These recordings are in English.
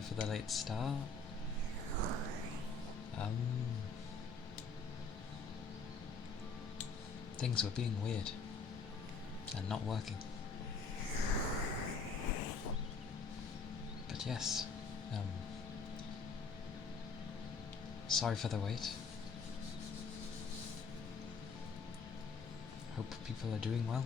Sorry for the late start. Things were being weird and not working. But yes, sorry for the wait. Hope people are doing well.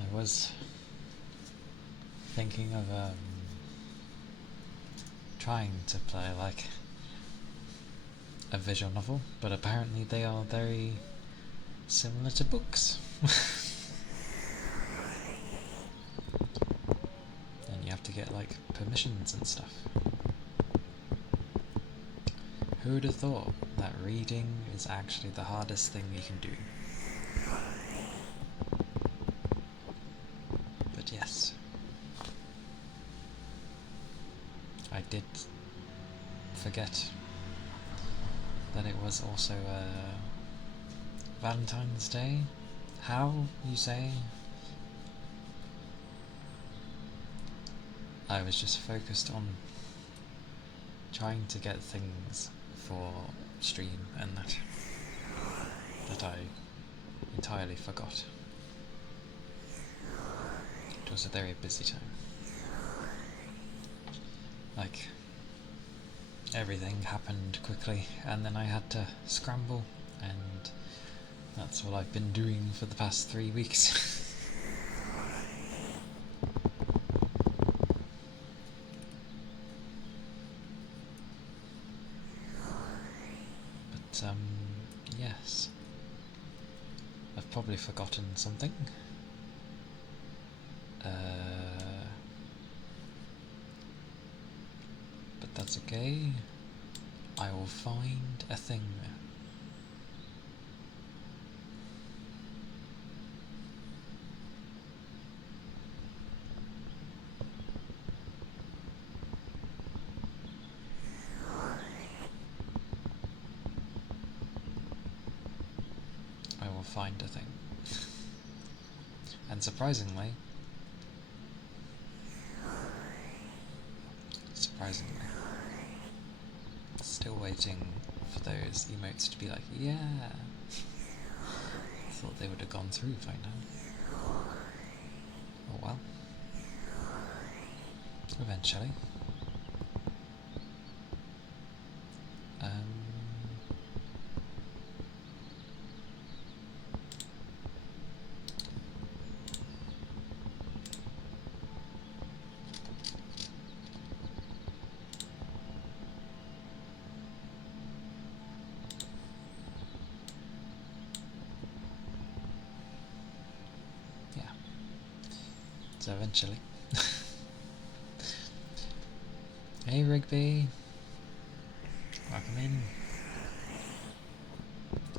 I was thinking of trying to play like a visual novel, but apparently they are very similar to books. And you have to get like permissions and stuff. Who would have thought that reading is actually the hardest thing you can do? But yes, I did forget that it was also Valentine's Day. How, you say? I was just focused on trying to get things for stream and that I entirely forgot. It was a very busy time. Like, everything happened quickly and then I had to scramble, and that's what I've been doing for the past 3 weeks. But yes, I've probably forgotten something. But that's okay. I will find a thing. I will find a thing. And surprisingly, still waiting for those emotes to be like, yeah. Thought they would have gone through by now. Oh well. Eventually. So eventually. Hey Rigby, welcome in.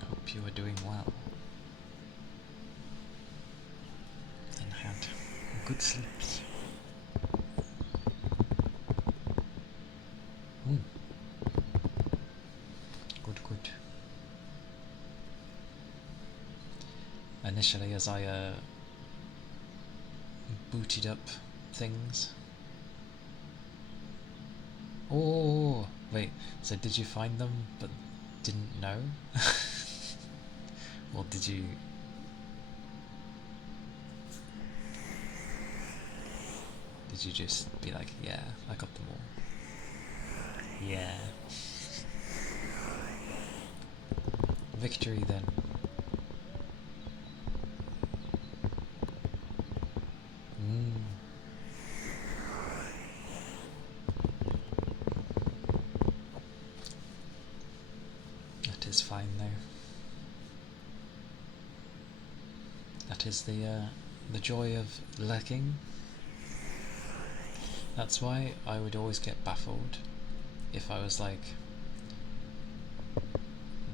Hope you are doing well and had good sleeps. Good. Initially, as I booted up things. Oh, wait, so did you find them but didn't know? Or did you... Did you just be like, yeah, I got them all? Yeah. Victory then. That is fine though. That is the joy of lurking. That's why I would always get baffled if I was like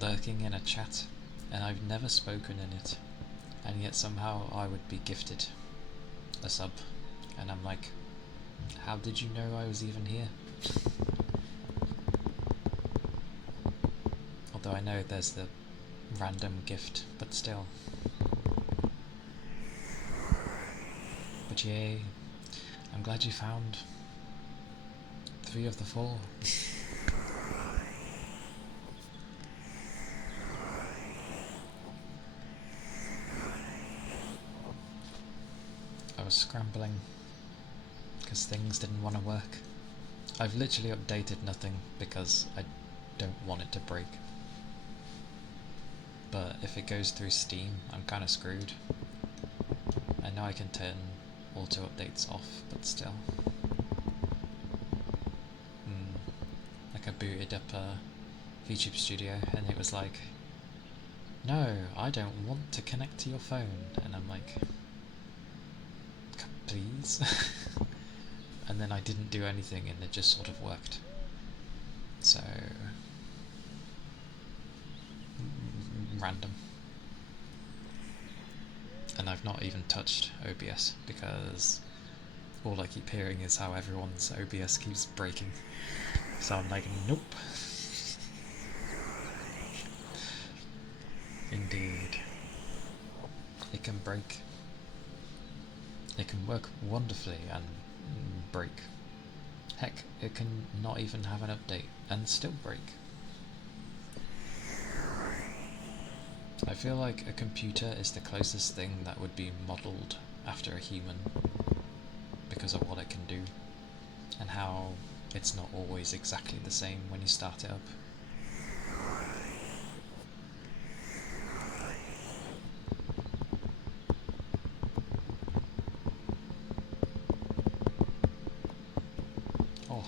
lurking in a chat and I've never spoken in it, and yet somehow I would be gifted a sub, and I'm like, how did you know I was even here? Although I know there's the random gift, but still. But yay, I'm glad you found 3 of the 4. I was scrambling because things didn't want to work. I've literally updated nothing because I don't want it to break. But if it goes through Steam, I'm kind of screwed. I know I can turn auto updates off, but still. Like I booted up VTube Studio and it was like, no, I don't want to connect to your phone. And I'm like, please? And then I didn't do anything and it just sort of worked. So, random. And I've not even touched OBS because all I keep hearing is how everyone's OBS keeps breaking. So I'm like, nope. Indeed. It can break. It can work wonderfully and break. Heck, it can not even have an update and still break. I feel like a computer is the closest thing that would be modelled after a human because of what it can do and how it's not always exactly the same when you start it up. Oh,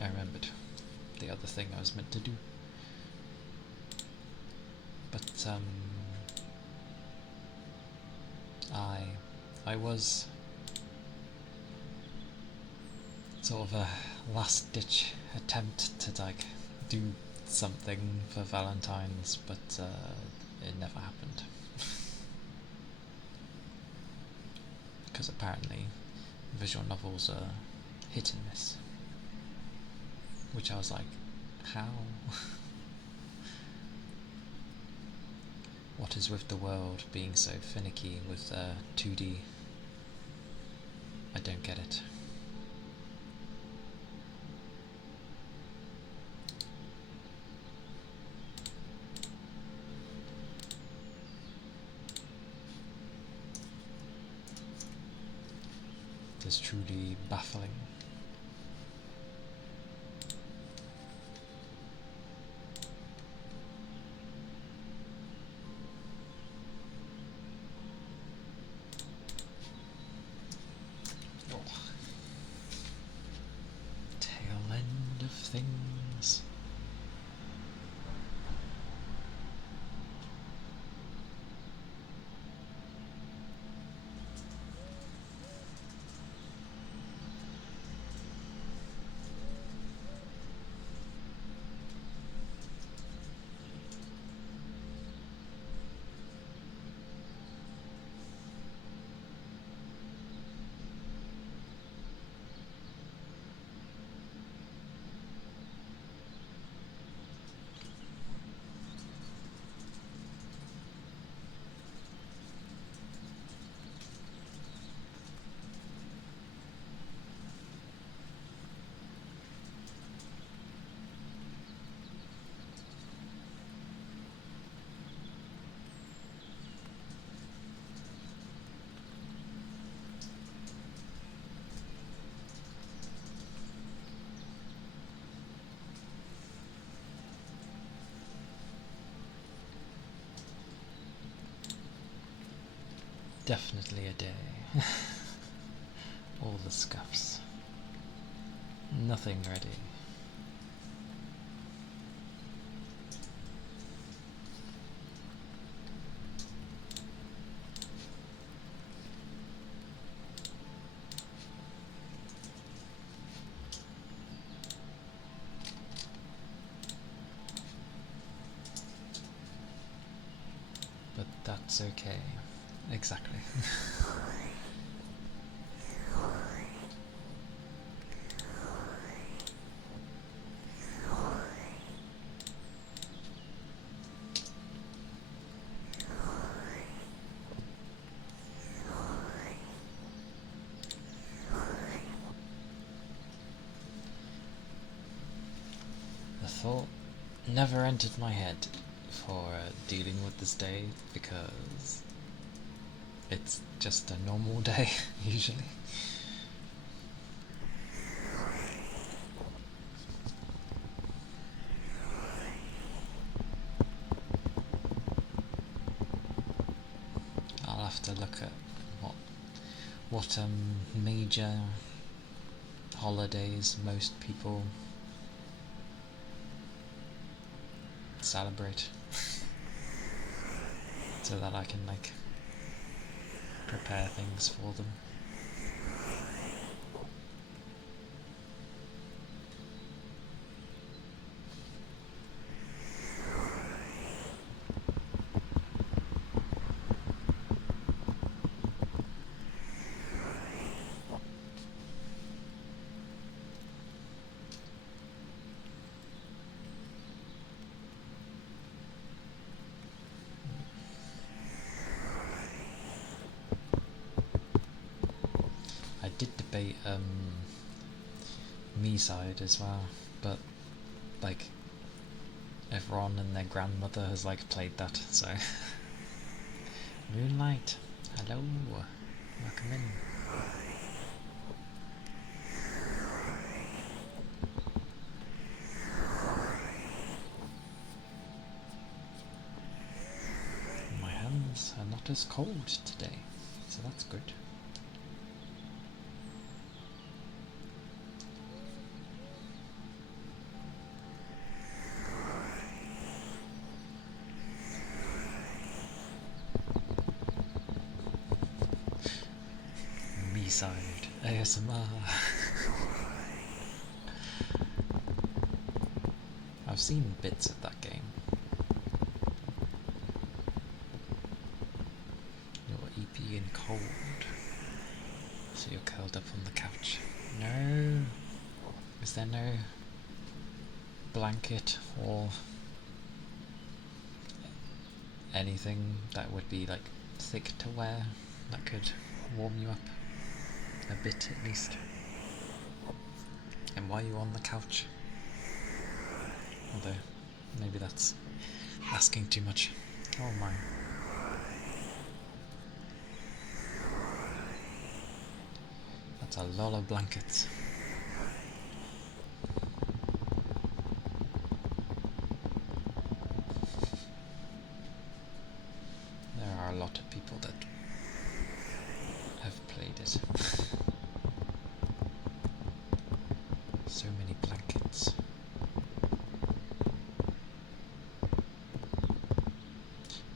I remembered the other thing I was meant to do. But I was sort of a last ditch attempt to like do something for Valentine's, but it never happened. Because apparently visual novels are hit and miss. Which I was like, how? What is with the world being so finicky with 2D? I don't get it. It is truly baffling. Things. Definitely a day. All the scuffs. Nothing ready. But that's okay. Exactly. thought never entered my head for dealing with this day because it's just a normal day usually. I'll have to look at what major holidays most people celebrate so that I can like prepare things for them. I did debate me side as well, but like everyone and their grandmother has like played that, so Moonlight, hello, welcome in. My hands are not as cold today, so that's good. Me-side ASMR. I've seen bits of that game. You're EP and cold, so you're curled up on the couch. No! Is there no blanket or anything that would be like thick to wear that could warm you up a bit at least? And why are you on the couch? Although maybe that's asking too much. Oh my. That's a lot of blankets. There are a lot of people that have played it. So many blankets.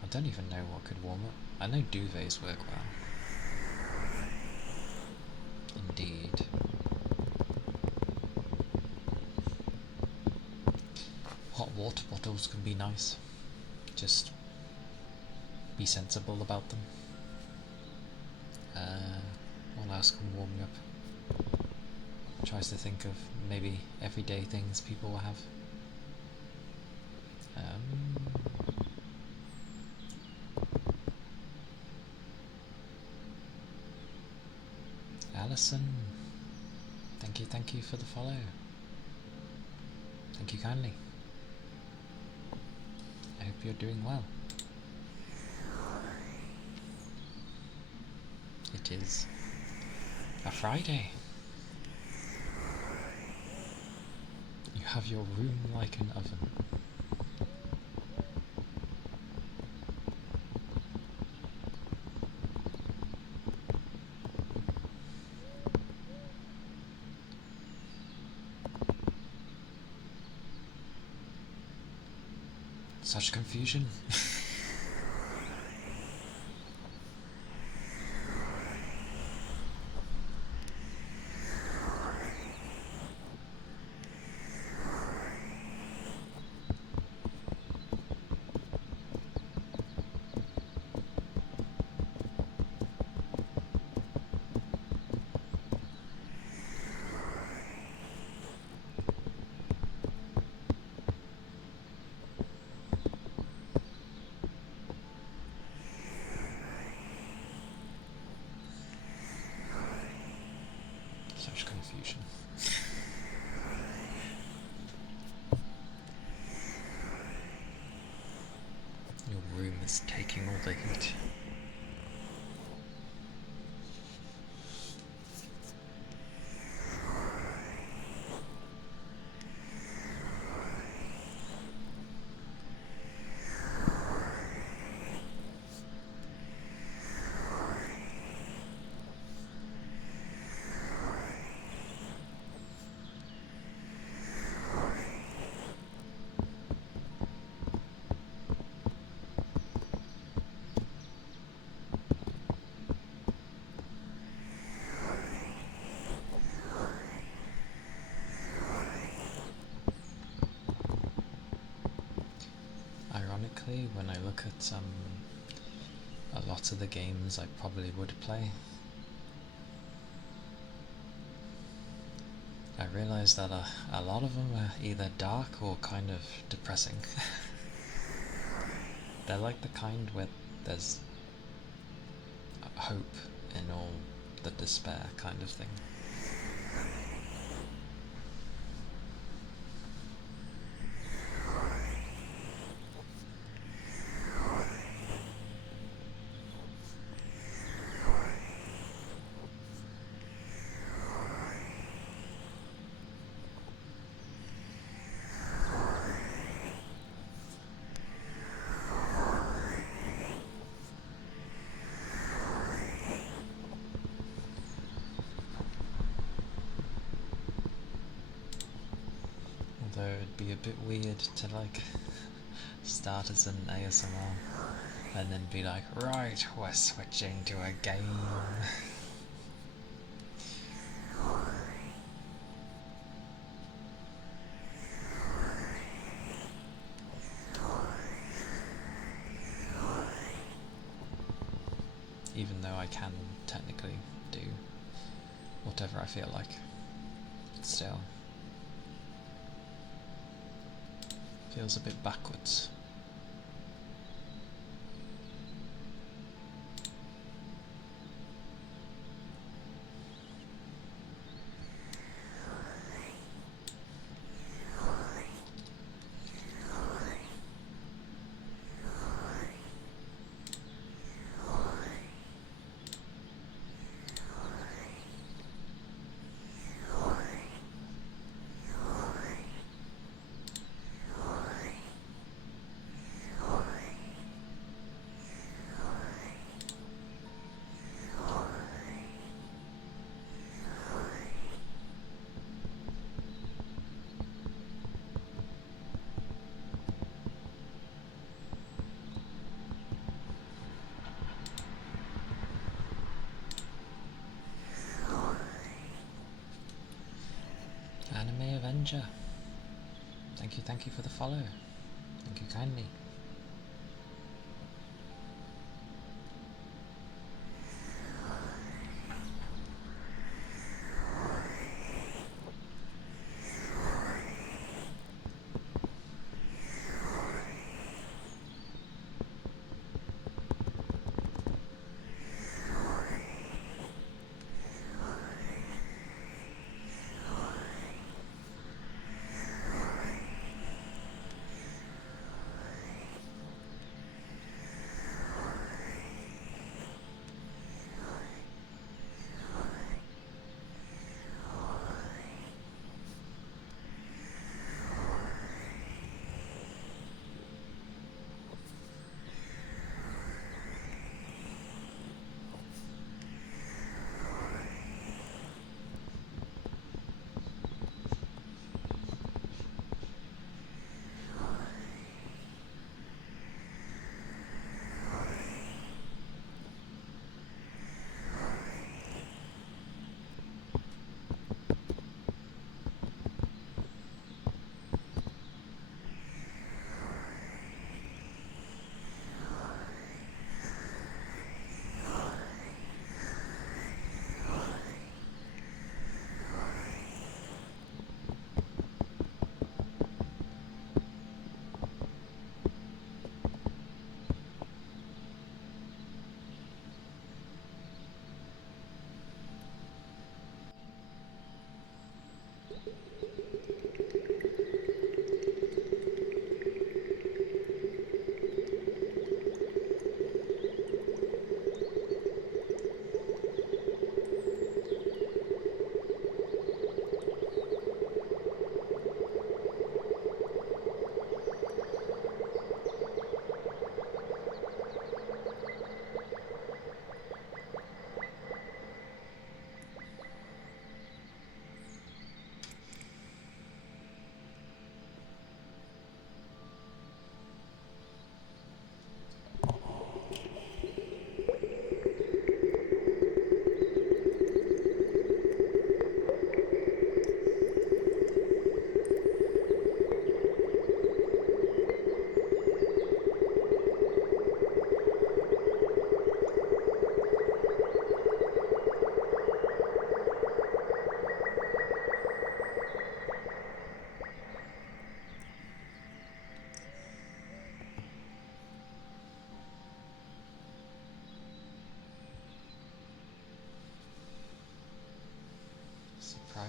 I don't even know what could warm up. I know duvets work well. Indeed. Hot water bottles can be nice. Just be sensible about them. What else can warm you up? Tries to think of maybe everyday things people will have. Alison, thank you for the follow. Thank you kindly. I hope you're doing well. It is a Friday. You have your room like an oven. Such confusion. Your room is taking all the heat. Ironically, when I look at a lot of the games I probably would play, I realise that a lot of them are either dark or kind of depressing. They're like the kind where there's hope in all the despair kind of thing. Although it'd be a bit weird to like start as an ASMR and then be like, right, we're switching to a game. Even though I can technically do whatever I feel like, still feels a bit backwards. Anime Avenger. Thank you for the follow. Thank you kindly.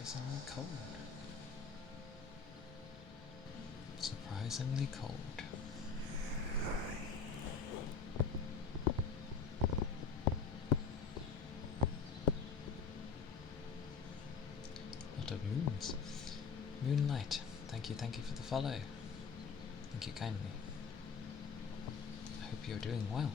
surprisingly cold. Surprisingly cold. Lot of moons. Moonlight, thank you for the follow. Thank you kindly. I hope you're doing well.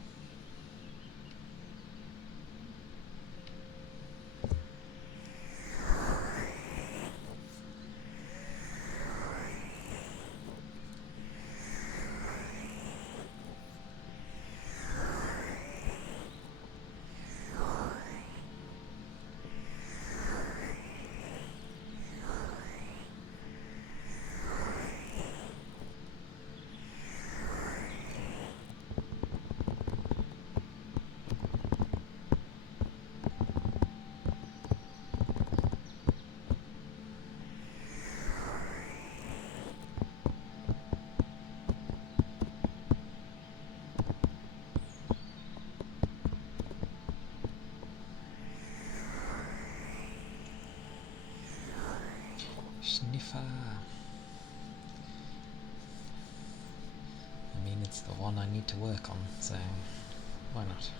Sniffer. I mean, it's the one I need to work on, so why not?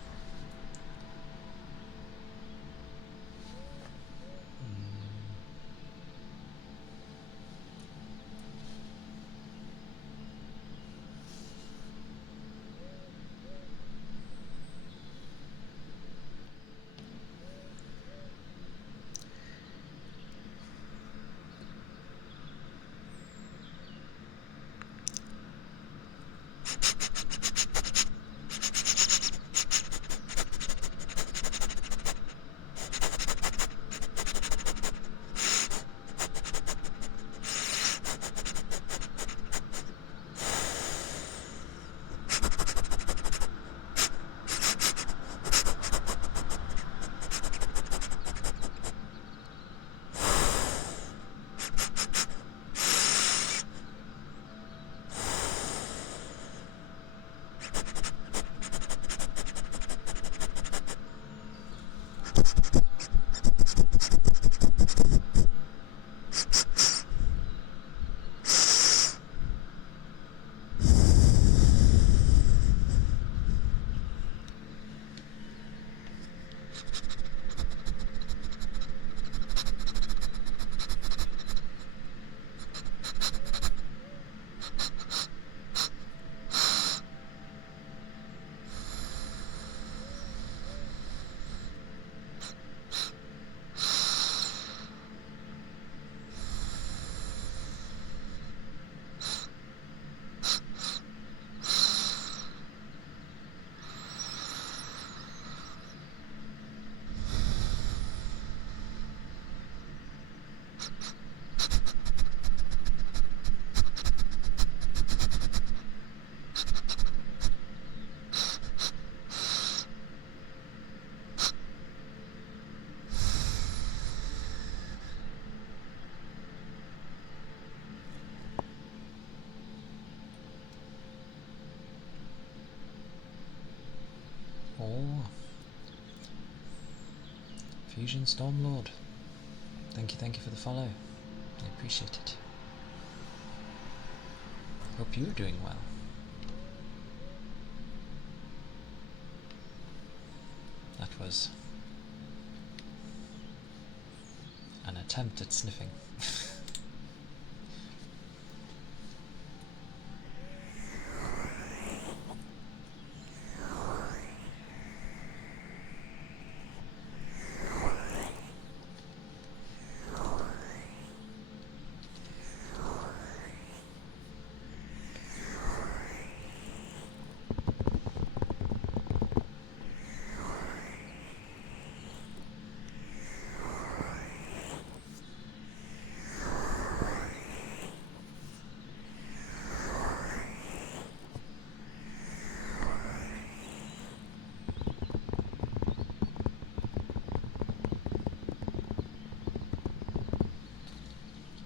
Oh, Fusion Stormlord. Thank you for the follow. I appreciate it. Hope you're doing well. That was an attempt at sniffing.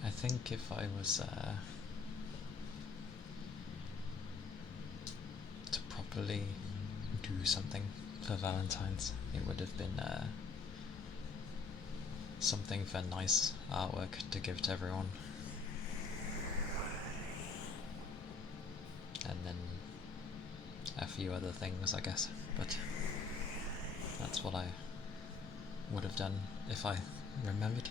I think if I was to properly do something for Valentine's, it would have been something for nice artwork to give to everyone. And then a few other things, I guess, but that's what I would have done if I remembered.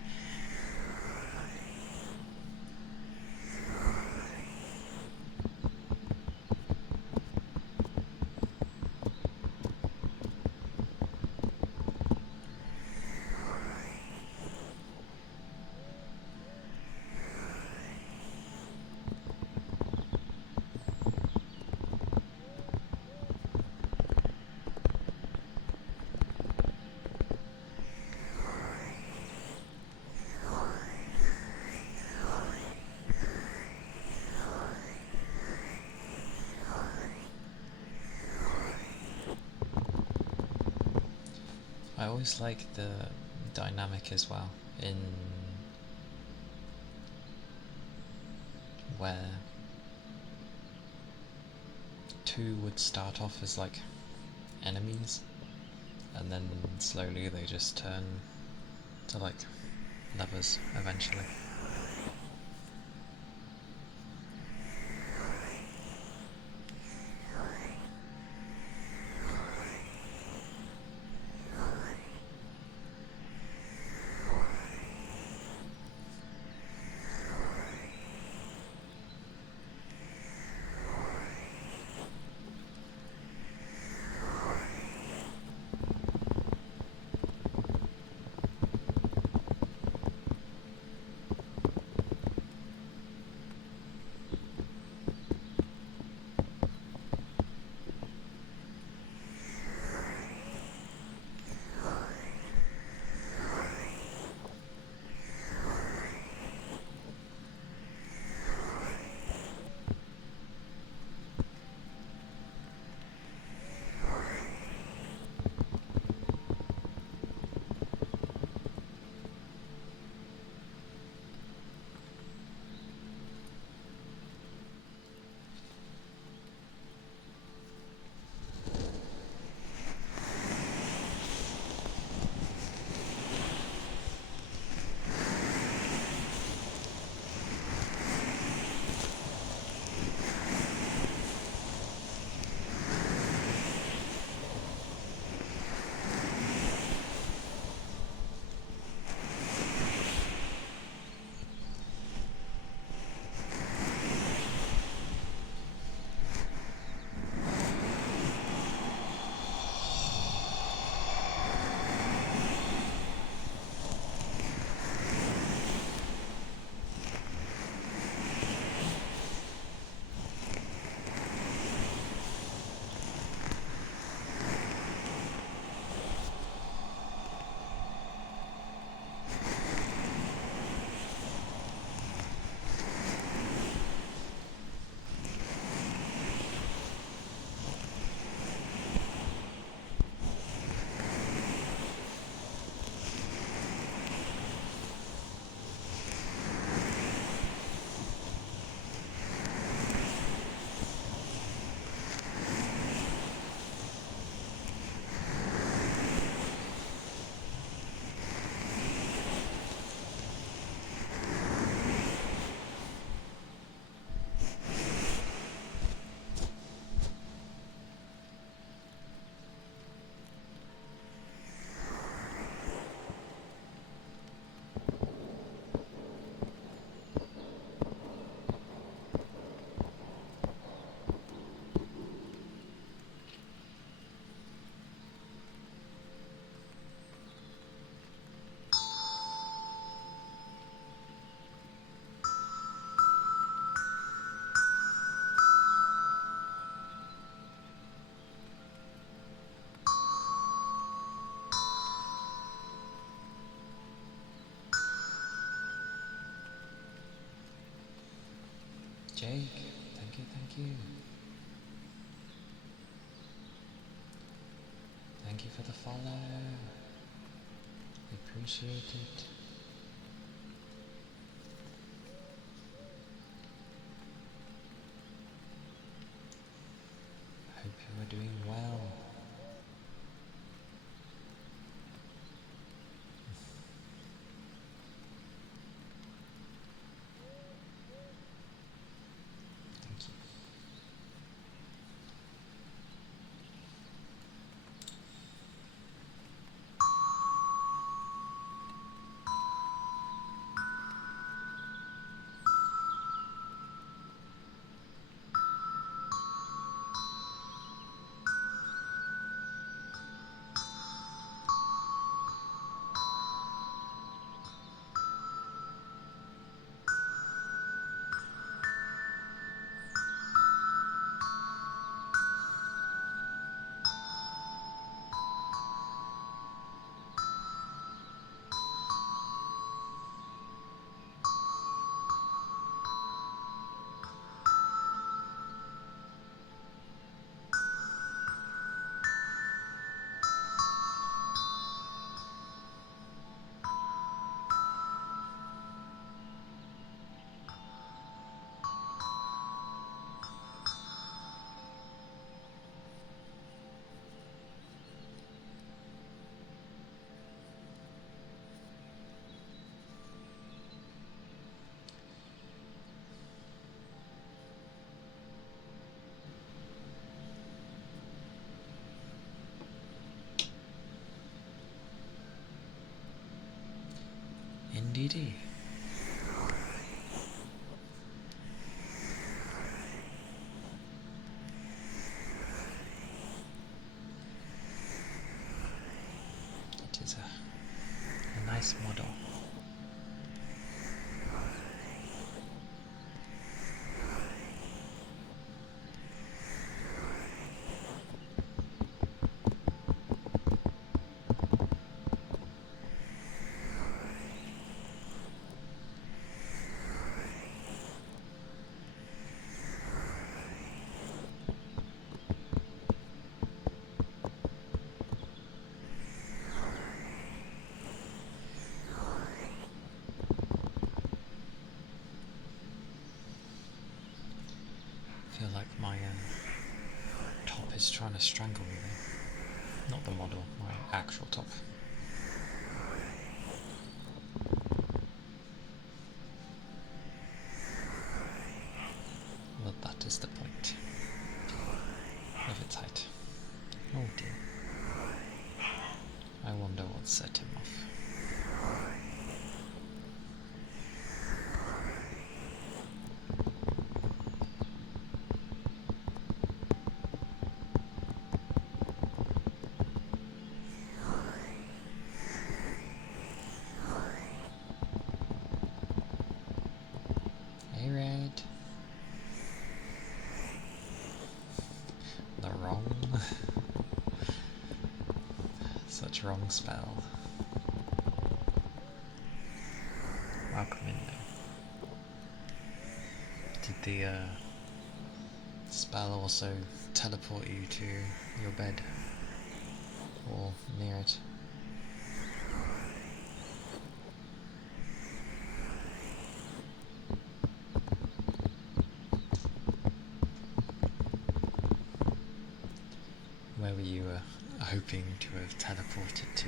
I always like the dynamic as well in where two would start off as like enemies and then slowly they just turn to like lovers eventually. Jake, thank you, thank you. Thank you for the follow. Appreciate it. Hope you are doing well. Indeedy. It is a nice model. I feel like my top is trying to strangle me there. Not the model, my actual top. Well, that is the point of its height. Oh dear. I wonder what set him off. Hey, Red. The wrong... Such wrong spell. Welcome in though. Did the spell also teleport you to your bed? Or near it? Where were you hoping to have teleported to?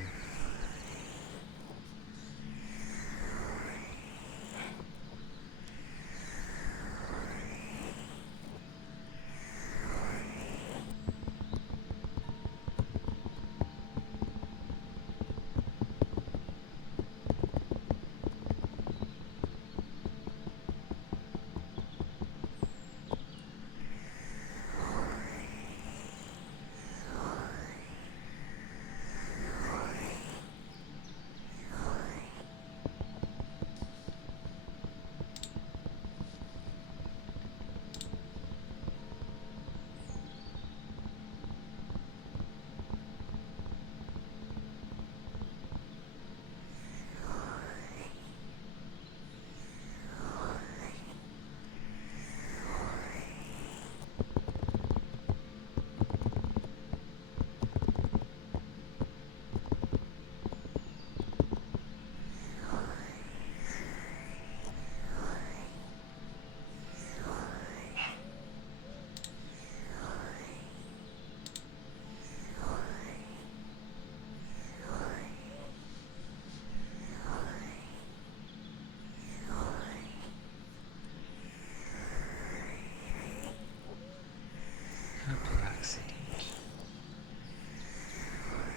Happy accident.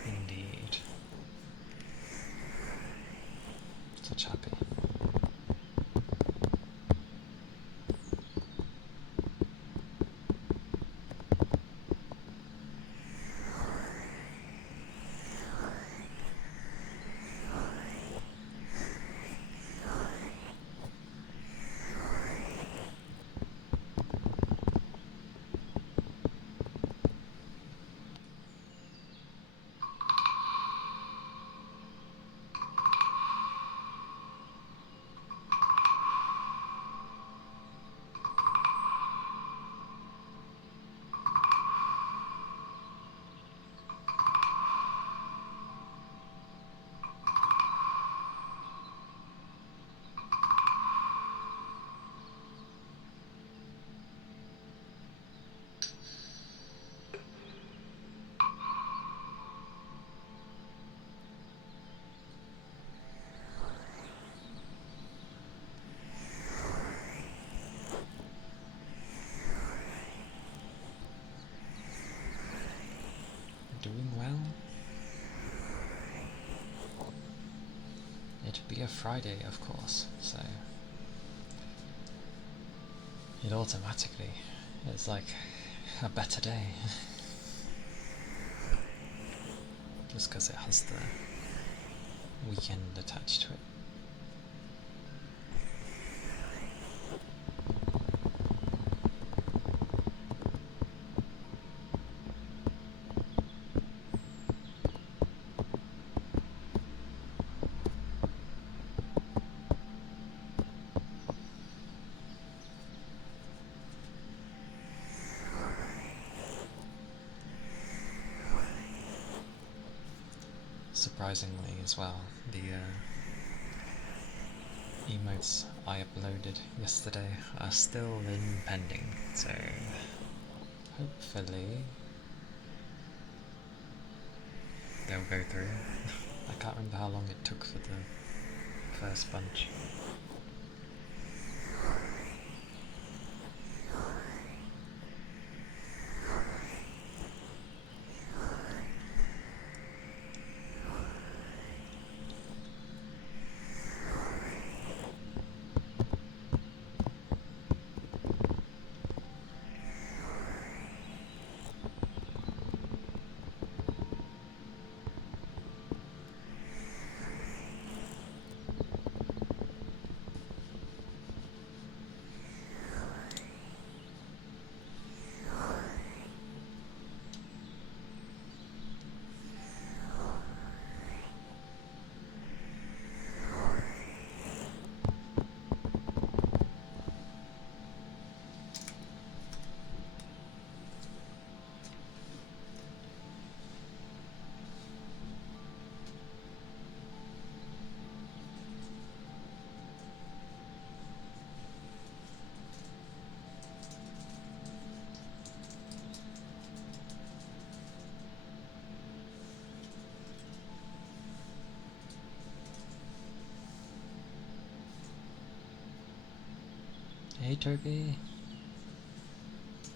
Indeed. Such happy. be a Friday, of course, so it automatically is like a better day. Just because it has the weekend attached to it. Surprisingly as well, the emotes I uploaded yesterday are still in pending, so hopefully they'll go through. I can't remember how long it took for the first bunch. Hey Toby,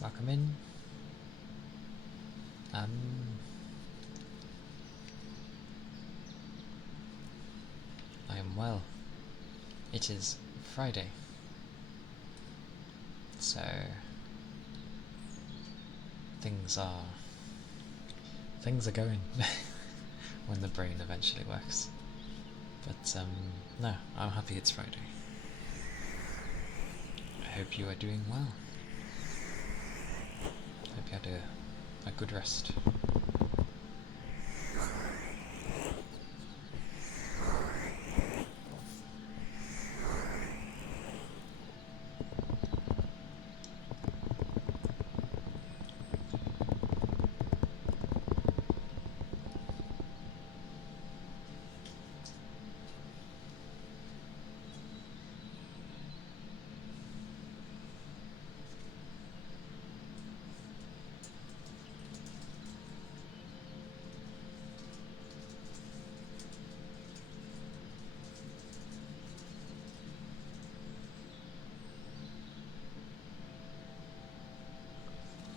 welcome in. I am well. It is Friday, so things are going when the brain eventually works. But no, I'm happy it's Friday. I hope you are doing well. Hope you had a good rest.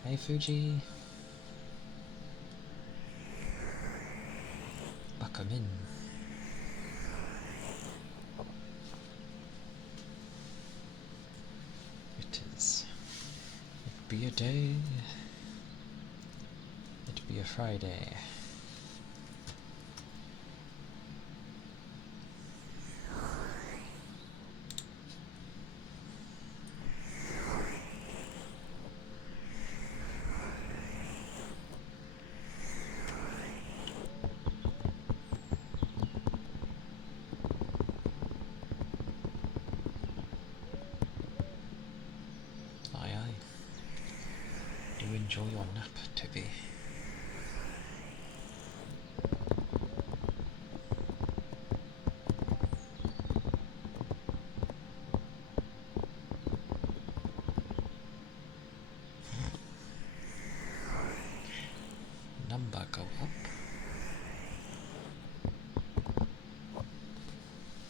Hey Fuji, welcome in. It'd be a day, it'd be a Friday. Enjoy your nap, Toby. Number go up.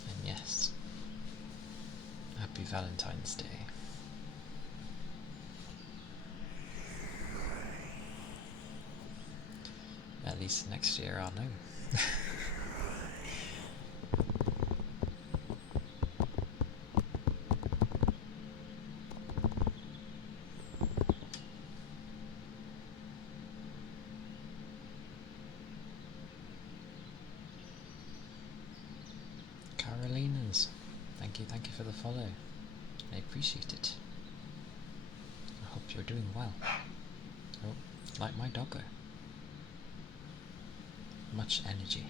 And yes, happy Valentine's Day. At least next year I'll know. for the follow. I appreciate it. I hope you're doing well. Oh, like my doggo. Much energy.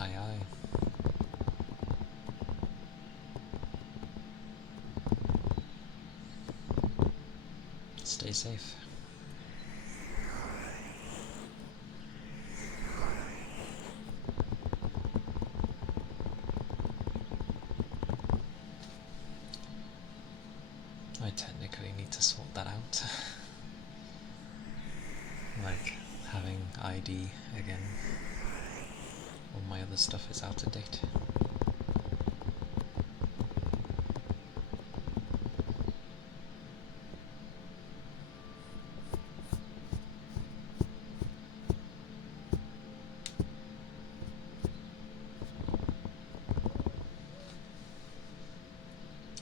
Aye aye. Stay safe. I technically need to sort that out. Like, having ID again. All my other stuff is out of date.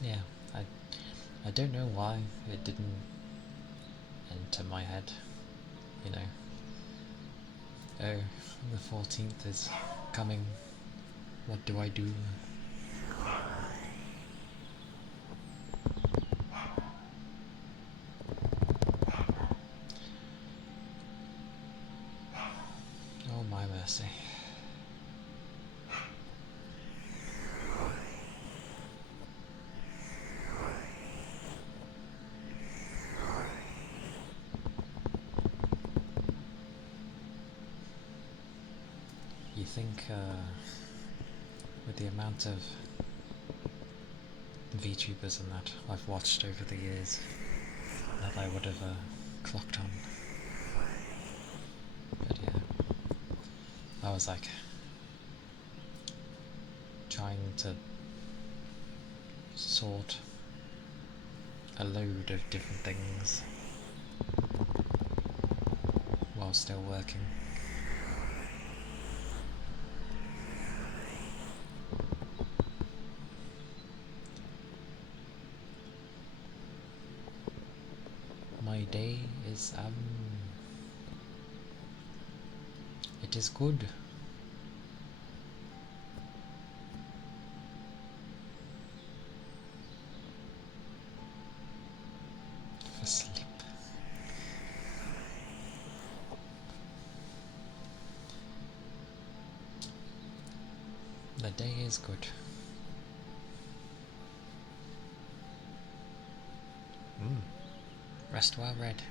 Yeah, I don't know why it didn't enter my head, you know. Oh, the 14th is coming. What do I do? Oh my mercy. You think, with the amount of VTubers and that I've watched over the years, that I would have clocked on. But yeah, I was like trying to sort a load of different things while still working. My day is it is good. For sleep. The day is good. Rest well, Red.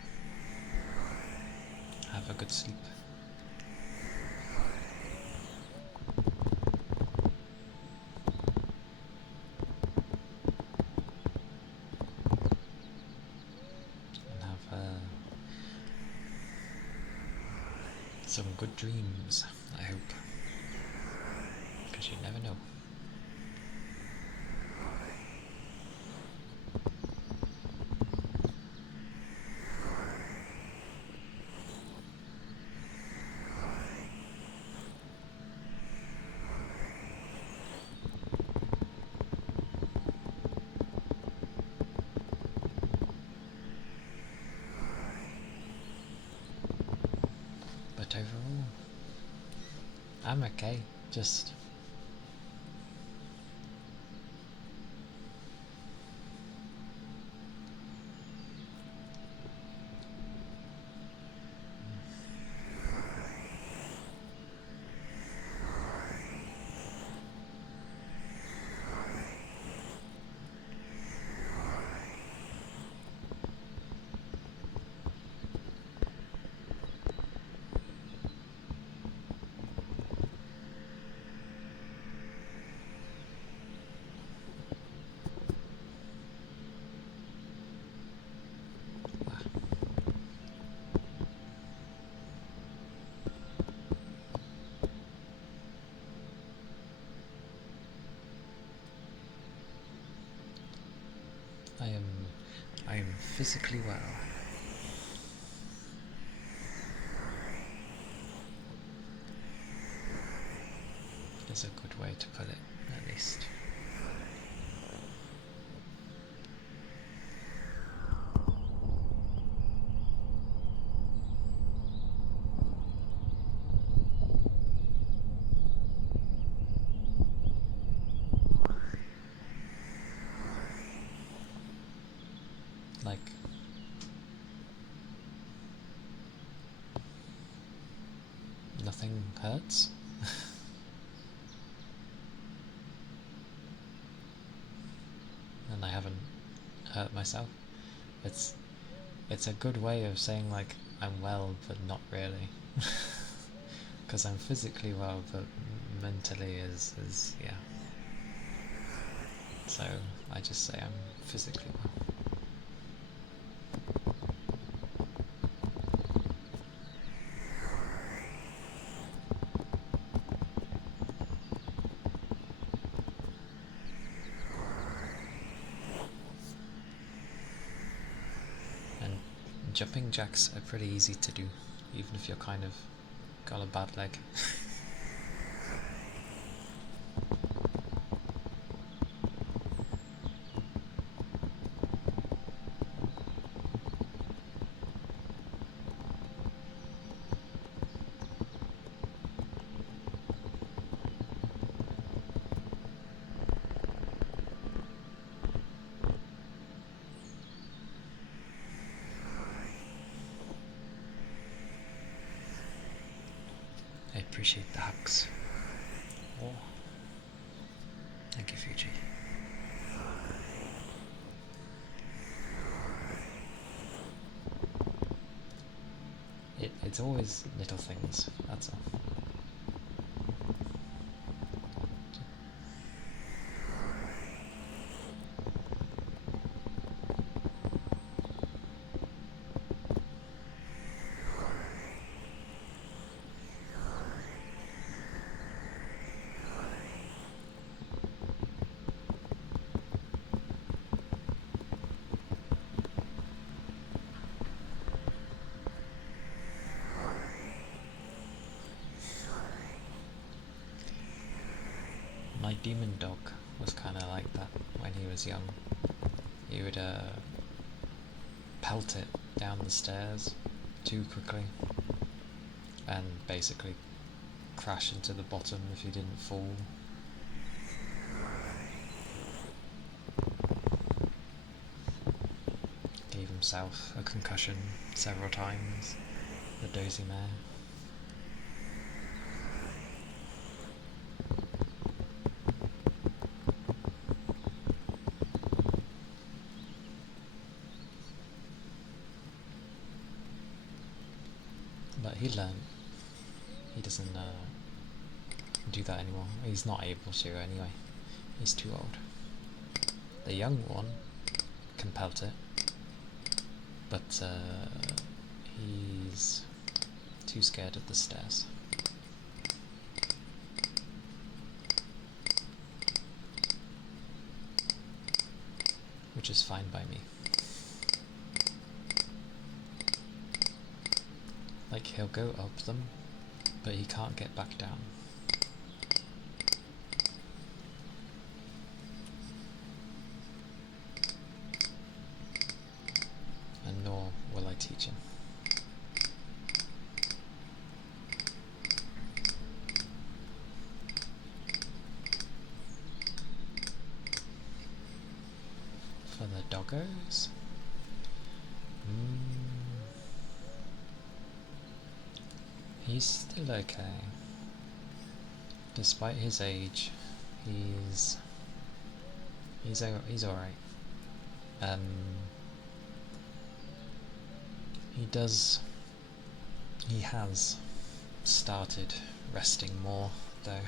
Have a good sleep. And have some good dreams, I hope. Because you never know. But overall, I'm okay. Just physically well. Is a good way to put it, at least. Like, nothing hurts? And I haven't hurt myself. It's a good way of saying, like, I'm well but not really. Because I'm physically well but mentally is yeah. So I just say I'm physically well. And jumping jacks are pretty easy to do, even if you're kind of got a bad leg. I appreciate the hugs. Oh. Thank you, Fuji. It's always little things, that's all. My demon dog was kind of like that when he was young. He would pelt it down the stairs too quickly and basically crash into the bottom if he didn't fall. Gave himself a concussion several times, the dozy mare. But he learned. He doesn't do that anymore. He's not able to anyway. He's too old. The young one can pelt it, but he's too scared of the stairs. Which is fine by me. Like, he'll go up them, but he can't get back down. And nor will I teach him. For the doggos? He's still okay. Despite his age, he's alright. He has started resting more though.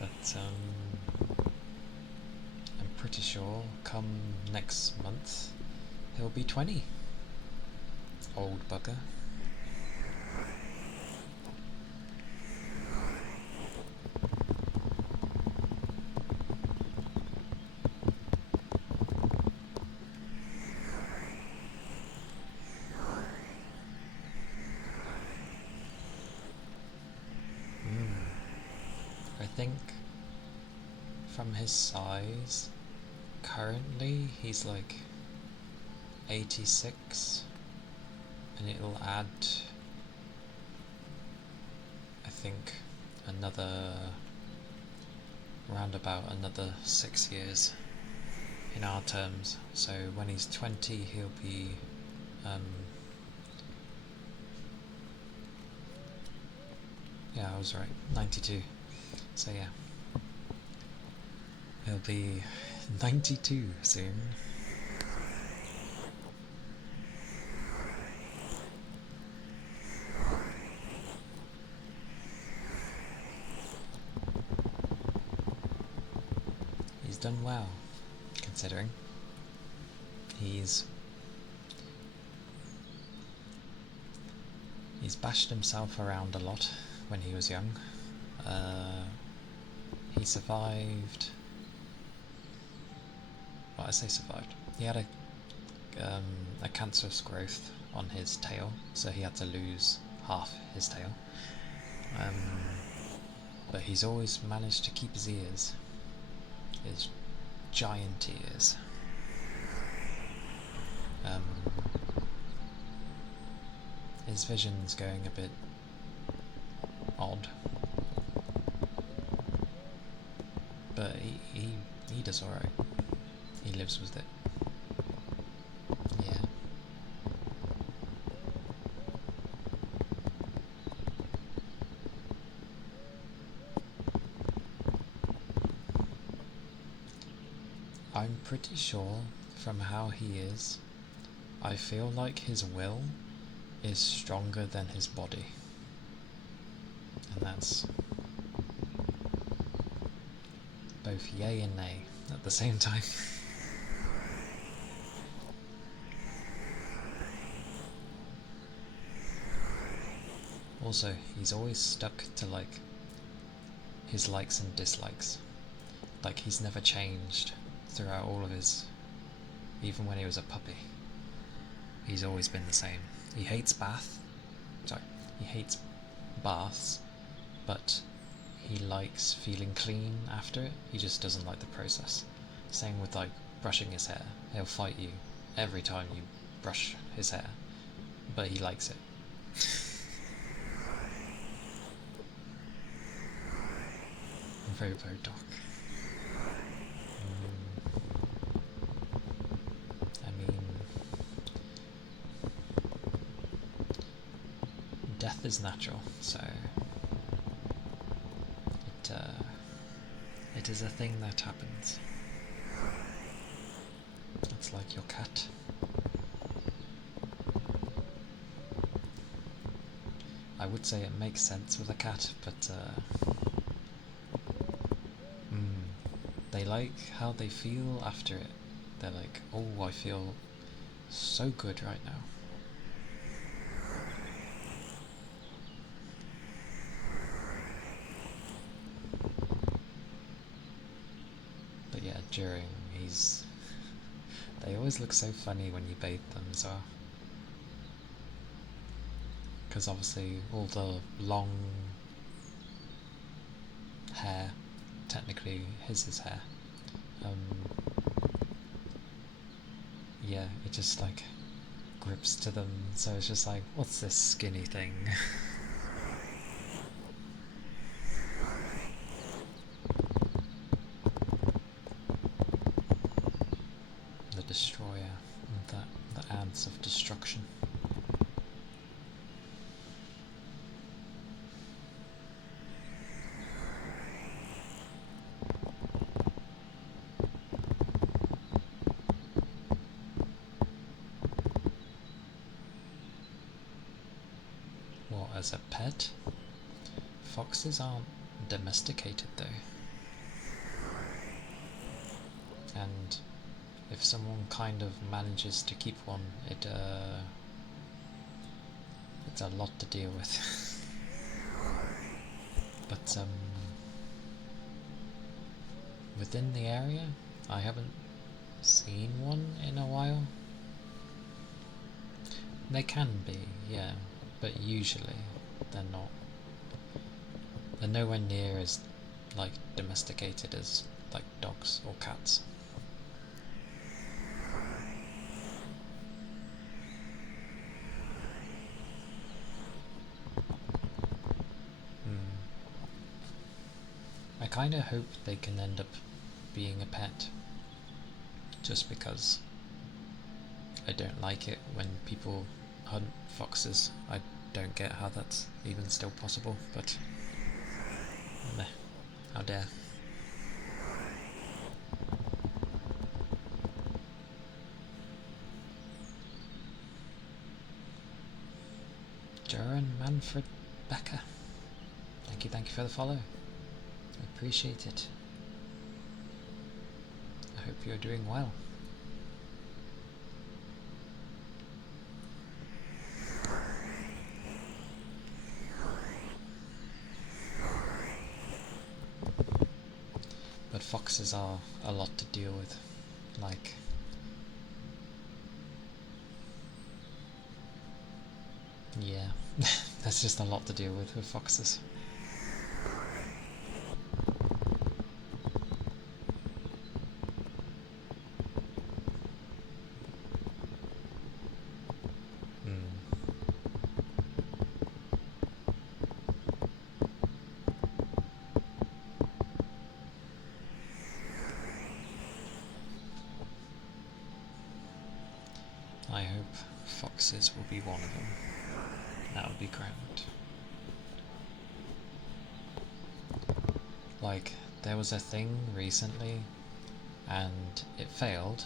But I'm pretty sure come next month he'll be 20. Old bugger. think from his size, currently he's like 86, and it'll add, I think, around about another 6 years in our terms. So when he's 20, he'll be yeah, I was right, 92. So yeah, he'll be 92 soon. He's done well, considering. He's bashed himself around a lot when he was young. He survived. Well, I say survived. He had a cancerous growth on his tail, so he had to lose half his tail. But he's always managed to keep his ears. His giant ears. His vision's going a bit odd, but he does alright. He lives with it. Yeah. I'm pretty sure from how he is, I feel like his will is stronger than his body. And that's both yay and nay at the same time. Also, he's always stuck to like his likes and dislikes. Like, he's never changed throughout all of his, even when he was a puppy. He's always been the same. He hates he hates baths, but he likes feeling clean after it. He just doesn't like the process. Same with like brushing his hair. He'll fight you every time you brush his hair, but he likes it. Very, very dark. I mean, death is natural, so it is a thing that happens. It's like your cat. I would say it makes sense with a cat, but they like how they feel after it. They're like, oh, I feel so good right now. But yeah, they always look so funny when you bathe them as well. Because obviously all the long hair, technically his hair, yeah, it just like grips to them, so it's just like, what's this skinny thing? The destroyer, the ants of destruction. What, as a pet? Foxes aren't domesticated though. And if someone kind of manages to keep one, it's a lot to deal with. But within the area, I haven't seen one in a while. They can be, yeah, but usually they're not. They're nowhere near as like domesticated as like dogs or cats. I kind of hope they can end up being a pet, just because I don't like it when people hunt foxes. I don't get how that's even still possible, but meh, how dare. Jaron Manfred Becker, thank you for the follow. I appreciate it. I hope you're doing well. But foxes are a lot to deal with. Like, yeah, there's just a lot to deal with foxes. I hope foxes will be one of them. That would be grand. Like, there was a thing recently, and it failed,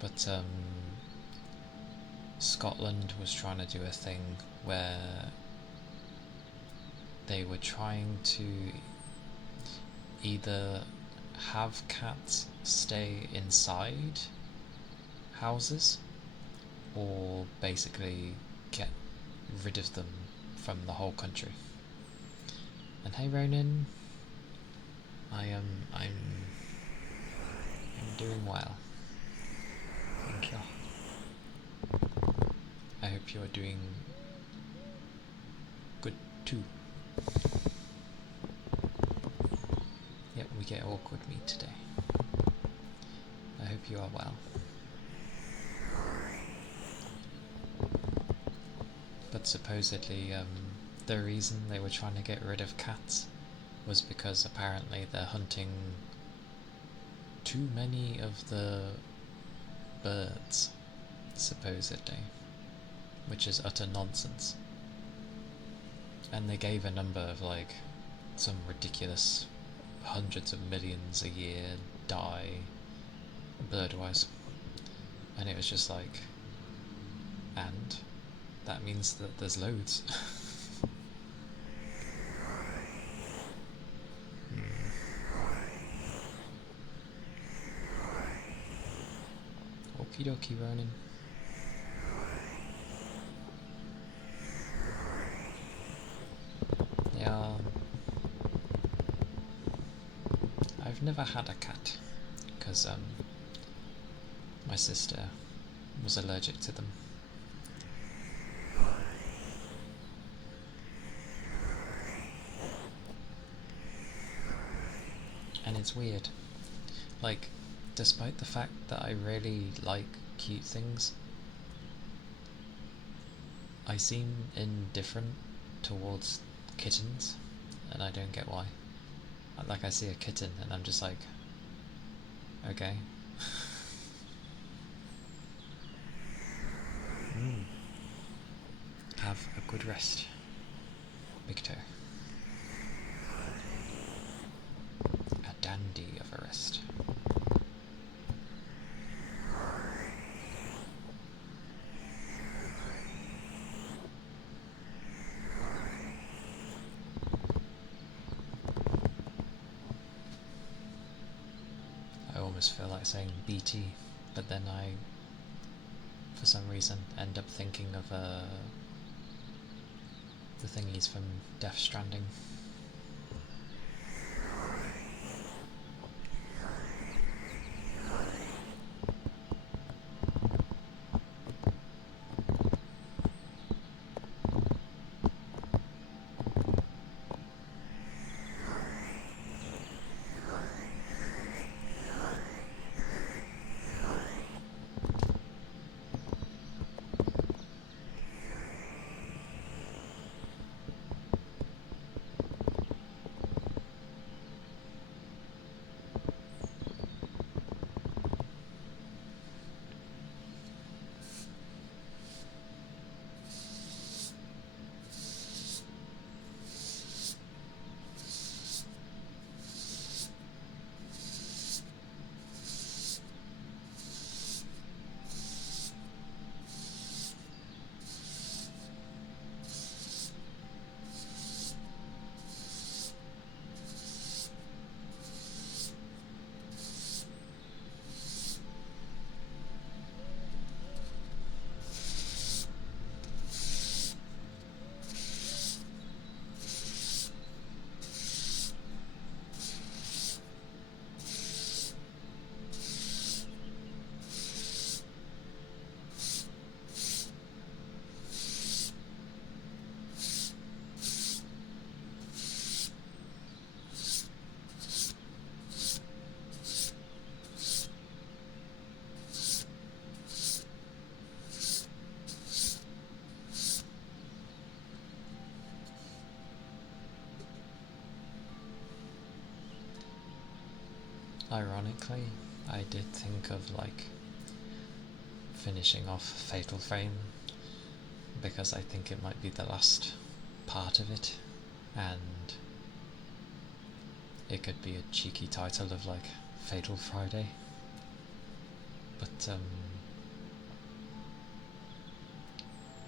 but Scotland was trying to do a thing where they were trying to either have cats stay inside houses or basically get rid of them from the whole country. And hey Ronan, I'm doing well. Thank you. I hope you're doing good too. Yep, we get awkward meat today. I hope you are well. But supposedly, the reason they were trying to get rid of cats was because apparently they're hunting too many of the birds, supposedly, which is utter nonsense. And they gave a number of like some ridiculous hundreds of millions a year die bird-wise, and it was just like, and that means that there's loads. Okie dokie, Ronan. Yeah, I've never had a cat, because my sister was allergic to them. And it's weird. Like, despite the fact that I really like cute things, I seem indifferent towards kittens, and I don't get why. Like, I see a kitten and I'm just like, okay. Have a good rest, Big Toe. A dandy of a rest. I almost feel like saying BT, but then I, for some reason, end up thinking of the thingies from Death Stranding. Ironically, I did think of like finishing off Fatal Frame because I think it might be the last part of it, and it could be a cheeky title of like Fatal Friday. But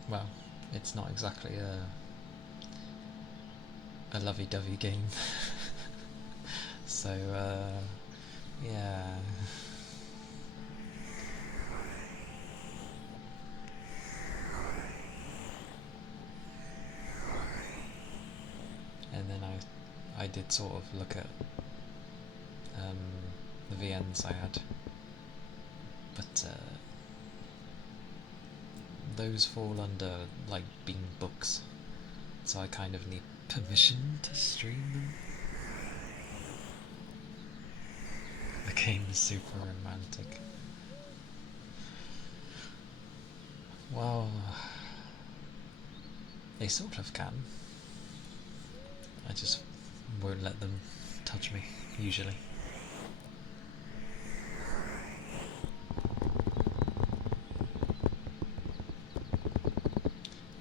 well, it's not exactly a lovey-dovey game. So yeah. And then I did sort of look at um, the VNs I had, but those fall under like Bean Books, so I kind of need permission to stream them. The game is super romantic. Well, they sort of can. I just won't let them touch me, usually.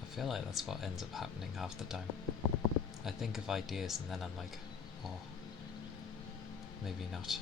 I feel like that's what ends up happening half the time. I think of ideas and then I'm like, oh, maybe not.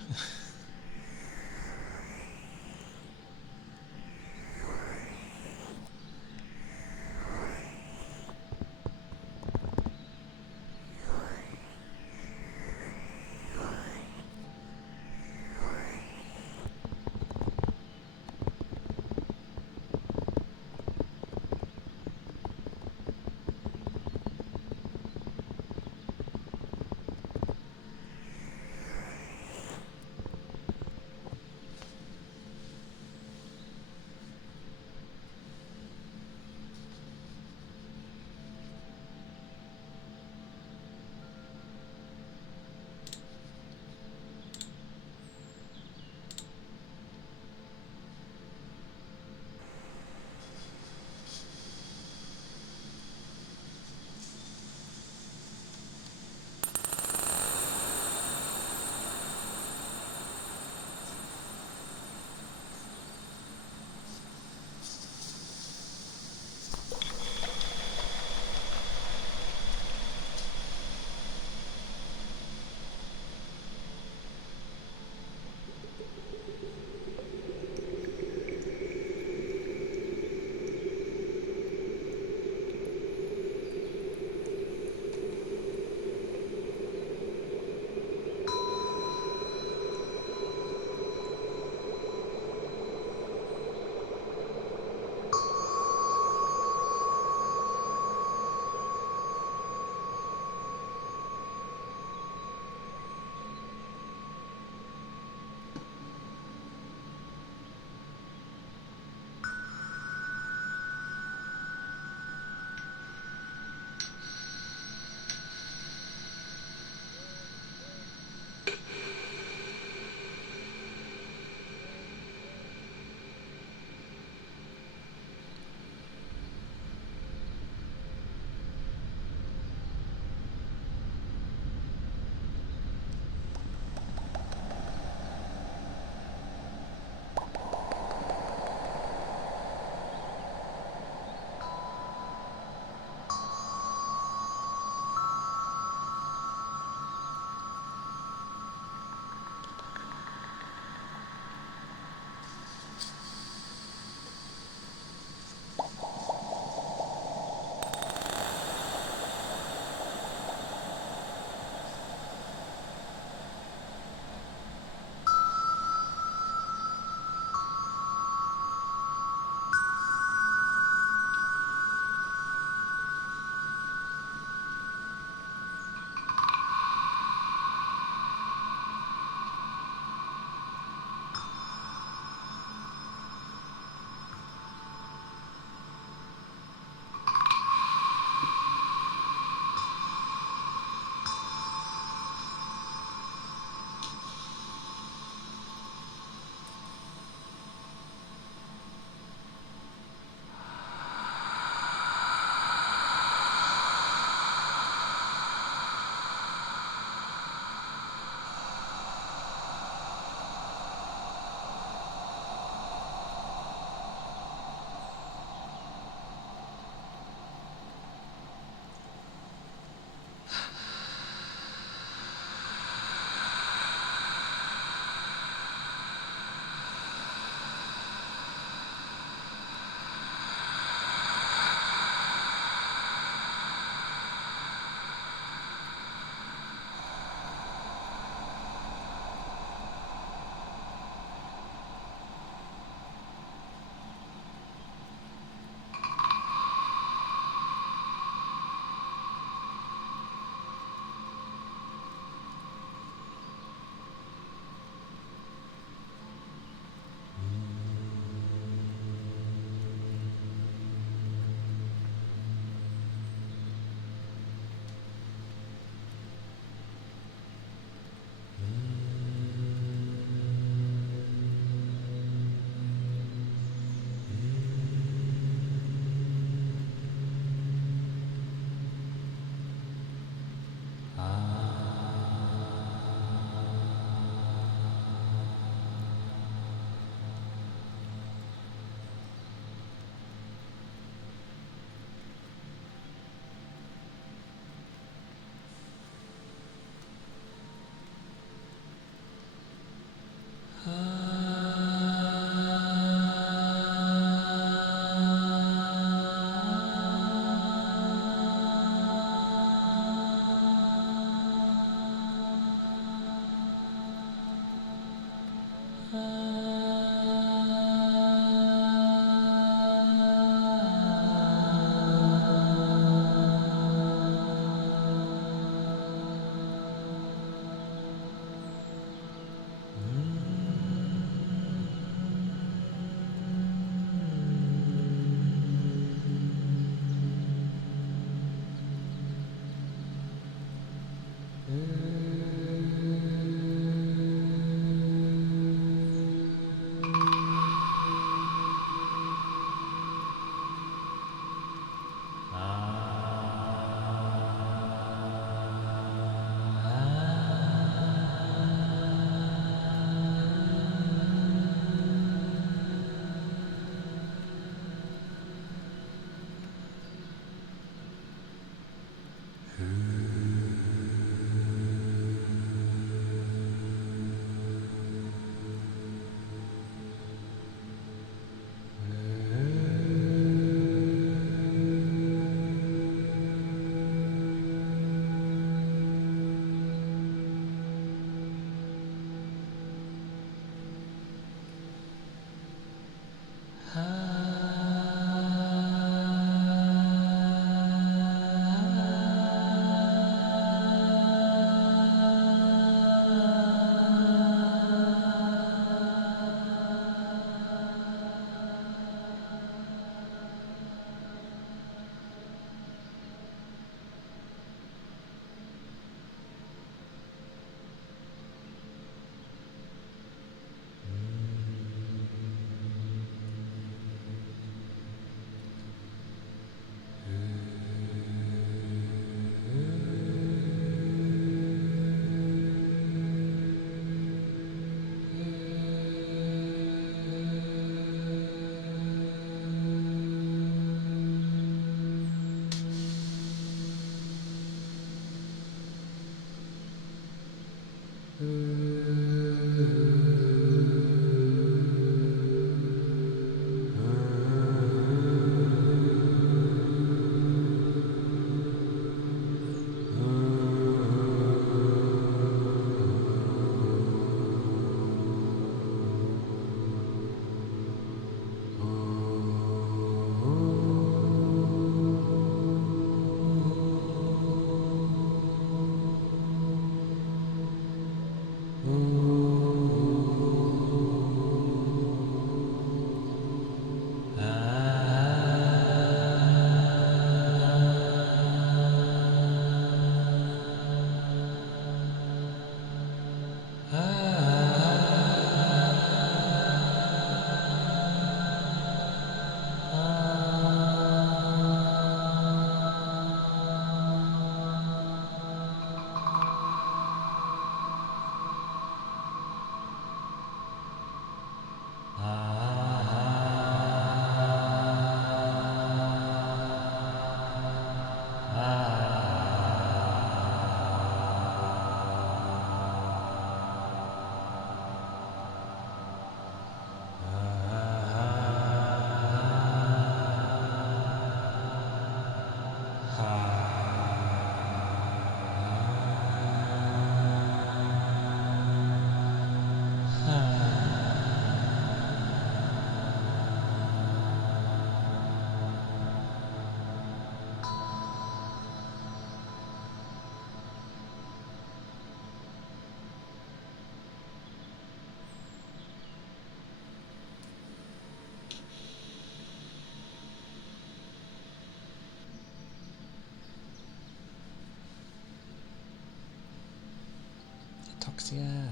Toxia,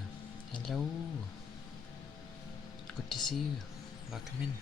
hello. Good to see you. Welcome in.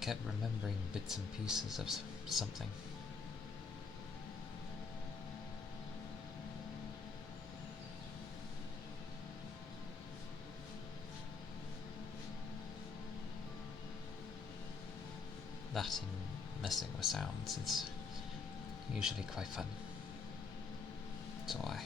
kept remembering bits and pieces of something. That and messing with sounds is usually quite fun. So I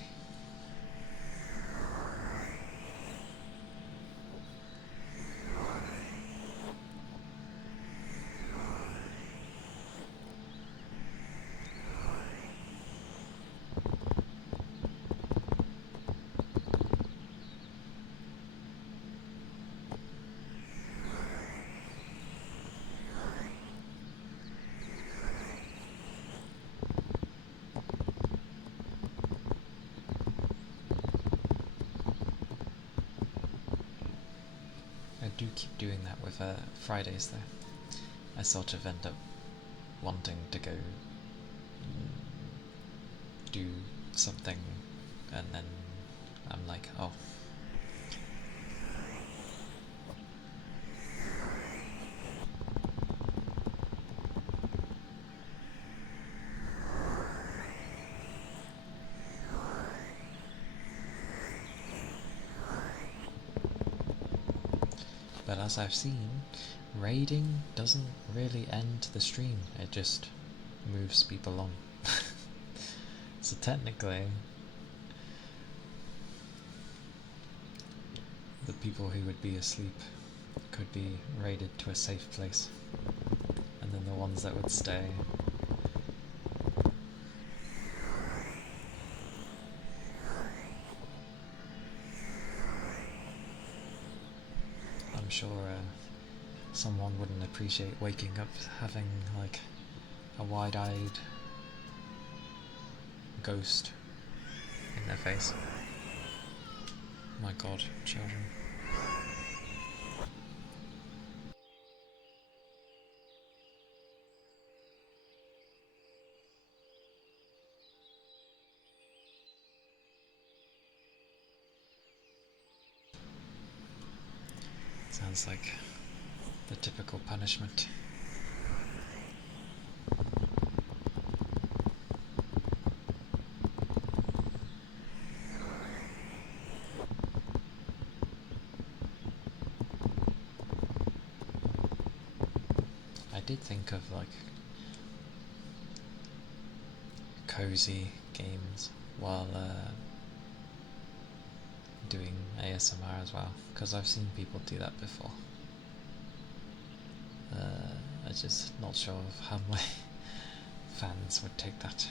do keep doing that with Fridays though. I sort of end up wanting to go do something, and then I'm like, oh. But as I've seen, raiding doesn't really end the stream, it just moves people on. So technically, the people who would be asleep could be raided to a safe place, and then the ones that would stay I'm sure someone wouldn't appreciate waking up having like a wide-eyed ghost in their face. My god, children. Sounds like the typical punishment. I did think of like cozy games while doing ASMR as well, because I've seen people do that before. I'm just not sure of how my fans would take that.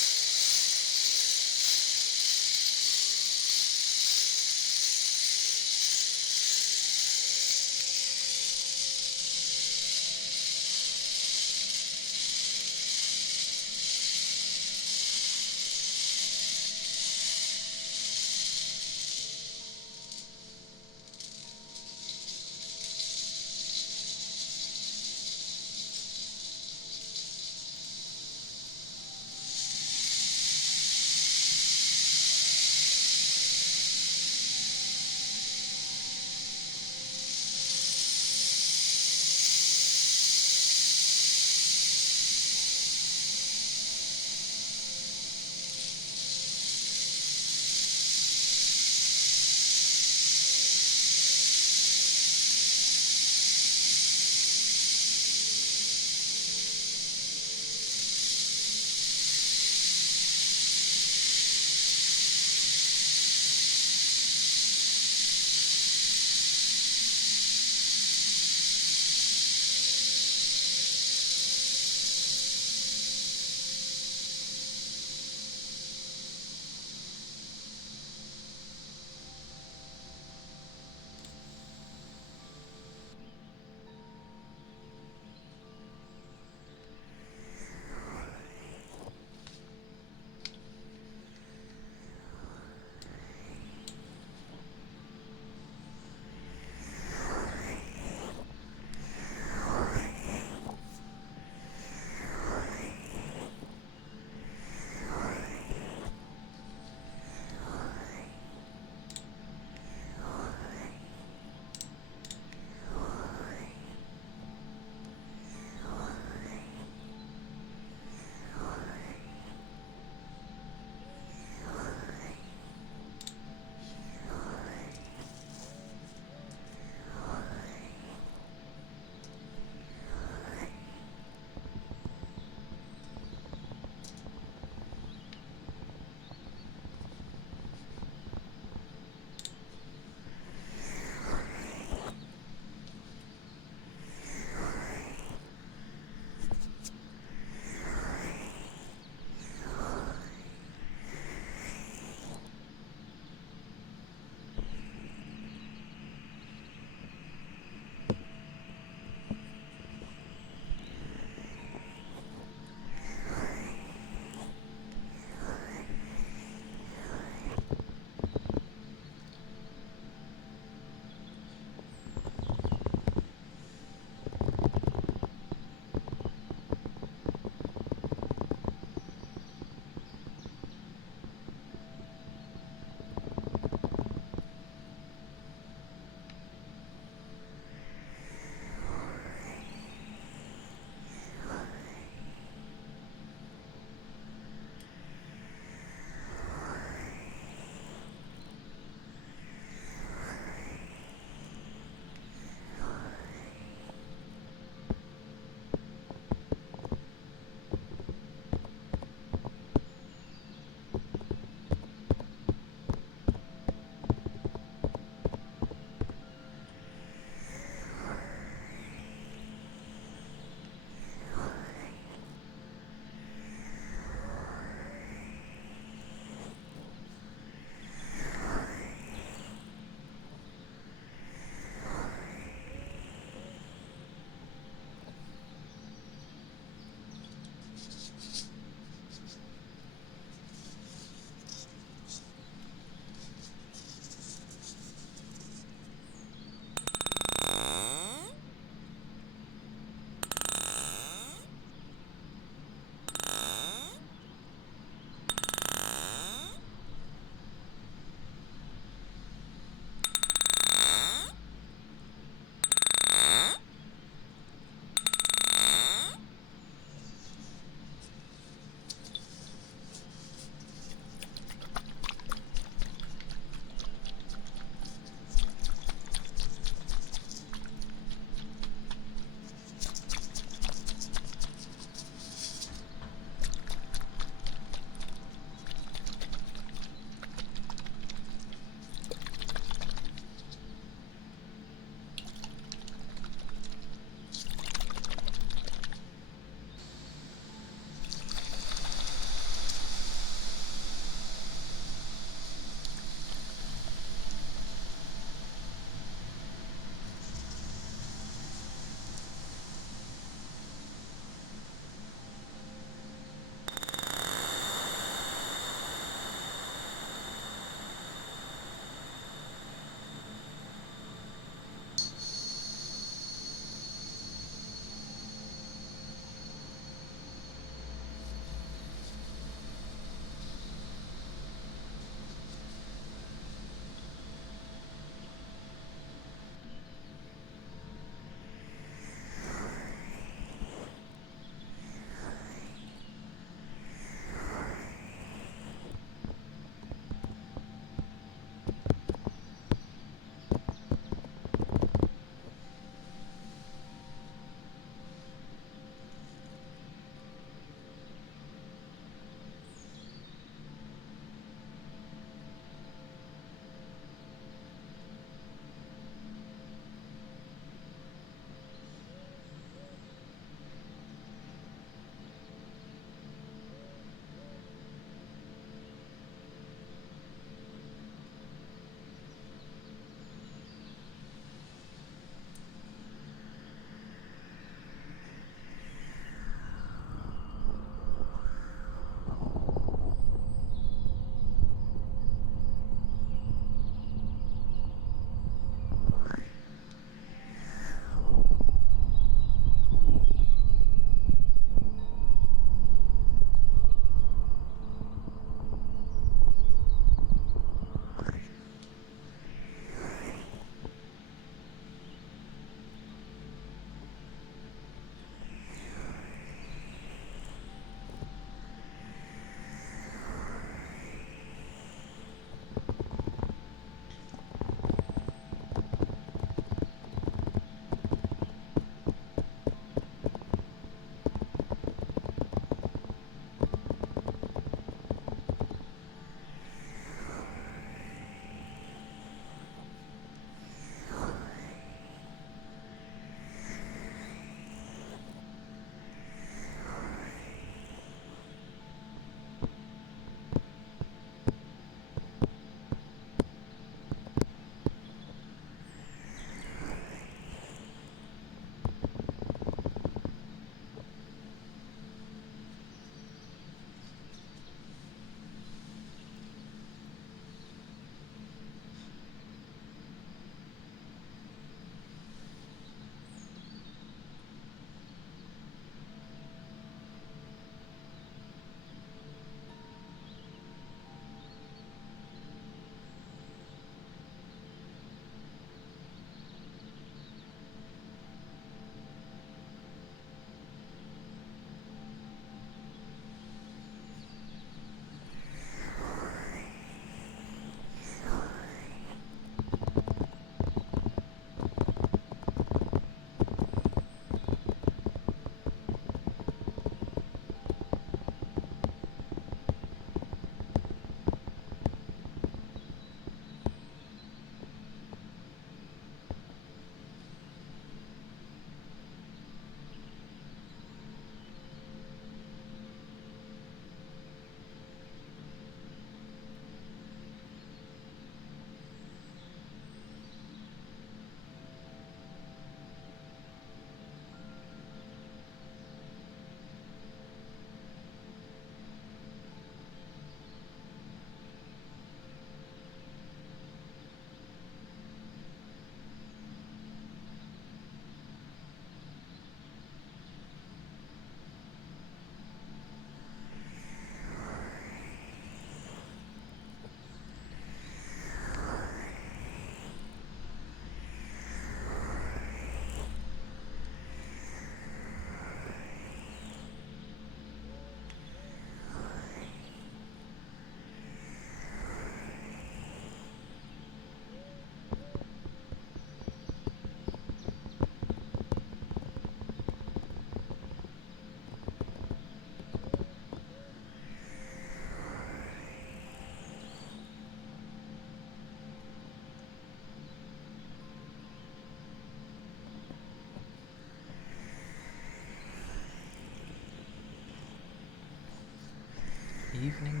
evening.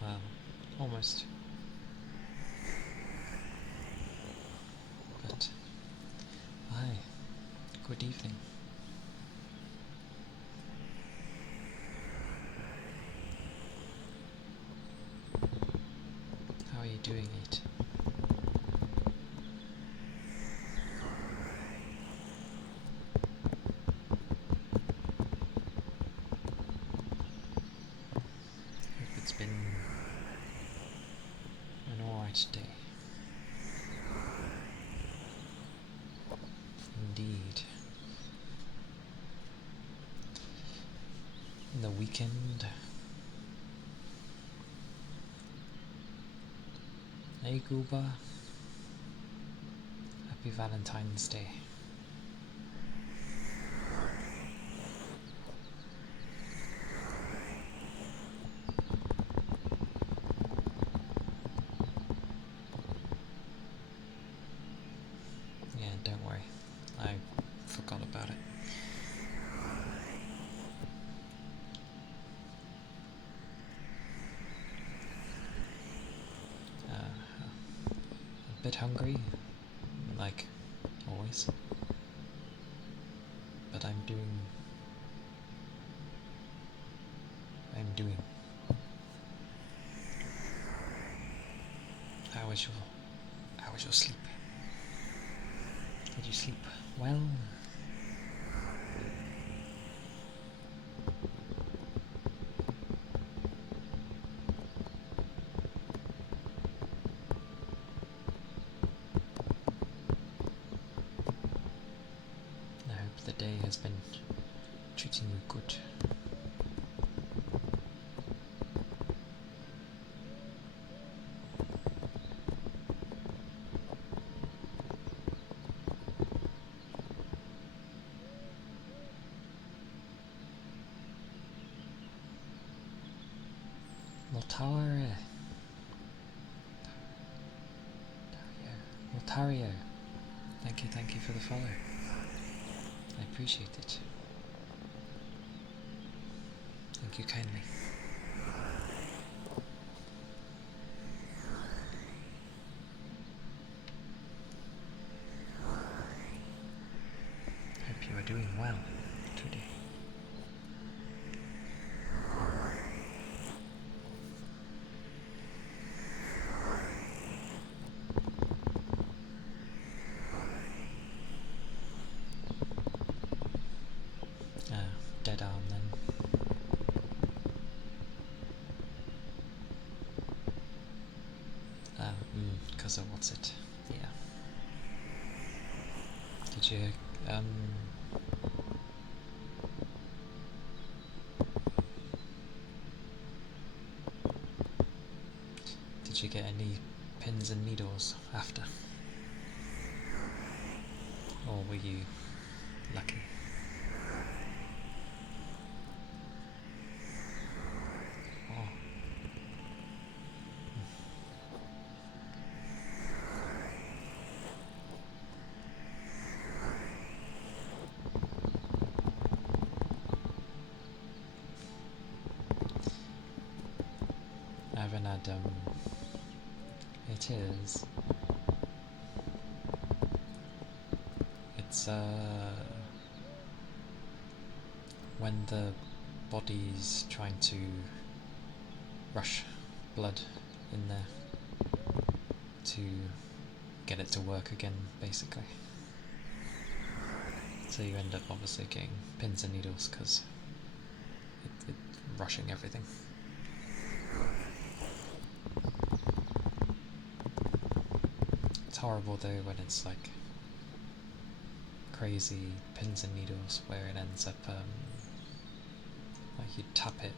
Well, almost. But, hi, good evening. How are you doing it? Hope it's been an alright day. Indeed. The weekend. Hey Gooba. Happy Valentine's Day. Yeah, don't worry. I forgot about it. A bit hungry, like always. But I'm doing. How was your sleep? Did you sleep well? I hope the day has been treating you good. Lotario, thank you for the follow. I appreciate it. Thank you kindly. Hope you are doing well today. Dead arm then. Because of what's it? Yeah. Did you, did you get any pins and needles after? Or were you lucky? Oh. I haven't had, it is. It's, when the body's trying to rush blood in there to get it to work again, basically. So you end up obviously getting pins and needles because it's rushing everything. It's horrible though when it's like crazy pins and needles where it ends up like you tap it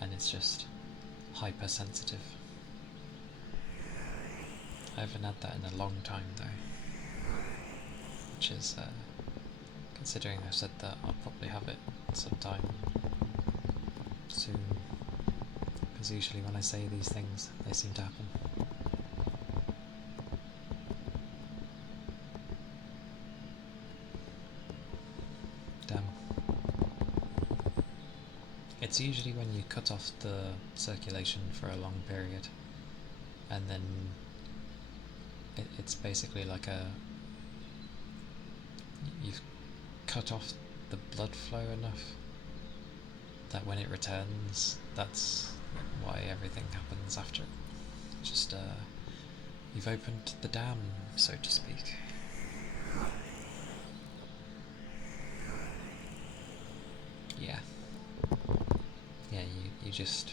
and it's just hypersensitive. I haven't had that in a long time though, which is considering I've said that, I'll probably have it sometime soon, because usually when I say these things they seem to happen. it's usually when you cut off the circulation for a long period, and then it's basically like you've cut off the blood flow enough that when it returns, that's why everything happens after. Just you've opened the dam, so to speak. Yeah. Yeah, you just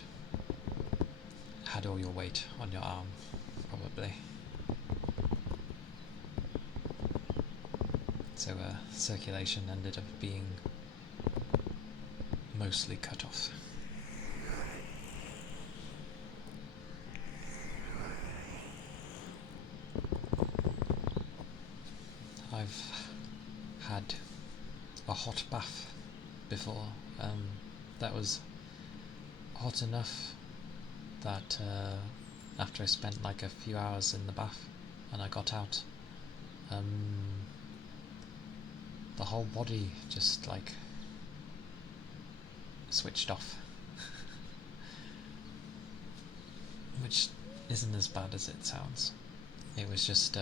had all your weight on your arm, probably. So circulation ended up being mostly cut off. I've had a hot bath before. That was hot enough that after I spent like a few hours in the bath and I got out, the whole body just like switched off. Which isn't as bad as it sounds. It was just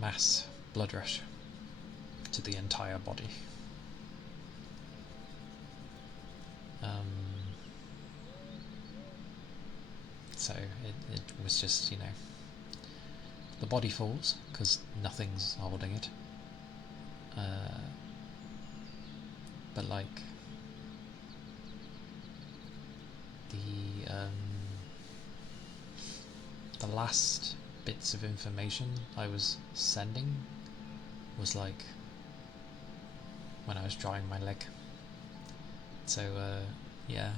mass blood rush to the entire body. So it was just, you know, the body falls because nothing's holding it. But like the last bits of information I was sending was like when I was drying my leg. So yeah,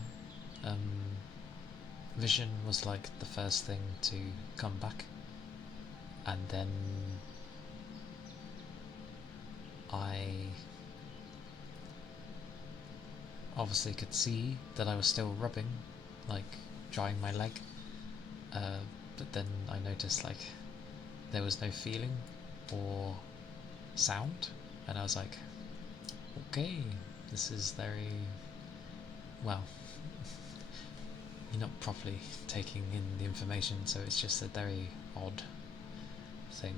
vision was like the first thing to come back, and then I obviously could see that I was still rubbing, like drying my leg, but then I noticed like there was no feeling or sound, and I was like, okay, this is very, well, you're not properly taking in the information, so it's just a very odd thing.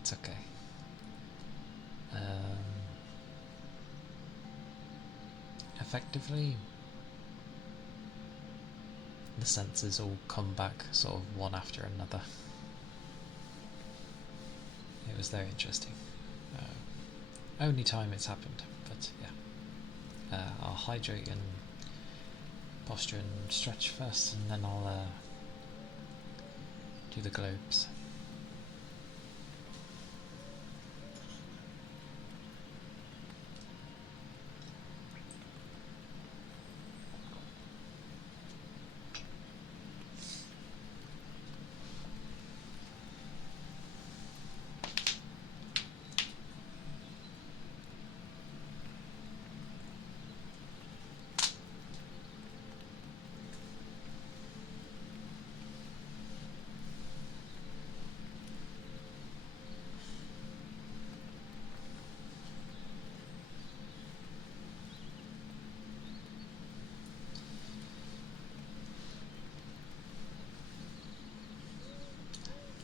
It's okay. Effectively, the senses all come back sort of one after another. It was very interesting. Only time it's happened, but yeah. I'll hydrate and posture and stretch first, and then I'll do the globes.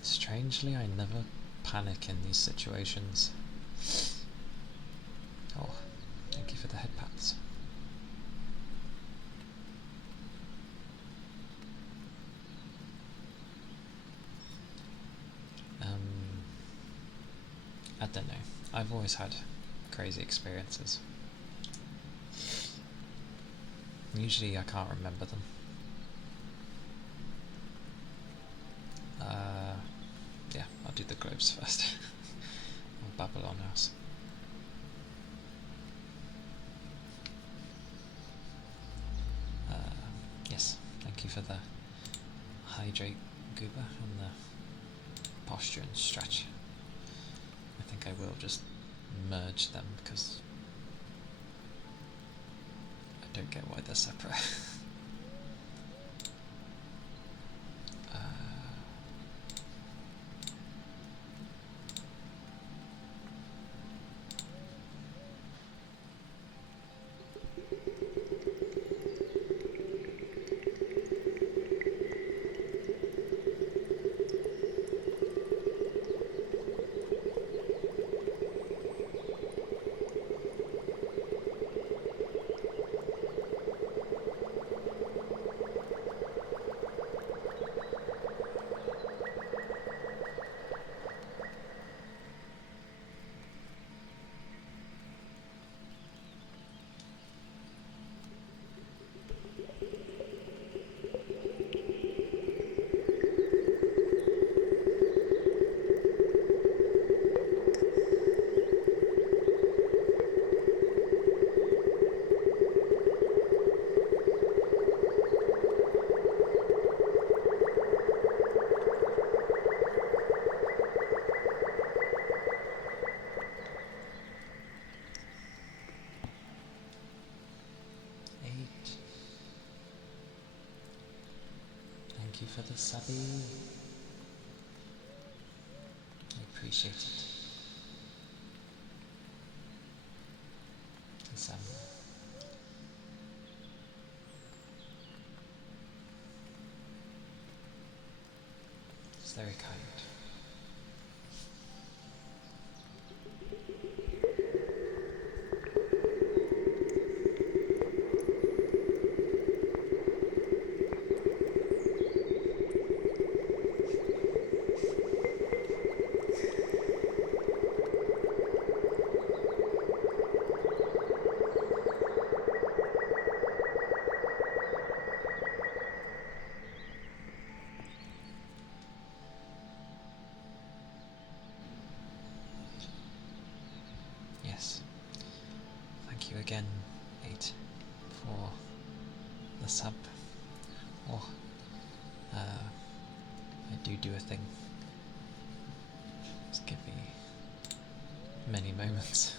Strangely, I never panic in these situations. Oh, thank you for the head pats. I don't know. I've always had crazy experiences. Usually I can't remember them. Yeah, I'll do the globes first. Or Babylon House. Yes, thank you for the hydrate goober and the posture and stretch. I think I will just merge them because I don't get why they're separate. Thank you for the subby. I appreciate it. It's, it's very kind. Yes. Thank you again, 8, for the sub. Oh, I do a thing. Just give me many moments.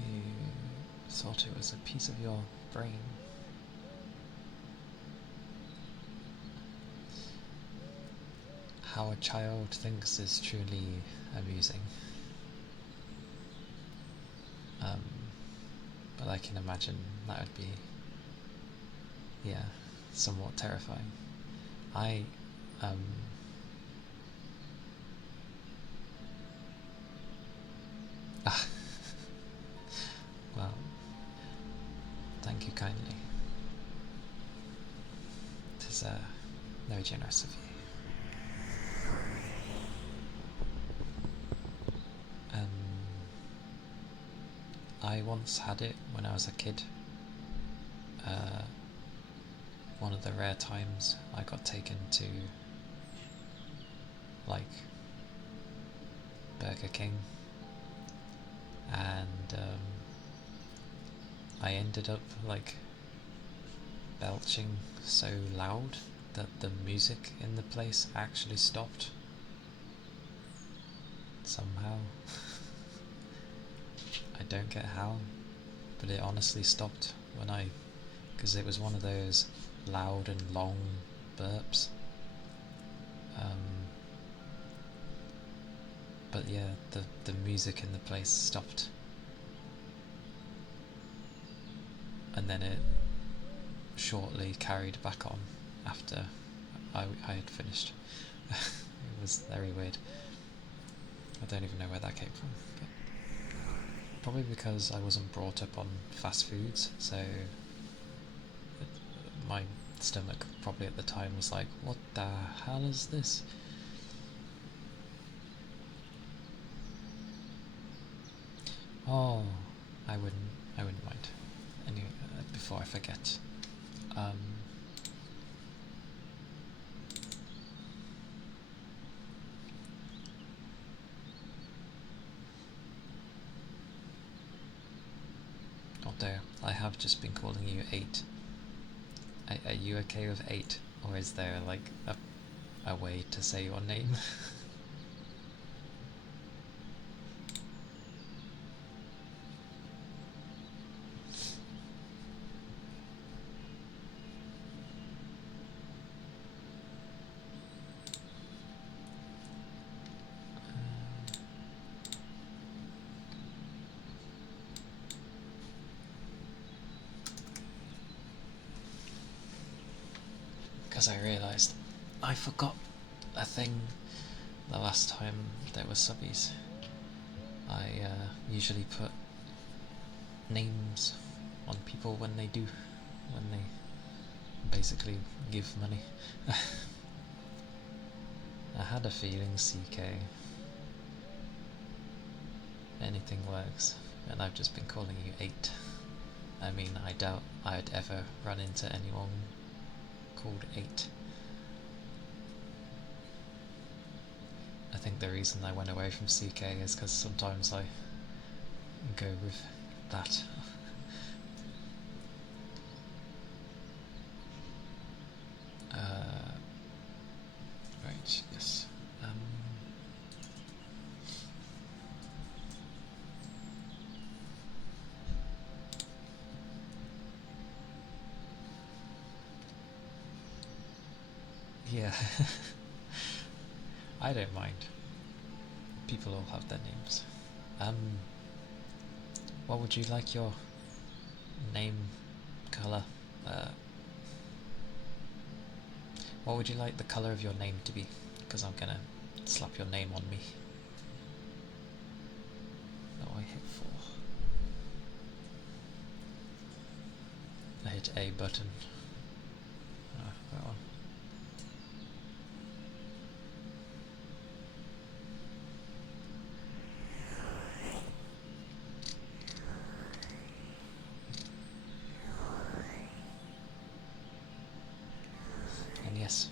You thought it was a piece of your brain. How a child thinks is truly amusing. But I can imagine that would be, yeah, somewhat terrifying. I, well, thank you kindly. It is very generous of you. I once had it when I was a kid. One of the rare times I got taken to, like, Burger King, and I ended up, like, belching so loud that the music in the place actually stopped. Somehow. I don't get how, but it honestly stopped when because it was one of those loud and long burps. But yeah, the music in the place stopped, and then it shortly carried back on after I had finished. It was very weird. I don't even know where that came from, but probably because I wasn't brought up on fast foods, so my stomach probably at the time was like, what the hell is this? Oh, I wouldn't mind. Anyway, before I forget, oh there, I have just been calling you 8. Are you okay with 8, or is there like a way to say your name? Because I realised I forgot a thing the last time there were subbies. I usually put names on people when they basically give money. I had a feeling, CK. Anything works, and I've just been calling you 8. I mean, I doubt I'd ever run into anyone called 8. I think the reason I went away from CK is because sometimes I go with that. Right, yes. Yeah. I don't mind. People all have their names. Um, what would you like your name colour? What would you like the colour of your name to be? Because I'm gonna slap your name on me. Oh, I hit 4. I hit A button. Ah, that one. And yes,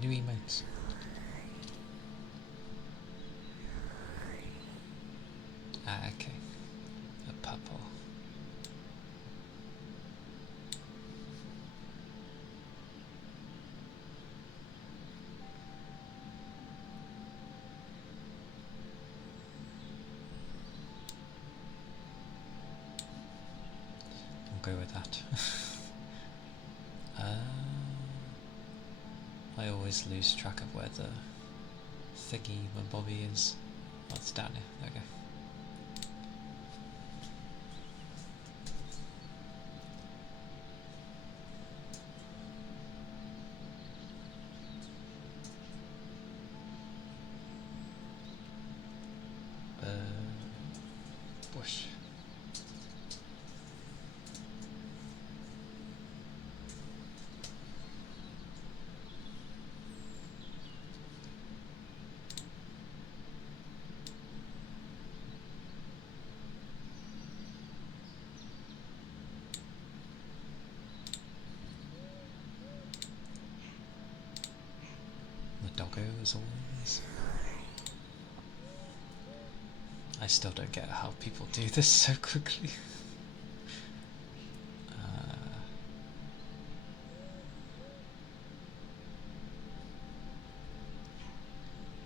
new emotes. Ah, okay. A purple. I'll go with that. I always lose track of where the thingy my bobby is. Oh, it's down here. There we go. Bush. The doggo as always. I still don't get how people do this so quickly.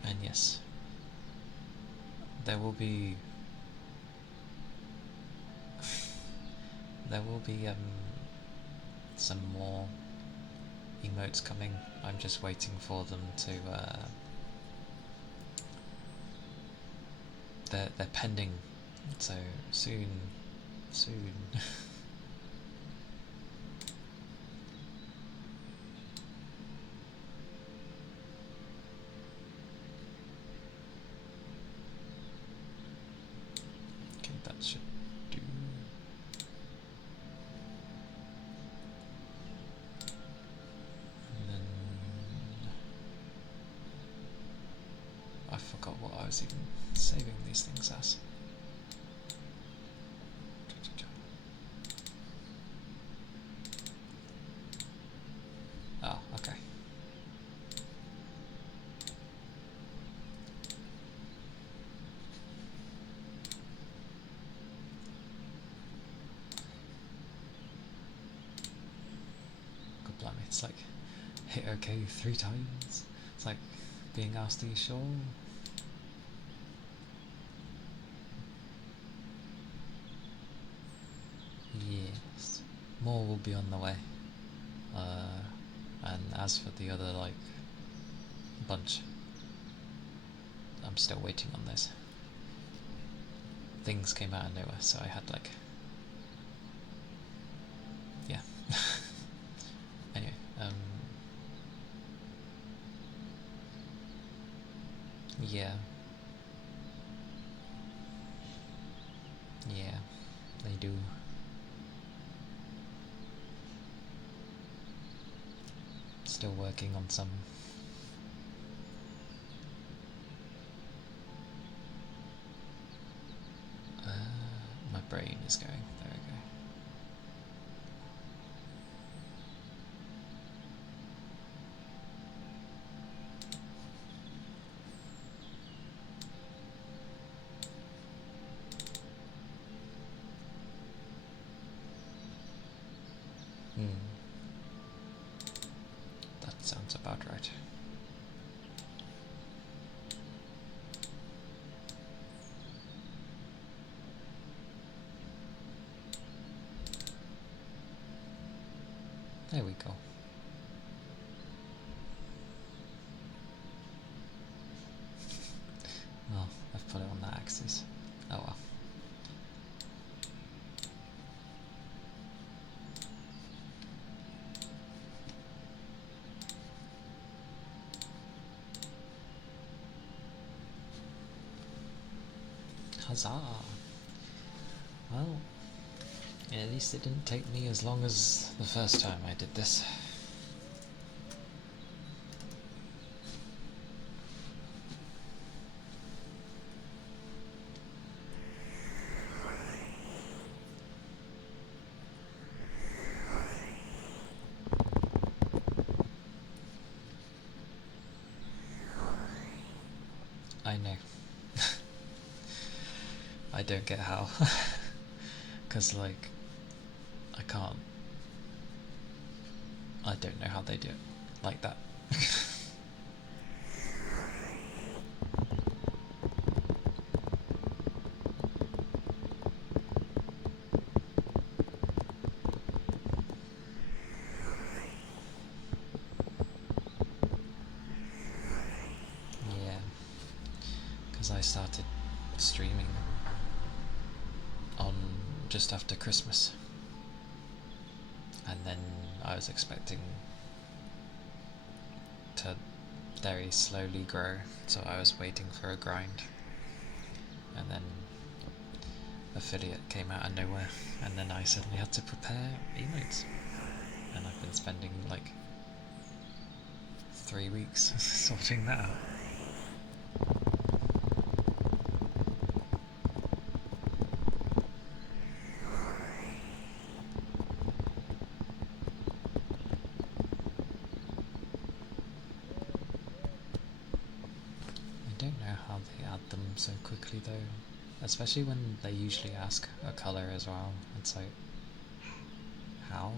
And yes, there will be some more emotes coming. I'm just waiting for them to they're pending, so soon. Okay, that should do. And then I forgot what I was even saving these things as. Oh, okay. God blimey, it's like hit okay 3 times. It's like being asked, are you sure? Yes. More will be on the way. And as for the other, like, bunch, I'm still waiting on those. Things came out of nowhere, so I had, like... Yeah. Anyway, yeah. Yeah, they do. Still working on some. My brain is going. There we go. That sounds about right. There we go. put it on the axis. Oh well. Huzzah! Well, at least it didn't take me as long as the first time I did this. I know. I don't get how. Because, like, I can't. I don't know how they do it like that. Yeah, because I started streaming on just after Christmas, and then I was expecting to very slowly grow, so I was waiting for a grind, and then affiliate came out of nowhere, and then I suddenly had to prepare emotes, and I've been spending like 3 weeks sorting that out. I don't know how they add them so quickly though, especially when they usually ask a colour as well. It's like, how?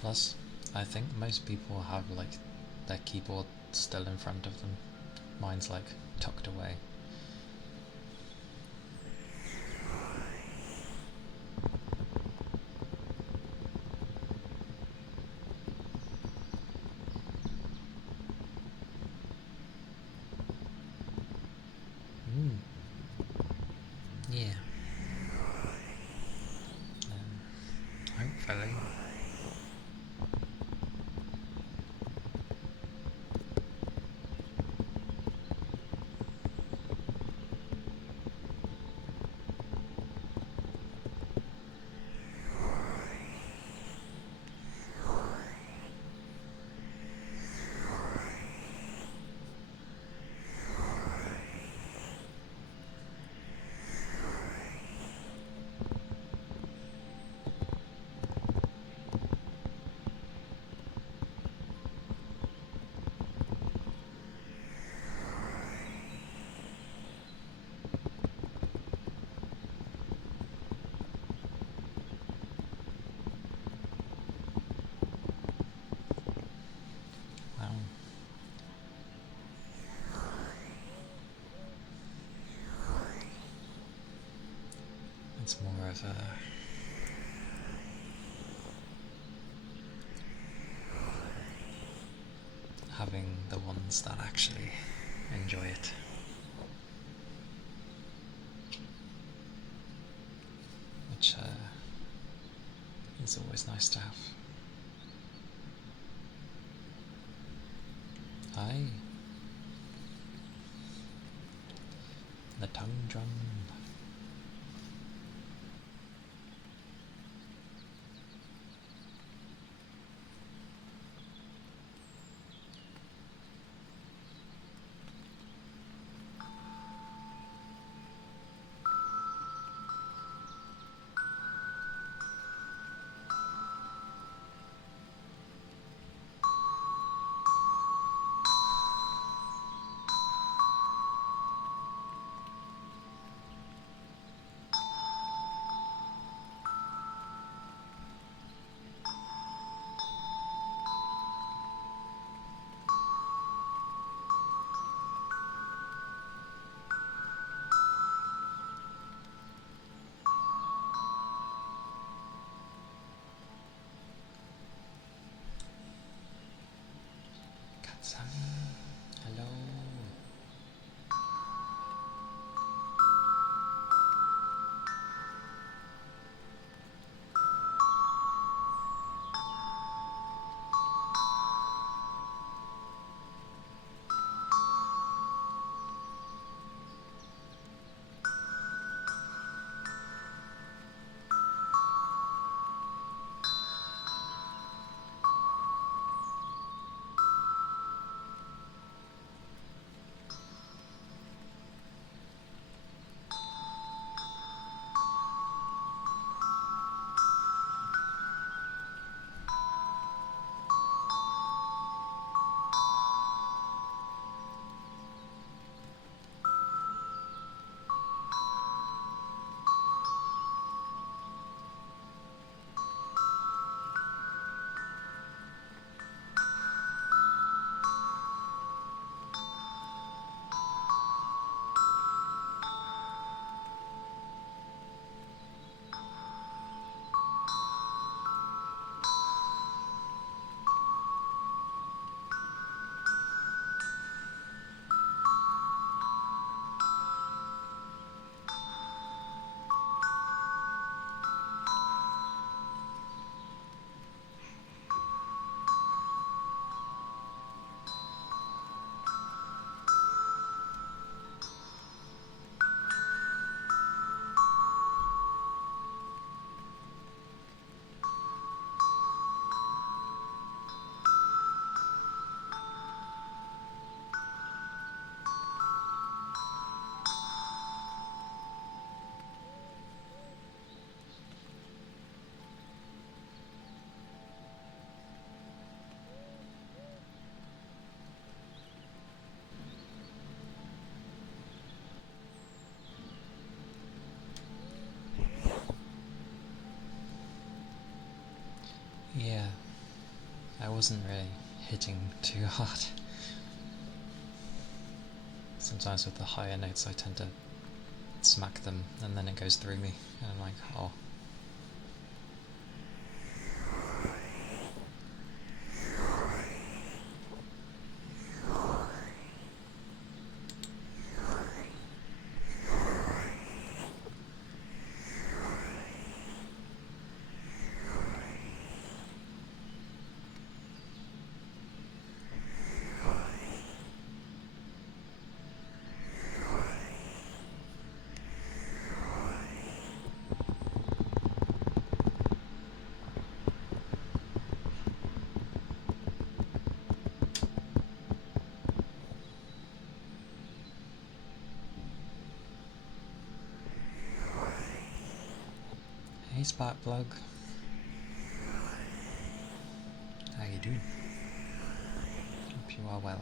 Plus, I think most people have like their keyboard still in front of them. Mine's like tucked away. Yeah. Hopefully. Wow. It's more of a having the ones that actually enjoy it. Which is always nice to have. Aye. The tongue drum. Yeah, I wasn't really hitting too hard. Sometimes with the higher notes I tend to smack them and then it goes through me and I'm like, oh. Hey Sparkplug. How you doing? Hope you are well.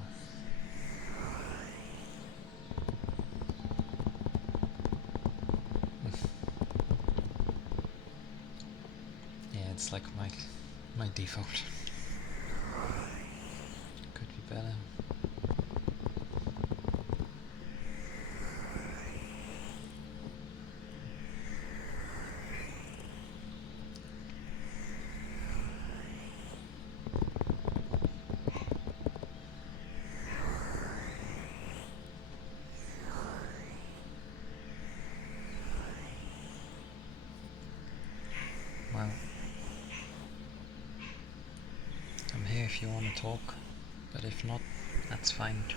Yeah, it's like my default. Could be better. Well, I'm here if you want to talk, but if not, that's fine too.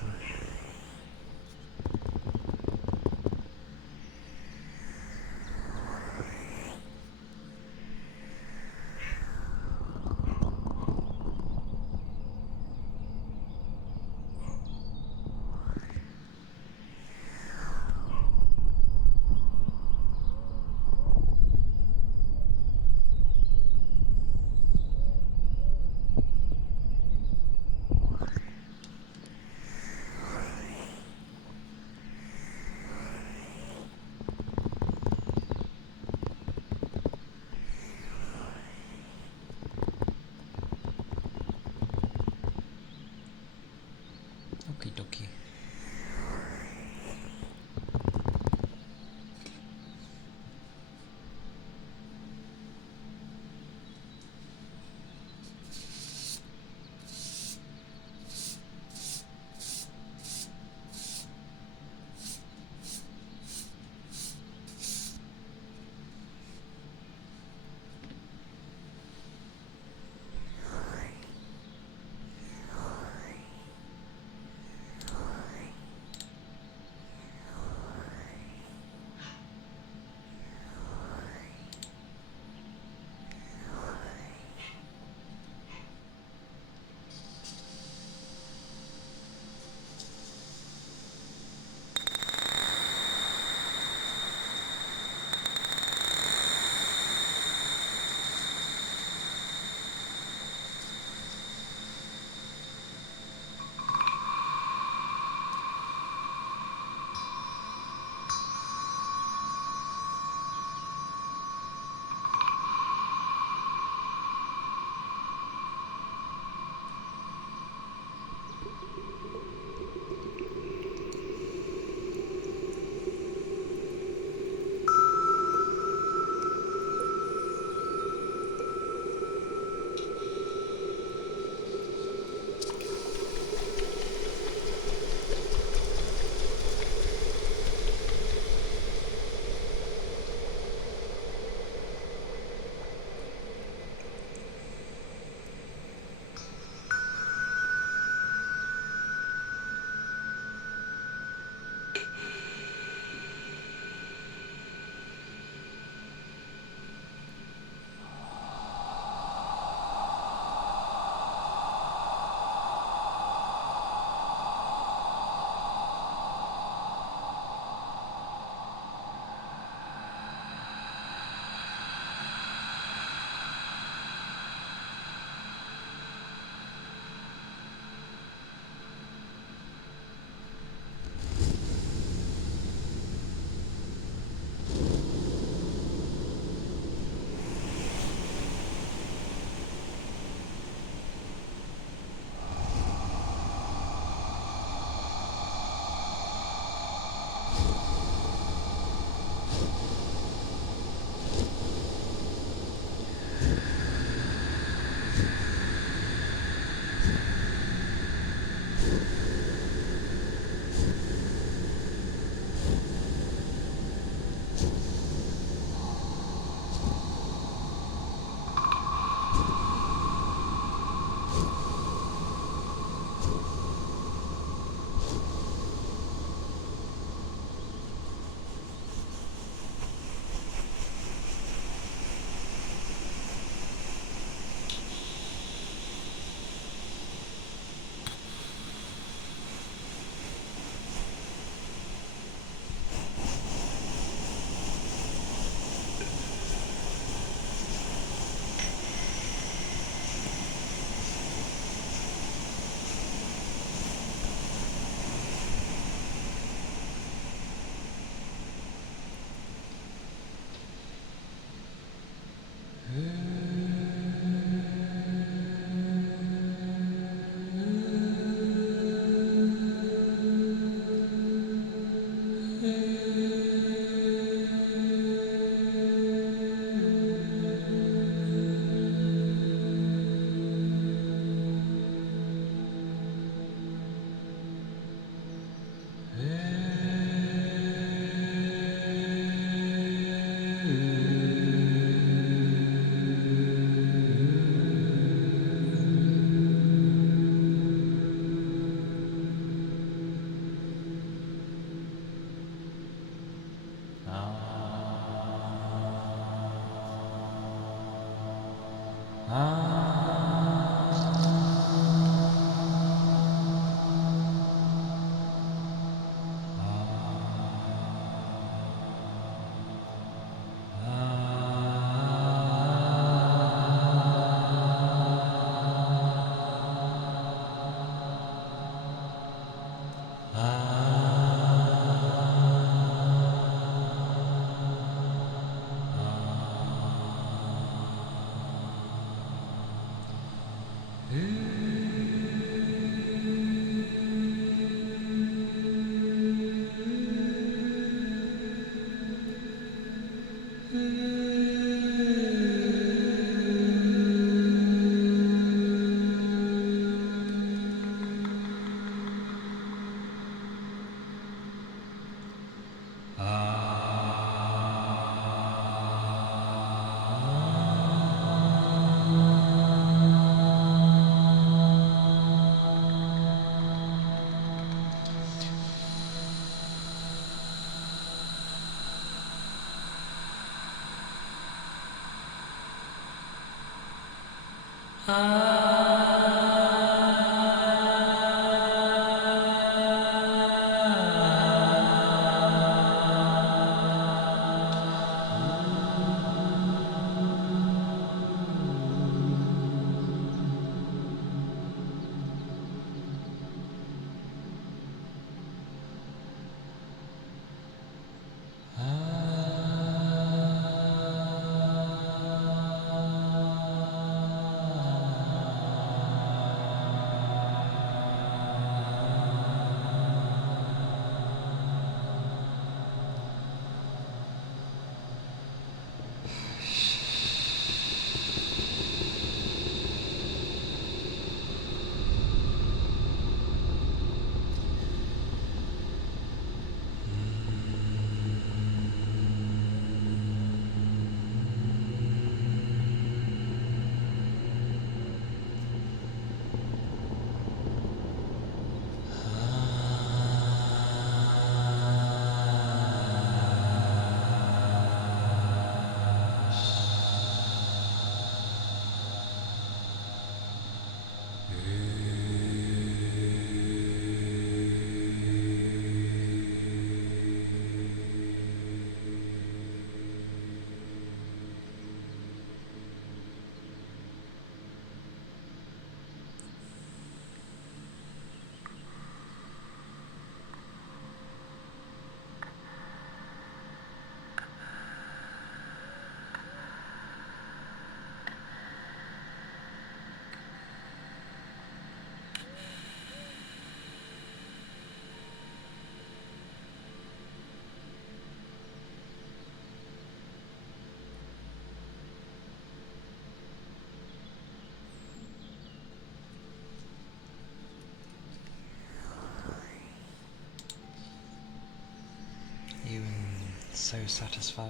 So satisfied.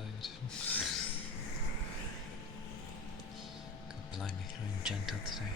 God blimey, I'm gentle today.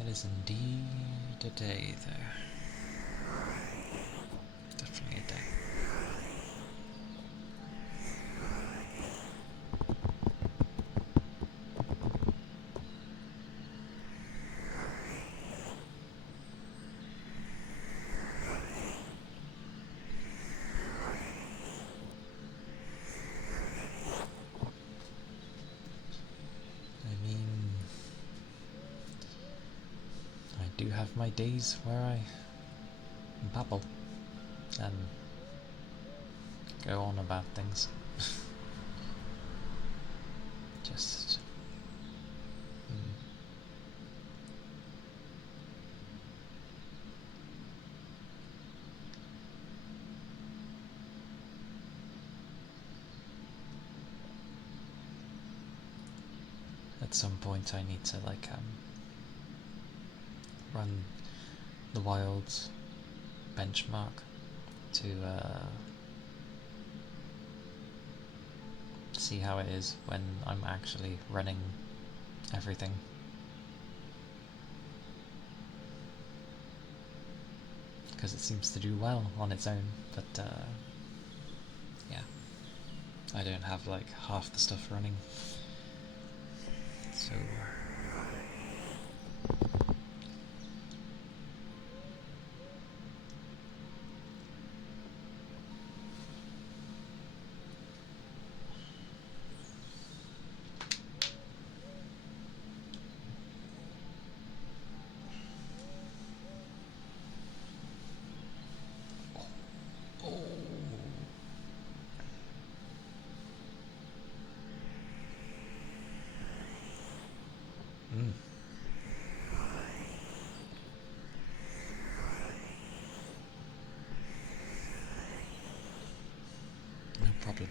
It is indeed a day, though. Definitely a day. do have my days where I babble and go on about things. Just... At some point I need to like run the wilds benchmark to see how it is when I'm actually running everything. Because it seems to do well on its own, but yeah, I don't have like half the stuff running. So no problem.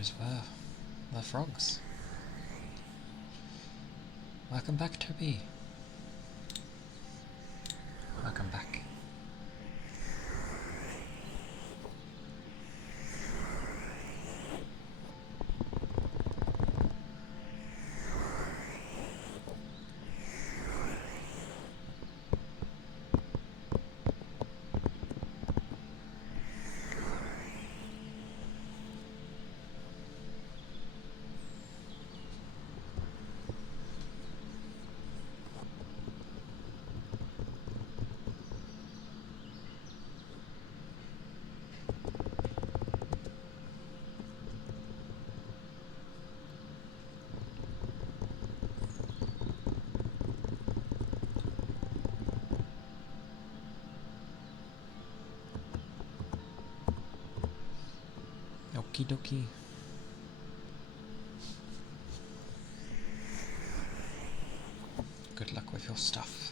Those were the frogs. Welcome back, Toby. Welcome back. Okie dokie. Good luck with your stuff.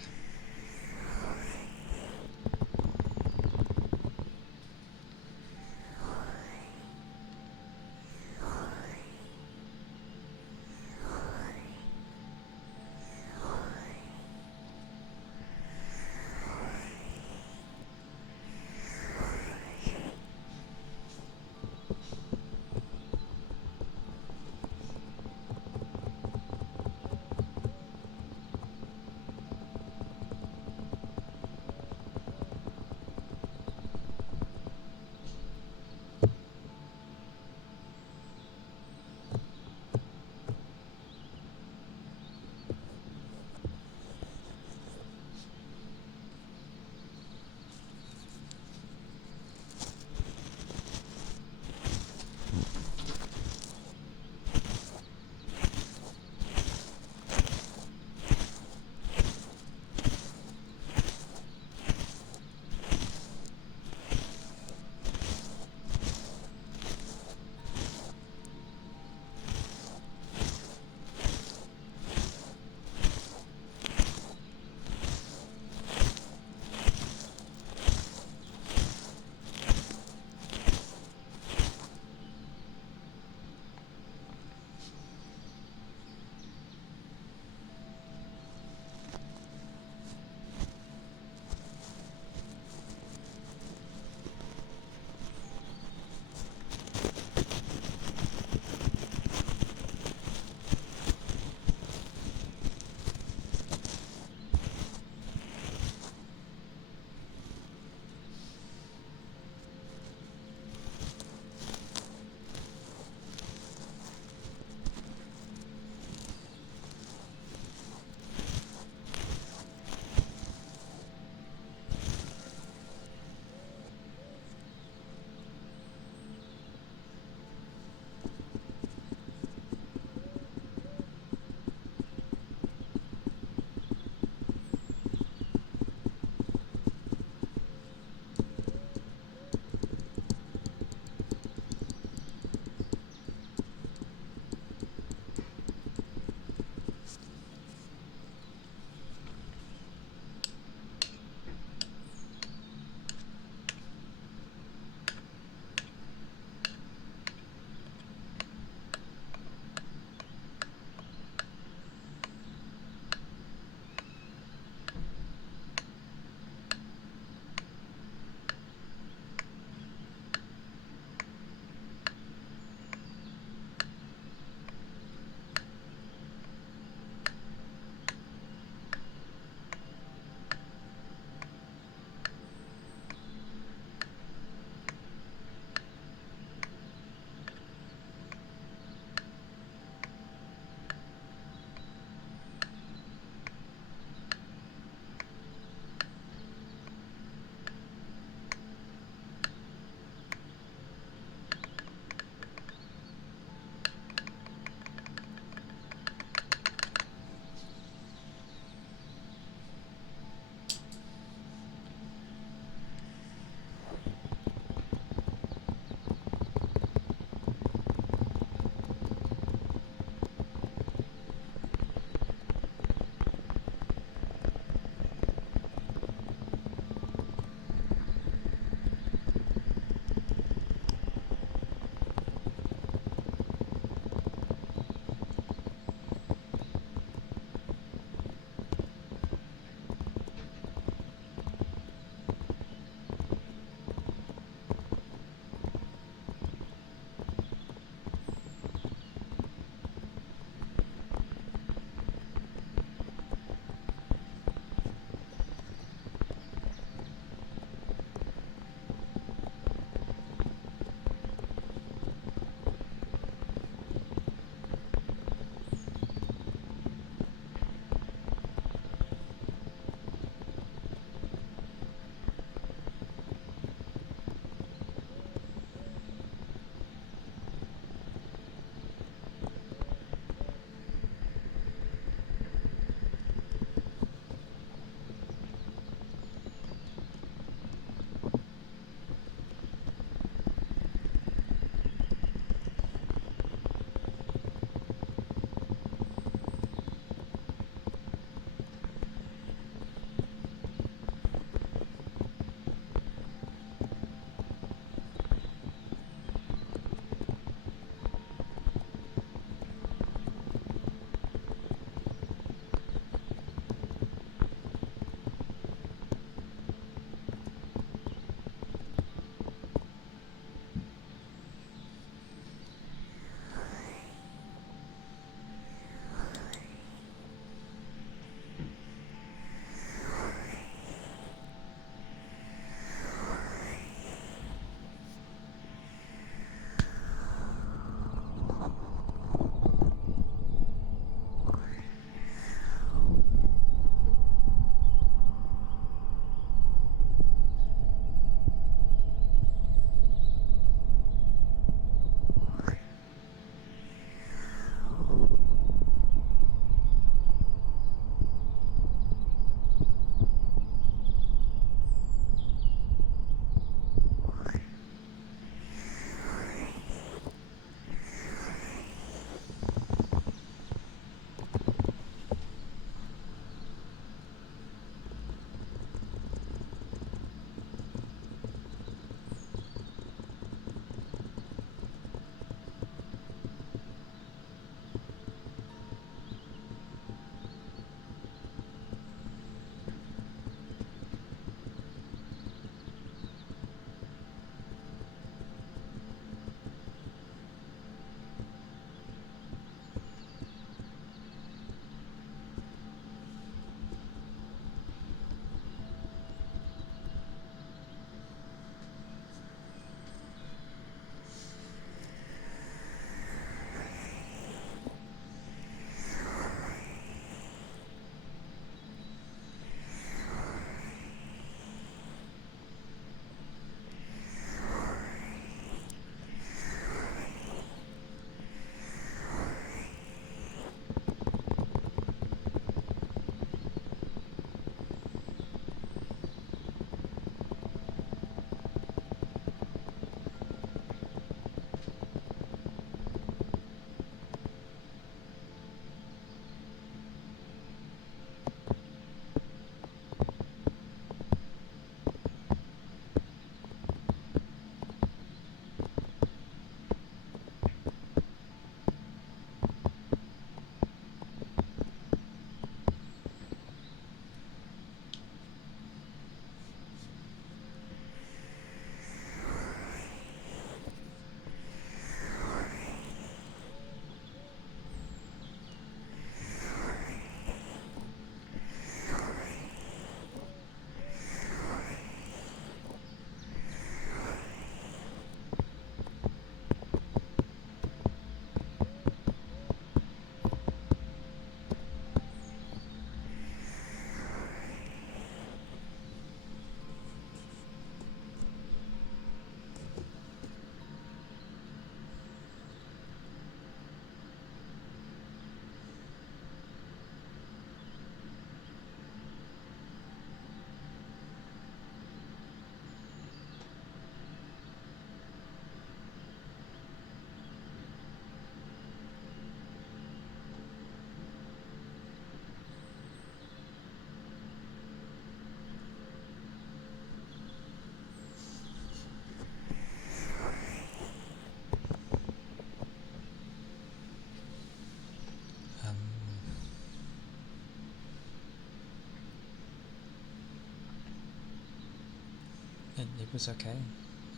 It was okay.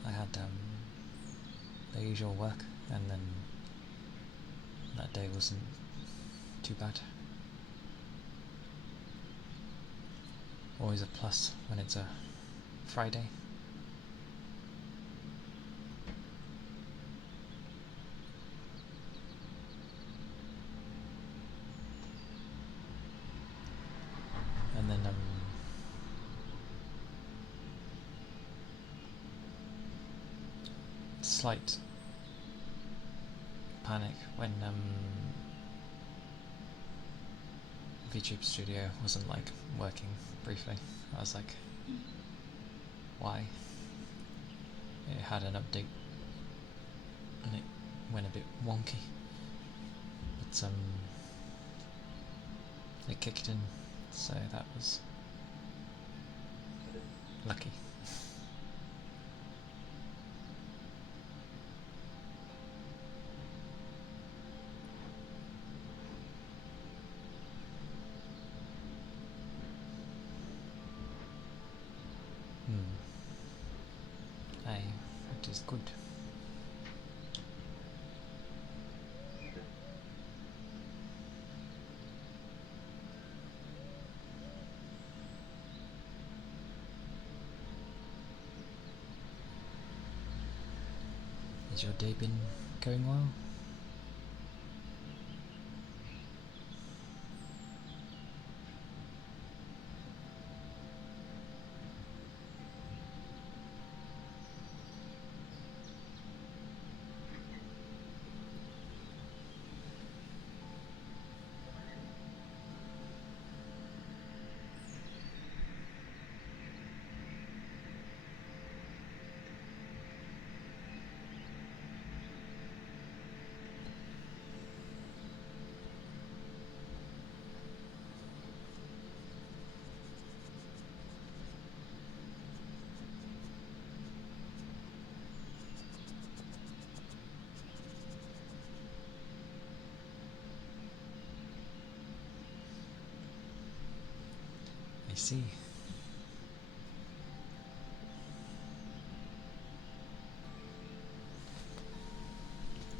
I had the usual work, and then that day wasn't too bad. Always a plus when it's a Friday. And then slight panic when VTube Studio wasn't like working briefly. I was like, why? It had an update and it went a bit wonky, but it kicked in, so that was lucky. Aye, it is good. Has your day been going well? I see.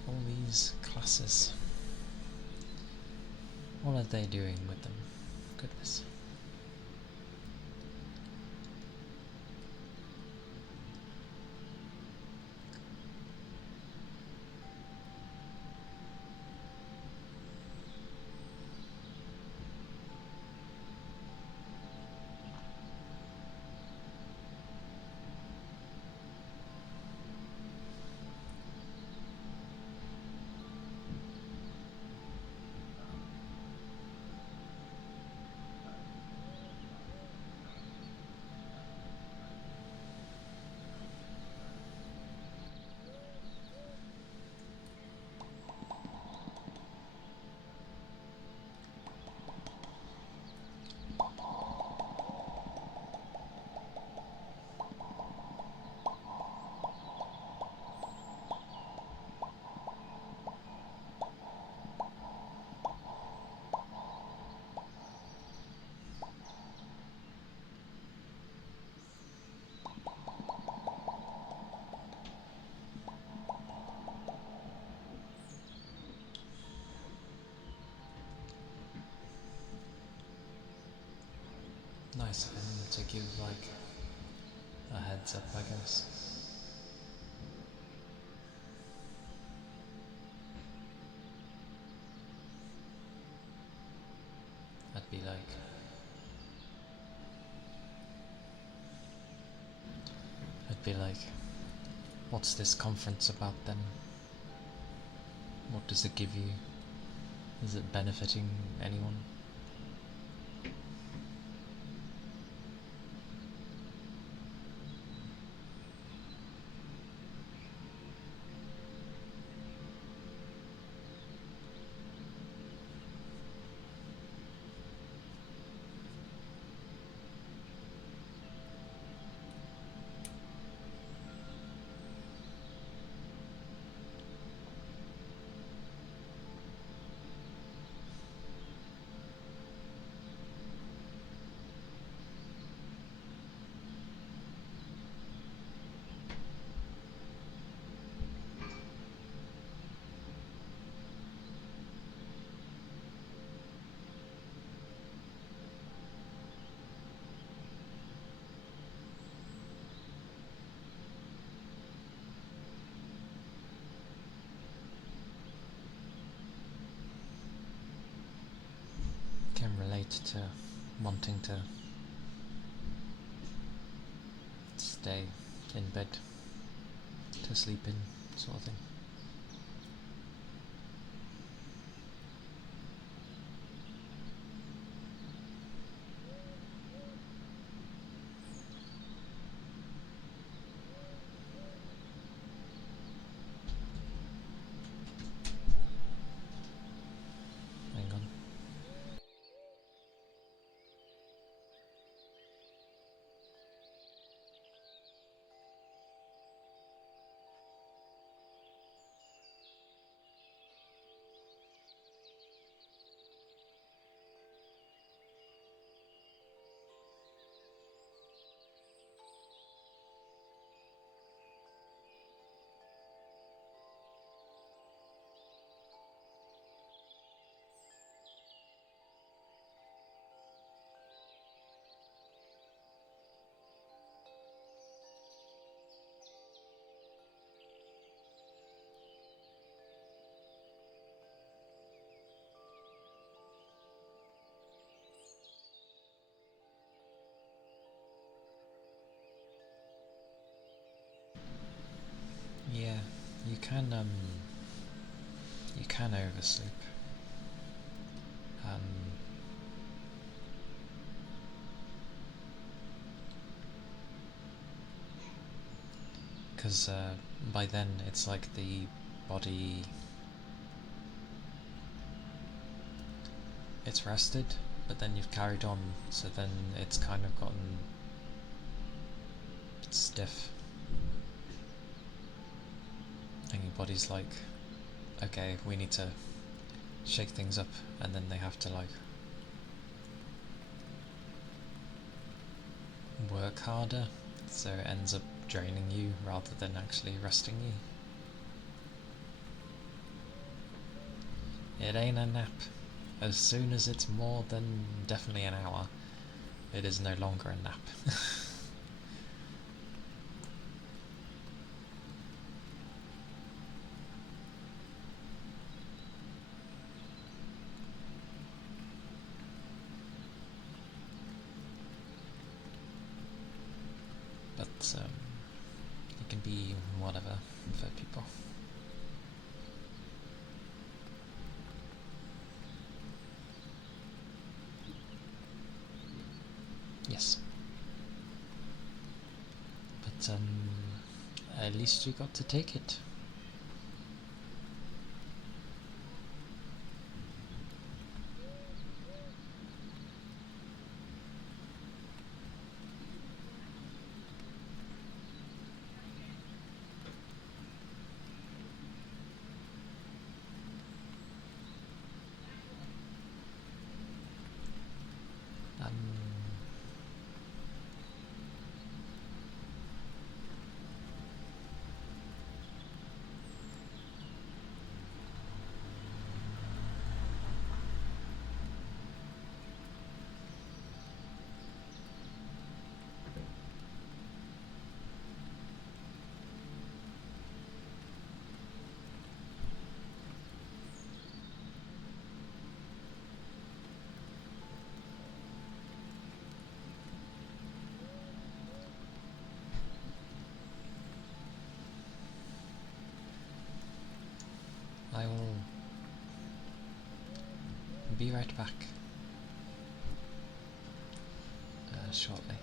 All these classes. What are they doing with them? Goodness. Nice of him to give like a heads up, I guess. I'd be like, what's this conference about then? What does it give you? Is it benefiting anyone? to wanting to stay in bed to sleep in, sort of thing. Hang on. Yeah, you can oversleep. Because by then it's like the body, it's rested, but then you've carried on, so then it's kind of gotten stiff. And your body's like, okay, we need to shake things up, and then they have to like work harder, so it ends up draining you rather than actually resting you. It ain't a nap. As soon as it's more than definitely an hour, it is no longer a nap. But it can be whatever for people. Yes. But at least you got to take it. I will be right back shortly.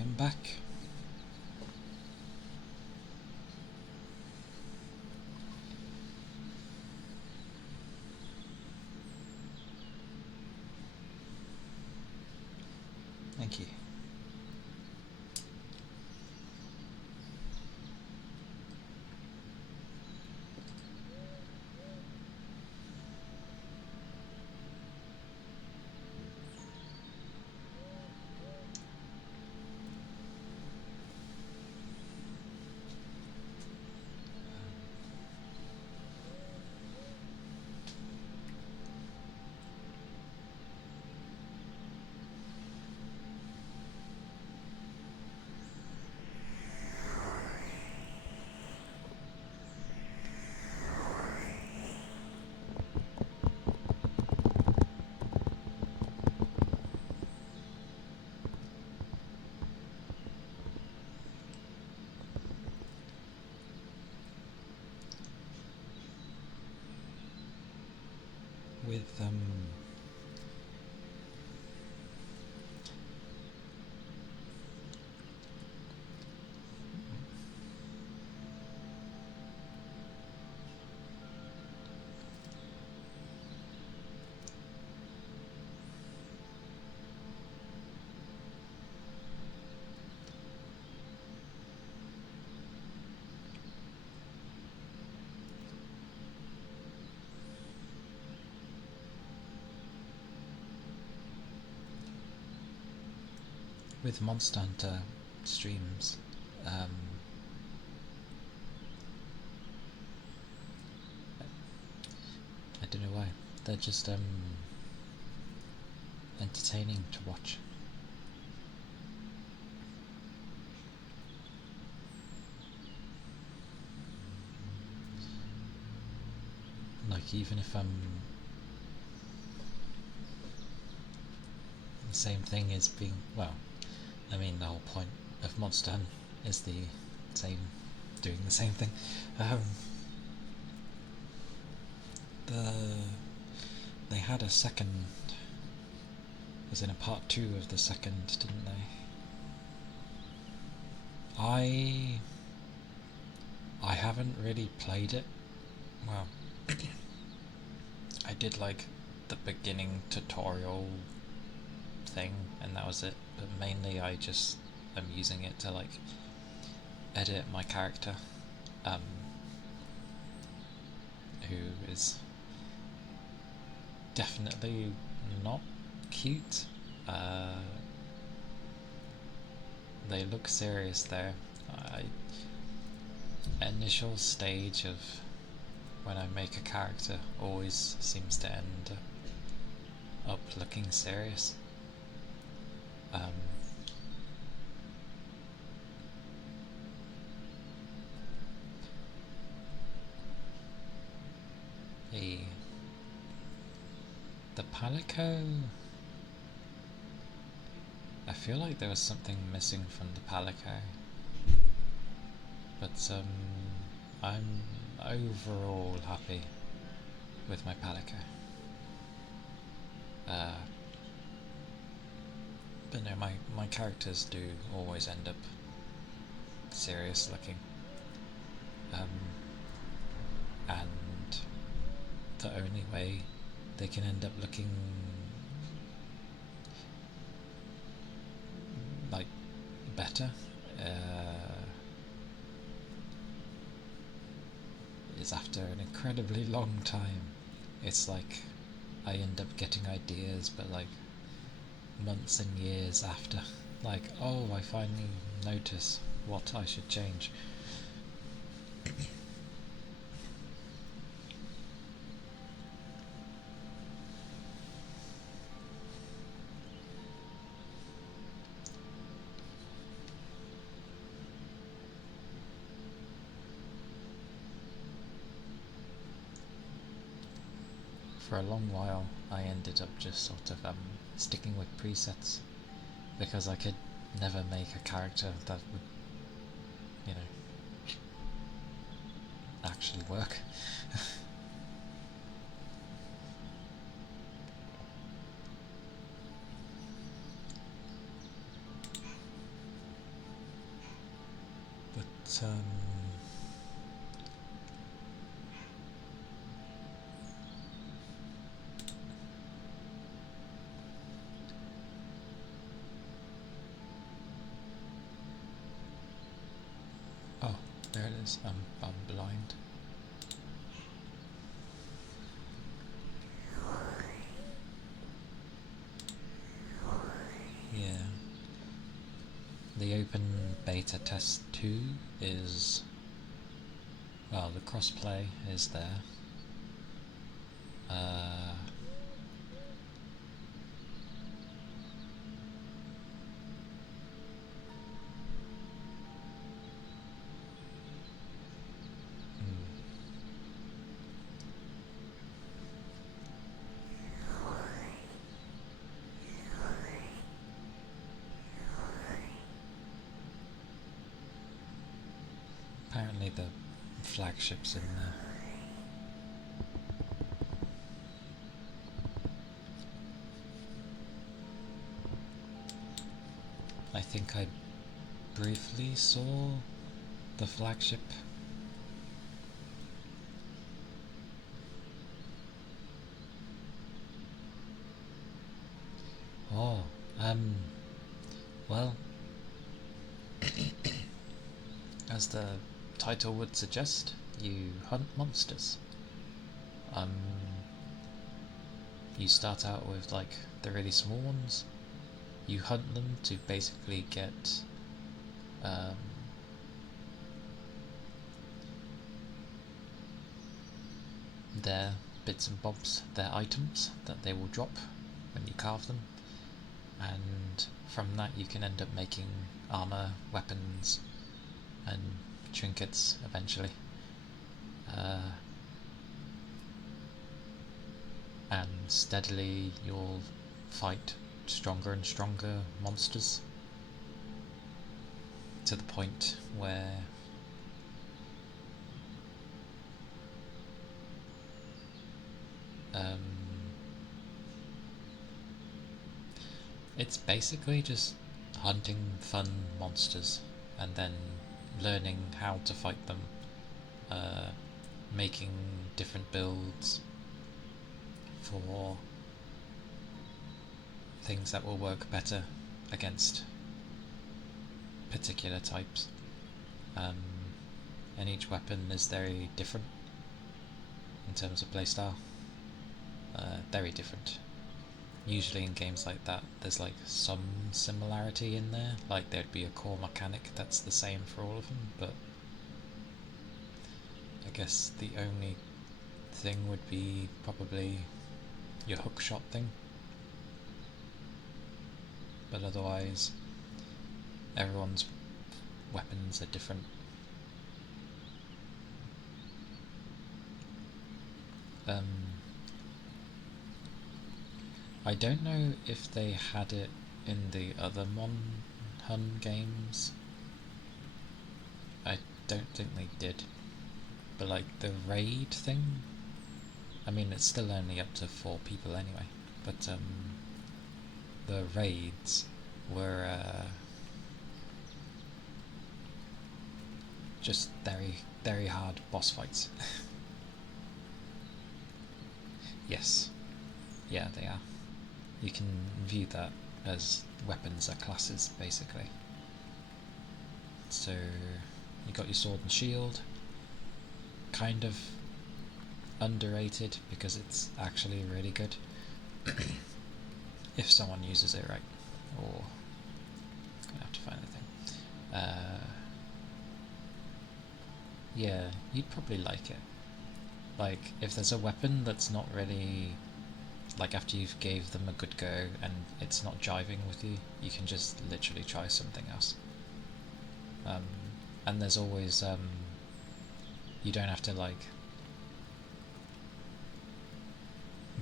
am back. Thank you. With with Monster Hunter streams, I don't know why, they're just entertaining to watch. Like, even if the same thing is being, well, I mean, the whole point of Monster Hunt is the same, doing the same thing. They had a second, was in a part 2 of the second, didn't they? I haven't really played it. Well, I did like the beginning tutorial thing, and that was it. But mainly I just am using it to like edit my character, who is definitely not cute. They look serious there. Initial stage of when I make a character always seems to end up looking serious. The Palico, I feel like there was something missing from the Palico, but I'm overall happy with my Palico. But no, my characters do always end up serious looking, and the only way they can end up looking like better is after an incredibly long time. It's like I end up getting ideas, but like months and years after. Like, oh, I finally notice what I should change. For a long while I ended up just sort of sticking with presets, because I could never make a character that would, you know, actually work. There it is. I'm blind. Yeah. The open beta test 2 is, well, the crossplay is there. Apparently the flagship's in there. I think I briefly saw the flagship. Oh, well, as the title would suggest, you hunt monsters. You start out with like the really small ones. You hunt them to basically get their bits and bobs, their items that they will drop when you carve them, and from that you can end up making armor, weapons, and trinkets eventually. And steadily you'll fight stronger and stronger monsters to the point where it's basically just hunting fun monsters and then learning how to fight them, making different builds for things that will work better against particular types. And each weapon is very different in terms of playstyle. Very different. Usually in games like that there's like some similarity in there, like there'd be a core mechanic that's the same for all of them, but I guess the only thing would be probably your hookshot thing, but otherwise everyone's weapons are different. I don't know if they had it in the other Hun games. I don't think they did. But like the raid thing, I mean it's still only up to 4 people anyway, but the raids were just very, very hard boss fights. Yes. Yeah, they are. You can view that as weapons are classes, basically. So, you got your sword and shield. Kind of underrated because it's actually really good if someone uses it right. Or I'm gonna have to find the thing. Yeah, you'd probably like it. Like, if there's a weapon that's not really, like, after you've gave them a good go and it's not jiving with you, you can just literally try something else. And there's always, you don't have to, like,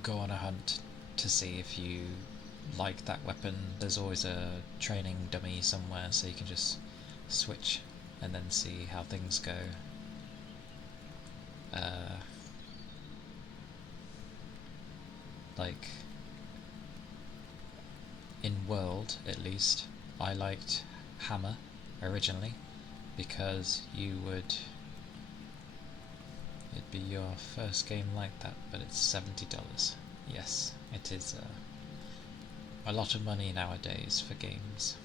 go on a hunt to see if you like that weapon. There's always a training dummy somewhere, so you can just switch and then see how things go. Like, in World, at least, I liked Hammer originally, because it'd be your first game like that, but it's $70. Yes, it is a lot of money nowadays for games.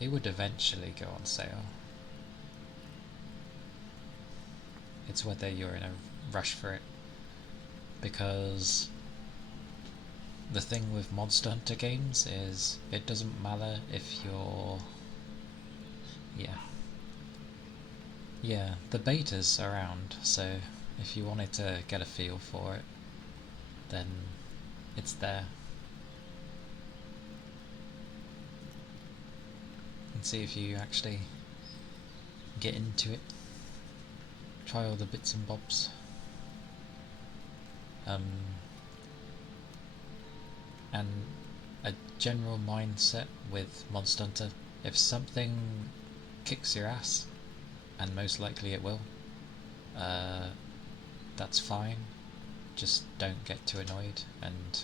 It would eventually go on sale, It's whether you're in a rush for it. Because the thing with Monster Hunter games is it doesn't matter if you're... Yeah. Yeah, the beta's around, so if you wanted to get a feel for it, then it's there. And see if you actually get into it. Try all the bits and bobs. And a general mindset with Monster Hunter, if something kicks your ass, and most likely it will, that's fine. Just don't get too annoyed and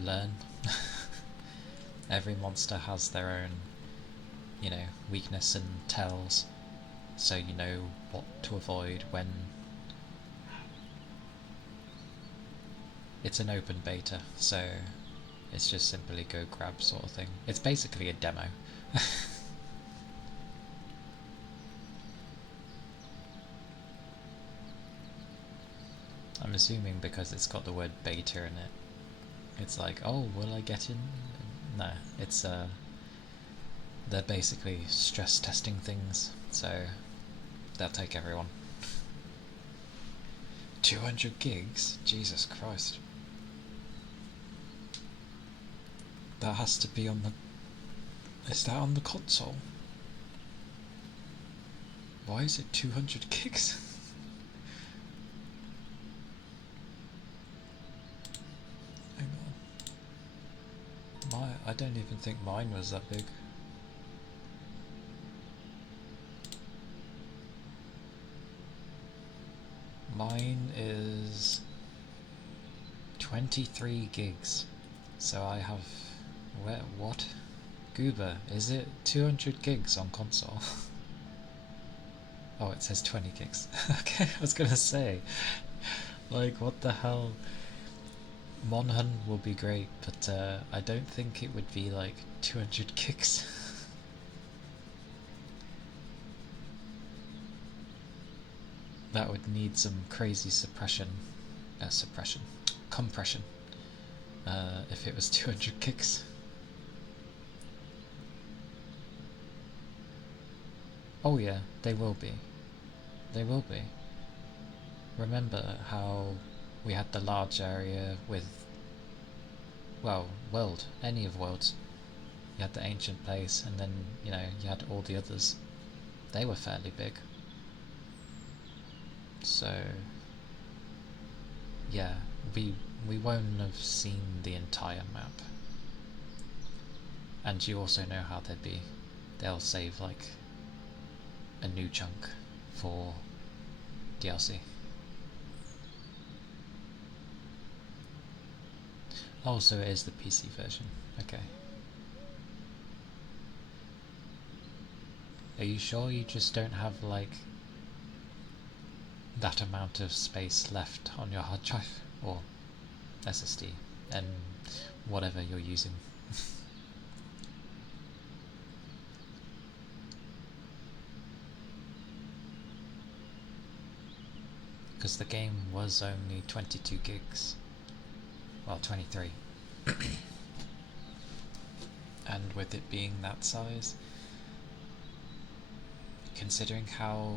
learn. Every monster has their own, weakness and tells, so you know what to avoid when it's an open beta, so it's just simply go grab sort of thing. It's basically a demo. I'm assuming because it's got the word beta in it, it's like, oh, will I get in? No, it's they're basically stress testing things, so they'll take everyone. 200 gigs? Jesus Christ. That has to be on the... Is that on the console? Why is it 200 gigs? Hang on. I don't even think mine was that big. Mine is 23 gigs. So I have... What? Goober, is it 200 gigs on console? Oh, it says 20 gigs. Okay, I was gonna say, like, what the hell? Monhun will be great, but I don't think it would be like 200 gigs. That would need some crazy compression, if it was 200 gigs. Oh yeah, they will be. They will be. Remember how we had the large area with, well, world, any of worlds. You had the ancient place, and then, you had all the others. They were fairly big. So, yeah, we won't have seen the entire map. And you also know how they'd be. They'll save, like, a new chunk for DLC. Oh, so it is the PC version. Okay. Are you sure you just don't have, like, that amount of space left on your hard drive? Or SSD? And whatever you're using? Because the game was only 22 gigs. Well, 23. And with it being that size, considering how,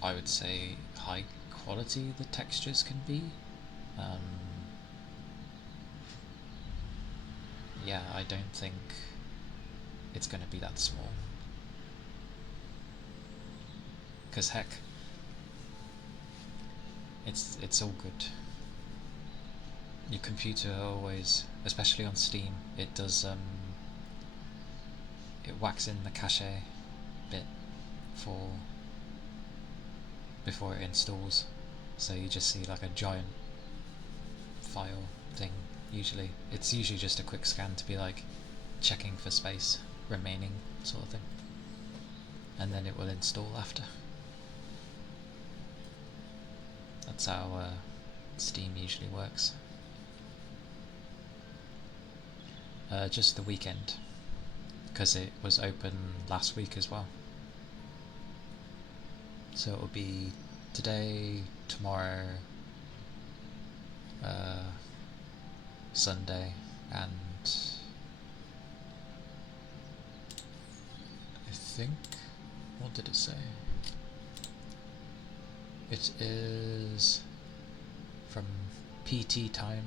I would say, high quality the textures can be, yeah, I don't think it's going to be that small. Because heck, it's all good. Your computer always, especially on Steam, it does it whacks in the cache bit before it installs, so you just see like a giant file thing. It's usually just a quick scan to be like checking for space remaining sort of thing, and then it will install after. That's how Steam usually works. Just the weekend, because it was open last week as well. So it'll be today, tomorrow, uh, Sunday, and I think, what did it say? It is from PT time,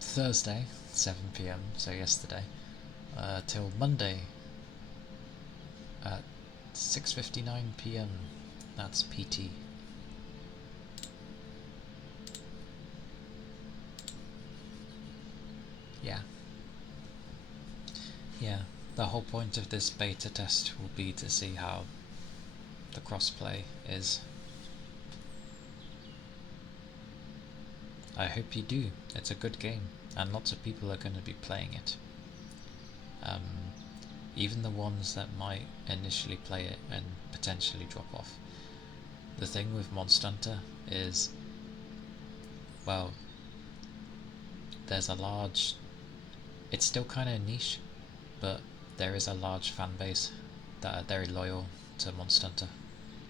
Thursday, 7 PM, so yesterday, till Monday at 6:59 PM. That's PT. Yeah. Yeah, the whole point of this beta test will be to see how the crossplay is. I hope you do. It's a good game, and lots of people are going to be playing it. Even the ones that might initially play it and potentially drop off. The thing with Monster Hunter is, well, there's a large... It's still kind of niche, but there is a large fan base that are very loyal to Monster Hunter.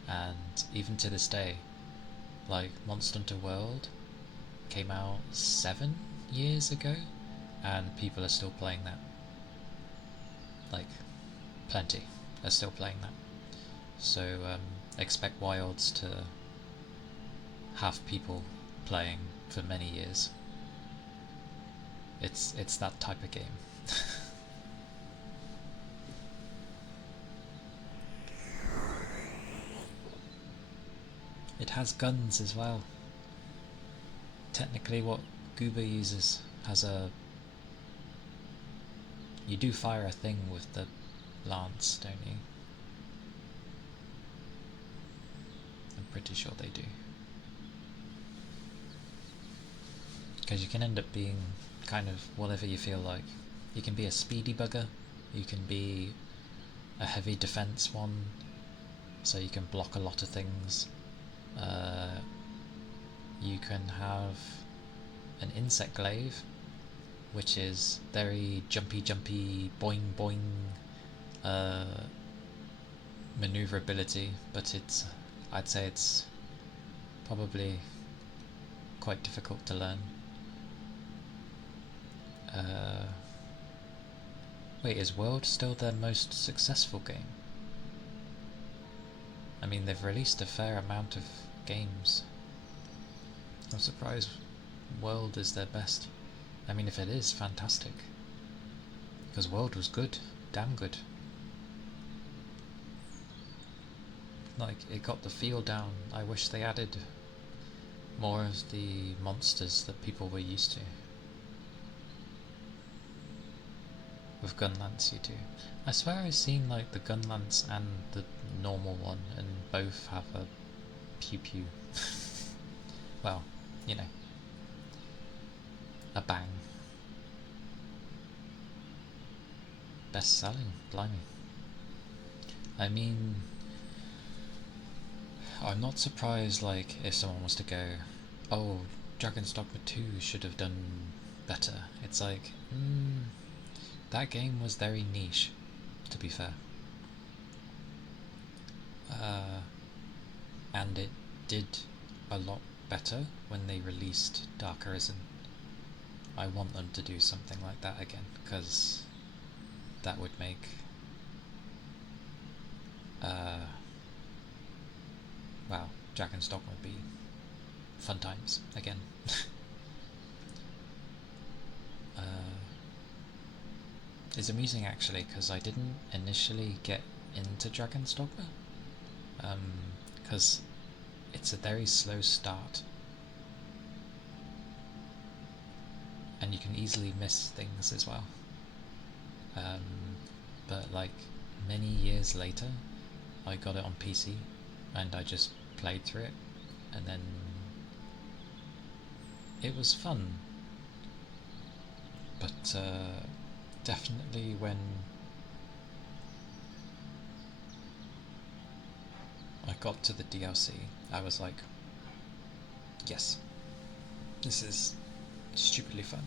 And even to this day, like, Monster Hunter World came out 7 years ago, and people are still playing that. Like, plenty are still playing that. So expect Wilds to have people playing for many years. It's that type of game. It has guns as well. Technically what Gooba uses has a... You do fire a thing with the lance, don't you? I'm pretty sure they do. Because you can end up being kind of whatever you feel like. You can be a speedy bugger, you can be a heavy defense one, so you can block a lot of things. You can have an insect glaive, which is very jumpy, boing boing maneuverability, but I'd say it's probably quite difficult to learn. Wait, is World still their most successful game? I mean, they've released a fair amount of games. I'm surprised World is their best. I mean, if it is, fantastic. Because World was good, damn good. Like, it got the feel down. I wish they added more of the monsters that people were used to. With Gunlance you do. I swear I've seen like the Gunlance and the normal one, and both have a pew pew. Well, you know, a bang. Best selling, blimey. I mean, I'm not surprised like if someone was to go, oh, Dragon's Dogma 2 should have done better. It's like, that game was very niche, to be fair. And it did a lot better when they released Dark Arisen. I want them to do something like that again, because that would make wow, Dragon's Dogma would be fun times again. It's amusing actually, because I didn't initially get into Dragon's Dogma, because it's a very slow start, and you can easily miss things as well. But like many years later, I got it on PC, and I just played through it, and then it was fun. But definitely when I got to the DLC, I was like, yes, this is stupidly fun.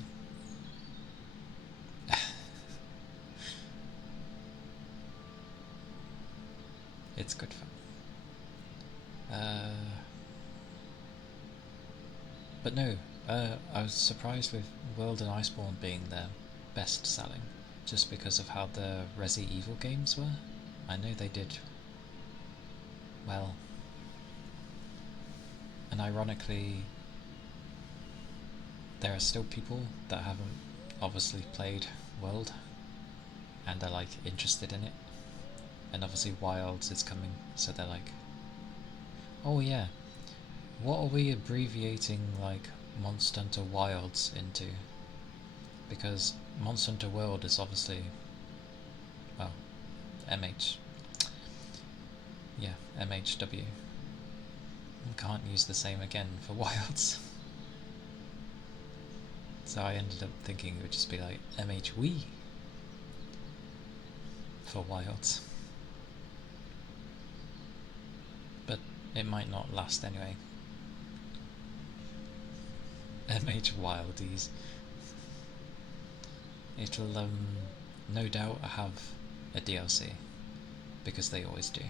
It's good fun. But no, I was surprised with World and Iceborne being their best selling, just because of how the Resi Evil games were. I know they did well. And ironically, there are still people that haven't obviously played World and are like interested in it. And obviously Wilds is coming, so they're like, oh yeah, what are we abbreviating like Monster Hunter Wilds into? Because Monster Hunter World is obviously, well, MH. Yeah, MHW. Can't use the same again for Wilds. So I ended up thinking it would just be like MHW for Wilds. But it might not last anyway. MH Wildies. It'll no doubt have a DLC, because they always do.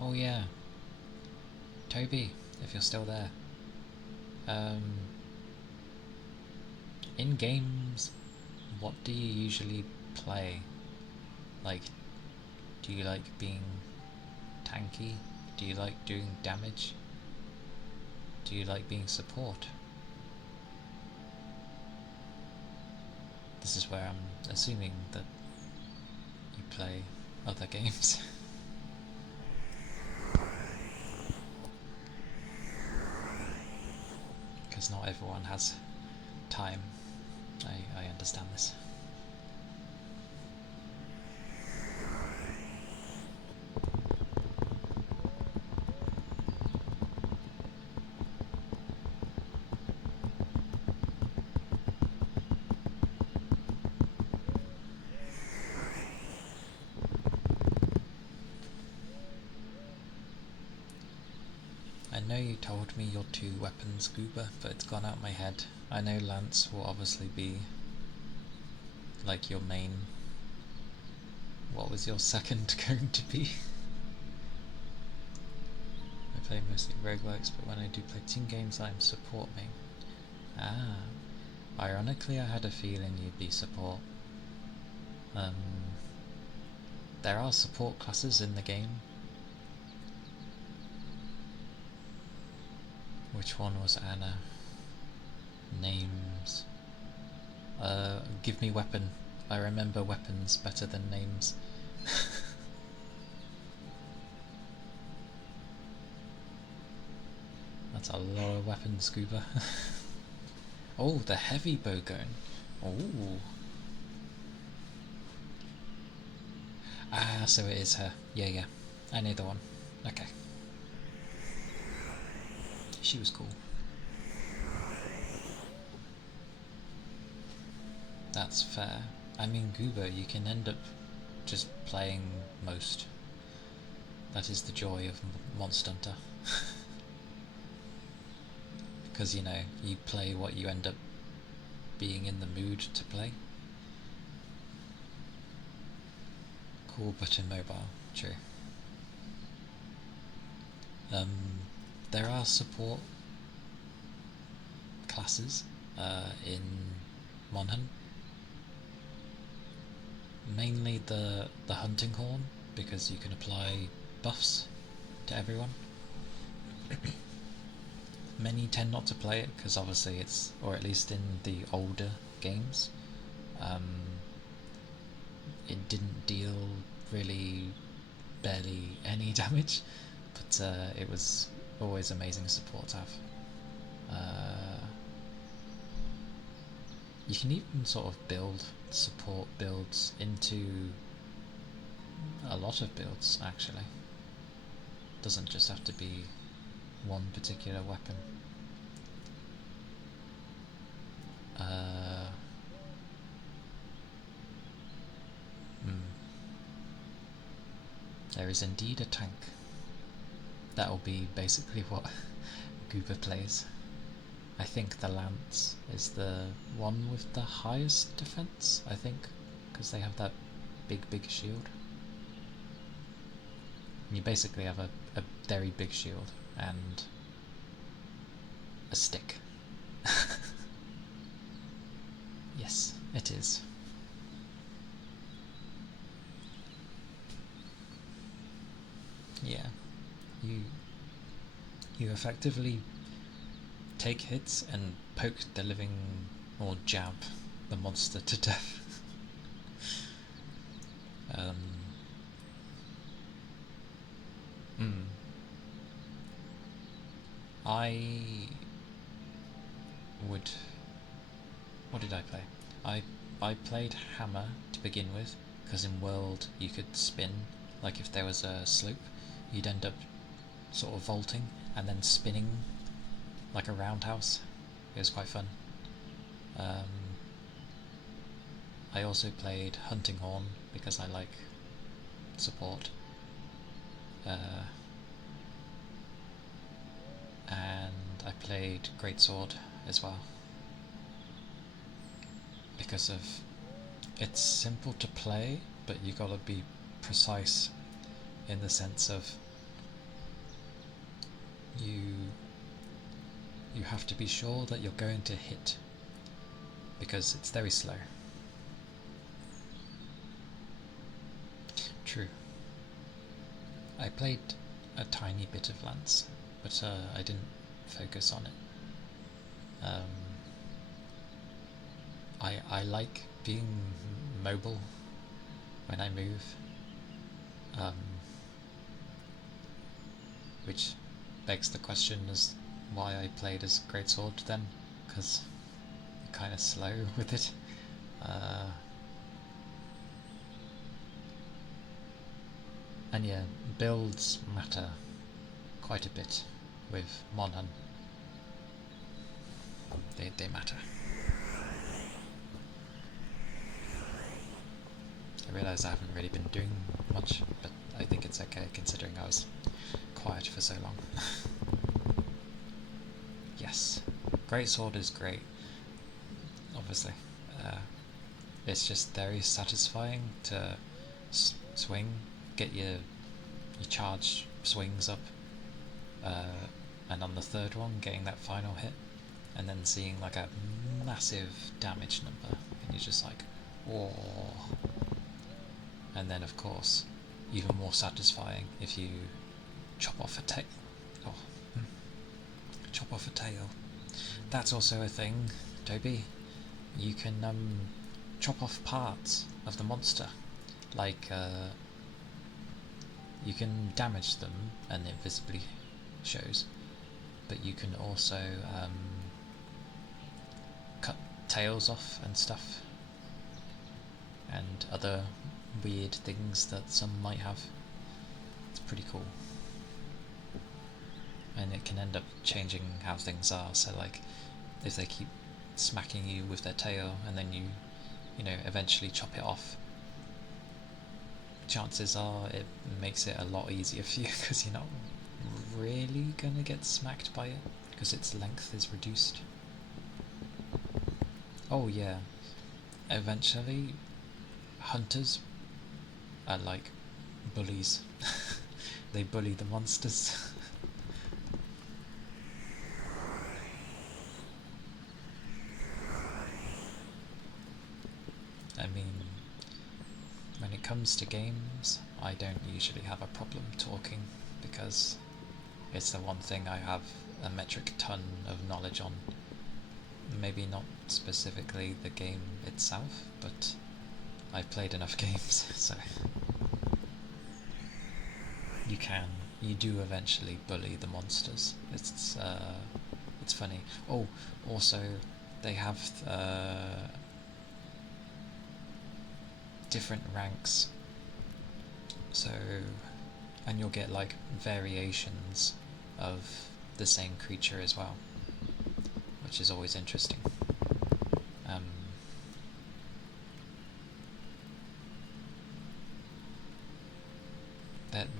Oh yeah, Toby, if you're still there. In games, what do you usually play? Like, do you like being tanky? Do you like doing damage? Do you like being support? This is where I'm assuming that you play other games. Because not everyone has time. I understand this. I know you told me your 2 weapons, Goober, but it's gone out my head. I know Lance will obviously be like your main. What was your second going to be? I play mostly roguelikes, but when I do play team games I'm support main. Ah, ironically I had a feeling you'd be support. There are support classes in the game. Which one was Anna? Names. Give me weapon. I remember weapons better than names. That's a lot of weapons, Scuba. Oh, the heavy bowgun. Oh. Ah, so it is her. Yeah. I know the one. Okay. She was cool. That's fair. I mean, Goober, you can end up just playing most. That is the joy of Monster Hunter. Because, you know, you play what you end up being in the mood to play. Cool button mobile, true. There are support classes in Monhunt. Mainly the hunting horn, because you can apply buffs to everyone. Many tend not to play it because obviously it's, or at least in the older games, it didn't deal really barely any damage, but it was always amazing support to have. You can even sort of build support builds into a lot of builds, actually. Doesn't just have to be one particular weapon. There is indeed a tank. That'll be basically what Goober plays. I think the lance is the one with the highest defense, I think, because they have that big shield. You basically have a very big shield and a stick. Yes, it is. Yeah, you effectively take hits and poke the living, or jab the monster to death. um, mm, I would. What did I play? I played hammer to begin with, because in World you could spin, like if there was a slope, you'd end up sort of vaulting and then spinning like a roundhouse. It was quite fun. I also played Hunting Horn because I like support. And I played Greatsword as well, because of it's simple to play, but you gotta be precise in the sense of you have to be sure that you're going to hit, because it's very slow. True. I played a tiny bit of Lance, but I didn't focus on it. I like being mobile when I move, which begs the question as why I played as Greatsword then, because you're kind of slow with it. And yeah, builds matter quite a bit with Monhan. They matter. I realise I haven't really been doing much, but I think it's okay considering I was quiet for so long. Yes, Greatsword is great, obviously. It's just very satisfying to swing, get your charge swings up, and on the third one getting that final hit, and then seeing like a massive damage number, and you're just like, whoa. And then of course, even more satisfying if you chop off a tail. Oh, chop off a tail. That's also a thing, Toby. You can chop off parts of the monster, like you can damage them and it visibly shows, but you can also cut tails off and stuff, and other weird things that some might have. It's pretty cool, and it can end up changing how things are. So like if they keep smacking you with their tail and then you eventually chop it off, chances are it makes it a lot easier for you, because you're not really gonna get smacked by it because its length is reduced. Oh yeah, eventually hunters are like bullies. They bully the monsters. I mean, when it comes to games, I don't usually have a problem talking, because it's the one thing I have a metric ton of knowledge on. Maybe not specifically the game itself, but I've played enough games, so you do eventually bully the monsters. It's funny. Oh, also they have different ranks, so, and you'll get like variations of the same creature as well, which is always interesting.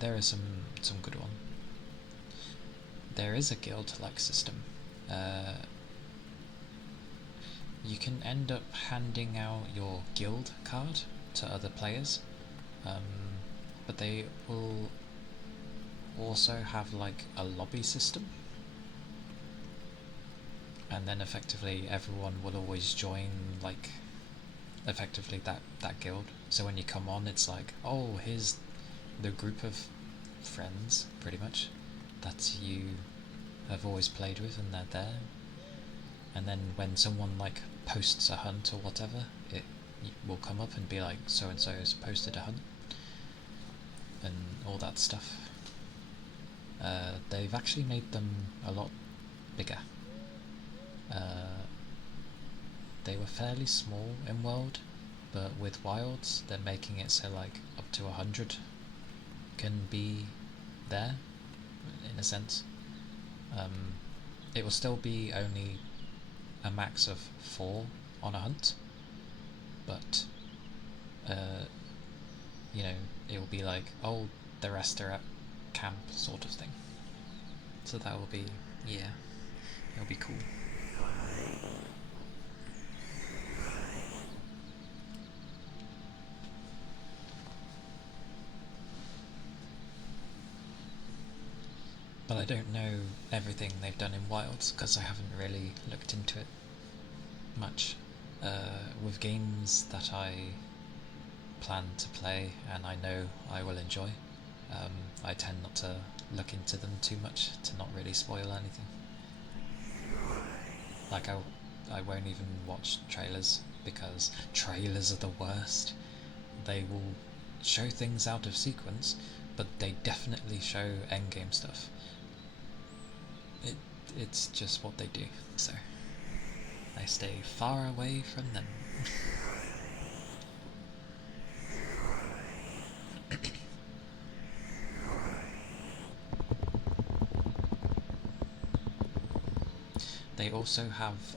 There are some good one. There is a guild-like system. you can end up handing out your guild card to other players, but they will also have like a lobby system, and then effectively everyone will always join like effectively that guild. So when you come on, it's like, oh, here's the group of friends pretty much that you have always played with, and they're there. And then when someone like posts a hunt or whatever, it will come up and be like, so and so has posted a hunt and all that stuff. They've actually made them a lot bigger. They were fairly small in World, but with Wilds they're making it so like up to 100 can be there, in a sense. It will still be only a max of 4 on a hunt, but you know, it will be like, oh, the rest are at camp sort of thing. So that will be, yeah, it'll be cool. But I don't know everything they've done in Wilds because I haven't really looked into it much. With games that I plan to play and I know I will enjoy, I tend not to look into them too much to not really spoil anything. Like I won't even watch trailers because trailers are the worst. They will show things out of sequence, but they definitely show endgame stuff. It's just what they do, so I stay far away from them. They also have,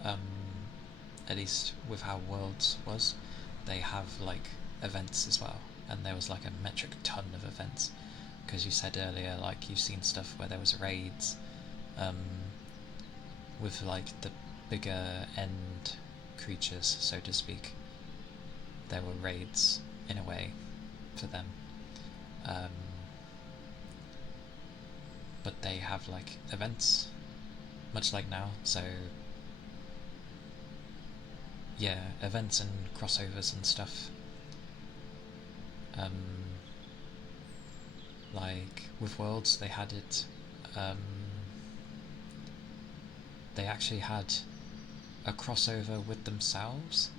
at least with how Worlds was, they have like events as well, and there was like a metric ton of events. Because you said earlier, like you've seen stuff where there was raids, with like the bigger end creatures, so to speak. There were raids in a way for them, but they have like events, much like now. So yeah, events and crossovers and stuff. Like with Worlds, they had it. They actually had a crossover with themselves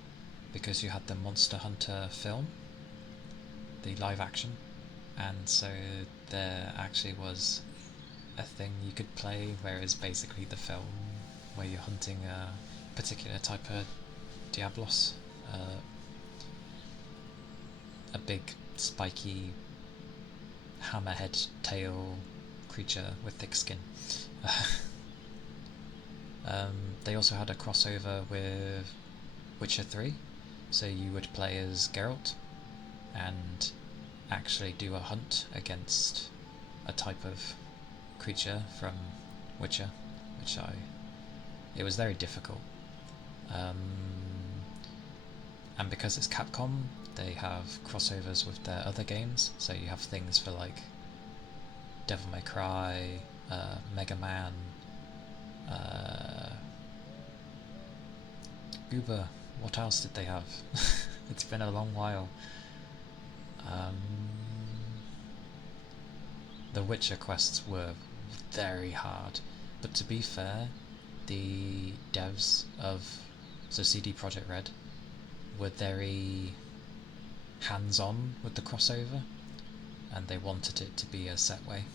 because you had the Monster Hunter film, the live action, and so there actually was a thing you could play where it's basically the film where you're hunting a particular type of Diablos, a big spiky hammerhead tail creature with thick skin. They also had a crossover with Witcher 3, so you would play as Geralt and actually do a hunt against a type of creature from Witcher, it was very difficult. And because it's Capcom, they have crossovers with their other games, so you have things for like Devil May Cry, Mega Man, Uber. What else did they have? It's been a long while. The Witcher quests were very hard, but to be fair, the devs of CD Projekt Red were very hands-on with the crossover, and they wanted it to be a set way,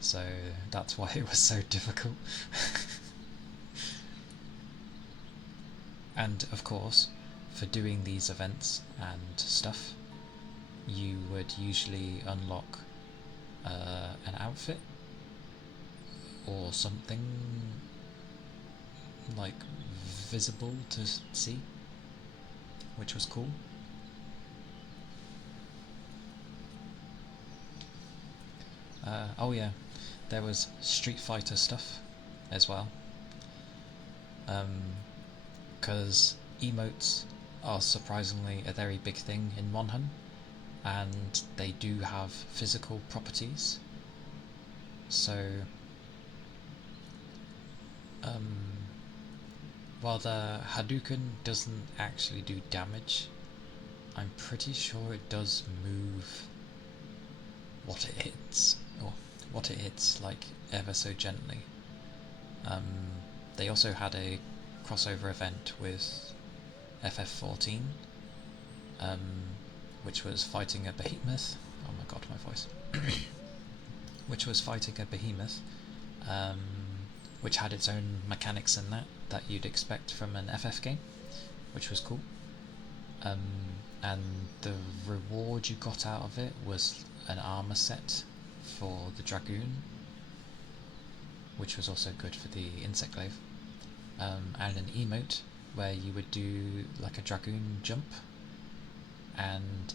so that's why it was so difficult. And of course, for doing these events and stuff, you would usually unlock an outfit or something like visible to see, which was cool. Oh yeah, there was Street Fighter stuff as well. because emotes are surprisingly a very big thing in Monhan, and they do have physical properties. So, while the Hadouken doesn't actually do damage, I'm pretty sure it does move what it hits, or what it hits like ever so gently. They also had a crossover event with FF14, which was fighting a behemoth. Oh my god, my voice. Which was fighting a behemoth, which had its own mechanics in that you'd expect from an FF game, which was cool. And the reward you got out of it was an armor set for the Dragoon, which was also good for the Insect Glaive, and an emote where you would do like a Dragoon jump, and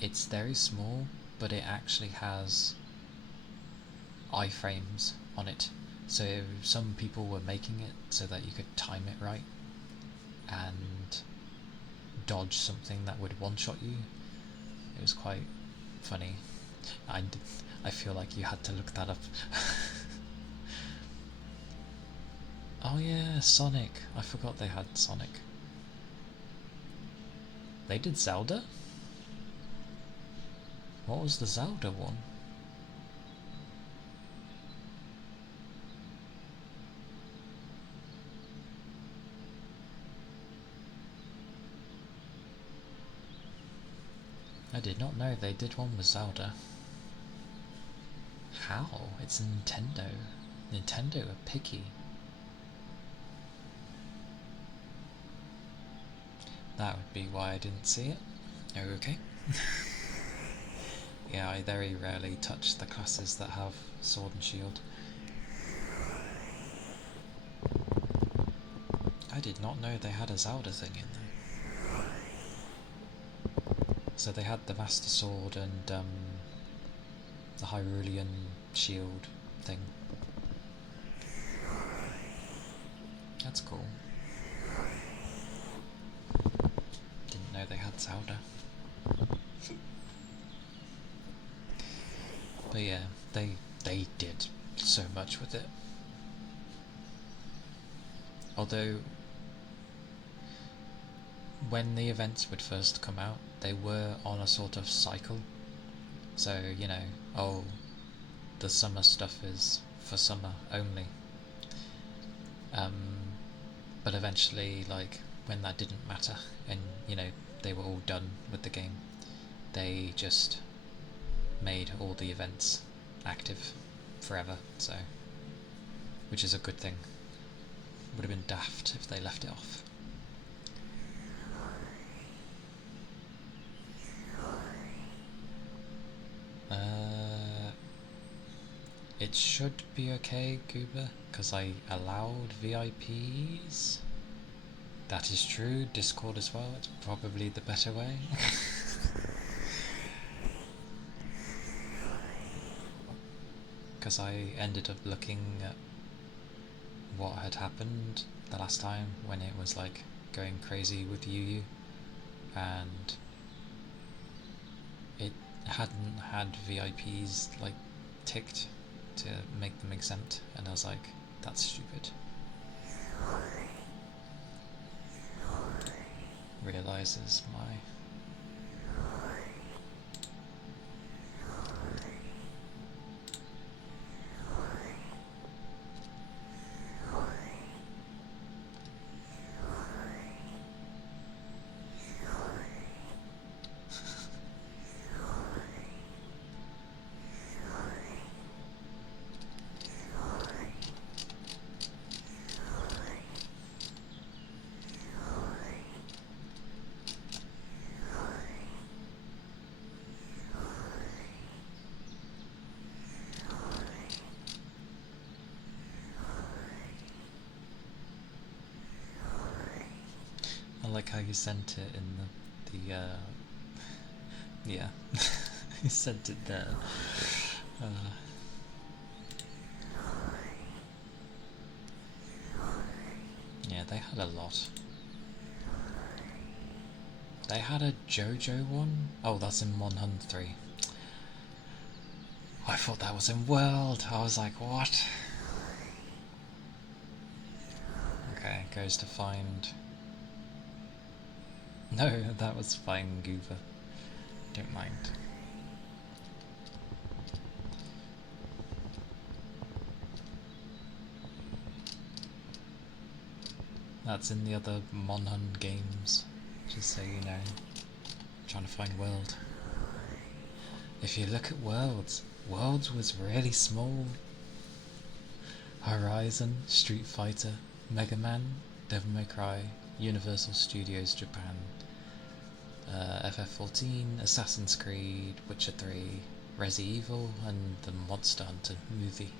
it's very small, but it actually has iframes on it, so some people were making it so that you could time it right and dodge something that would one-shot you. It was quite funny. I feel like you had to look that up. Oh yeah, Sonic. I forgot they had Sonic. They did Zelda? What was the Zelda one? I did not know they did one with Zelda. How? It's Nintendo. Nintendo are picky. That would be why I didn't see it. Okay. Yeah, I very rarely touch the classes that have Sword and Shield. I did not know they had a Zelda thing in there. So they had the Master Sword and the Hyrulean Shield thing. That's cool. Didn't know they had Zelda. But yeah, they did so much with it. Although, when the events would first come out, they were on a sort of cycle. So, you know, oh, the summer stuff is for summer only. But eventually, like, when that didn't matter, and, you know, they were all done with the game, they just made all the events active forever, so, which is a good thing. Would have been daft if they left it off. It should be okay, Goober, because I allowed VIPs. That is true, Discord as well, it's probably the better way. Because I ended up looking at what had happened the last time when it was like going crazy with UU, and it hadn't had VIPs like ticked to make them exempt, and I was like, that's stupid. Realizes my I like how you sent it in the yeah, you sent it there. Yeah, they had a lot. They had a JoJo one? Oh, that's in 103. I thought that was in World. I was like, what? Okay, goes to find... No, that was fine, Goover. Don't mind. That's in the other Monhun games, just so you know. I'm trying to find World. If you look at Worlds, Worlds was really small. Horizon, Street Fighter, Mega Man, Devil May Cry, Universal Studios Japan, FF14, Assassin's Creed, Witcher 3, Resi Evil, and the Monster Hunter movie.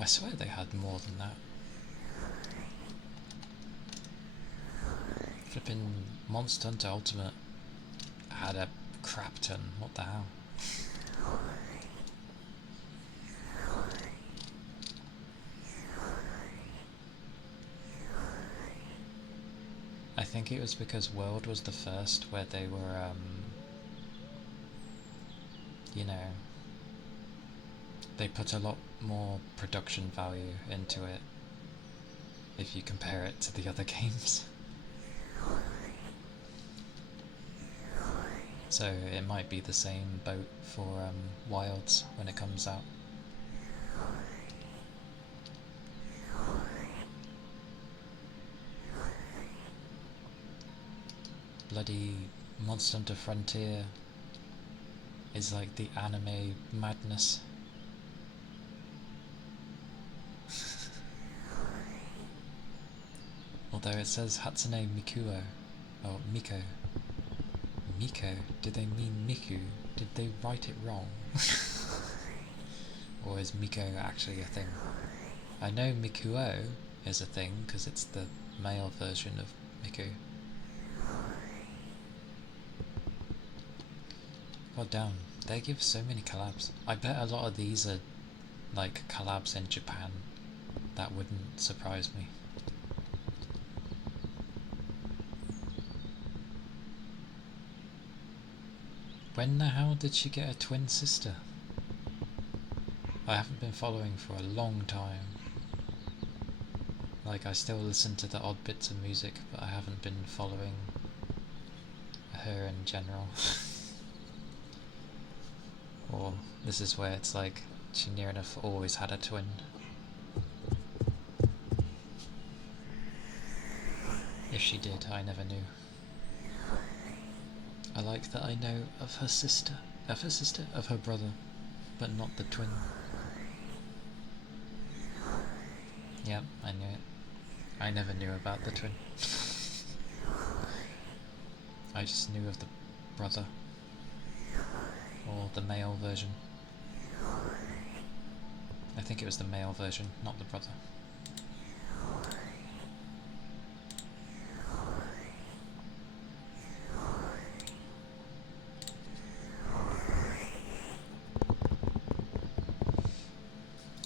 I swear they had more than that. Flipping Monster Hunter Ultimate had a crap ton. What the hell? I think it was because World was the first where they were, you know, they put a lot more production value into it if you compare it to the other games. So it might be the same boat for Wilds when it comes out. Bloody Monster Hunter Frontier is like the anime madness. Although it says Hatsune Mikuo, or Miko. Miko? Did they mean Miku? Did they write it wrong? Or is Miko actually a thing? I know Mikuo is a thing because it's the male version of Miku. God damn, they give so many collabs. I bet a lot of these are like collabs in Japan. That wouldn't surprise me. When the hell did she get a twin sister? I haven't been following for a long time. Like, I still listen to the odd bits of music, but I haven't been following her in general. Or this is where it's like, she near enough always had a twin. If she did, I never knew. I like that I know of her sister, of her brother, but not the twin. Yep, I knew it. I never knew about the twin. I just knew of the brother. Or the male version. I think it was the male version, not the brother.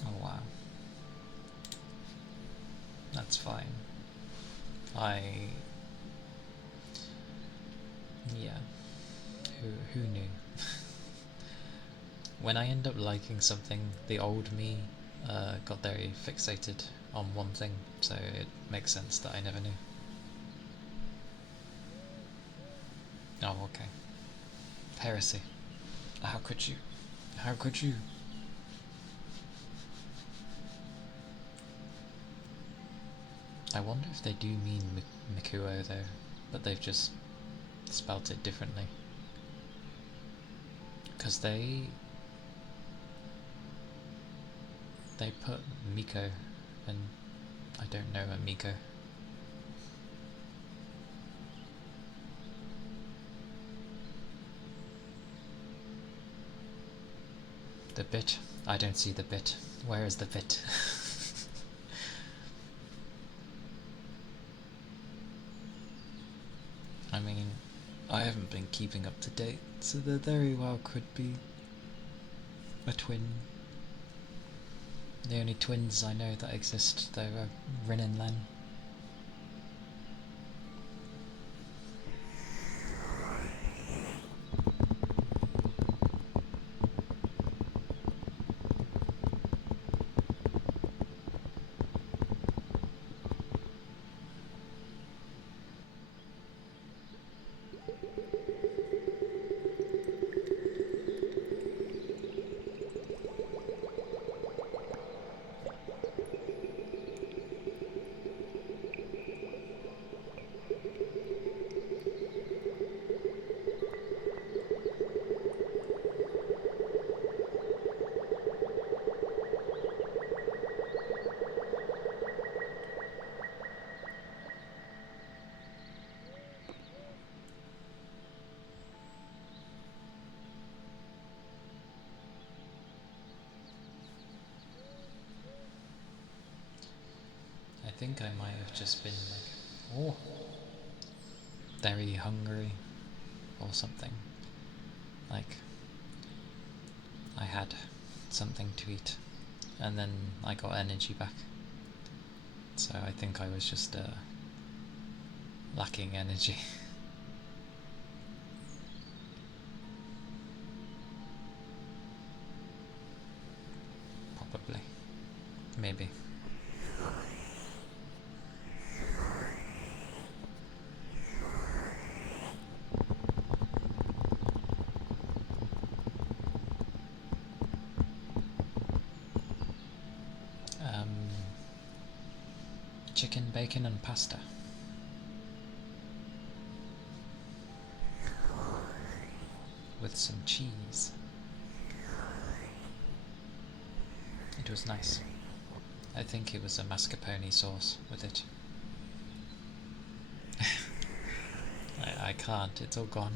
Oh wow. That's fine. Yeah. Who knew? When I end up liking something, the old me got very fixated on one thing, so it makes sense that I never knew. Oh, okay. Heresy. How could you? How could you? I wonder if they do mean Mikuo though, but they've just spelt it differently. Because they put Miko, and I don't know a Miko. The bit? I don't see the bit. Where is the bit? I mean, I haven't been keeping up to date, so there very well could be a twin. The only twins I know that exist, though, are Rin and Len. I think I might have just been like, oh, very hungry or something. Like, I had something to eat and then I got energy back. So I think I was just lacking energy. Probably. Maybe. Chicken, bacon and pasta. With some cheese. It was nice. I think it was a mascarpone sauce with it. I can't, it's all gone.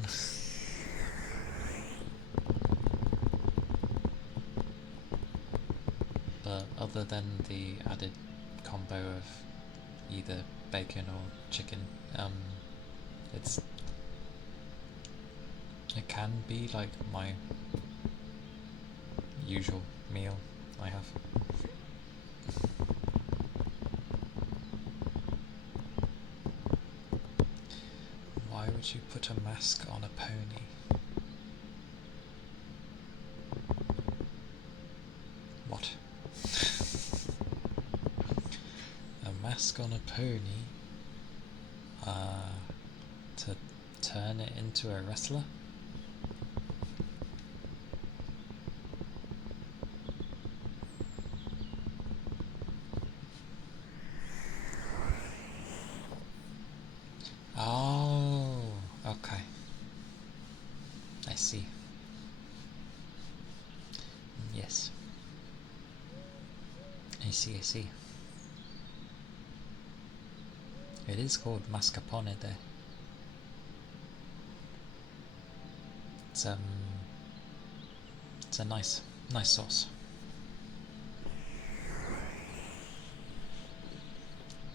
But other than the added combo of either bacon or chicken, it can be like my usual meal I have. Why would you put a mask on a pony? What? A mask on a pony? To turn it into a wrestler? Oh, okay. I see. Yes. I see. It is called mascarpone there. It's a nice sauce.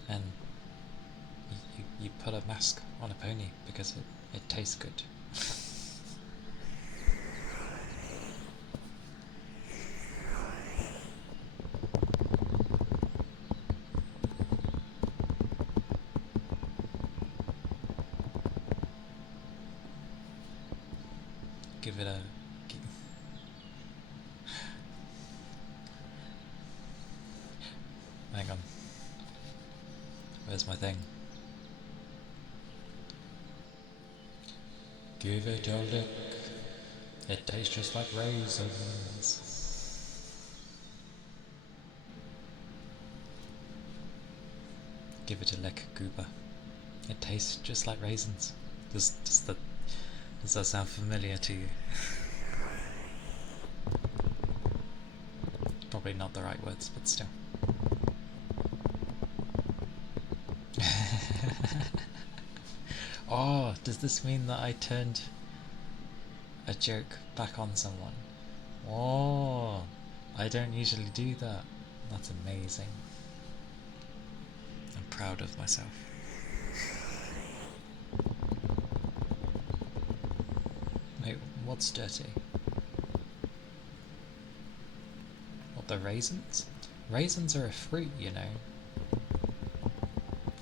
And you put a mask on a pony because it tastes good. Give it a... Hang on. Where's my thing? Give it a lick. It tastes just like raisins. Give it a lick, Goober. It tastes just like raisins. Does that sound familiar to you? Probably not the right words, but still. Oh, does this mean that I turned a joke back on someone? Oh, I don't usually do that. That's amazing. I'm proud of myself. Wait, what's dirty? What, the raisins? Raisins are a fruit, you know.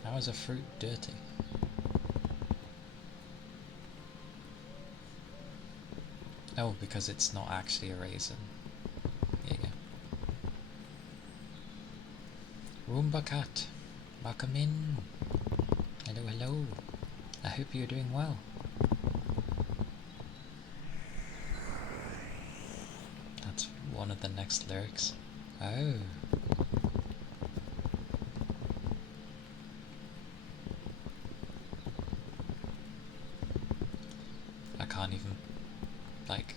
How is a fruit dirty? Oh, because it's not actually a raisin. There you go. Roomba cat, welcome in. Hello. I hope you're doing well. the next lyrics. Oh. I can't even, like,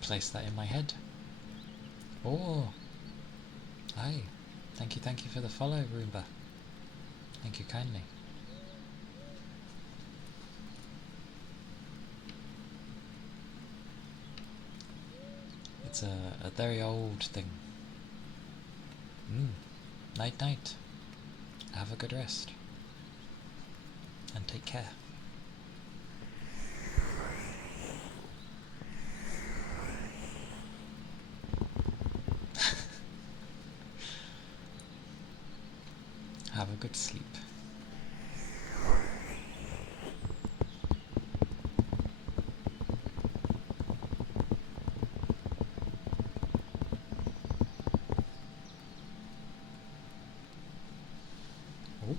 place that in my head. Oh. Hi. Thank you for the follow, Roomba. Thank you kindly. It's a very old thing. Night night. Have a good rest. And take care. Have a good sleep. Oh.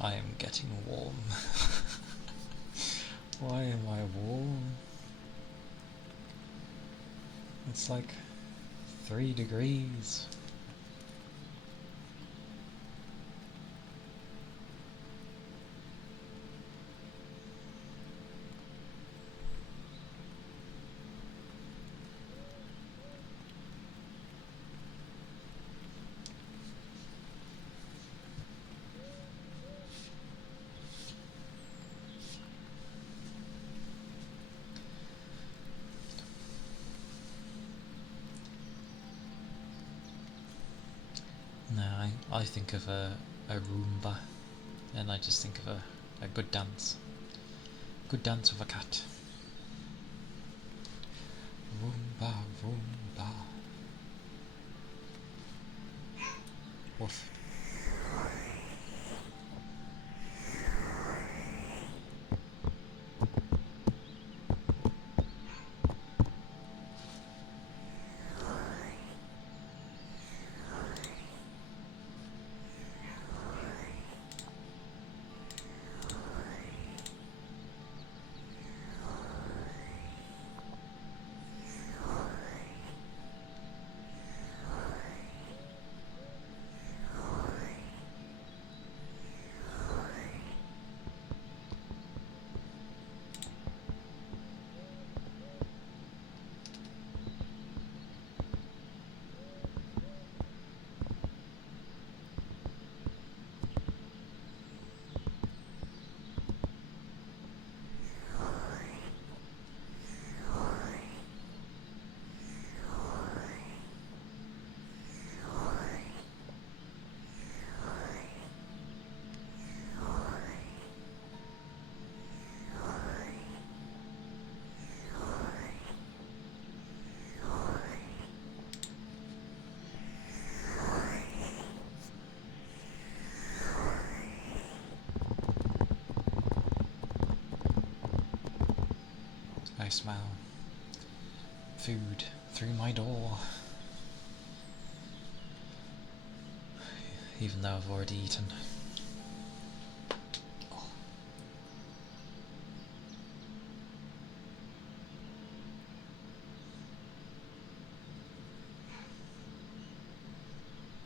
I am getting warm. Why am I warm? It's like 3 degrees. No, I think of a Roomba, and I just think of a good dance. Good dance with a cat. Roomba, Roomba. Woof. I smell food through my door, even though I've already eaten.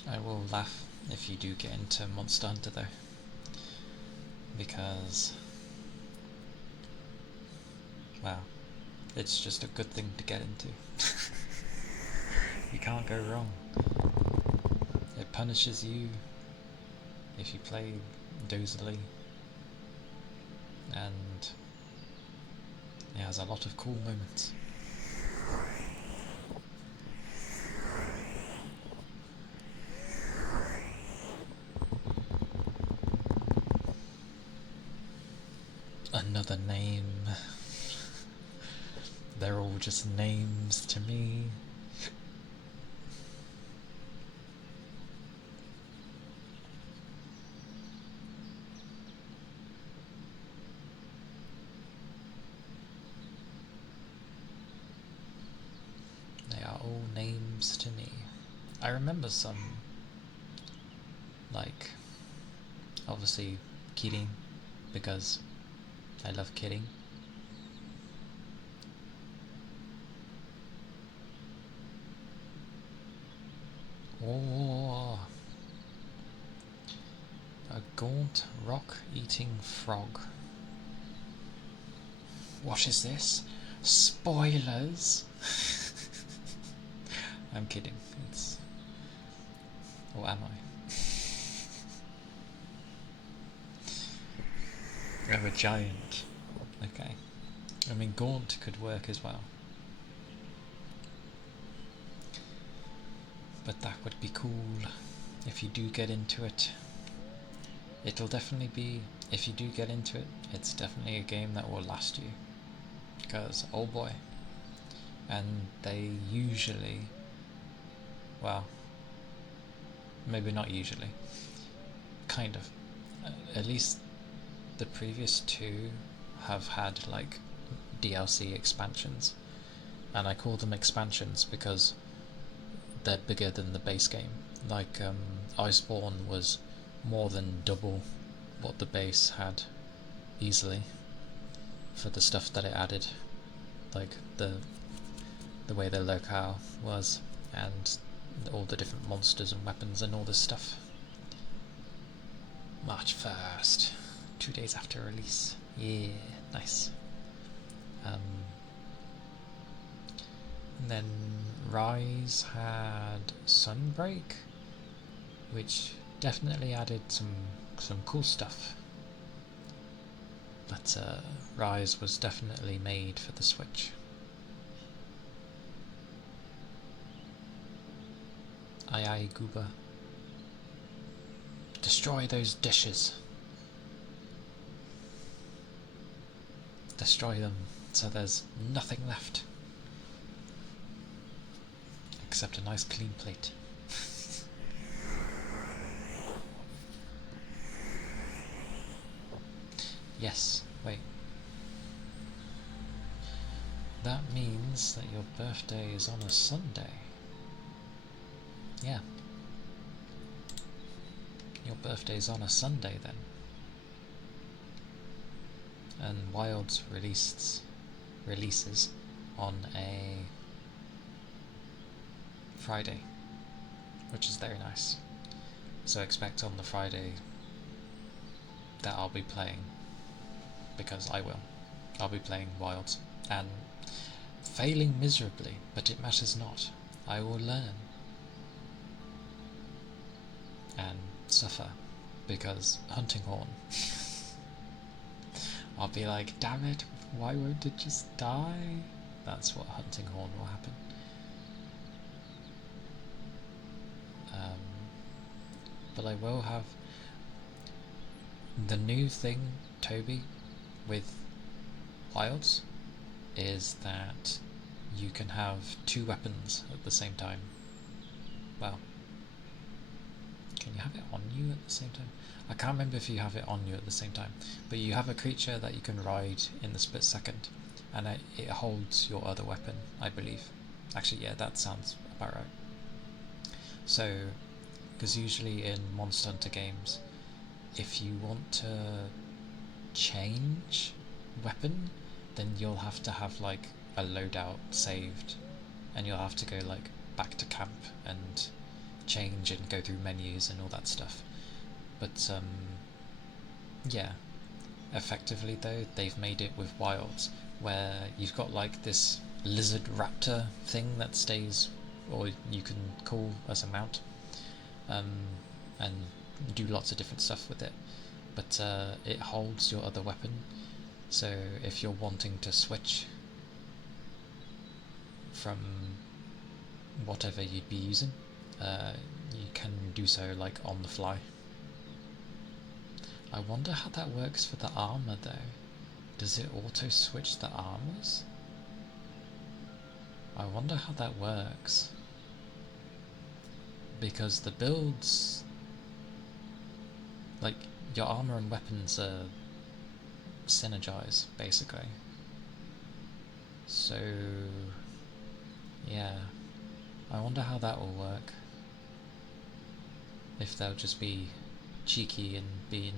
I will laugh if you do get into Monster Hunter though. because, well, it's just a good thing to get into. You can't go wrong. It punishes you if you play dozily, and it has a lot of cool moments. Another name. They're all just names to me. They are all names to me. I remember some, like, obviously kidding, because I love kidding. Oh, a gaunt rock-eating frog. What is this? Spoilers! I'm kidding. It's... Or am I? Oh, a giant. Okay. I mean, gaunt could work as well. But that would be cool if you do get into it. It'll definitely be, if you do get into it, it's definitely a game that will last you. Because, oh boy. And they usually, well, maybe not usually, kind of. At least the previous two have had like DLC expansions. And I call them expansions because they're bigger than the base game. Like Iceborne was more than double what the base had, easily, for the stuff that it added, like the way the locale was, and all the different monsters and weapons and all this stuff. March 1st, 2 days after release. Yeah, nice. And then Rise had Sunbreak, which definitely added some cool stuff. But Rise was definitely made for the Switch. Aye aye, Gooba. Destroy those dishes. Destroy them so there's nothing left. Except a nice clean plate. Yes, wait. That means that your birthday is on a Sunday. Yeah. Your birthday's on a Sunday then. And Wilds releases on a Friday, which is very nice. So expect on the Friday that I'll be playing, because I will. I'll be playing Wilds, and failing miserably, but it matters not. I will learn and suffer, because Hunting Horn. I'll be like, damn it, why won't it just die? That's what Hunting Horn will happen. But I will have the new thing, Toby, with Wilds, is that you can have 2 weapons at the same time. Well, can you have it on you at the same time? I can't remember if you have it on you at the same time, but you have a creature that you can ride in the split second, and it holds your other weapon, I believe. Actually, yeah, that sounds about right. So, because usually in Monster Hunter games, if you want to change weapon, then you'll have to have like a loadout saved, and you'll have to go like back to camp and change and go through menus and all that stuff. But yeah, effectively though, they've made it with wilds, where you've got like this lizard raptor thing that stays, or you can call as a mount, and do lots of different stuff with it. But it holds your other weapon, so if you're wanting to switch from whatever you'd be using, you can do so like on the fly. I wonder how that works for the armor though. Does it auto switch the armors? I wonder how that works. Because the builds, like, your armor and weapons synergize basically. So yeah, I wonder how that will work. If they'll just be cheeky and be in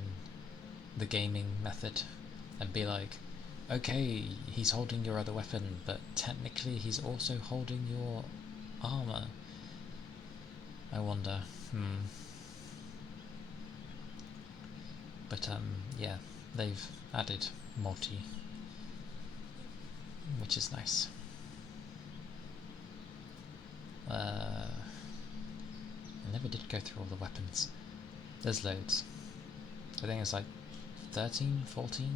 the gaming method and be like, okay, he's holding your other weapon, but technically he's also holding your armor. I wonder. But yeah, they've added multi, which is nice. I never did go through all the weapons. There's loads. I think it's like 13, 14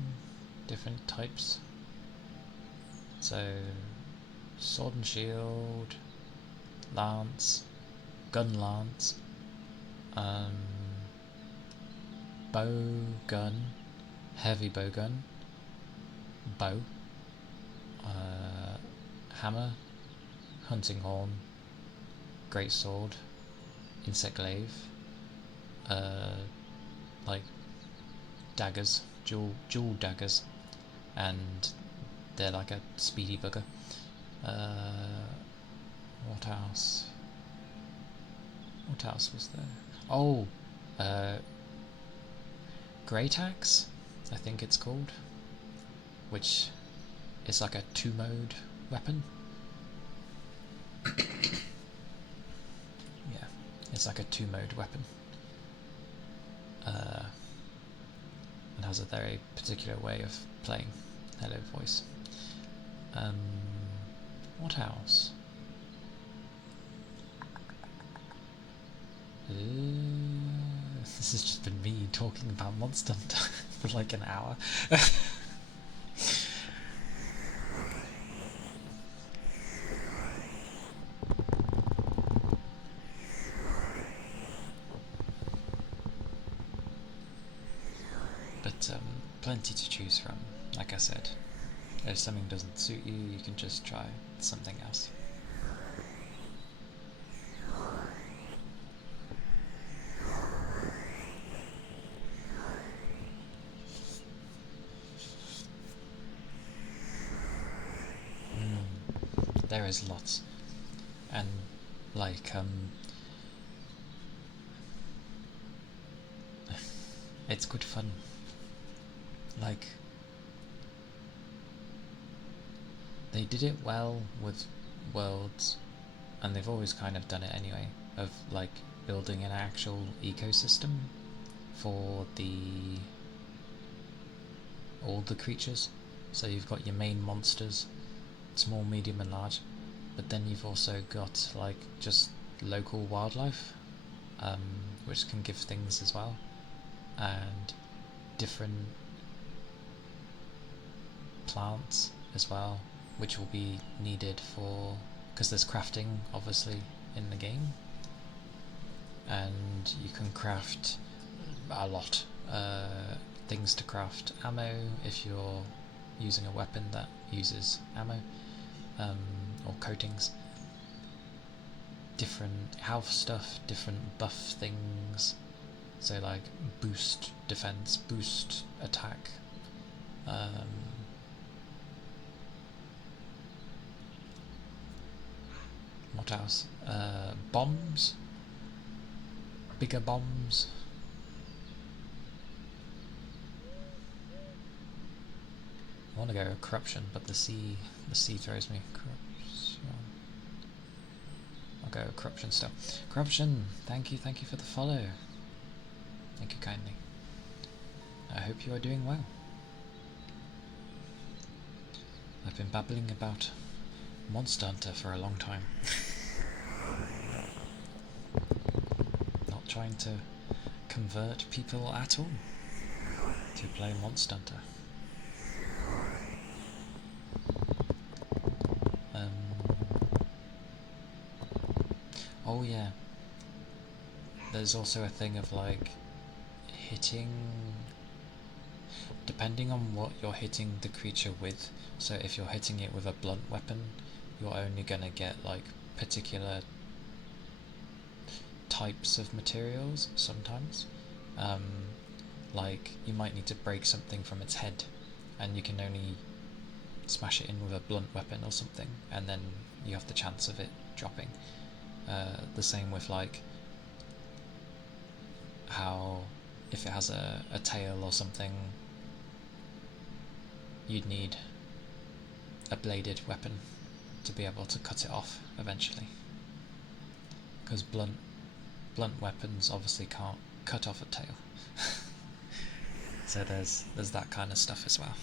different types. So, sword and shield, lance, gun lance, bow gun, heavy bow gun, bow, hammer, hunting horn, great sword, insect glaive, like daggers, dual daggers, and they're like a speedy bugger. What else? What else was there? Oh, Great Axe, I think it's called, which is like a 2-mode weapon. Yeah, it's like a 2-mode weapon. And has a very particular way of playing. Hello, voice. What else? This has just been me talking about Monster Hunter for like an hour. But plenty to choose from, like I said. If something doesn't suit you, you can just try something else. There is lots, and like it's good fun. Like, they did it well with Worlds, and they've always kind of done it anyway, of like building an actual ecosystem for all the creatures. So you've got your main monsters, small, medium and large, but then you've also got like just local wildlife, which can give things as well, and different plants as well, which will be needed for, because there's crafting obviously in the game, and you can craft a lot. Things to craft ammo if you're using a weapon that uses ammo, or coatings, different health stuff, different buff things, so like boost defense, boost attack, what else? Bombs, bigger bombs. I want to go corruption, but the sea throws me. Corruption. I'll go corruption still. Corruption, thank you for the follow. Thank you kindly. I hope you are doing well. I've been babbling about Monster Hunter for a long time. Not trying to convert people at all to play Monster Hunter. Oh yeah, there's also a thing of like hitting, depending on what you're hitting the creature with. So if you're hitting it with a blunt weapon, you're only gonna get like particular types of materials sometimes. Like you might need to break something from its head, and you can only smash it in with a blunt weapon or something, and then you have the chance of it dropping. The same with like how if it has a tail or something, you'd need a bladed weapon to be able to cut it off eventually, because blunt weapons obviously can't cut off a tail. So there's that kind of stuff as well.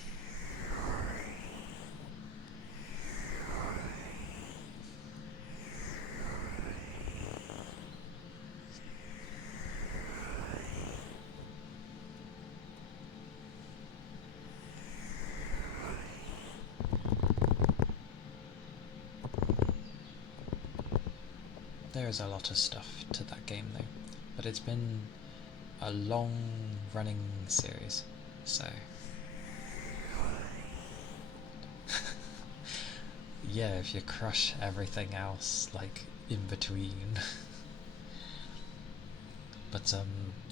There is a lot of stuff to that game though, but it's been a long running series, so yeah, if you crush everything else like in between. But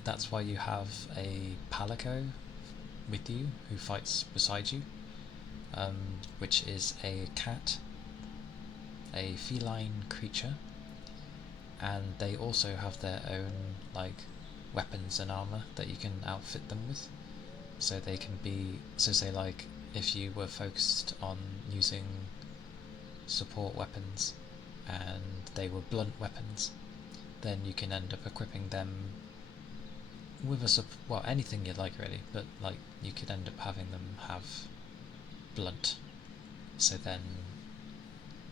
that's why you have a palico with you who fights beside you, which is a cat, a feline creature, and they also have their own like weapons and armor that you can outfit them with. So they can be, so say like if you were focused on using support weapons and they were blunt weapons, then you can end up equipping them with a well, anything you'd like really, but like you could end up having them have blunt, so then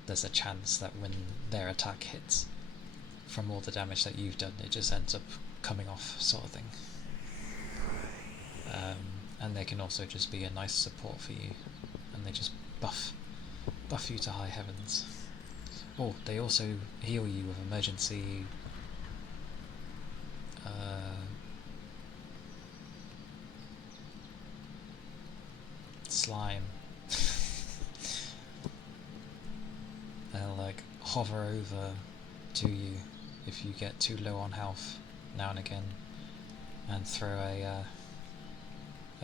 there's a chance that when their attack hits, from all the damage that you've done, it just ends up coming off, sort of thing. And they can also just be a nice support for you, and they just buff you to high heavens. Oh, they also heal you with emergency slime. They'll like hover over to you if you get too low on health now and again, and throw a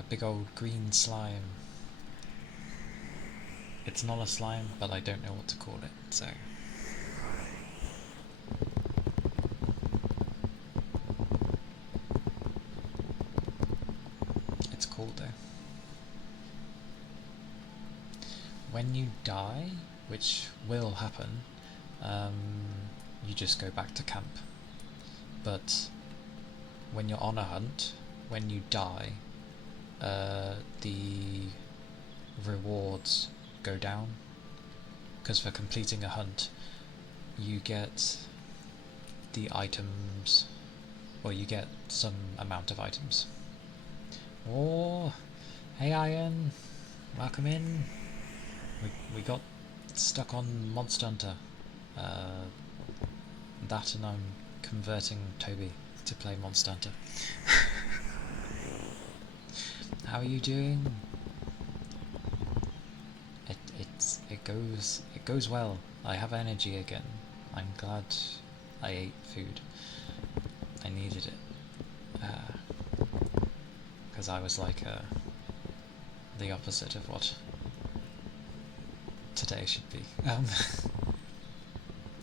big old green slime. It's not a slime, but I don't know what to call it, so it's cool though. When you die, which will happen, you just go back to camp. But when you're on a hunt, when you die, the rewards go down, because for completing a hunt you get the items, or you get some amount of items. Oh, hey Iron, welcome in. We got stuck on Monster Hunter. That and I'm converting Toby to play Monster Hunter. How are you doing? It goes well. I have energy again. I'm glad I ate food. I needed it. Because I was like the opposite of what today should be.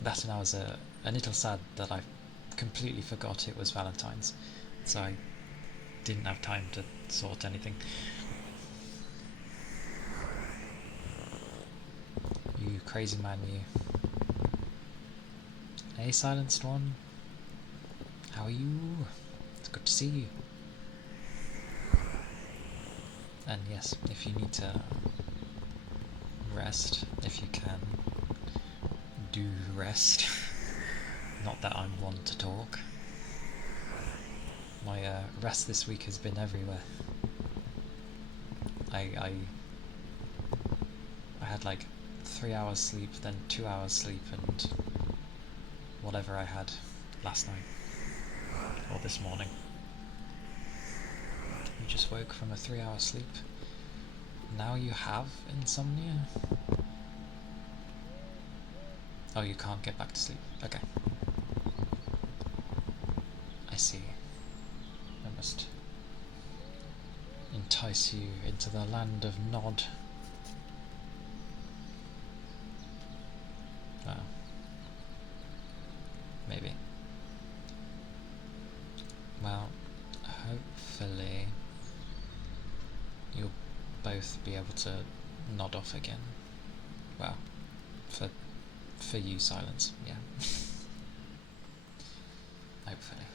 That, and I was a little sad that I completely forgot it was Valentine's, so I didn't have time to sort anything. You crazy man, you. Hey, Silenced One. How are you? It's good to see you. And yes, if you need to rest if you can. Do rest. Not that I'm one to talk. My rest this week has been everywhere. I had like 3 hours sleep, then 2 hours sleep, and whatever I had last night or this morning. You just woke from a 3-hour sleep. Now you have insomnia? Oh, you can't get back to sleep. Okay. I see. I must entice you into the land of Nod. Oh. Maybe. Well, hopefully you'll both be able to nod off again. Well, for you, Silence, yeah. Hopefully.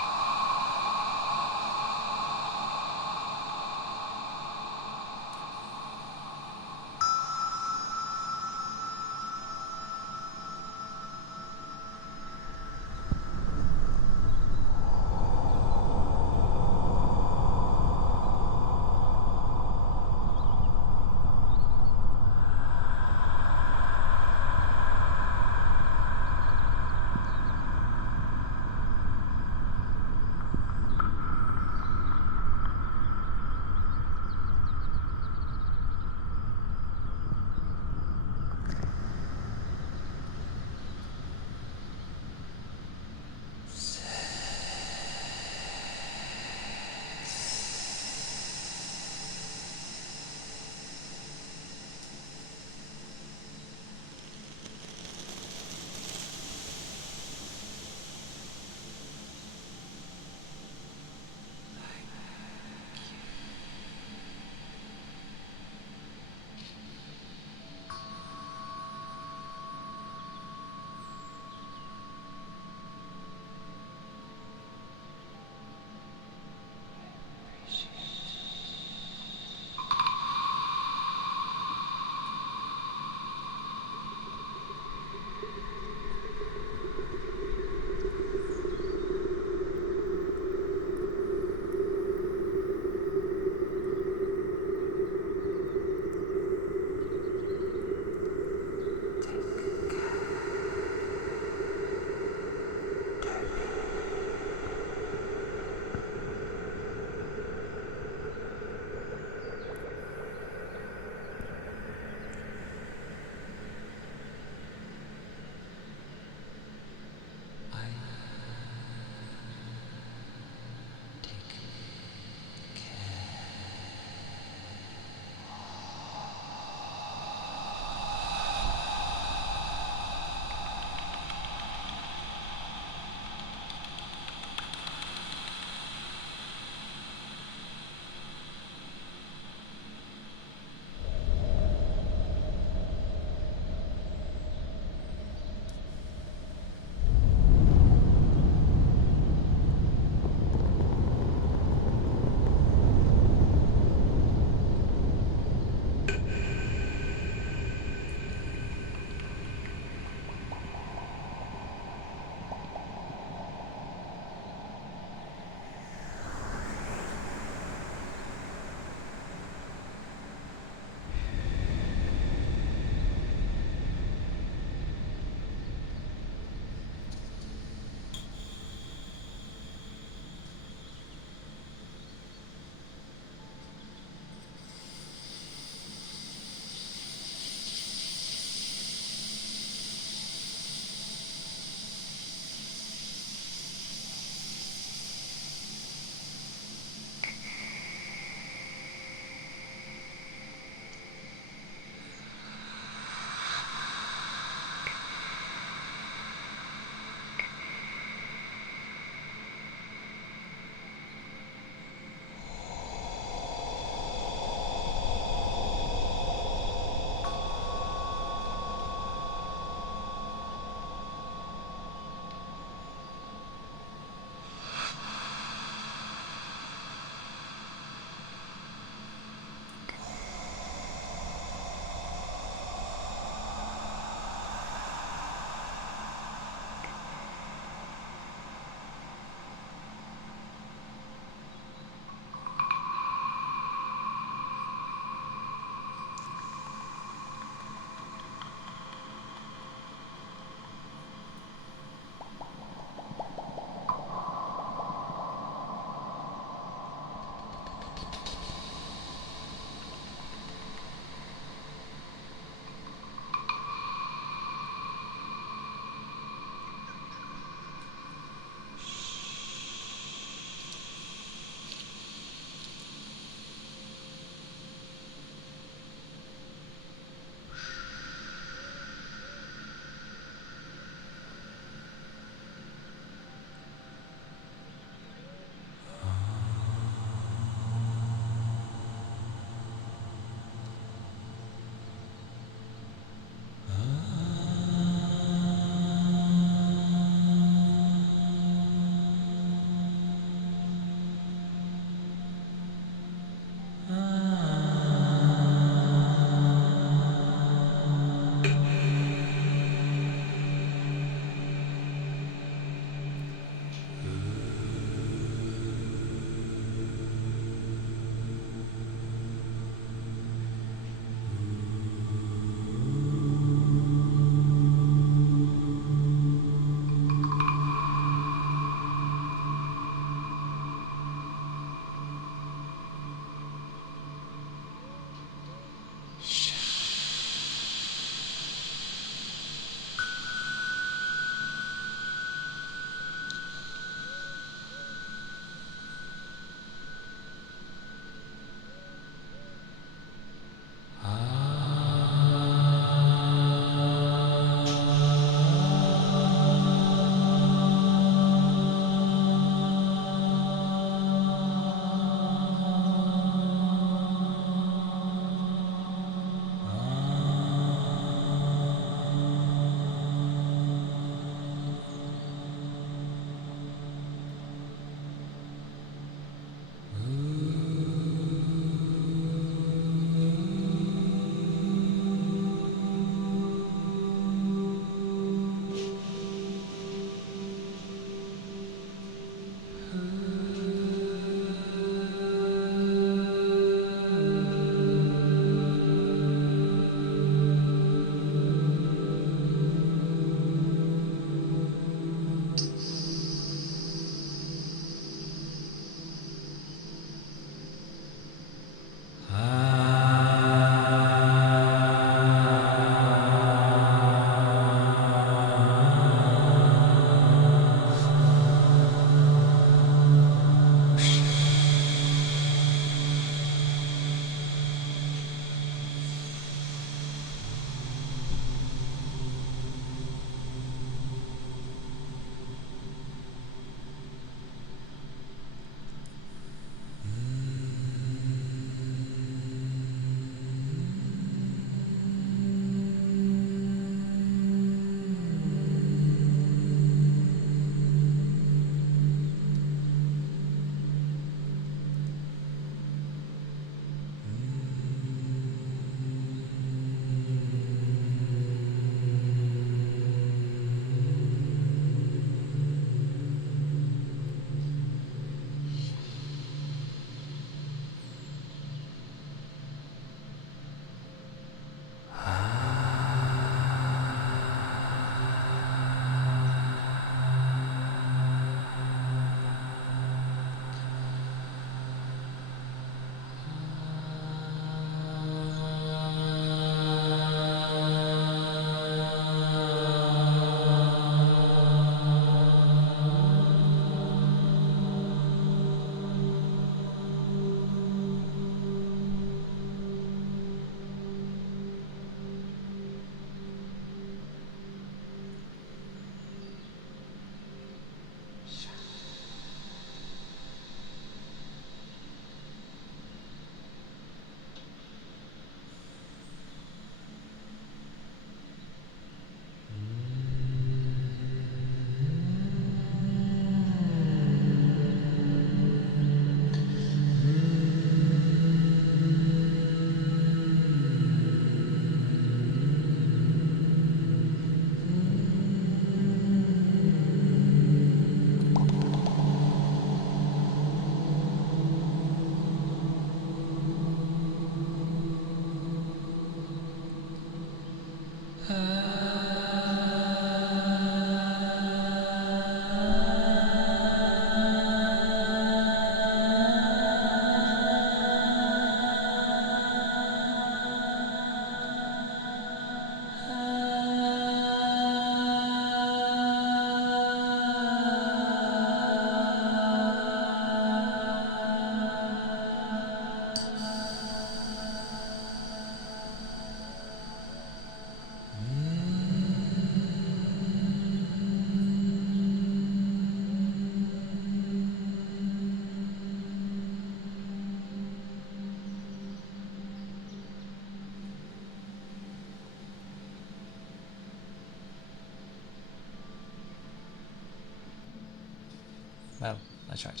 Well, I tried.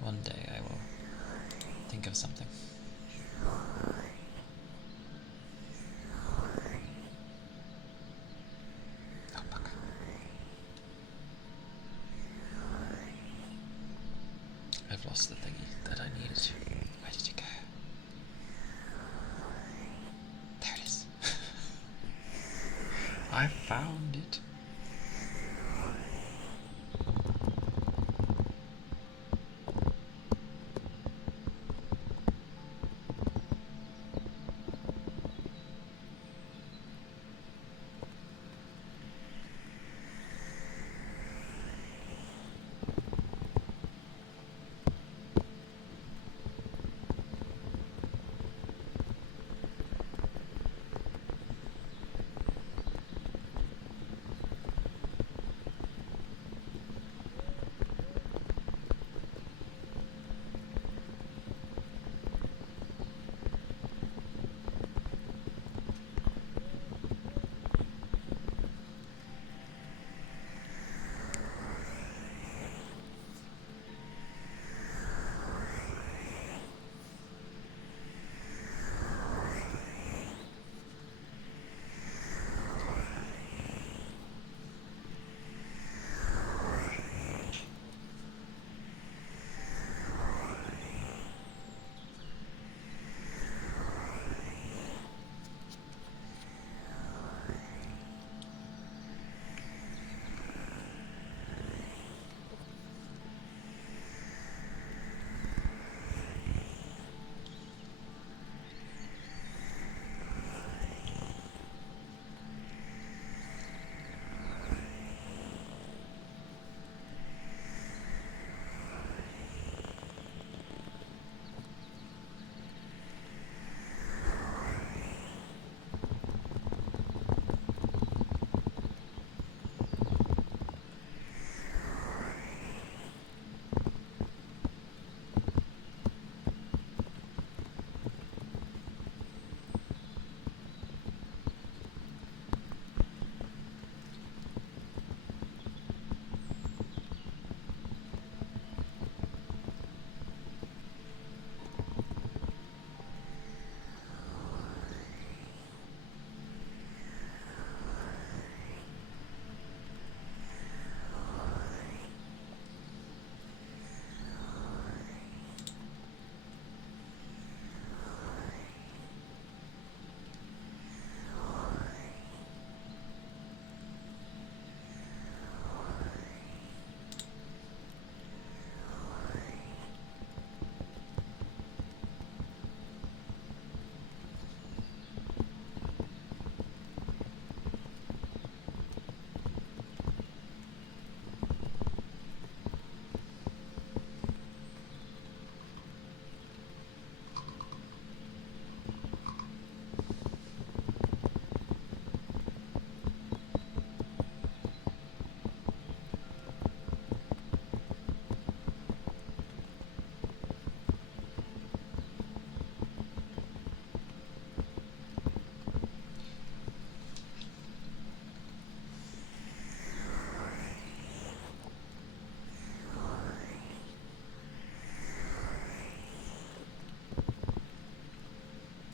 One day I will think of something. Oh, fuck. I've lost the thingy that I needed. Where did it go? There it is. I found it.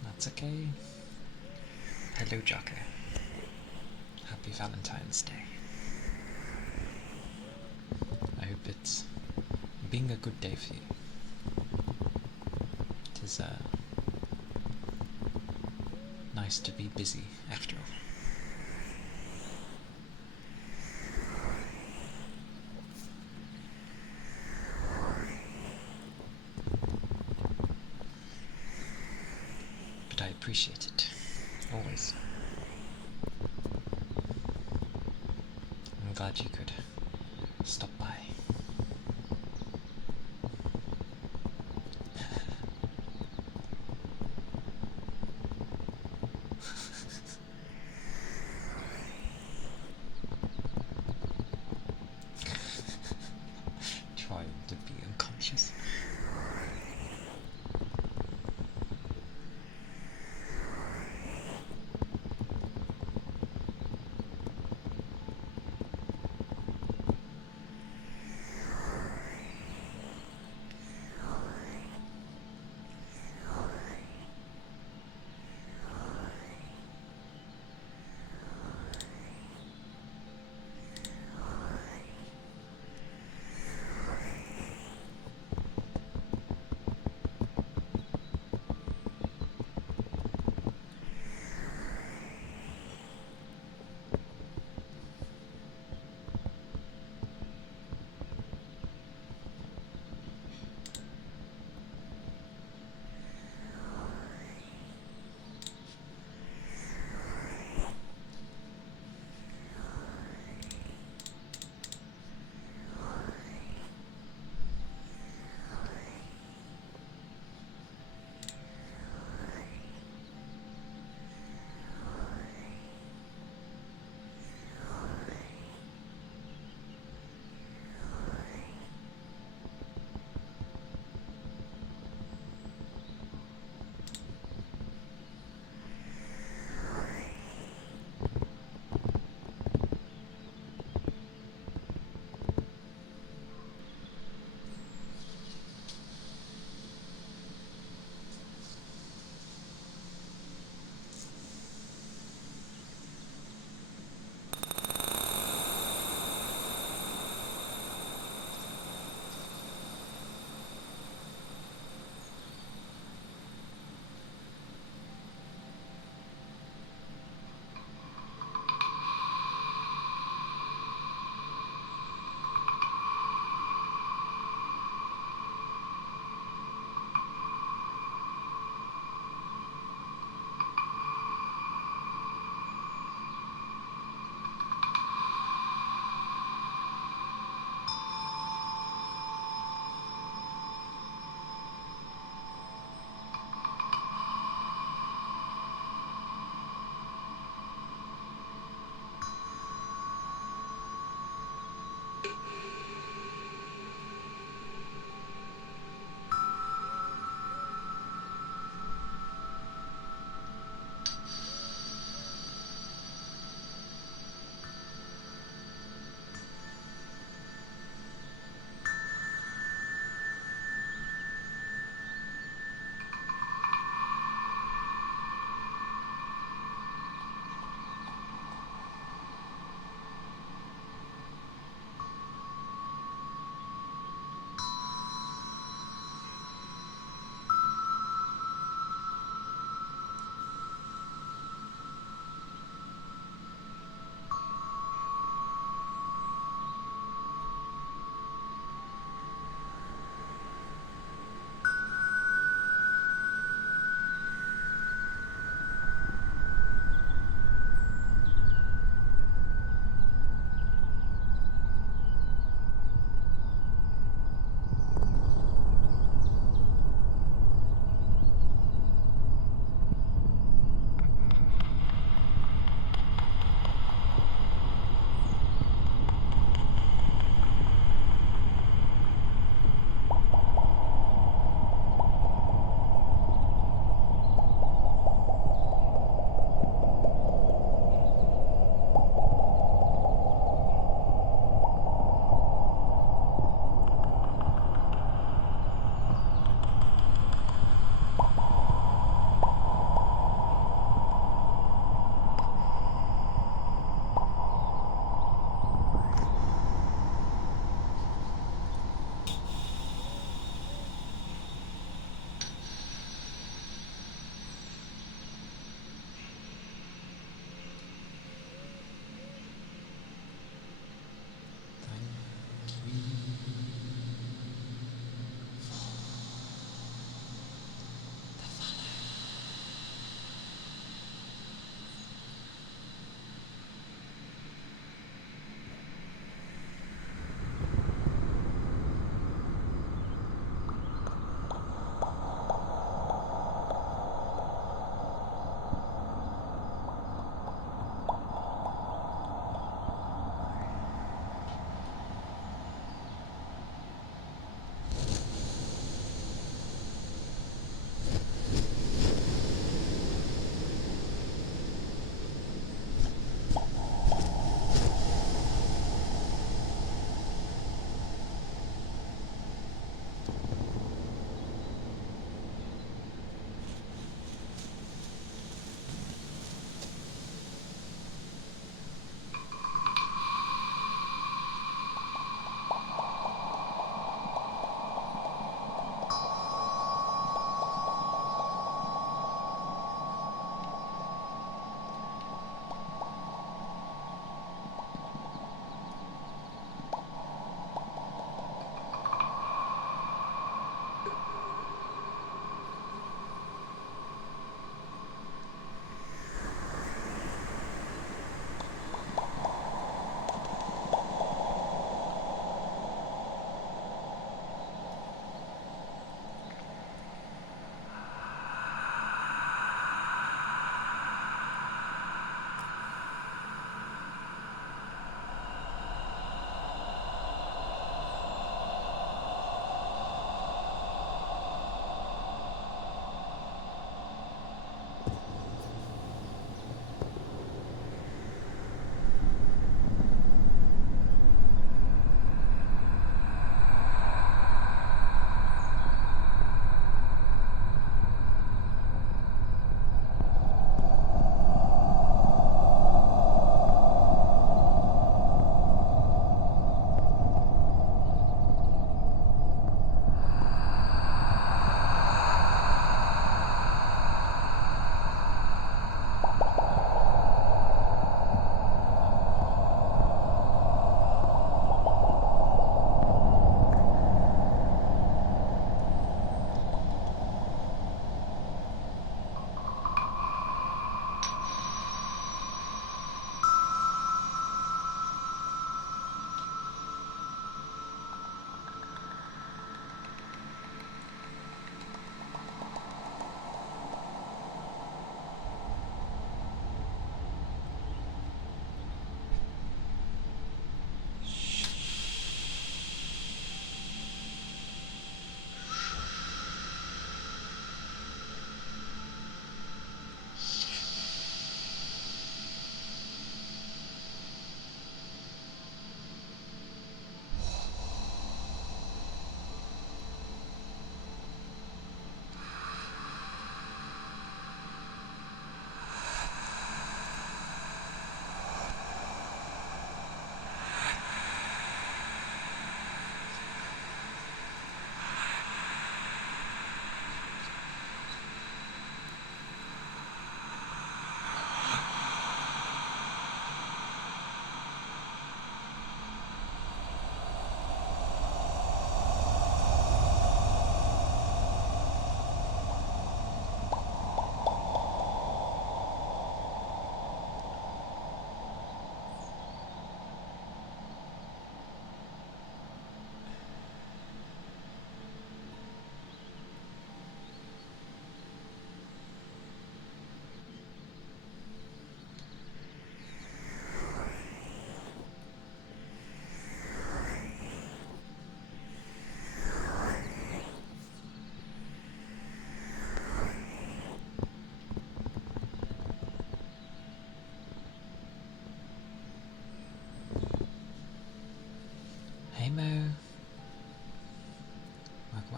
That's okay. Hello, Jocko. Happy Valentine's Day. I hope it's being a good day for you. It is nice to be busy after all. But I appreciate it. Always. I'm glad you could stop by. Trying to be unconscious.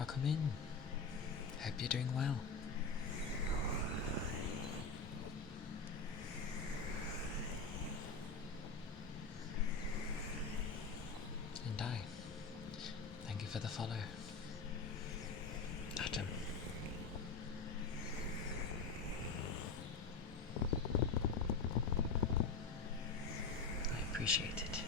Welcome in. Hope you're doing well. And I thank you for the follow. Adam. I appreciate it.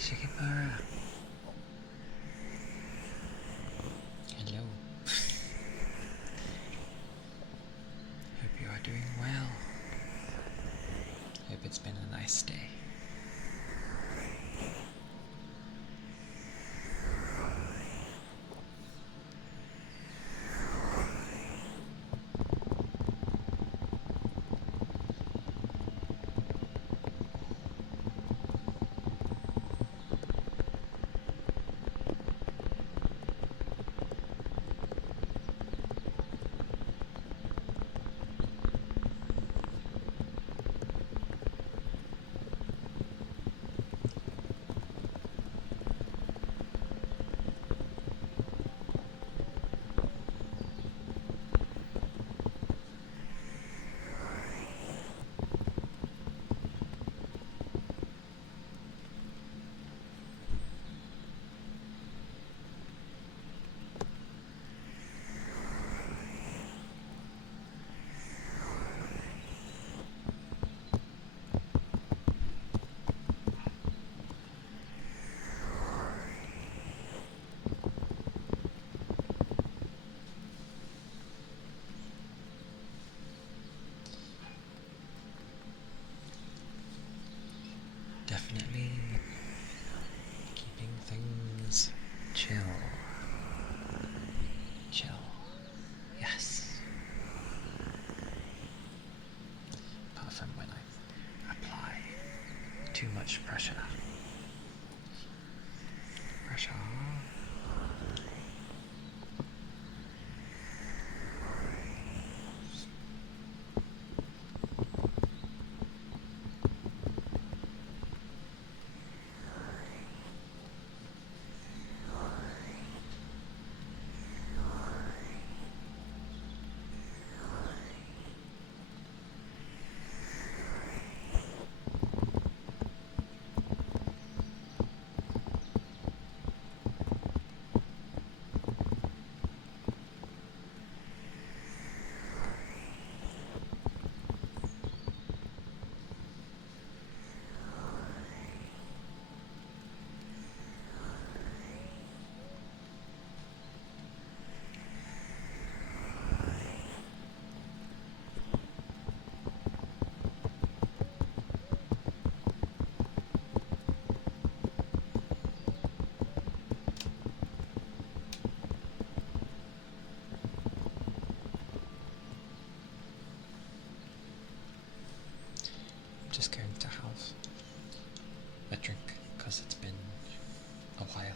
Shikimura. Hello. Hope you are doing well. Hope it's been a nice day. Definitely keeping things chill. Chill. Yes. Apart from when I apply too much pressure. Pressure. Just going to have a drink because it's been a while.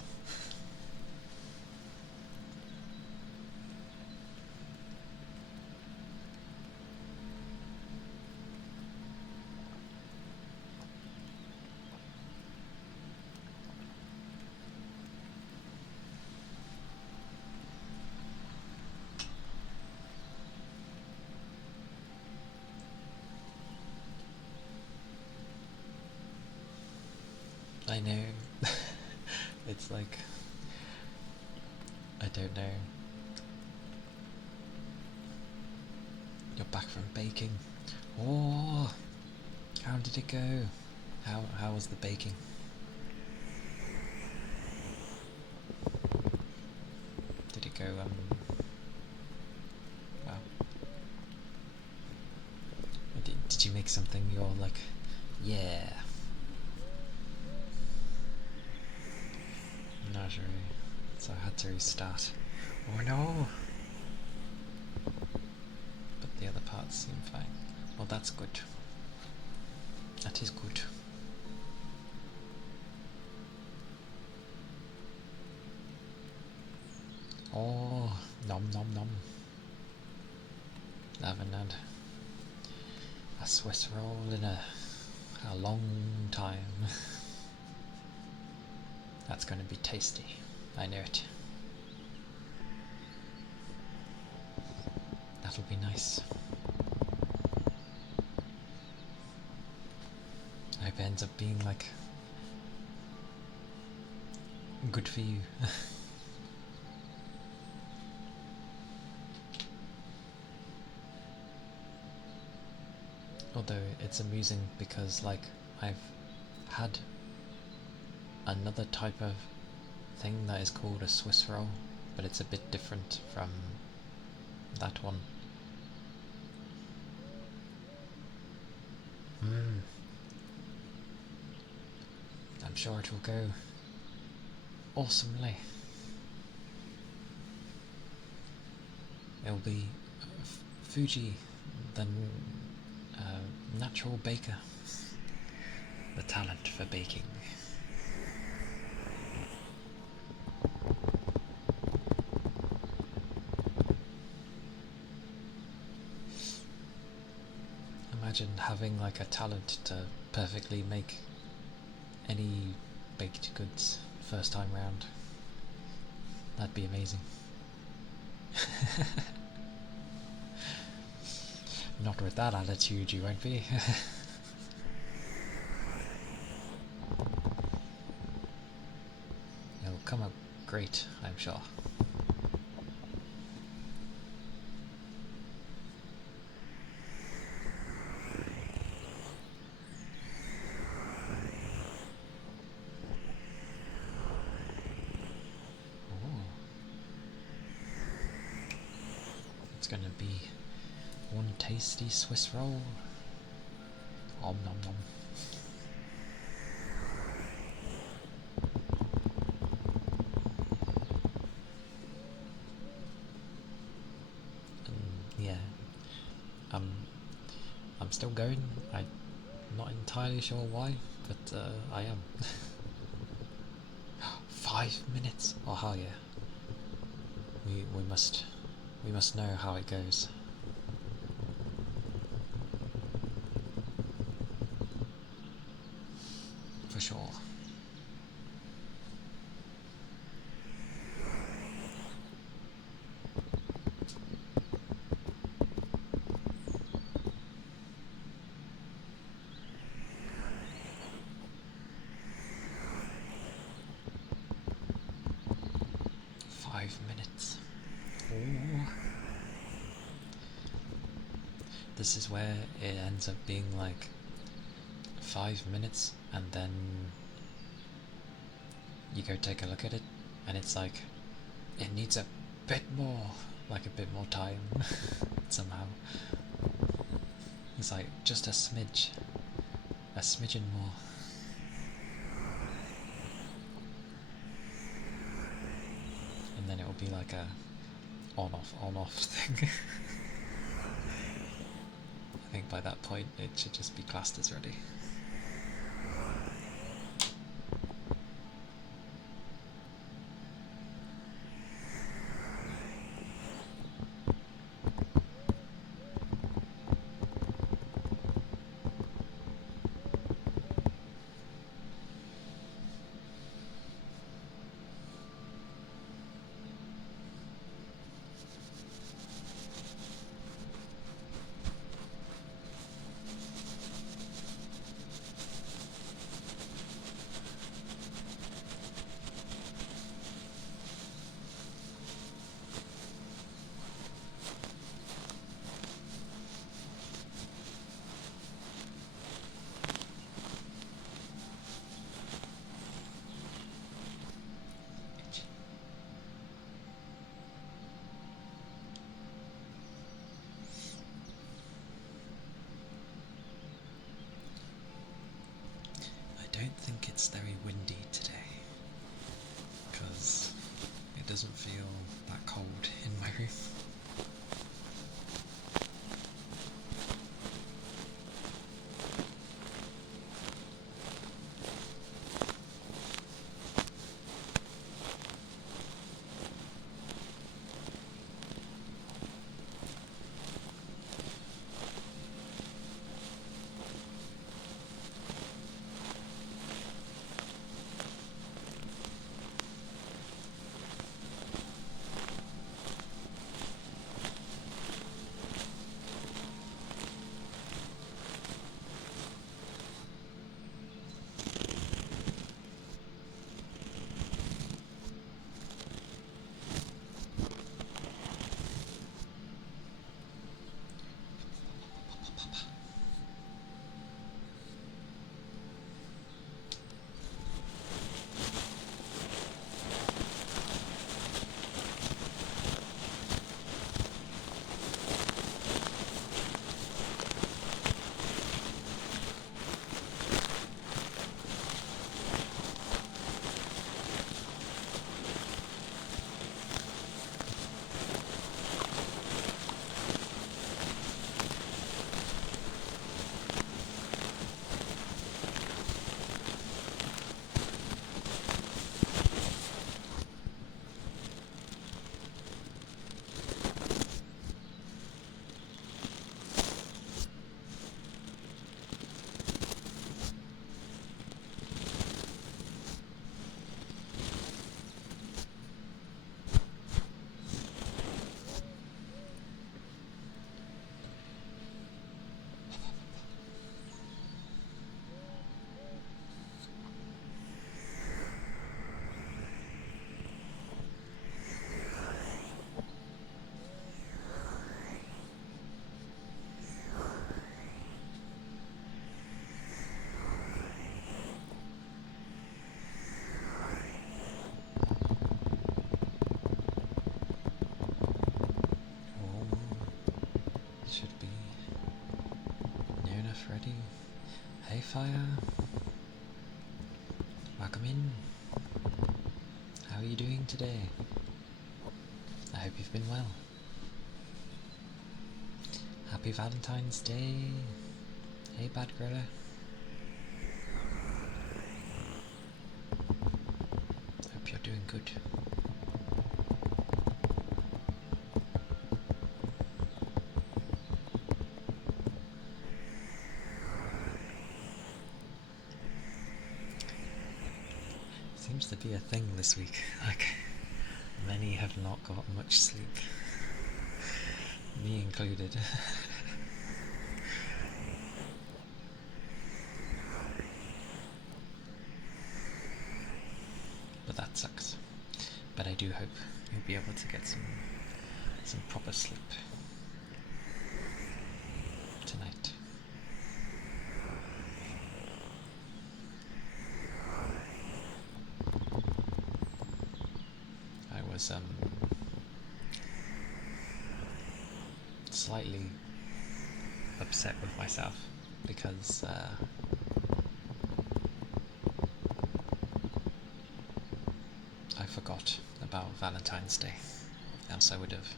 I know. It's like, I don't know. You're back from baking. Oh, how did it go? How was the baking? Did it go well? Did you make something you're like, yeah? Not really. So I had to restart. Oh no! But the other parts seem fine. Well, that's good. That is good. Oh, nom nom nom. I haven't had a Swiss roll in a long time. That's going to be tasty. I know it. That'll be nice. I hope it ends up being like good for you. Although it's amusing because like I've had another type of thing that is called a Swiss roll, but it's a bit different from that one. I'm sure it will go awesomely. It'll be Fuji, the natural baker, the talent for baking. Imagine having like a talent to perfectly make any baked goods first time round. That'd be amazing. Not with that attitude, you won't be. It'll come out great, I'm sure. It's gonna be one tasty Swiss roll. Om nom nom. And yeah, I'm still going. I'm not entirely sure why, but I am. 5 minutes. Oh hell yeah. We must know how it goes. For sure. This is where it ends up being like 5 minutes, and then you go take a look at it, and it's like it needs a bit more, like a bit more time somehow. It's like just a smidgen more. And then it will be like a on-off thing. I think by that point it should just be classed as ready. I don't think it's very windy today, because it doesn't feel that cold in my room. Fire. Welcome in. How are you doing today? I hope you've been well. Happy Valentine's Day. Hey, Bad Greta. Hope you're doing good. Seems to be a thing this week. Like, many have not got much sleep. Me included. But that sucks. But I do hope you'll be able to get some proper sleep tonight. I was slightly upset with myself because I forgot about Valentine's Day, else I would have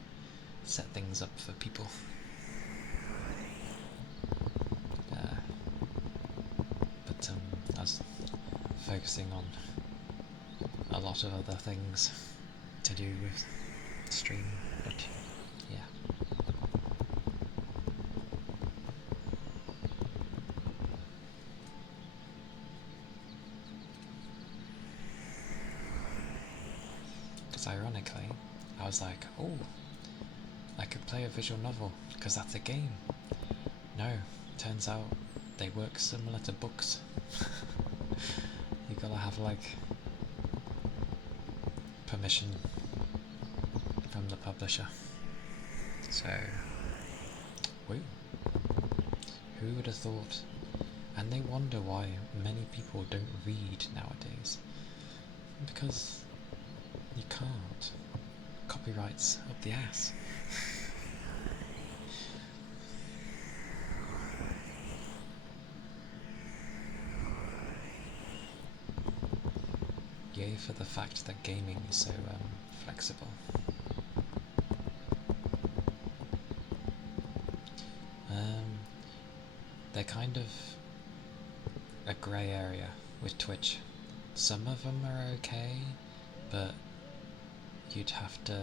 set things up for people. But I was focusing on a lot of other things to do with stream, but yeah. Because ironically, I was like, oh, I could play a visual novel, because that's a game. No, turns out they work similar to books. You gotta have, like, permission from the publisher. So, woo. Who would have thought? And they wonder why many people don't read nowadays. Because you can't. Copyright's up the ass. Yay for the fact that gaming is so flexible. They're kind of a grey area with Twitch. Some of them are okay, but you'd have to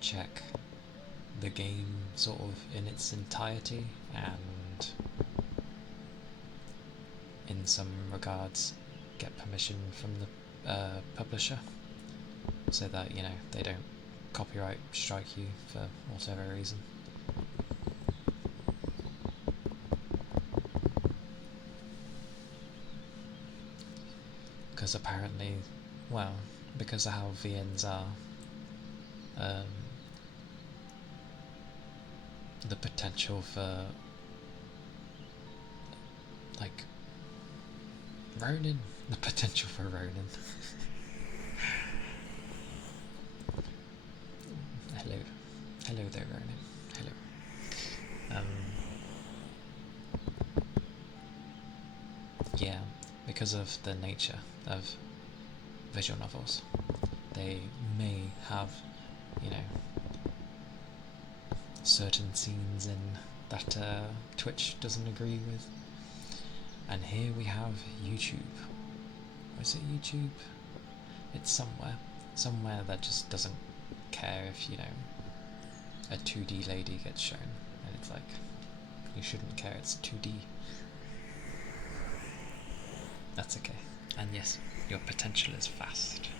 check the game sort of in its entirety, and in some regards get permission from the publisher, so that, you know, they don't copyright strike you for whatever reason. Because apparently, well, because of how VNs are, the potential for, like, Ronin, the potential for Ronin. Hello there, Ronin. Hello. Yeah, because of the nature of visual novels, they may have, you know, certain scenes in that Twitch doesn't agree with. And here we have YouTube. Or is it YouTube? It's somewhere that just doesn't care if, you know, a 2D lady gets shown, and it's like, you shouldn't care, it's 2D. That's okay. And yes, your potential is vast.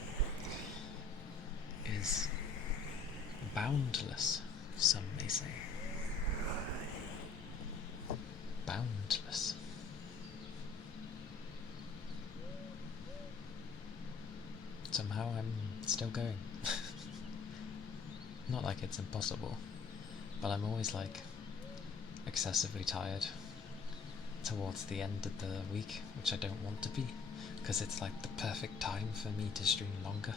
Is boundless, some may say. Boundless. Somehow I'm still going. Not like it's impossible, but I'm always, like, excessively tired towards the end of the week, which I don't want to be, because it's like the perfect time for me to stream longer.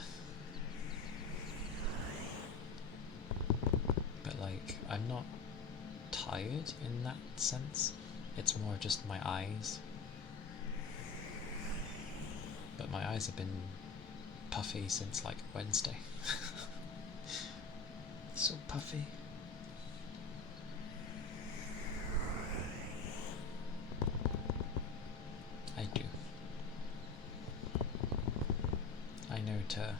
But, like, I'm not tired in that sense, It's more just my eyes. But my eyes have been puffy since like Wednesday. So puffy. I do. I know to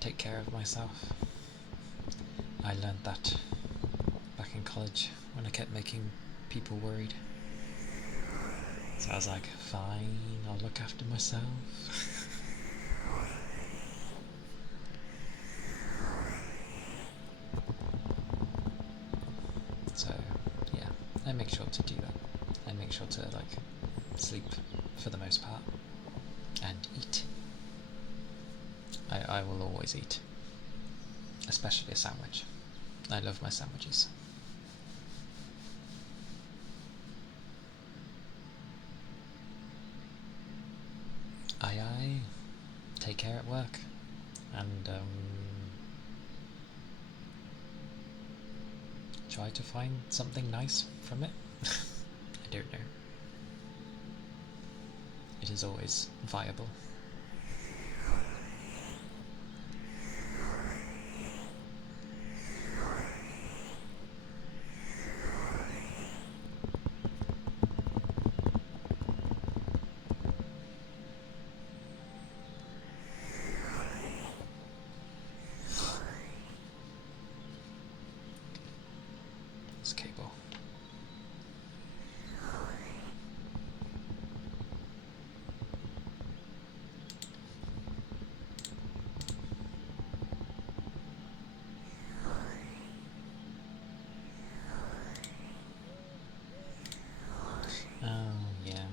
take care of myself. I learned that back in college when I kept making people worried. So I was like, fine, I'll look after myself. So yeah, I make sure to do that. I make sure to like sleep for the most part and eat. I will always eat, especially a sandwich. I love my sandwiches. I take care at work, and try to find something nice from it. I don't know. It is always viable. This cable. Oh, yeah.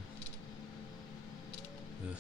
Ugh.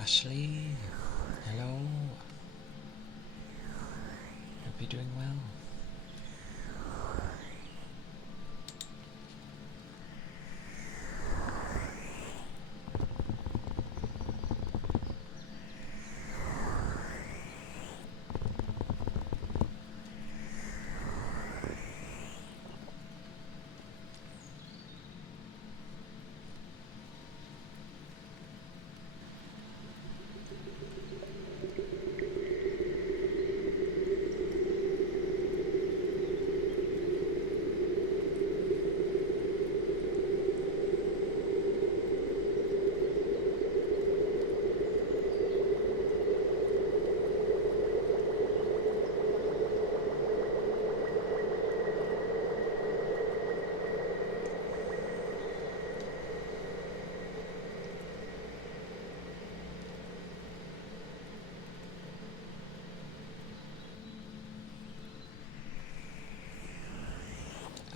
Ashley, hello. Hope you're doing well.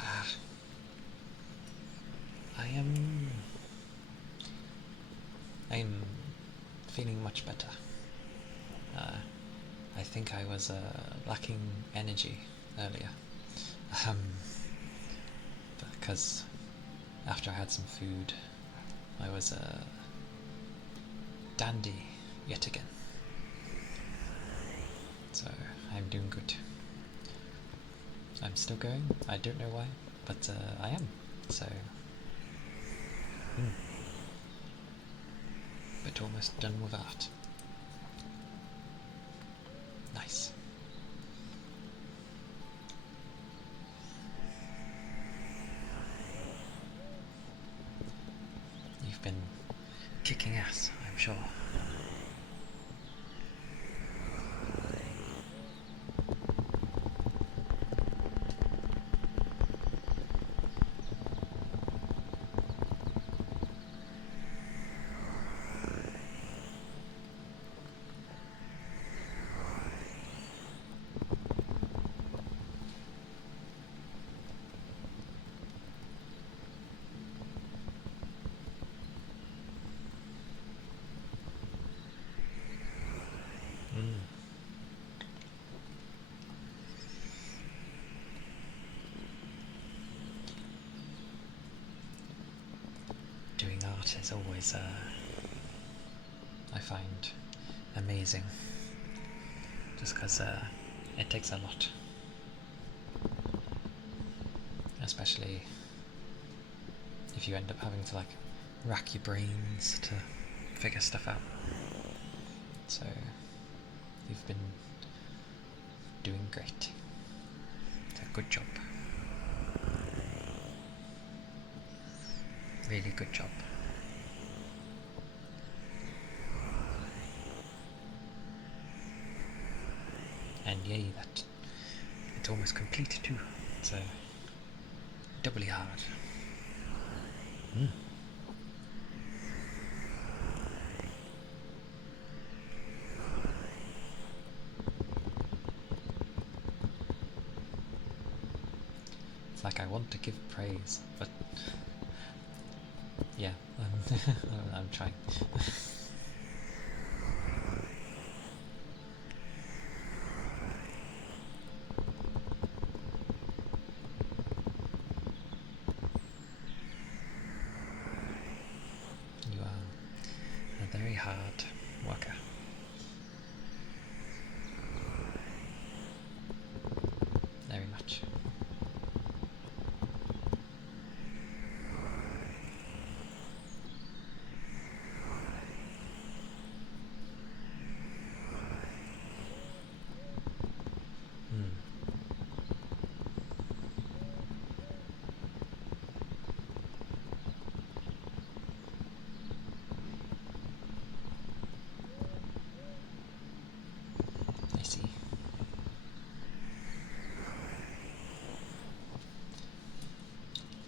Ah, I'm feeling much better. Uh, I think I was lacking energy earlier. Um, because after I had some food, I was dandy, yet again. So I'm doing good. I'm still going. I don't know why, but I am. So, but almost done with art. Nice. You've been kicking ass, I'm sure. Doing art is always, I find, amazing. Just because it takes a lot. Especially if you end up having to, like, rack your brains to figure stuff out. So, you've been doing great. It's a good job. Really good job. And yay, that it's almost complete too. It's doubly hard. It's like I want to give praise, but yeah, I'm trying. You are a very hard worker. Very much. I see.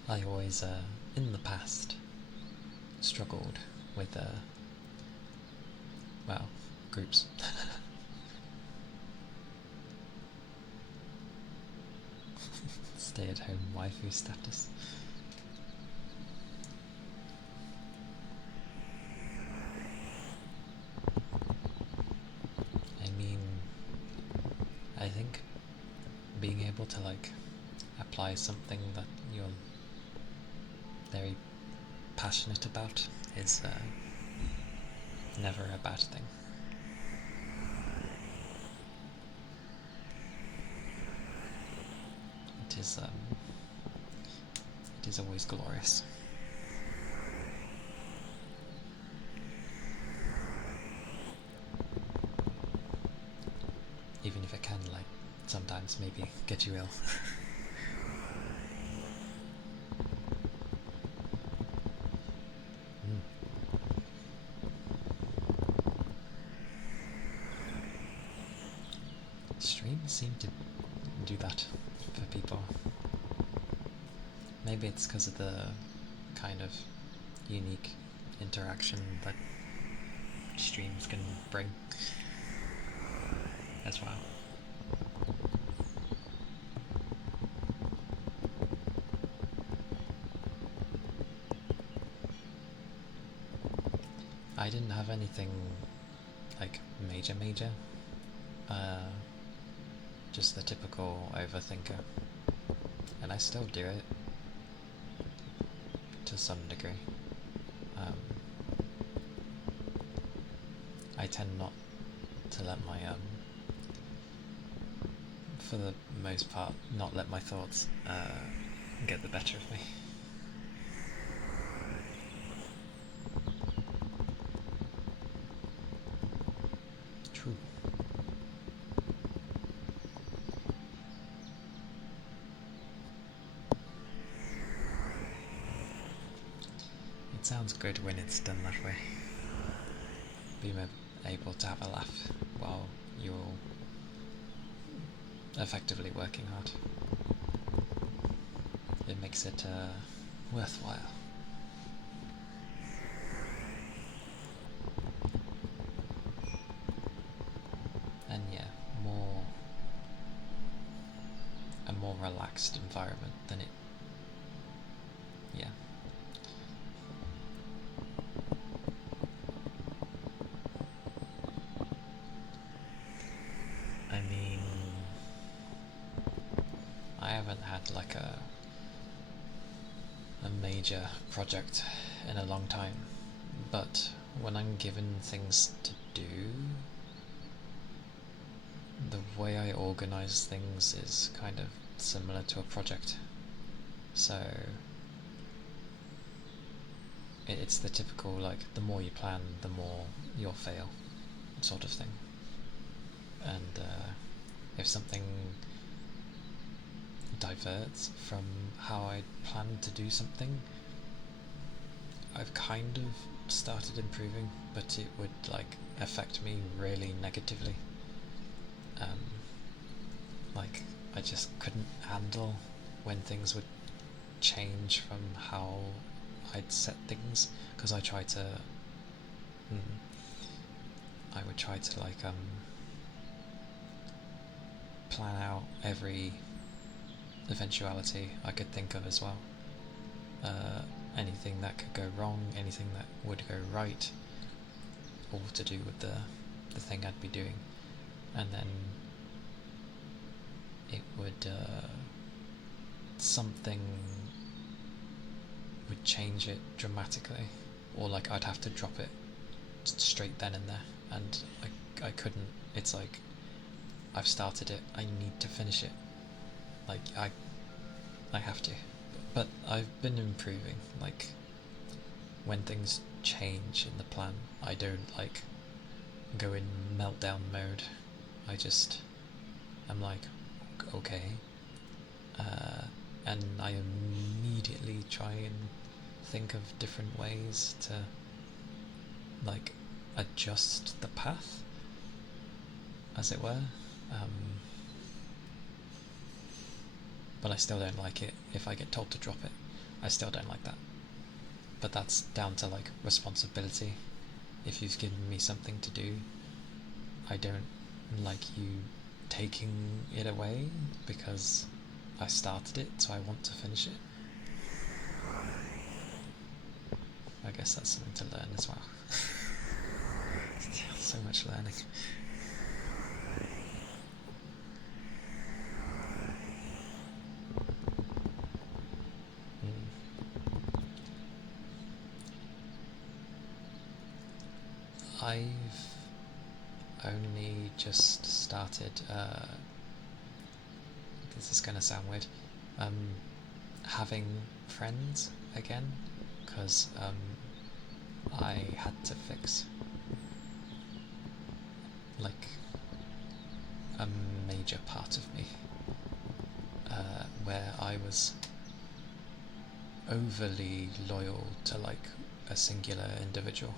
I always, in the past, struggled with, well, groups. Stay-at-home waifu status. I mean, I think being able to, like, apply something that you're very passionate about is never a bad thing. It is always glorious. Even if it can, like, sometimes maybe get you ill. Streams seem to do that for people. Maybe it's because of the kind of unique interaction that streams can bring as well. I didn't have anything like major, just the typical overthinker, and I still do it to some degree. I tend not to let my for the most part, not let my thoughts get the better of me. True. It sounds good when it's done that way. Being able to have a laugh while you're effectively working hard. It makes it worthwhile. And yeah, a more relaxed environment than it. Yeah. I mean, I haven't had like a major project in a long time, but when I'm given things to do, the way I organize things is kind of similar to a project. So it's the typical, like, the more you plan, the more you'll fail sort of thing. And if something diverts from how I planned to do something, I've kind of started improving, but it would like affect me really negatively. Um, like I just couldn't handle when things would change from how I'd set things, because I would try to like plan out every eventuality I could think of as well. Anything that could go wrong, anything that would go right, all to do with the thing I'd be doing, and then it would something would change it dramatically, or like I'd have to drop it straight then and there, and I couldn't. It's like I've started it, I need to finish it. Like I have to. But I've been improving. Like when things change in the plan, I don't like go in meltdown mode. I'm like, okay, and I immediately try and think of different ways to like adjust the path, as it were. But I still don't like it if I get told to drop it. I still don't like that. But that's down to like responsibility. If you've given me something to do, I don't like you taking it away because I started it, so I want to finish it. I guess that's something to learn as well. So much learning. I've only just started, this is going to sound weird, having friends again, because I had to fix like a major part of me, where I was overly loyal to like a singular individual.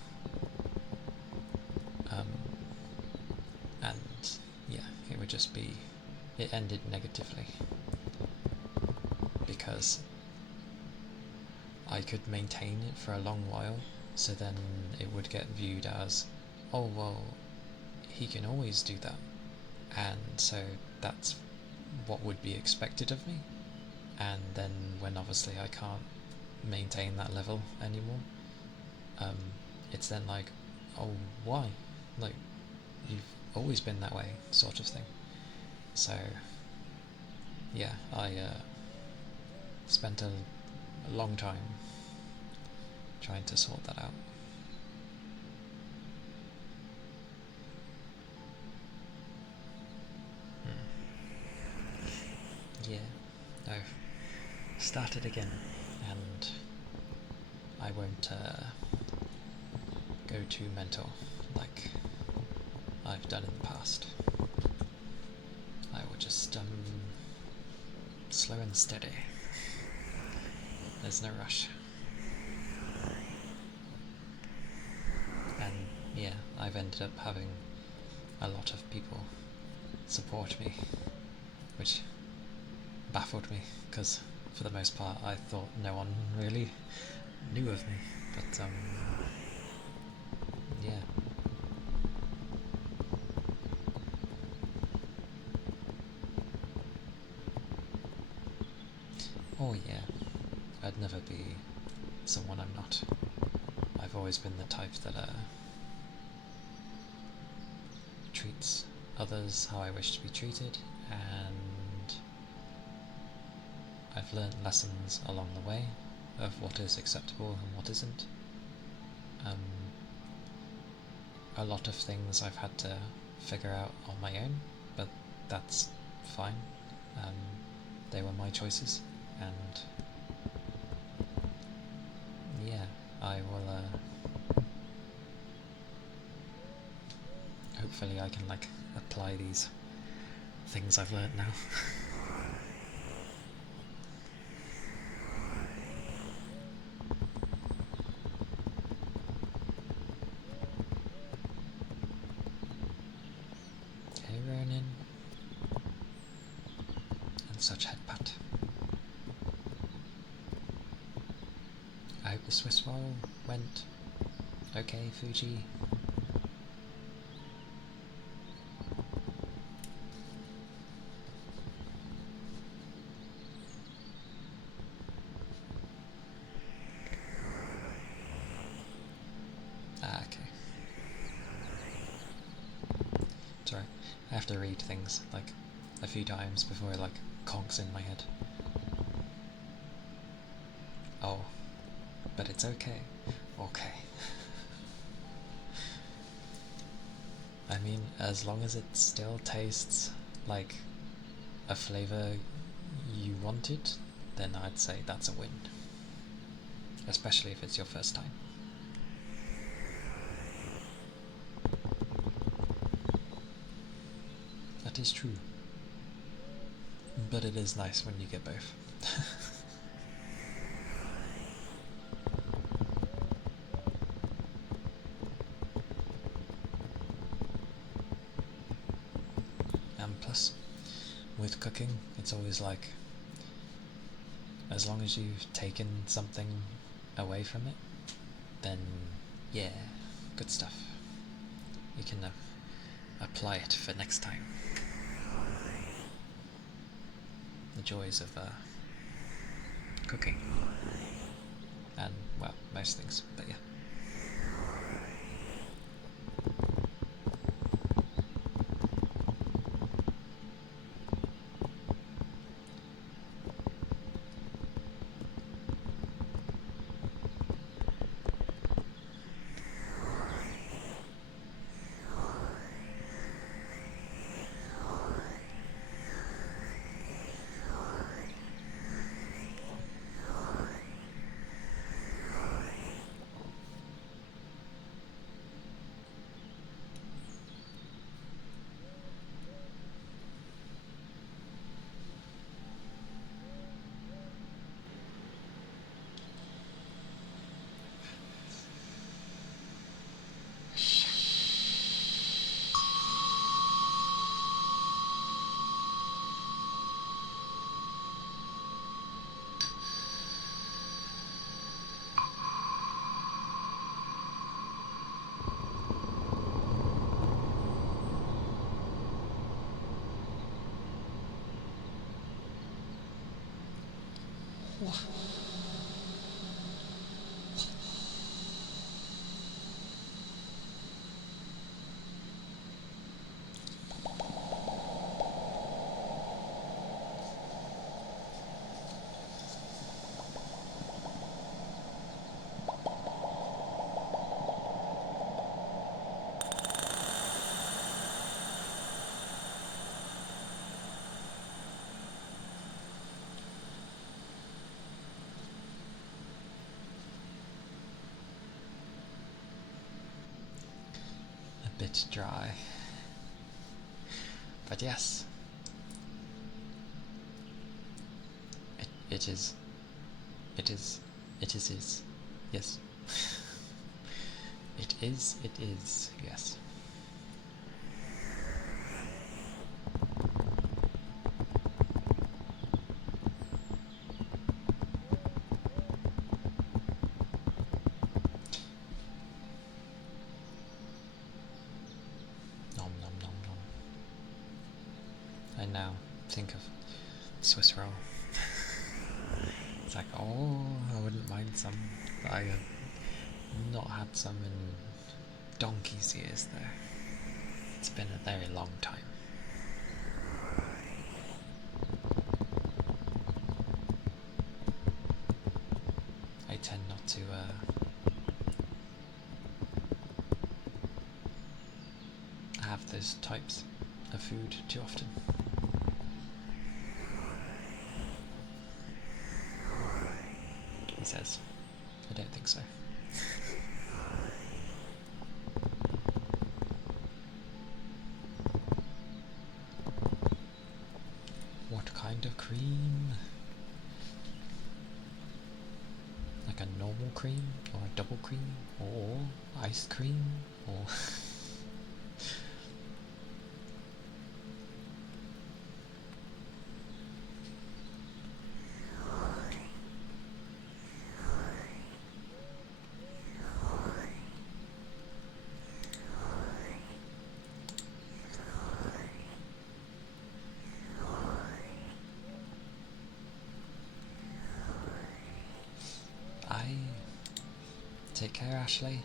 And yeah, it would just be, it ended negatively because I could maintain it for a long while, so then it would get viewed as, oh well, he can always do that, and so that's what would be expected of me. And then when obviously I can't maintain that level anymore, it's then like, oh, why? Like, you've always been that way, sort of thing. So yeah, I spent a long time trying to sort that out. started again, and I won't go too mental like I've done in the past. I will just slow and steady. There's no rush. And yeah, I've ended up having a lot of people support me, which baffled me, because for the most part I thought no one really knew of me, but yeah. Oh yeah, I'd never be someone I'm not. I've always been the type that treats others how I wish to be treated, and I've learned lessons along the way of what is acceptable and what isn't. A lot of things I've had to figure out on my own, but that's fine. They were my choices, and yeah, I will hopefully I can like apply these things I've learned now. Hey Ronin, and such headbutt. I hope the Swiss roll went okay, Fuji. Okay. It's alright. I have to read things like a few times before it like conks in my head. Oh, but it's okay. Okay. I mean, as long as it still tastes like a flavour you wanted, then I'd say that's a win. Especially if it's your first time. That is true. But it is nice when you get both. And plus, with cooking, it's always like, as long as you've taken something away from it, then yeah, good stuff. You can apply it for next time. The joys of cooking. And, well, most things, but yeah. bit dry. But yes, it is. Yes. It is, yes. Nom nom nom nom. I now think of Swiss roll. It's like, oh, I wouldn't mind some. I have not had some in donkey's years there. It's been a very long time. I tend not to have those types of food too often. He says. I don't think so. What kind of cream? Like a normal cream? Or a double cream? Or ice cream? Or... Take care, Ashley.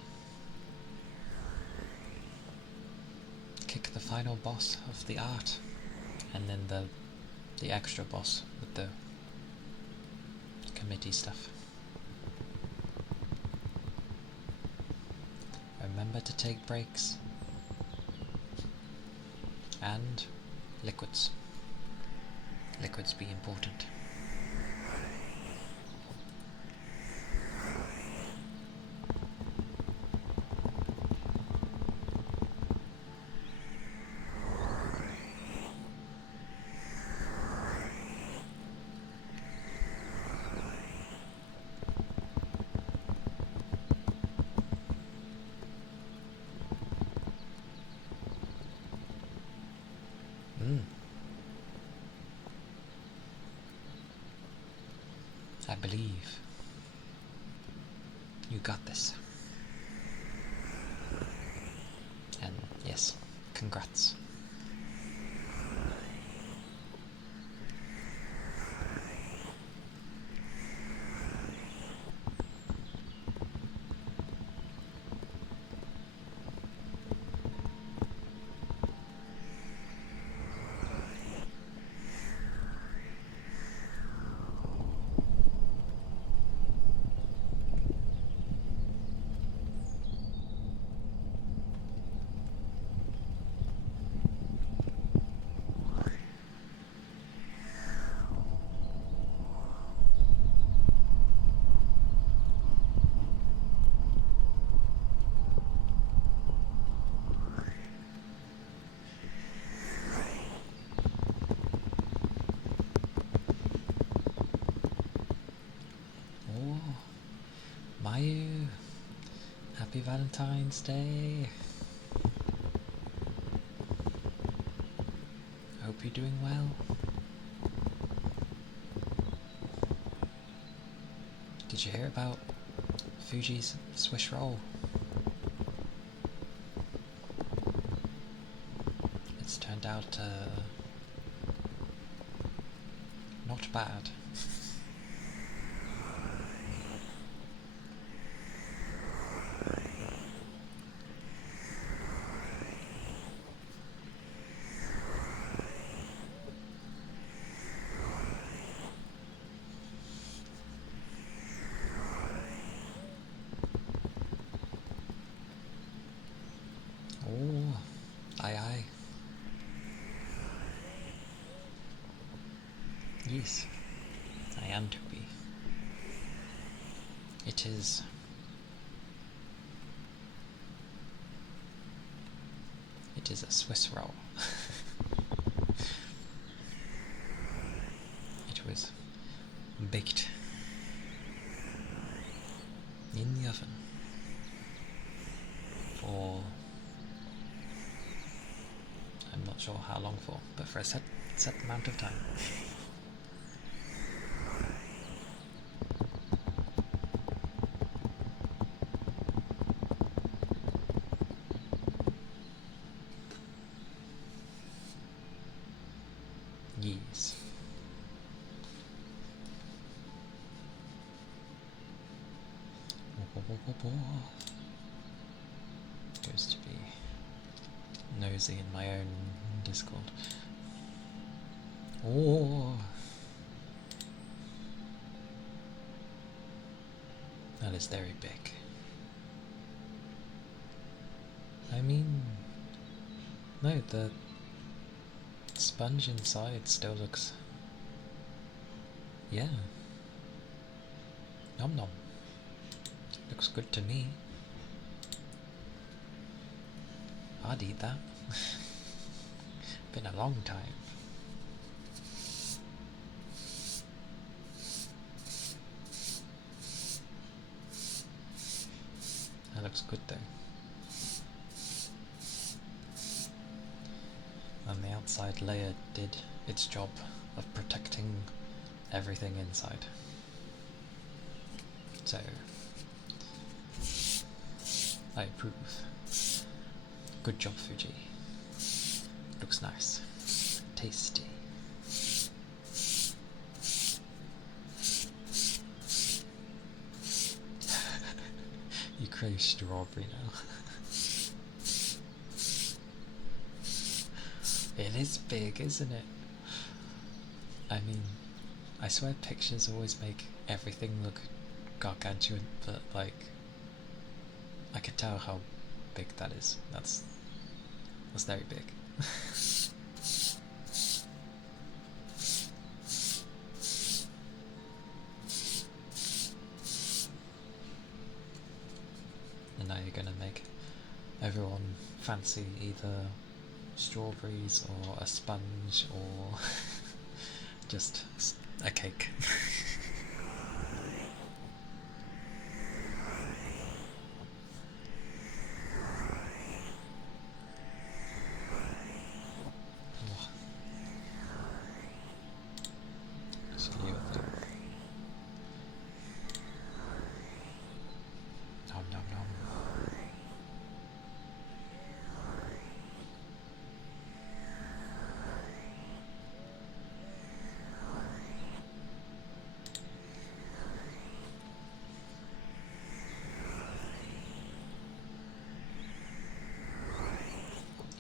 Kick the final boss of the art, and then the extra boss with the committee stuff. Remember to take breaks. And liquids. Liquids be important. I believe you got this. And yes, congrats. Mayu, happy Valentine's Day. Hope you're doing well. Did you hear about Fuji's Swiss roll? It's turned out not bad. Oh, aye aye. Yes, I am to be. It is It is a Swiss roll. It was baked in the oven for, I'm not sure how long for, but for a set amount of time. Yes. Goes to be nosy in my own Discord. Oh, that is very big. I mean, no, the sponge inside still looks, yeah, nom nom. Looks good to me. I'd eat that. Been a long time. That looks good though. And the outside layer did its job of protecting everything inside. So, I approve. Good job, Fuji. Looks nice. Tasty. You crave strawberry now. It is big, isn't it? I mean, I swear pictures always make everything look gargantuan, but like, I can tell how big that is. That's very big. And now you're gonna make everyone fancy either strawberries or a sponge or just a cake. Nom nom nom.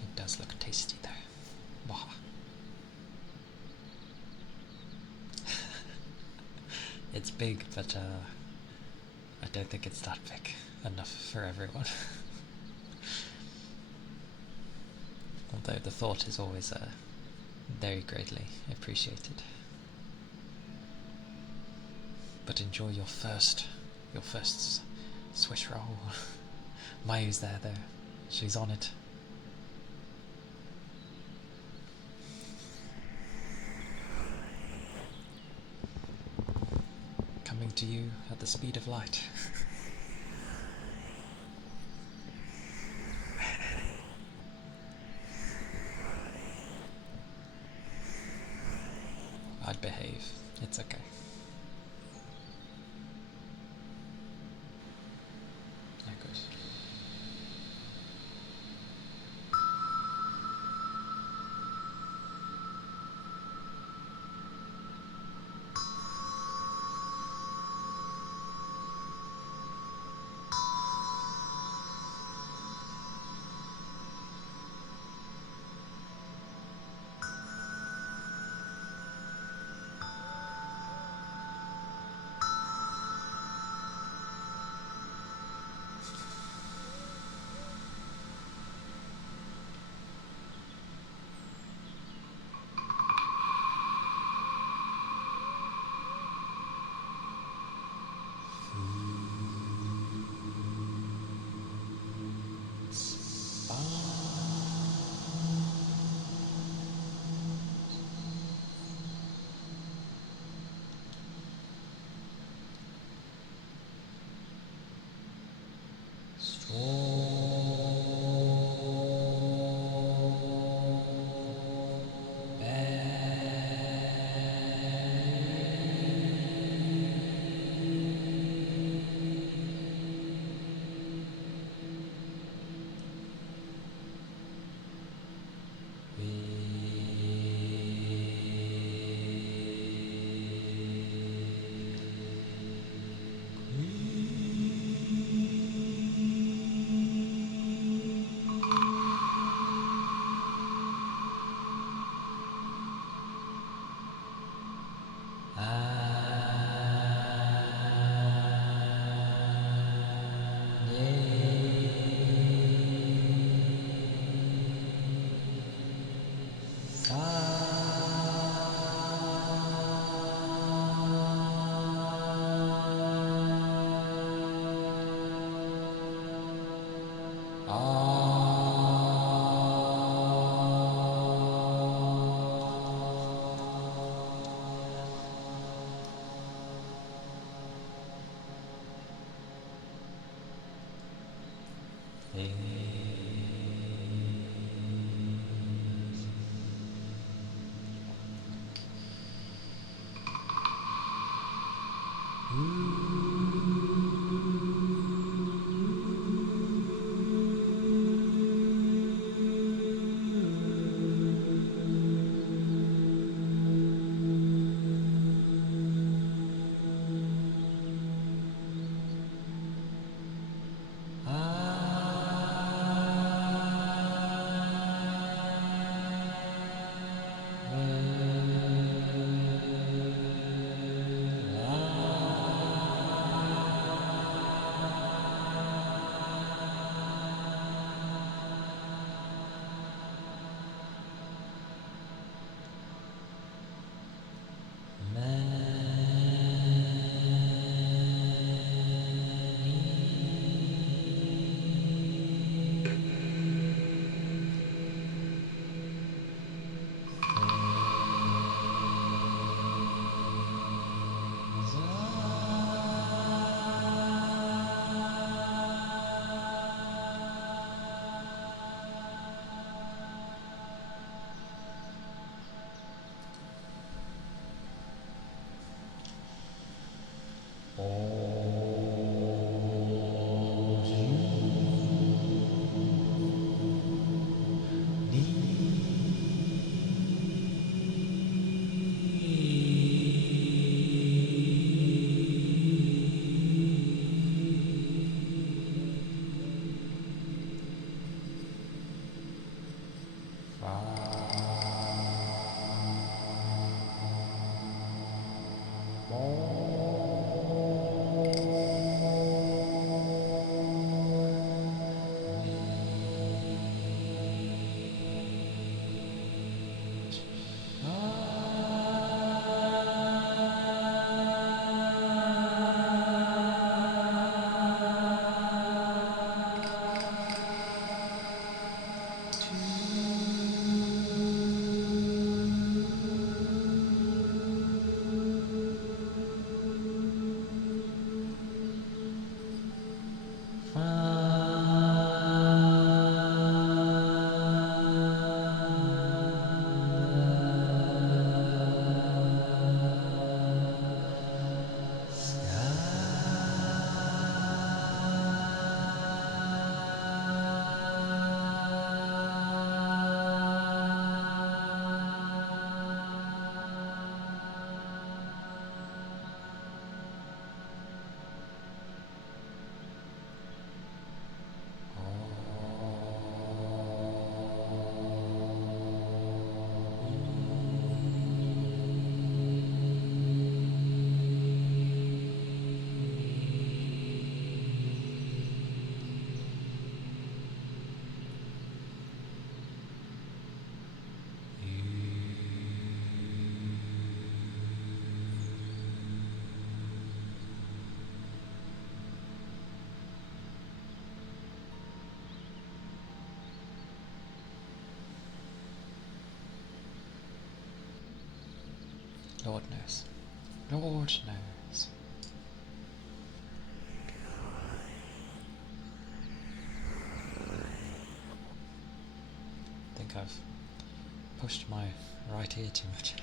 It does look tasty though. Wow. It's big, but I don't think it's that big enough for everyone. Although the thought is always very greatly appreciated. But enjoy your first Swiss roll. Mayu's there though. She's on it. Coming to you at the speed of light. I'd behave. It's okay. There it goes. Lord knows. Lord knows. I think I've pushed my right ear too much.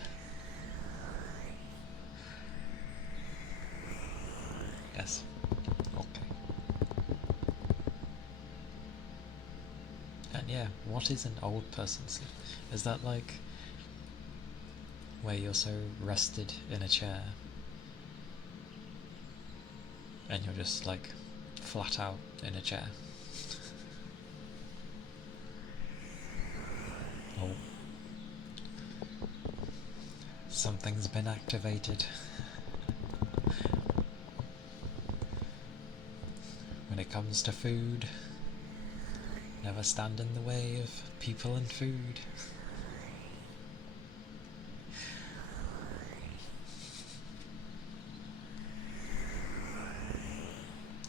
Yes. Okay. And yeah, what is an old person sleep? Is that like where you're so rested in a chair and you're just like flat out in a chair? Oh. Something's been activated. When it comes to food, never stand in the way of people and food.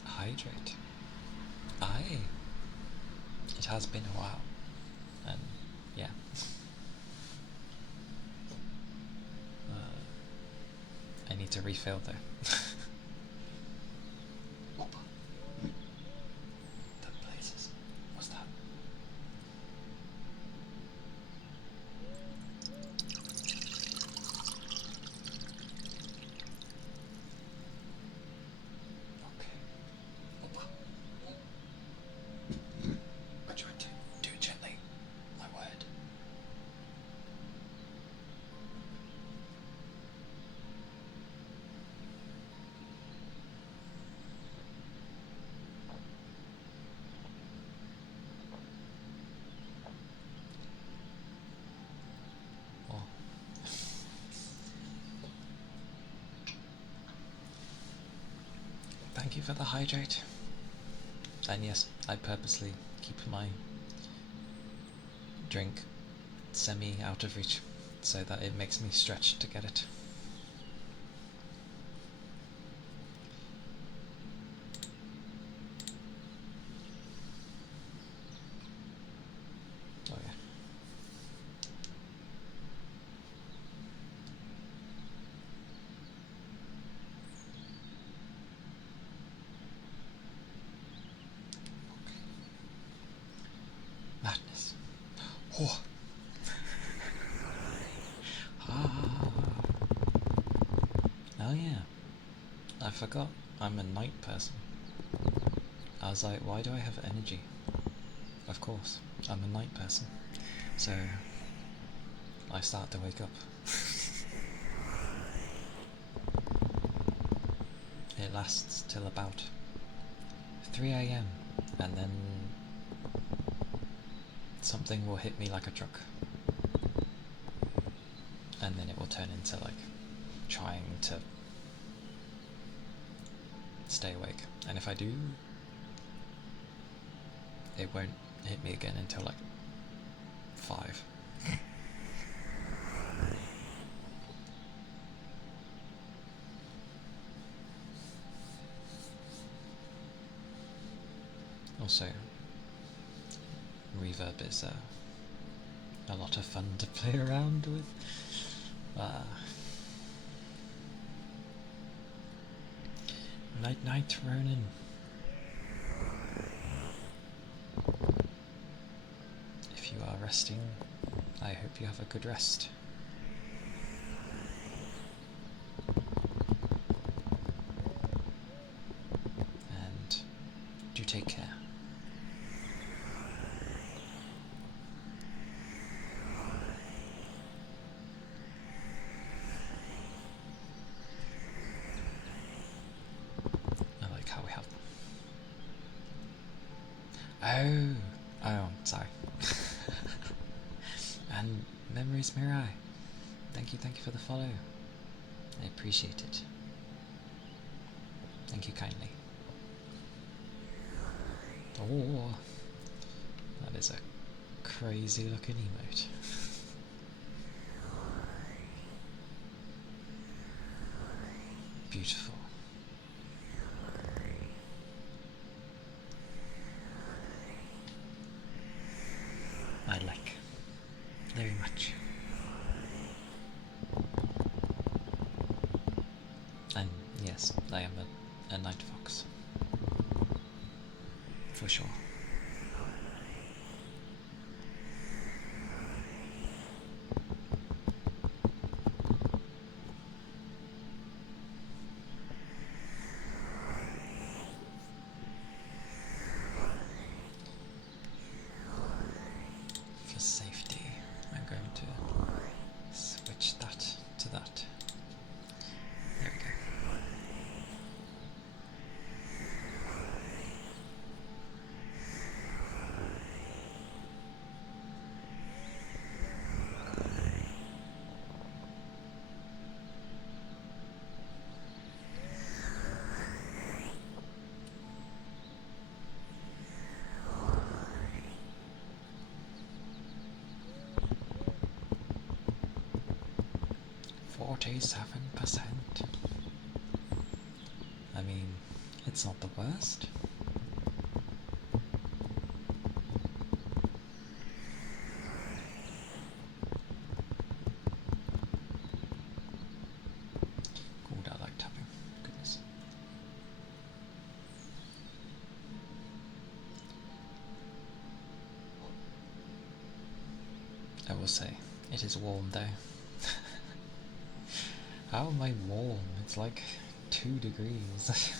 Hydrate. Aye. It has been a while. And yeah. I need to refill though. The blazes. What's that? Okay. I tried to do it gently. My word. Oh. Thank you for the hydrate. And yes, I purposely keep my drink semi out of reach so that it makes me stretch to get it. Oh yeah. Madness. Oh. Ah. Oh yeah. I forgot I'm a night person. I was like, why do I have energy? Of course, I'm a night person. So I start to wake up. It lasts till about 3 AM and then something will hit me like a truck. And then it will turn into like trying to stay awake. And if I do, it won't hit me again until like 5. Also, reverb is a lot of fun to play around with. Night night, Ronan. If you are resting, I hope you have a good rest. And do take care. I like how we have. Oh, sorry. And Memories Mirai. Thank you for the follow. I appreciate it. Thank you kindly. Oh, that is a crazy looking emote. Beautiful. I like very much. Yes, I am a night fox. For sure. For safety, I'm going to switch that to that. There we go. 47%. I mean, it's not the worst. Called out like tapping. Goodness. I will say, it is warm though. How am I warm? It's like 2 degrees.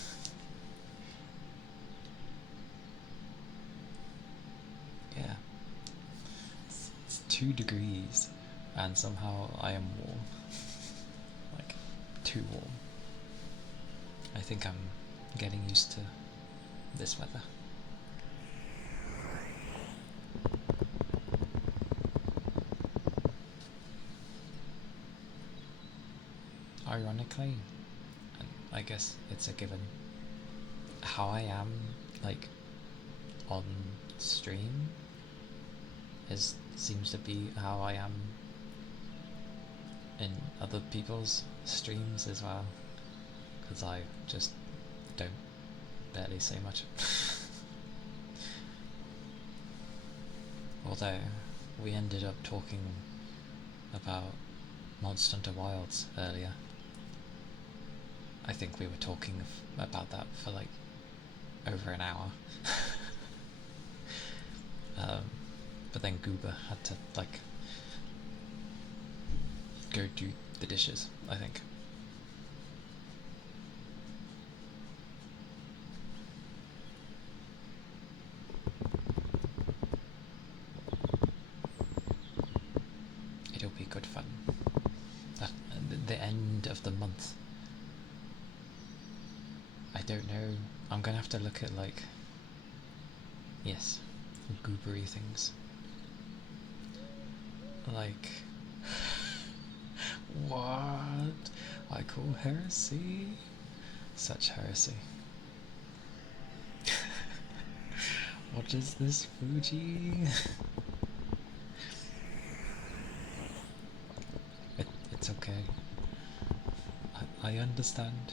Yeah. It's 2 degrees and somehow I am warm. Like, too warm. I think I'm getting used to this weather. Ironically, and I guess it's a given, how I am, like, on stream seems to be how I am in other people's streams as well, because I just don't barely say much. Although we ended up talking about Monster Hunter Wilds earlier. I think we were talking about that for like over an hour. But then Goober had to like go do the dishes, I think. It'll be good fun. The end of the month. I don't know. I'm gonna have to look at like, yes, goobery things. Like, what? I call heresy? Such heresy. What is this, Fuji? It's okay. I understand.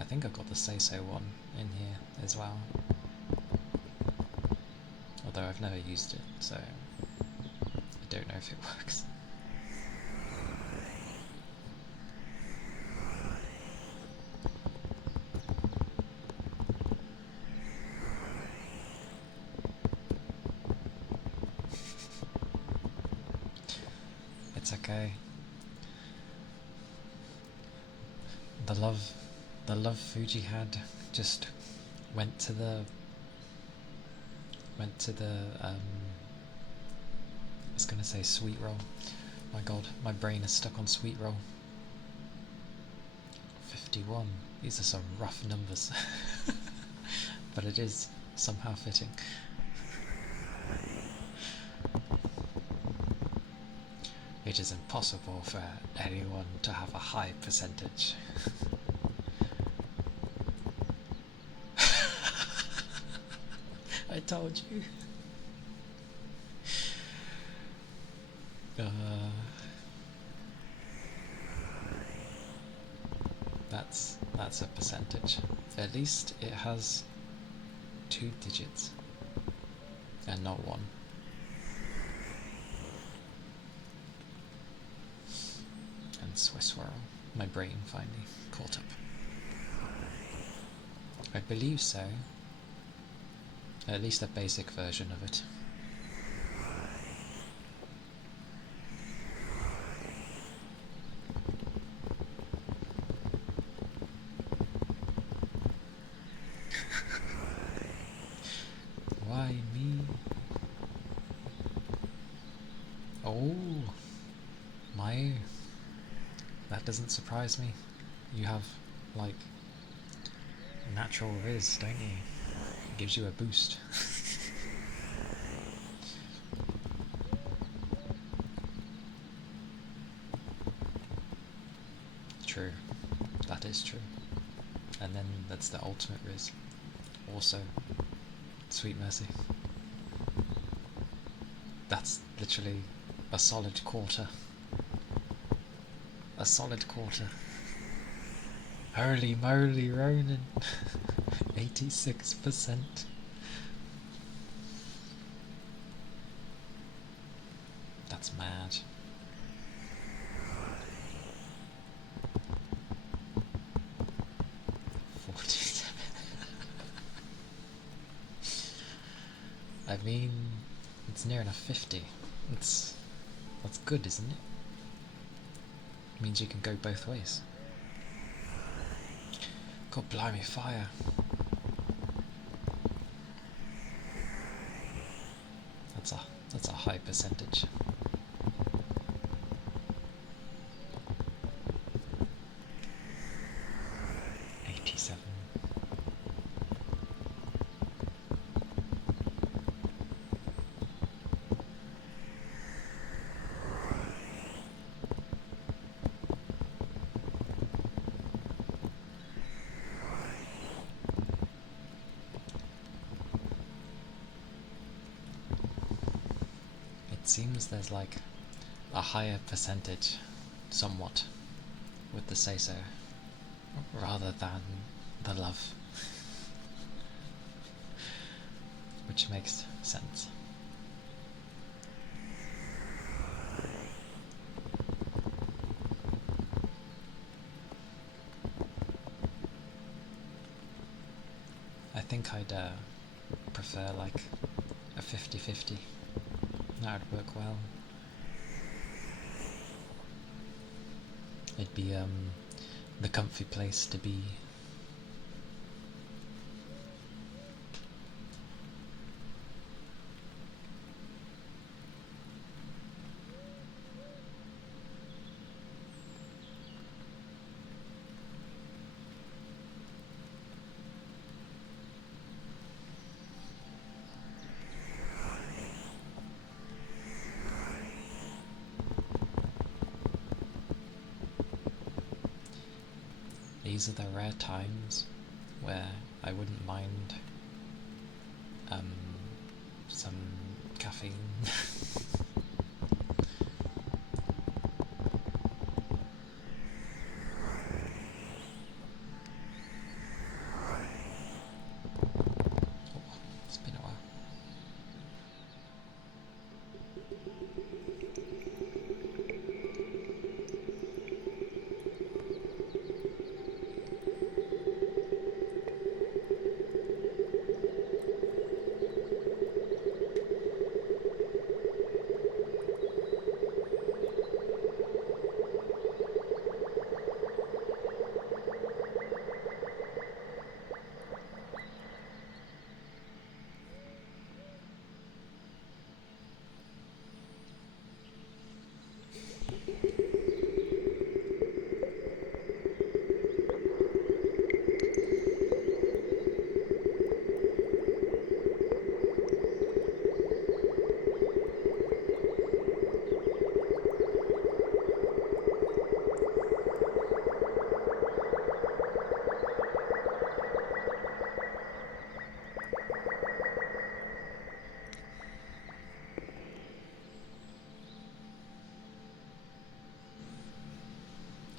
I think I got the say-so one in here as well. Although I've never used it, so I don't know if it works. It's okay. The love Fuji had just went to the I was gonna say sweet roll. My god, my brain is stuck on sweet roll. 51. These are some rough numbers. But it is somehow fitting. It is impossible for anyone to have a high percentage. I told you. That's a percentage. At least it has 2 digits and not 1. And Swisswhirl, my brain finally caught up. I believe so. At least a basic version of it. Why me? Oh, my. That doesn't surprise me. You have, like, natural Riz, don't you? It gives you a boost. True. That is true. And then that's the ultimate Riz. Also, Sweet Mercy. That's literally a solid quarter. A solid quarter. Holy moly, Ronan! 86%. That's mad. I mean, it's near enough 50. That's good, isn't it? Means you can go both ways. God blimey, fire. That's a high percentage. It seems there's like a higher percentage, somewhat, with the say-so, rather than the love. Which makes sense. I think I'd prefer like a 50-50. That would work well. It'd be the comfy place to be. These are the rare times where I wouldn't mind some caffeine. It's been a while.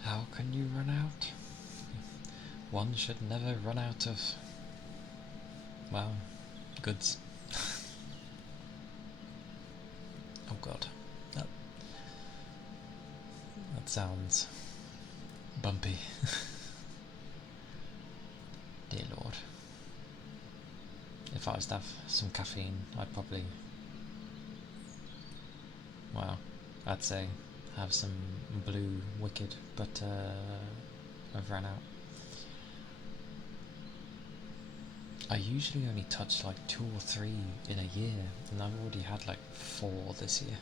How can you run out? One should never run out of, well, goods. Oh god, that that sounds bumpy. Dear lord. If I was to have some caffeine, I'd probably, well, I'd say have some blue wicked, but I've ran out. I usually only touch like 2 or 3 in a year, and I've already had like 4 this year.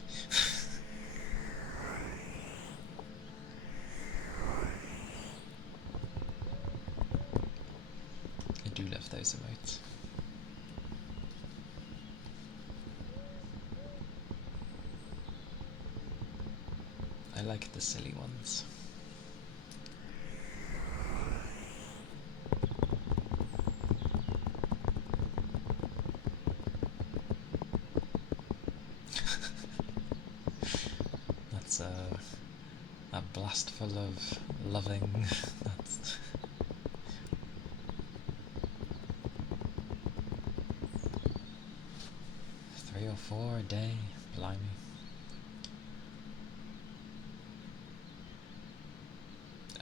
I do love those emotes. I like the silly ones. That's a blast full of loving. That's 3 or 4 a day, blimey.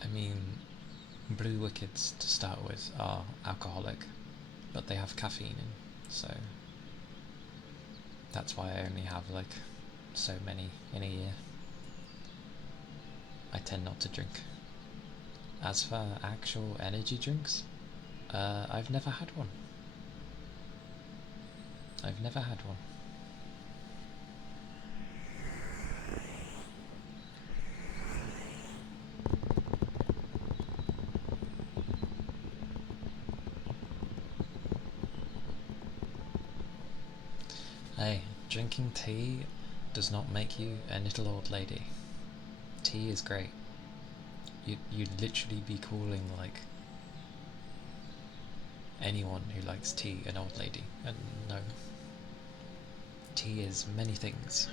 I mean, blue wickets to start with are alcoholic, but they have caffeine in, so that's why I only have like so many in a year. I tend not to drink. As for actual energy drinks, I've never had one. I've never had one. Hey, drinking tea does not make you a little old lady. Tea is great. You'd literally be calling like anyone who likes tea an old lady, and no. Tea is many things.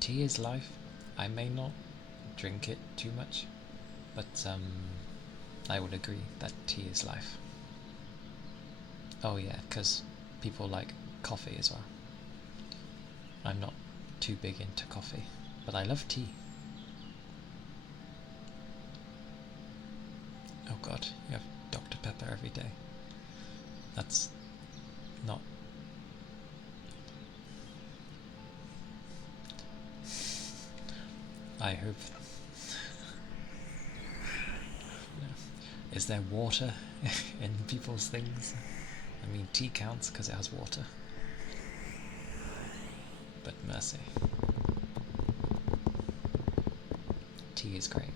Tea is life. I may not drink it too much, but I would agree that tea is life. Oh yeah, because people like coffee as well. I'm not too big into coffee, but I love tea. Oh god, you have Dr. Pepper every day. That's not... I hope... Is there water in people's things? I mean, tea counts because it has water. But mercy. Tea is great.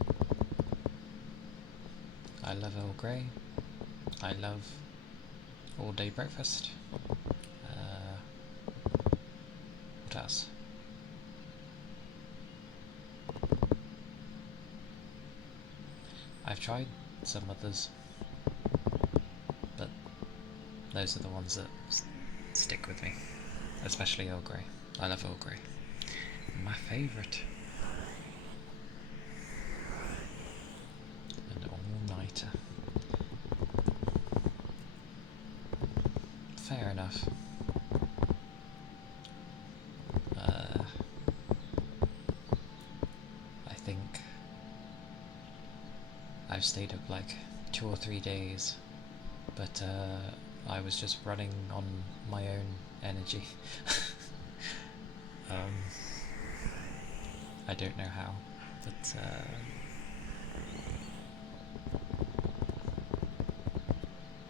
I love Earl Grey. I love all day breakfast. What else? I've tried some others, but those are the ones that stick with me, especially Earl Grey. I love Earl Grey. My favourite. An all-nighter. Fair enough. I think I've stayed up like 2 or 3 days, but I was just running on my own energy. I don't know how, but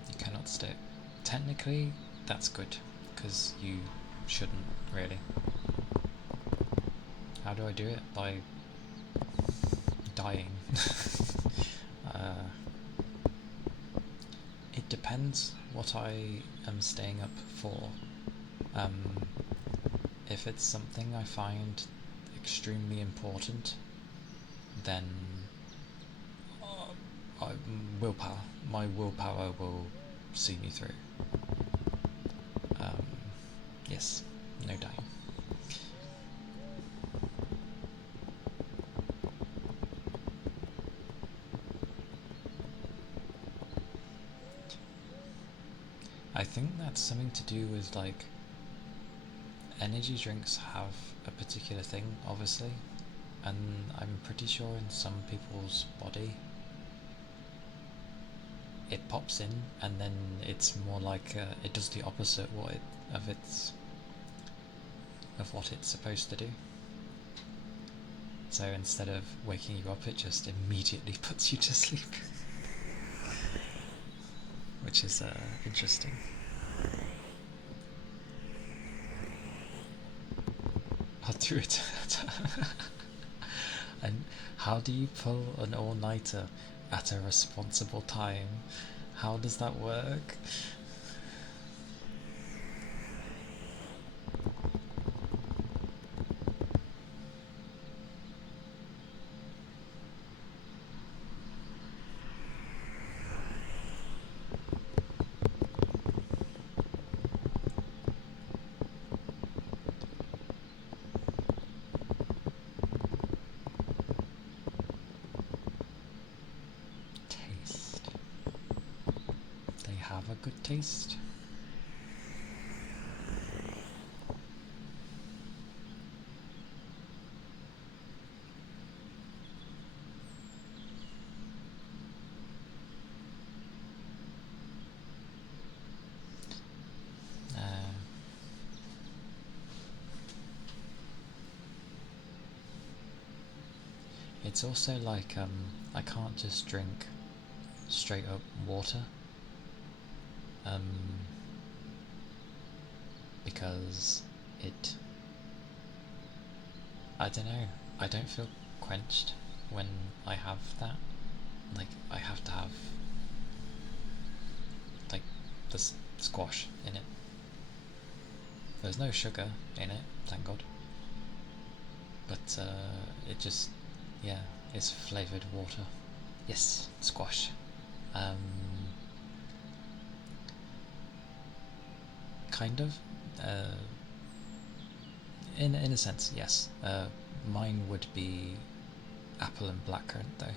you cannot stay. Technically, that's good, because you shouldn't really. How do I do it? By dying. It depends what I am staying up for. If it's something I find extremely important, then my willpower will see me through. Yes, no dying. I think that's something to do with like energy drinks have a particular thing, obviously, and I'm pretty sure in some people's body it pops in and then it's more like it does the opposite of what it's supposed to do. So instead of waking you up, it just immediately puts you to sleep, which is interesting. I'll do it. And how do you pull an all-nighter at a responsible time? How does that work? Taste. They have a good taste. It's also like I can't just drink straight up water um, because I don't know, I don't feel quenched when I have that. Like I have to have like this squash in it. There's no sugar in it, thank God. But it just, yeah, it's flavoured water. Yes, squash. Um, kind of. In a sense, yes. Mine would be apple and blackcurrant though.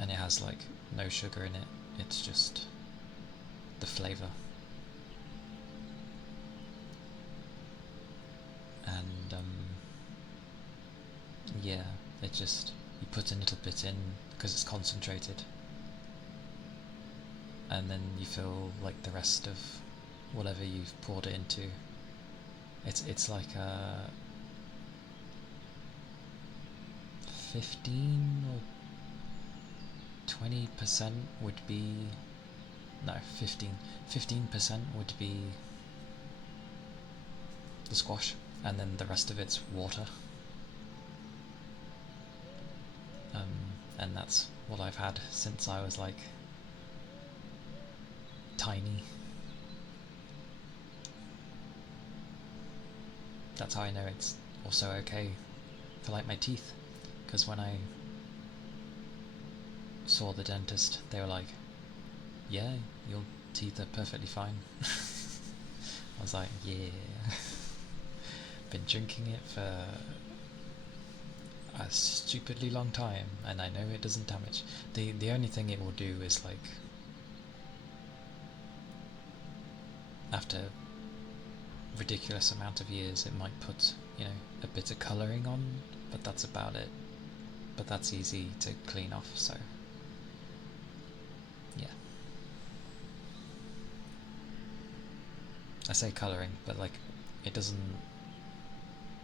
And it has like no sugar in it. It's just the flavour. And yeah, it just, you put a little bit in because it's concentrated, and then you feel like the rest of whatever you've poured it into. It's like 15 or 20% would be, no, 15% would be the squash, and then the rest of it's water. And that's what I've had since I was like tiny. That's how I know it's also okay for like my teeth, because when I saw the dentist they were like, yeah, your teeth are perfectly fine. I was like, yeah. Been drinking it for a stupidly long time and I know it doesn't damage. The only thing it will do is like, after ridiculous amount of years it might put, you know, a bit of colouring on, but that's about it. But that's easy to clean off, so yeah. I say colouring, but like it doesn't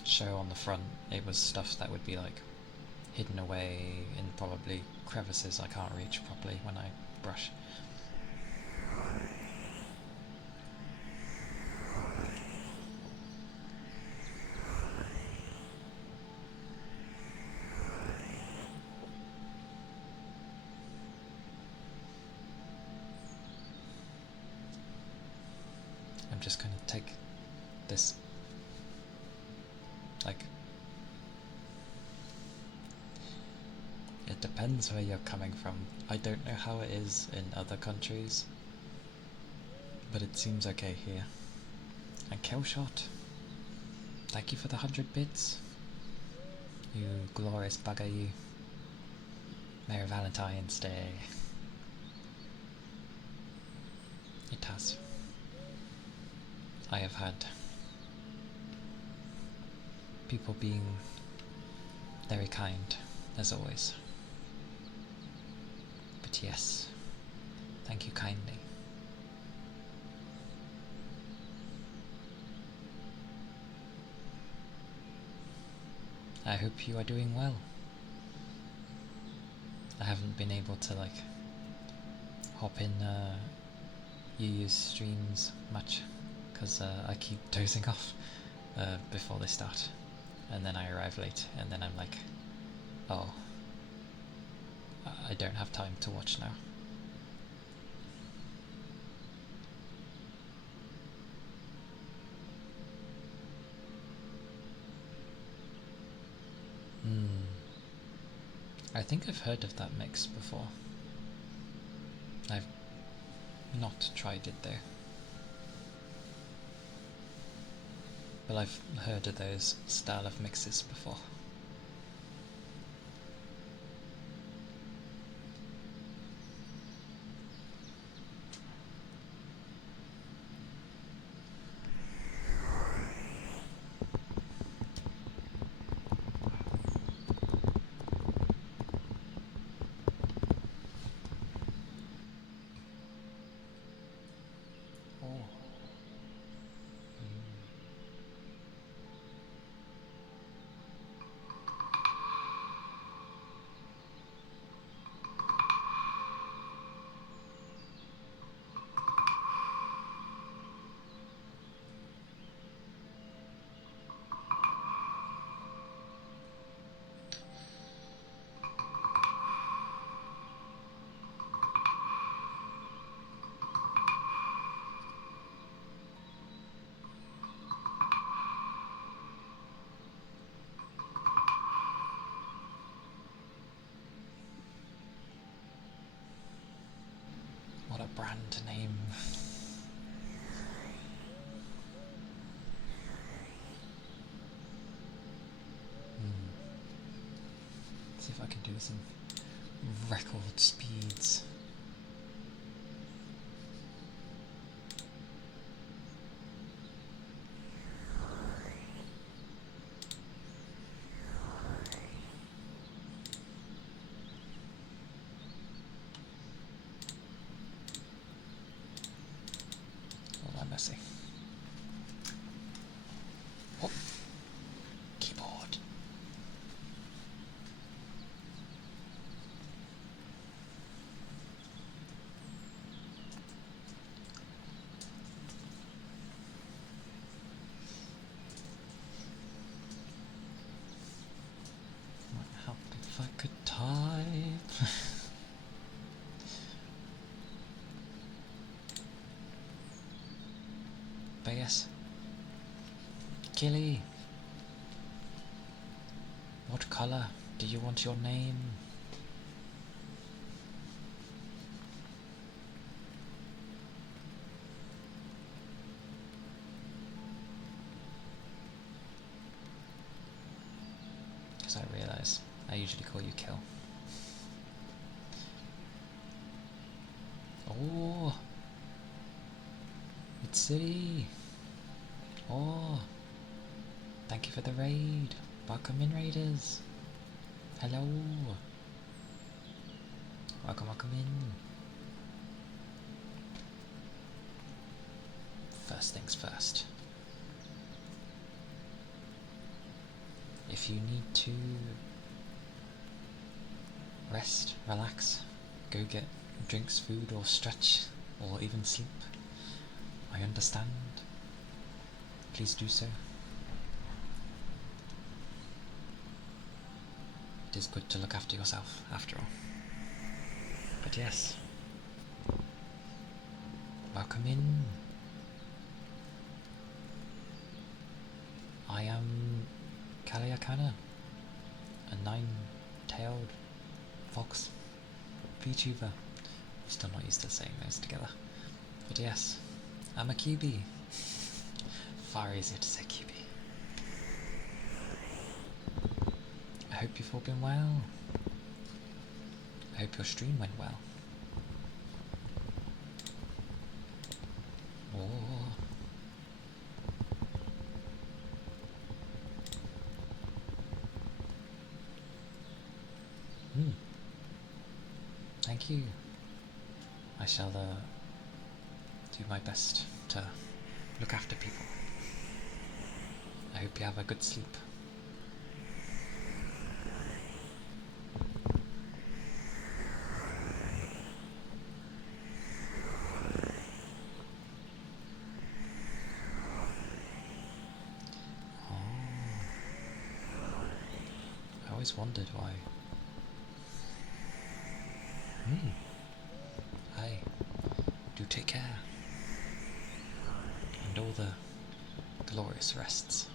show on the front. It was stuff that would be like hidden away in probably crevices I can't reach properly when I brush. I'm just gonna take this, like, it depends where you're coming from. I don't know how it is in other countries, but it seems okay here. And Killshot, thank you for the 100 bits. You glorious bugger, you. Merry Valentine's Day. It has. I have had people being very kind, as always. But yes, thank you kindly. I hope you are doing well. I haven't been able to hop in Yu's streams much because I keep dozing off before they start, and then I arrive late, and then I'm like, oh, I don't have time to watch now. I think I've heard of that mix before. I've not tried it though. But I've heard of those style of mixes before. What a brand name. See if I can do some record speeds. What am I missing? Oh, keyboard. Might help if I could type. But yes, Calia, what colour do you want your name? Because I realise I usually call you Kill. Oh, it's City. Oh, thank you for the raid. Welcome in, raiders. Hello. Welcome in. First things first. If you need to rest, relax, go get drinks, food, or stretch, or even sleep, I understand. Please do so. It is good to look after yourself, after all. But yes, welcome in. I am Calia Kana, a 9-tailed fox VTuber. Still not used to saying those together. But yes, I'm a QB. far easier to say QB. I hope you've all been well. I hope your stream went well. Oh. Thank you. I shall do my best to look after people. I hope you have a good sleep. I always wondered why. Hi. Do take care. And all the glorious rests.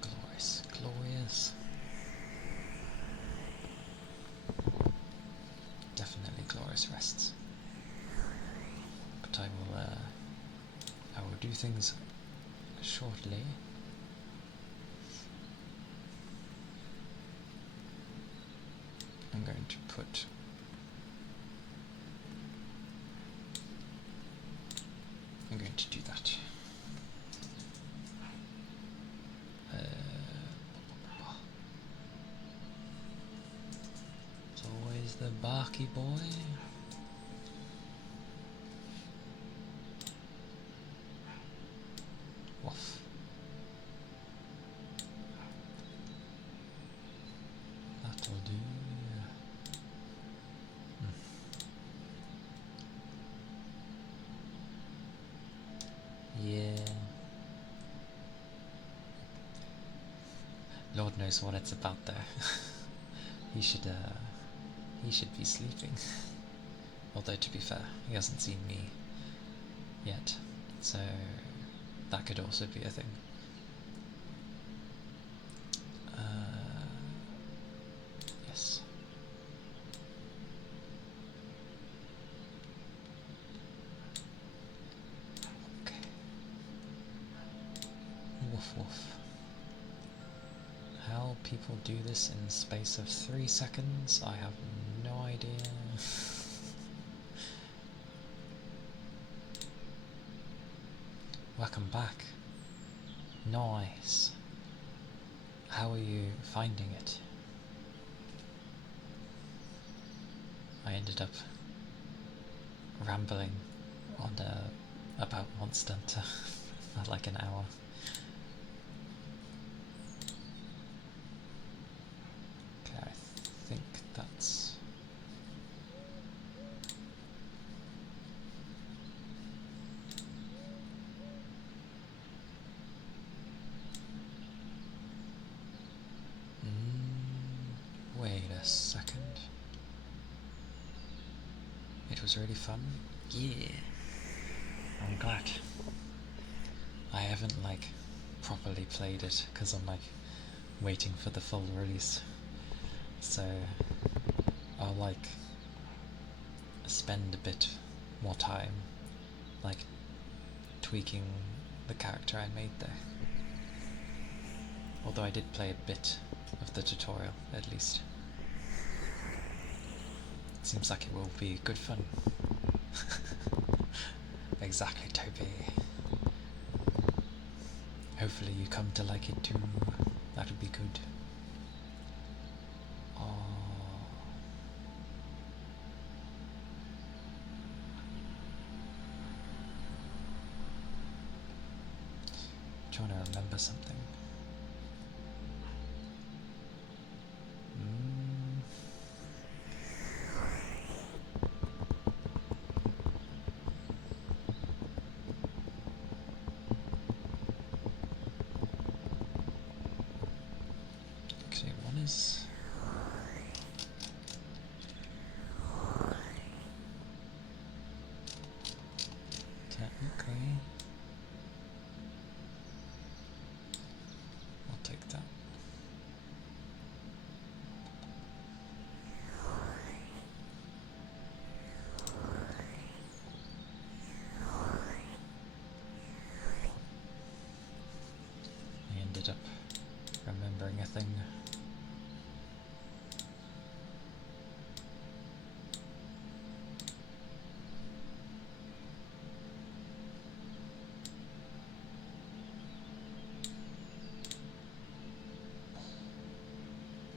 Glorious, glorious. Definitely glorious rests. But I will do things shortly. I'm going to put I'm going to do that. It's always the barky boy. Woof. That'll do. Yeah. Lord knows what it's about there. He should be sleeping. Although to be fair, he hasn't seen me yet, so that could also be a thing. Yes. Okay. Woof woof. How people do this in the space of 3 seconds, I have no idea. Welcome back. Nice. How are you finding it? I ended up rambling on about Monster Hunter for like an hour. Okay, I think that's... wait a second. It was really fun? Yeah. I'm glad. I haven't like properly played it because I'm like waiting for the full release. So I'll like spend a bit more time like tweaking the character I made there. Although I did play a bit of the tutorial at least. Seems like it will be good fun. Exactly, Toby. Hopefully you come to like it too. That would be good. Oh. Trying to remember something. Okay, one is... technically... I'll take that. ended up remembering a thing.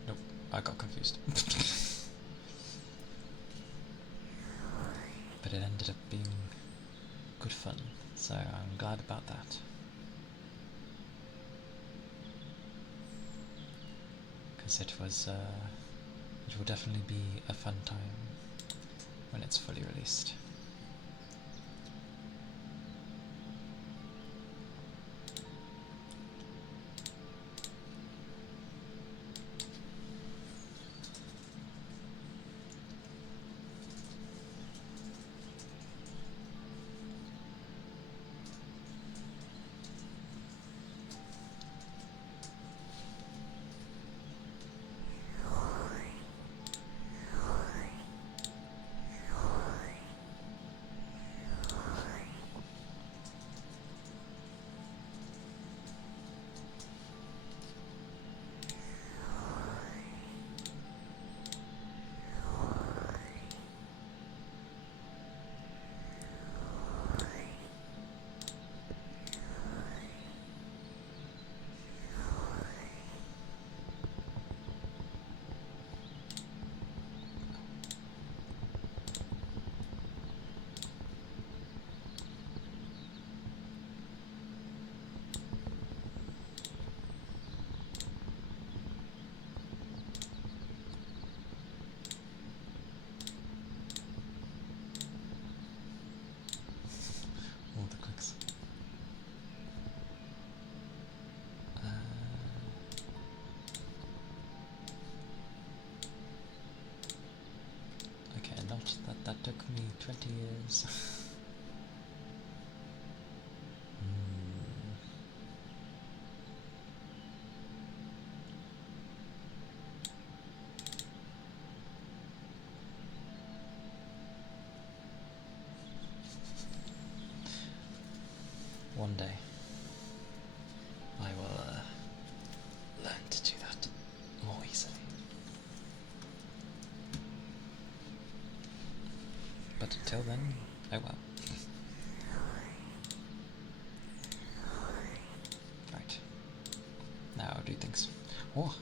Nope, I got confused. But it ended up being good fun, so I'm glad about that. Because it will definitely be a fun time when it's fully released. All the clicks. Okay, not that took me 20 years. One day, I will learn to do that more easily. But until then, oh well. Right. Now I'll do things. Oh!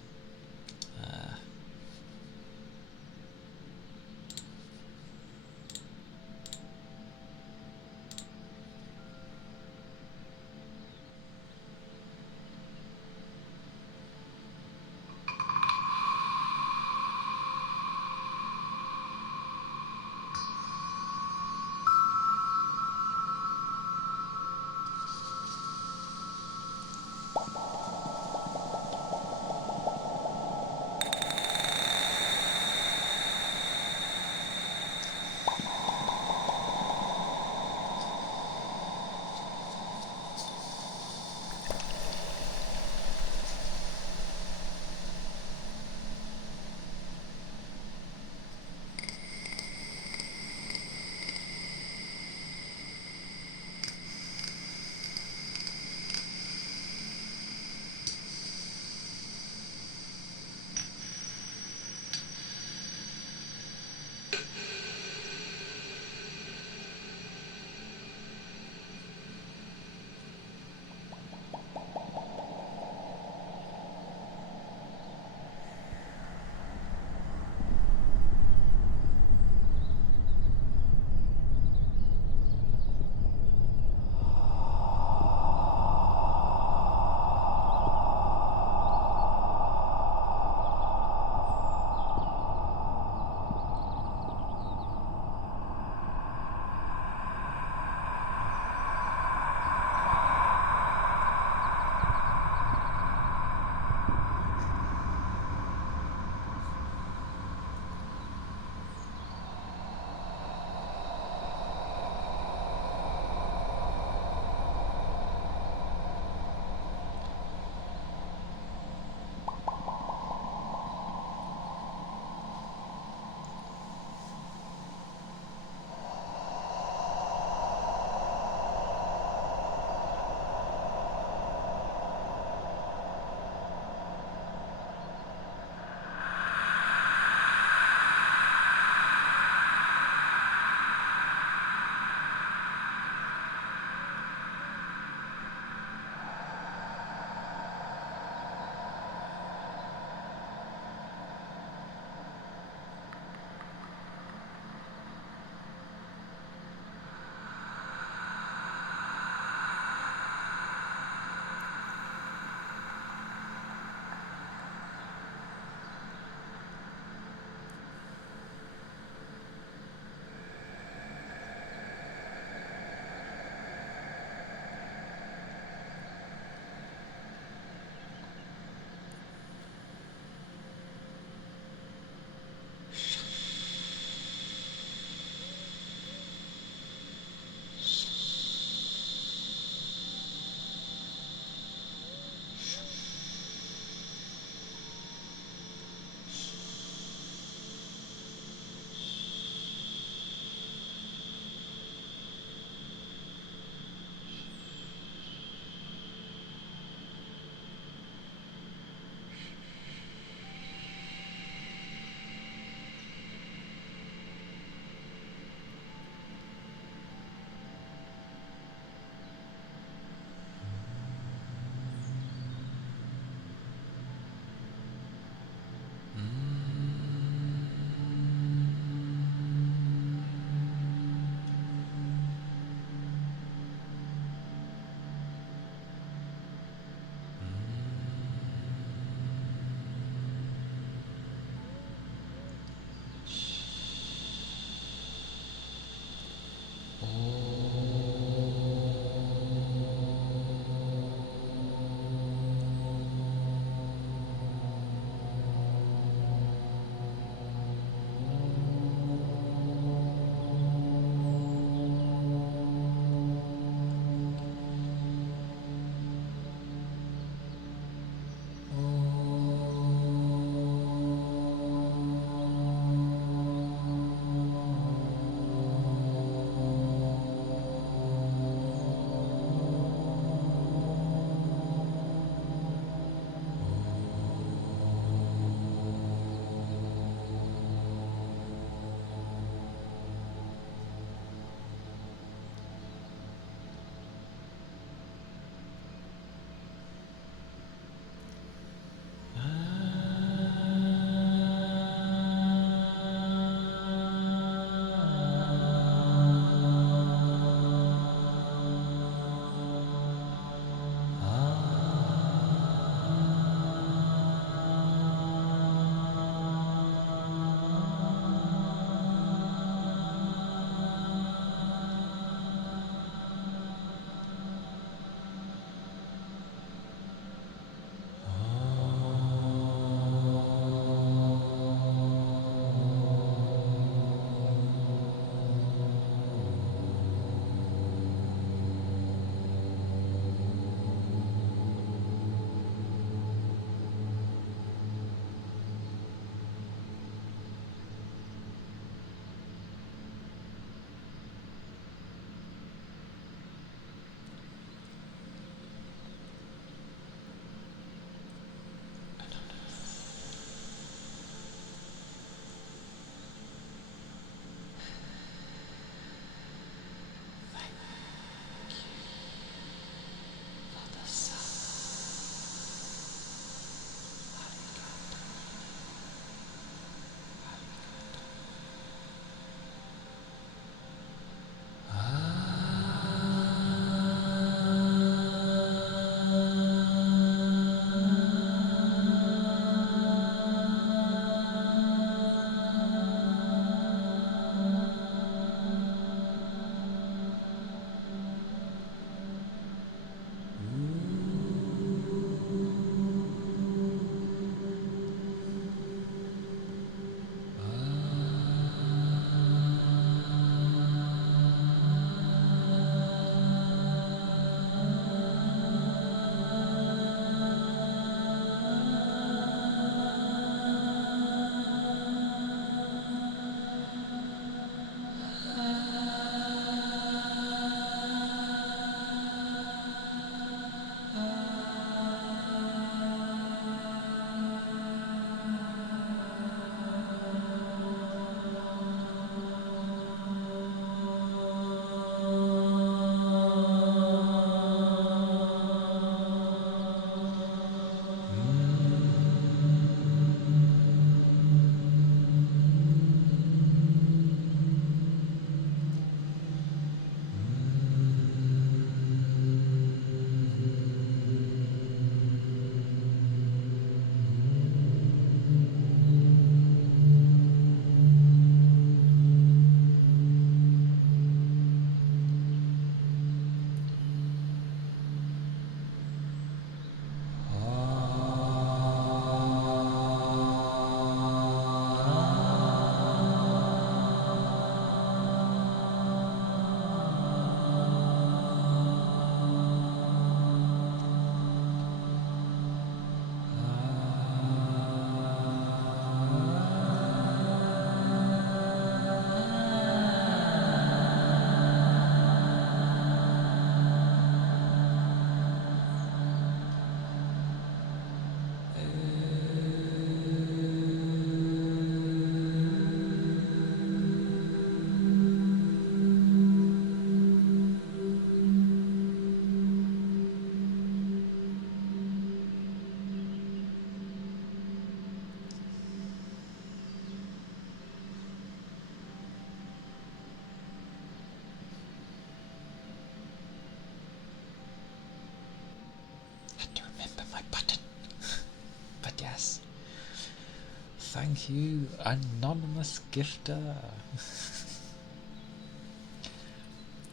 thank you, anonymous gifter.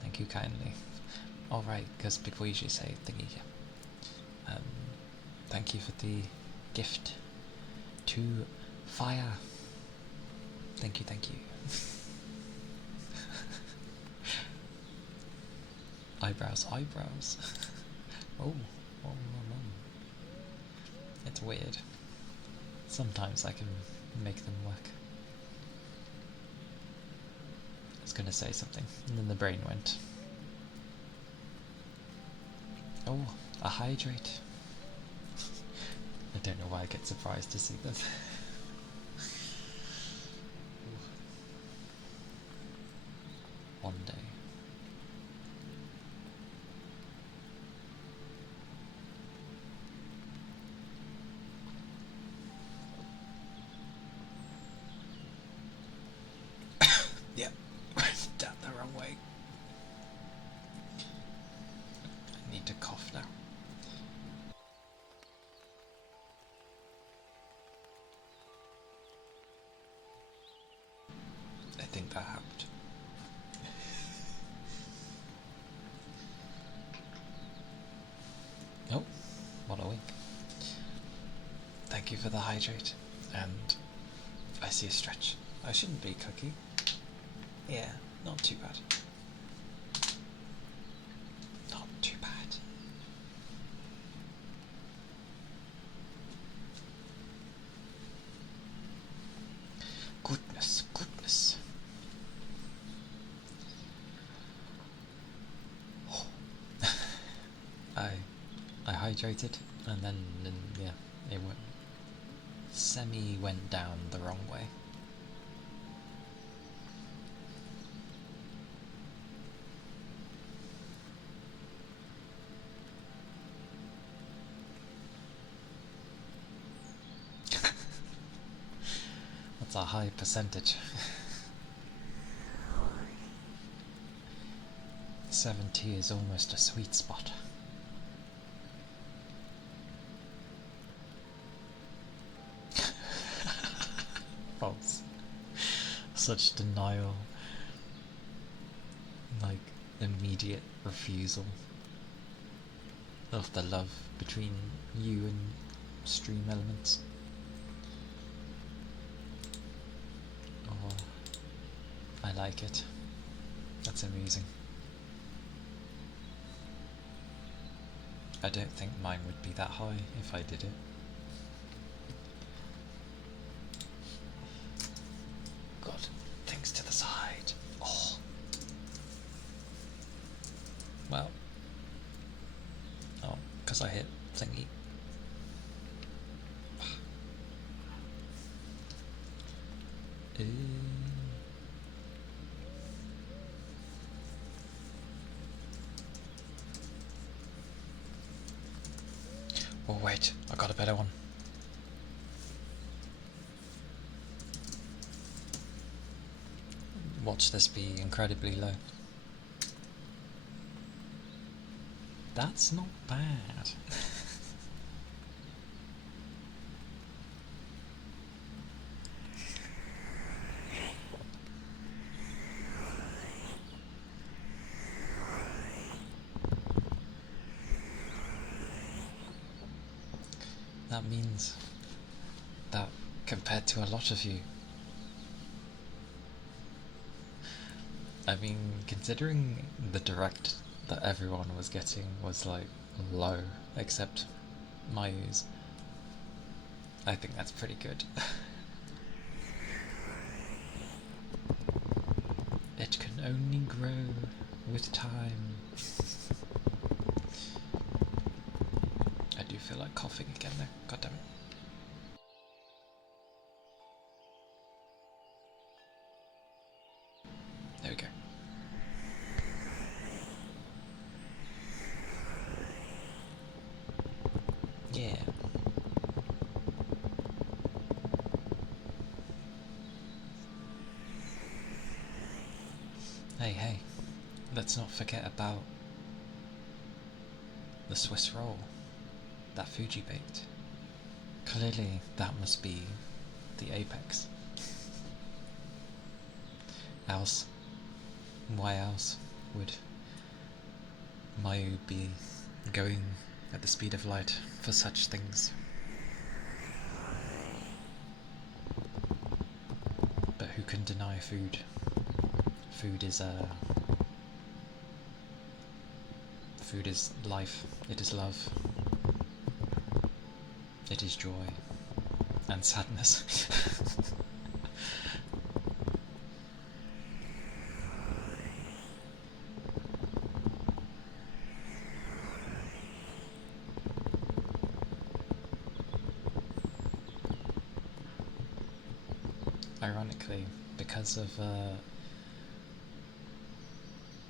Thank you kindly. Alright, because people usually say thingy. Um, thank you for the gift to fire. Thank you, thank you. Eyebrows, eyebrows. Oh, it's weird. Sometimes I can make them work. I was gonna say something, and then the brain went. Oh, a hydrate. I don't know why I get surprised to see this. One day. Yep, down the wrong way. I need to cough now. I think that helped. Oh, what a wink. Thank you for the hydrate, and I see a stretch. I shouldn't be Cookie. Yeah, not too bad. Not too bad. Goodness, goodness. Oh. I hydrated, and then yeah, it went down the wrong way. That's a high percentage. 70 is almost a sweet spot. False. Such denial. Like, immediate refusal of the love between you and stream elements. Oh, I like it. That's amusing. I don't think mine would be that high if I did it. God, things to the side. Oh. Well. Oh, because I hit thingy. Oh wait, I got a better one. Watch this be incredibly low. That's not bad. That means that compared to a lot of you, I mean, considering the direct that everyone was getting was like low, except Mayu's, I think that's pretty good. It can only grow with time. I do feel like coughing again though, god damn it. There we go. Yeah. Hey, let's not forget about the Swiss roll that Fuji baked. Clearly that must be the apex. Else, why else would Mayu be going at the speed of light for such things? But who can deny food? Food is life, it is love, it is joy and sadness. Ironically, because of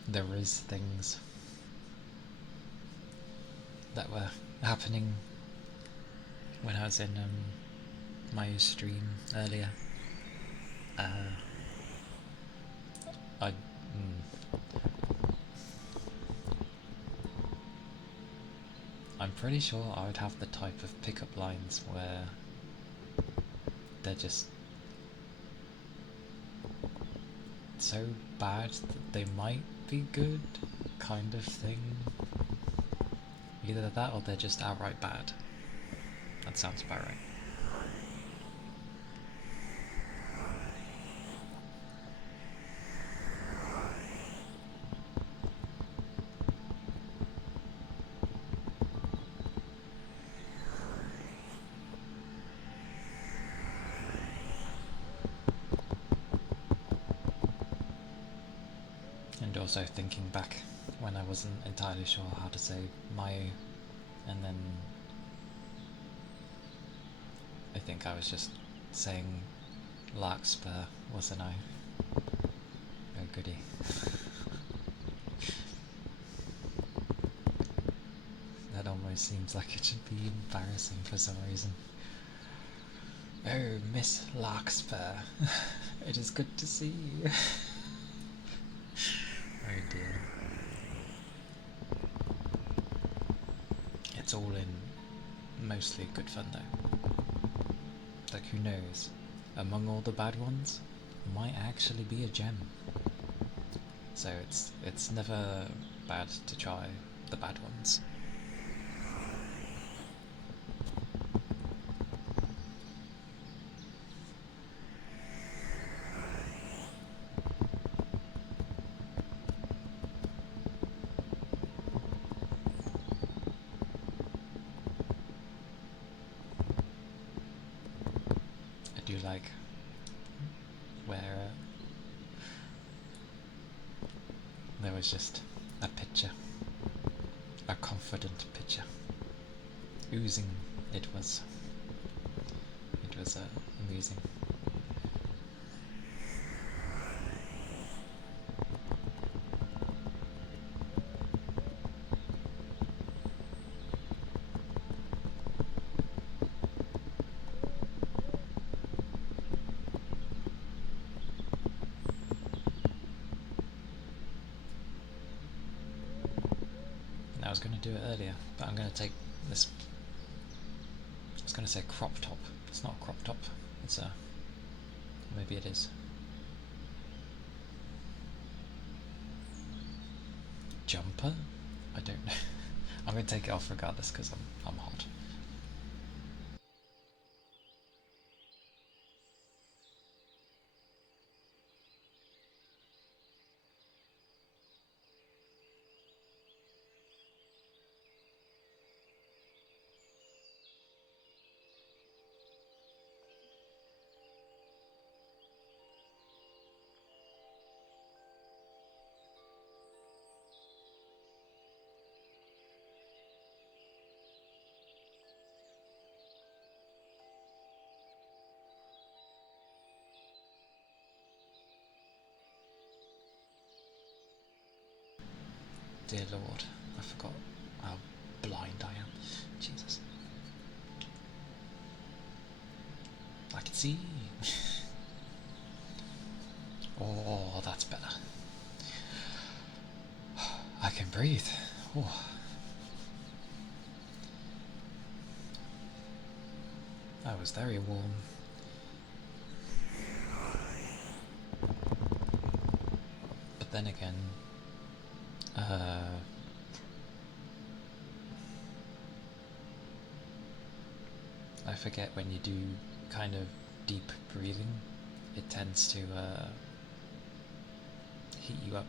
there is things that were happening when I was in my stream earlier. I'm pretty sure I would have the type of pickup lines where they're just so bad that they might be good, kind of thing. Either that or they're just outright bad. That sounds about right. And also thinking back when I wasn't entirely sure how to say Mayu, and then I think I was just saying Larkspur, wasn't I? Oh goody. That almost seems like it should be embarrassing for some reason. Oh, Miss Larkspur, it is good to see you. Oh dear. It's all in mostly good fun though. Like, who knows? Among all the bad ones, might actually be a gem. So it's never bad to try the bad ones. I do like where there was just a picture, a confident picture, oozing. It was amusing. I was going to do it earlier, but I'm going to take this. I was going to say crop top. It's not a crop top. It's a. Maybe it is. Jumper? I don't know. I'm going to take it off regardless because I'm hot. Dear Lord, I forgot how blind I am. Jesus. I can see. Oh, that's better. I can breathe. Oh. That was very warm. then again, I forget when you do kind of deep breathing, it tends to heat you up.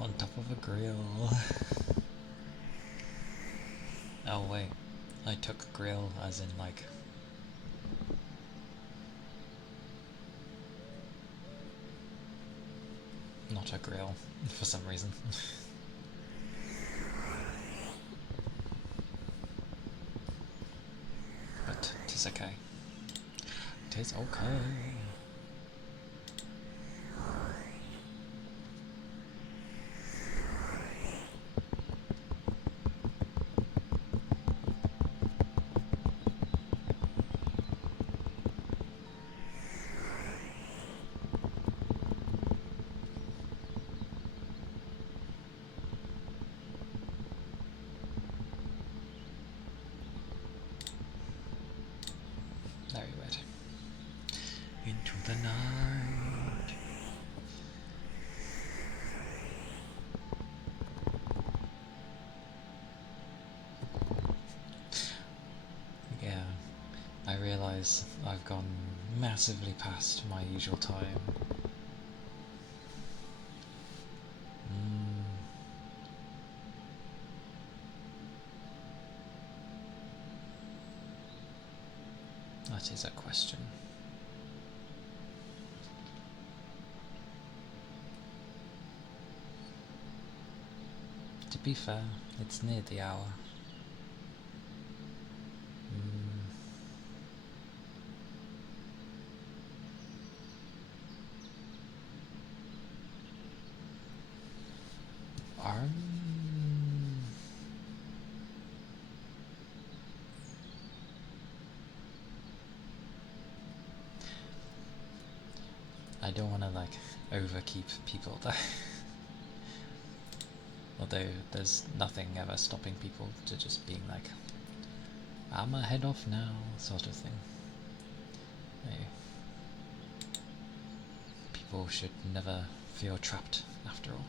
On top of a grill. Oh wait, I took grill as in like... not a grill, for some reason. But 'tis okay. 'Tis okay. Very wet. Into the night. Yeah, I realise I've gone massively past my usual time. That is a question. To be fair, it's near the hour. I don't want to like overkeep people though. Although there's nothing ever stopping people to just being like, I'ma head off now, sort of thing. Hey. People should never feel trapped after all.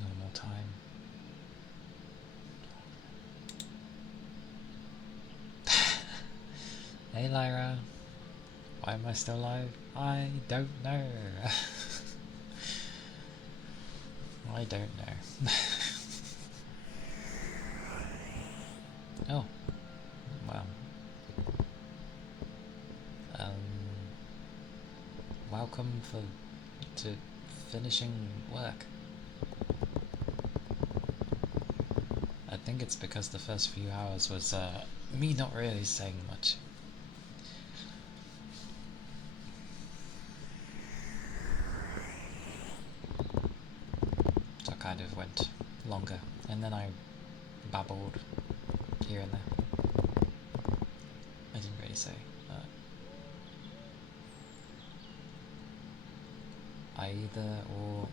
Normal time. Hey Lyra, why am I still alive? I don't know. I don't know. Oh, well. Welcome to finishing work. I think it's because the first few hours was me not really saying much. So I kind of went longer, and then I babbled here and there. I didn't really say. Either or.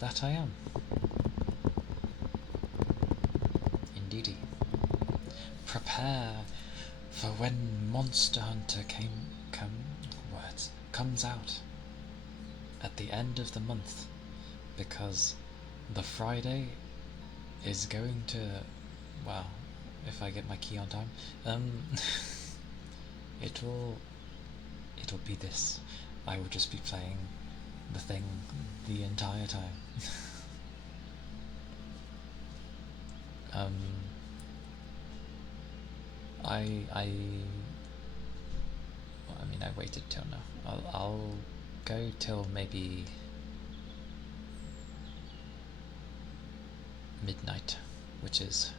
That I am. Indeedy. Prepare for when Monster Hunter comes out at the end of the month, because the Friday is going to, well, if I get my key on time, it'll be this. I will just be playing the thing the entire time. I mean, I waited till now. I'll go till maybe midnight, which is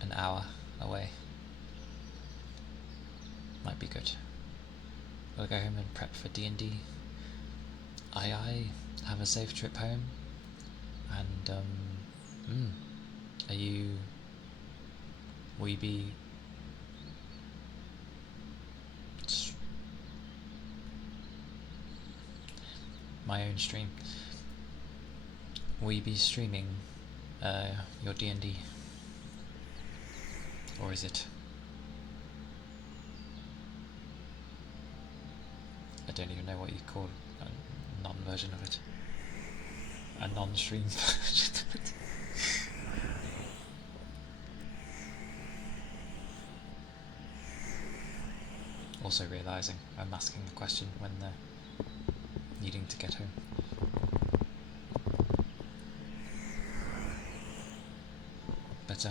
an hour away. Might be good. We'll go home and prep for D&D. Aye, have a safe trip home. And, will you be my own stream? Will you be streaming your D&D? Or is it? I don't even know what you call a non-version of it. A non-stream version of it. Also realising I'm asking a question when they're needing to get home. But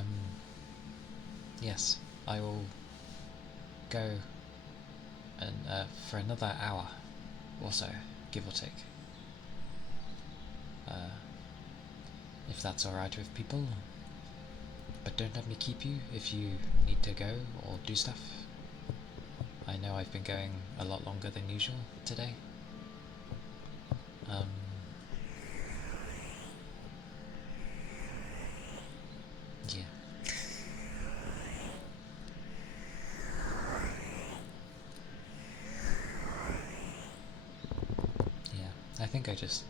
yes, I will go and for another hour or so, give or take. If that's alright with people. But don't let me keep you if you need to go or do stuff. I know I've been going a lot longer than usual today. Yeah. Yeah, I think I just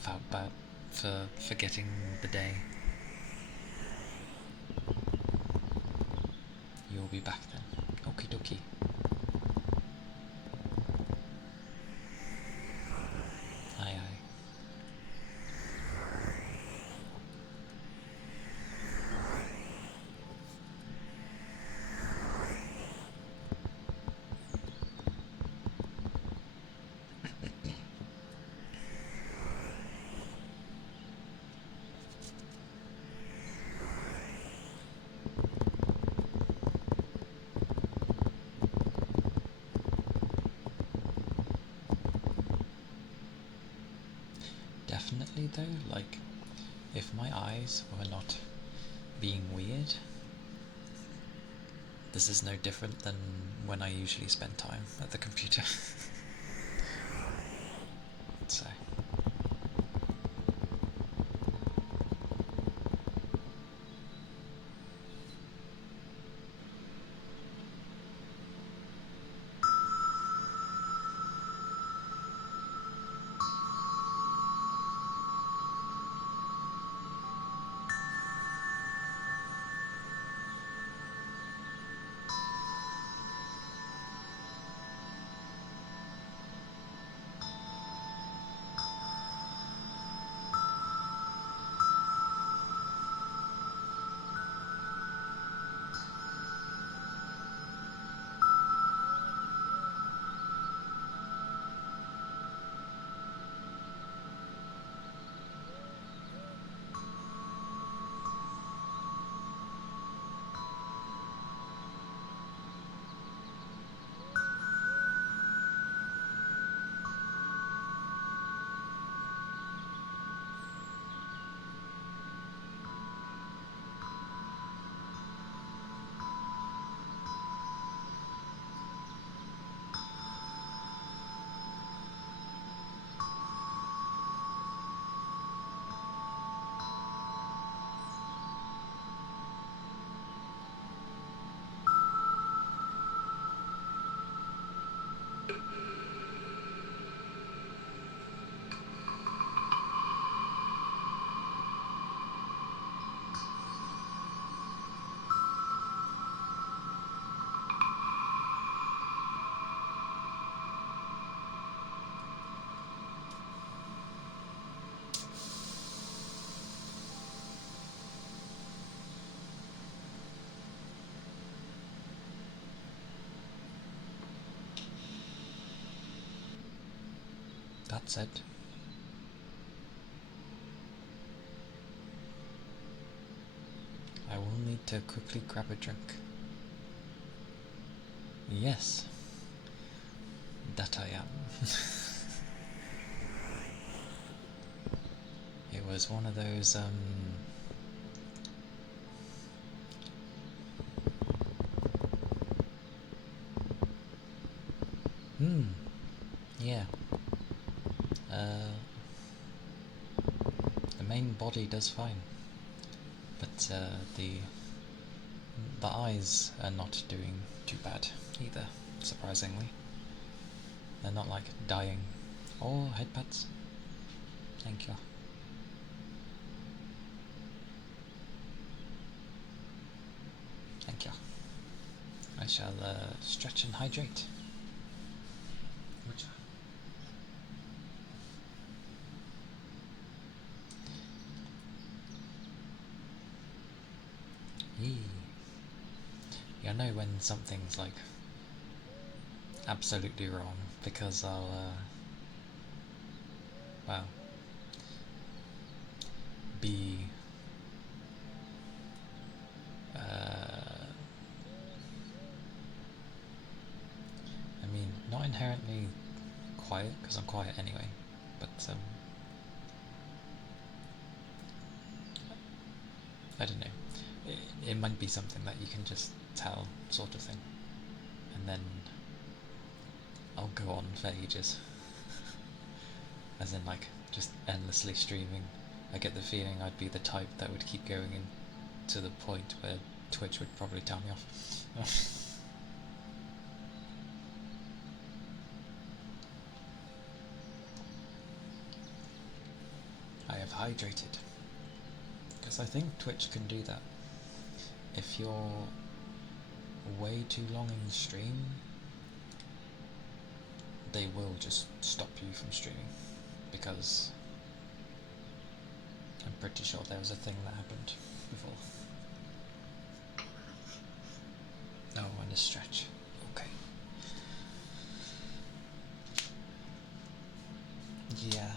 felt bad for forgetting the day. You'll be back then. Okie dokie. Aye aye. Definitely though, like, if my eyes were not being weird, this is no different than when I usually spend time at the computer. So. That said, I will need to quickly grab a drink. Yes. that I am. It was one of those, yeah. Uh, the main body does fine, but the eyes are not doing too bad either, surprisingly. They're not like dying. Or headpads. Thank you. Thank you. I shall stretch and hydrate. Yee. You know when something's like absolutely wrong because I'll well be I mean not inherently quiet because I'm quiet anyway, but I don't know. It might be something that you can just tell, sort of thing, and then I'll go on for ages. As in, like, just endlessly streaming. I get the feeling I'd be the type that would keep going in to the point where Twitch would probably tell me off. I have hydrated. Because I think Twitch can do that. If you're way too long in the stream, they will just stop you from streaming. Because I'm pretty sure there was a thing that happened before. Oh, and a stretch. Okay. Yeah.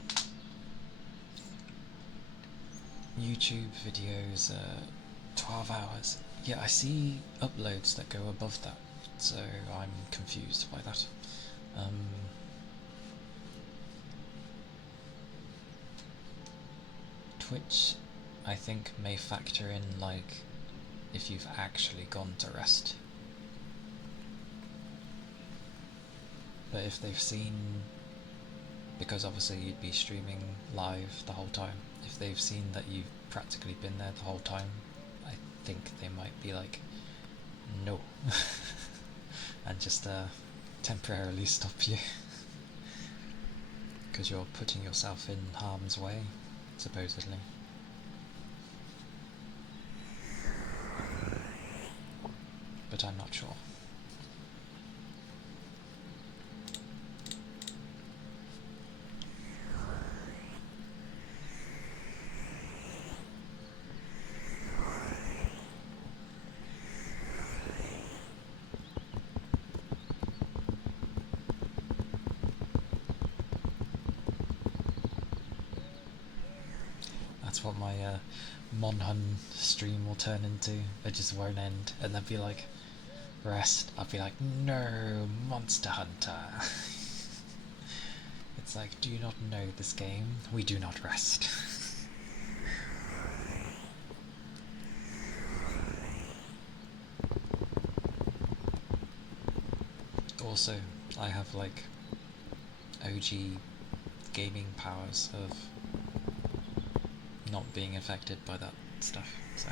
YouTube videos, 12 hours. Yeah, I see uploads that go above that, so I'm confused by that. Twitch, I think, may factor in, like, if you've actually gone to rest. But if they've seen, because obviously you'd be streaming live the whole time, if they've seen that you've practically been there the whole time, I think they might be like, no, and just temporarily stop you. Because you're putting yourself in harm's way, supposedly. But I'm not sure. That's what my Monhun stream will turn into. It just won't end, and they'll be like, rest. I'll be like, no, Monster Hunter. It's like, do you not know this game? We do not rest. Also, I have like OG gaming powers of not being affected by that stuff, so.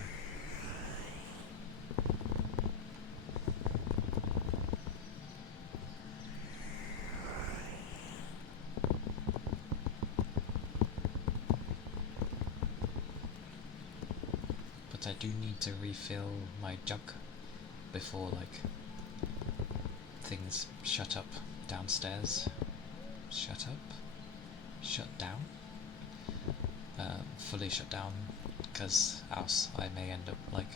But I do need to refill my jug before, like, things shut up downstairs. Shut up? Shut down? Fully shut down, because else I may end up, like,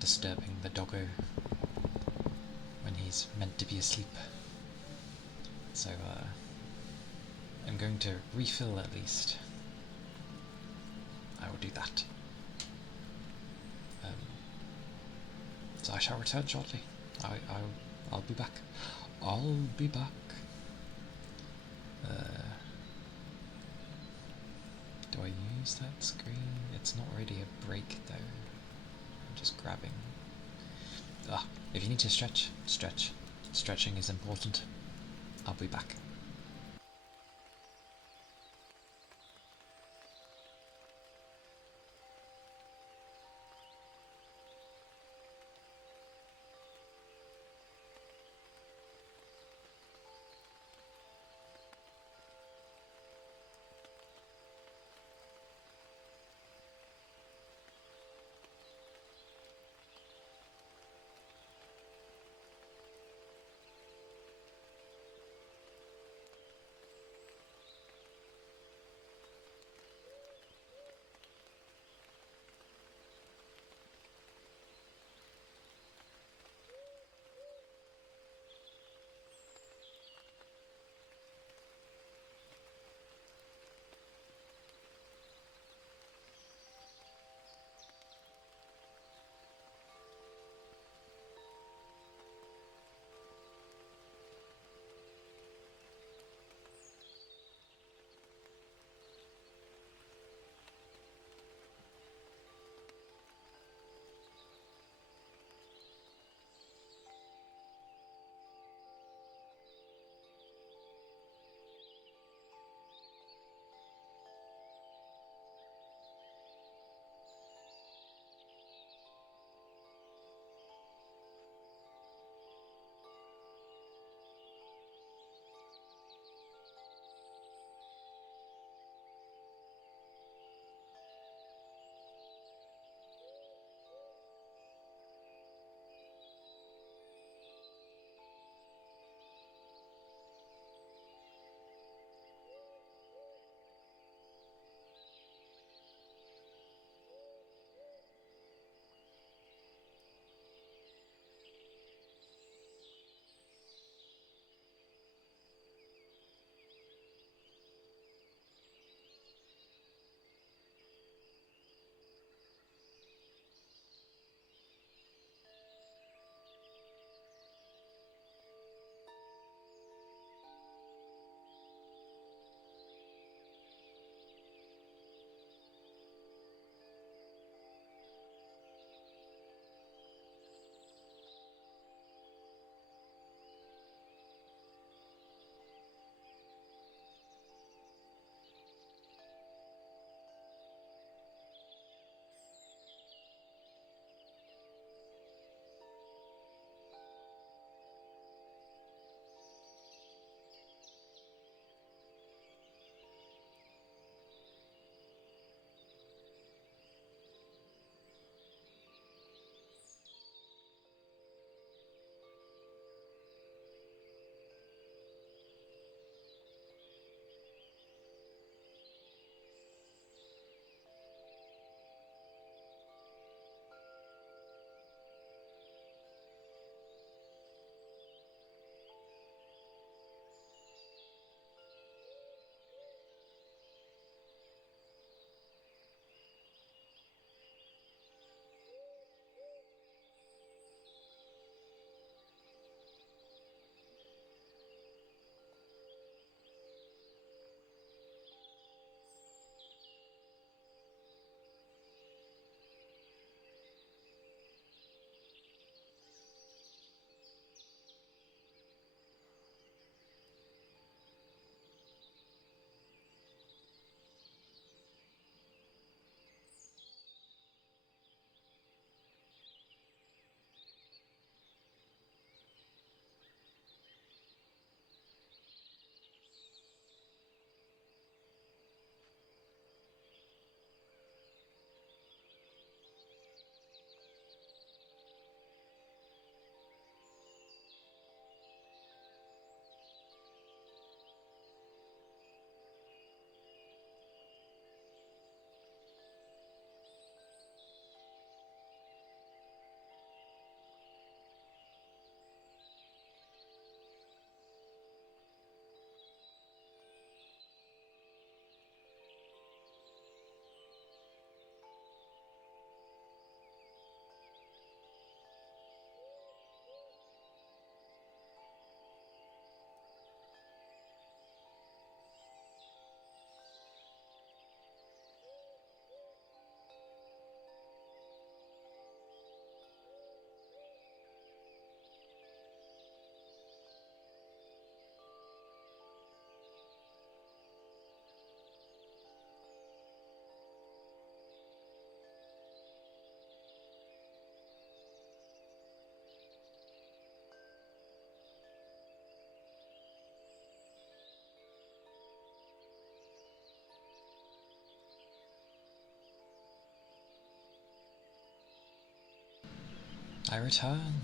disturbing the doggo when he's meant to be asleep. So, I'm going to refill at least. I will do that. So I shall return shortly. I'll be back. I'll be back. Do I use that screen? It's not really a break though. I'm just grabbing. Ah, if you need to stretch, stretch. Stretching is important. I'll be back. I return.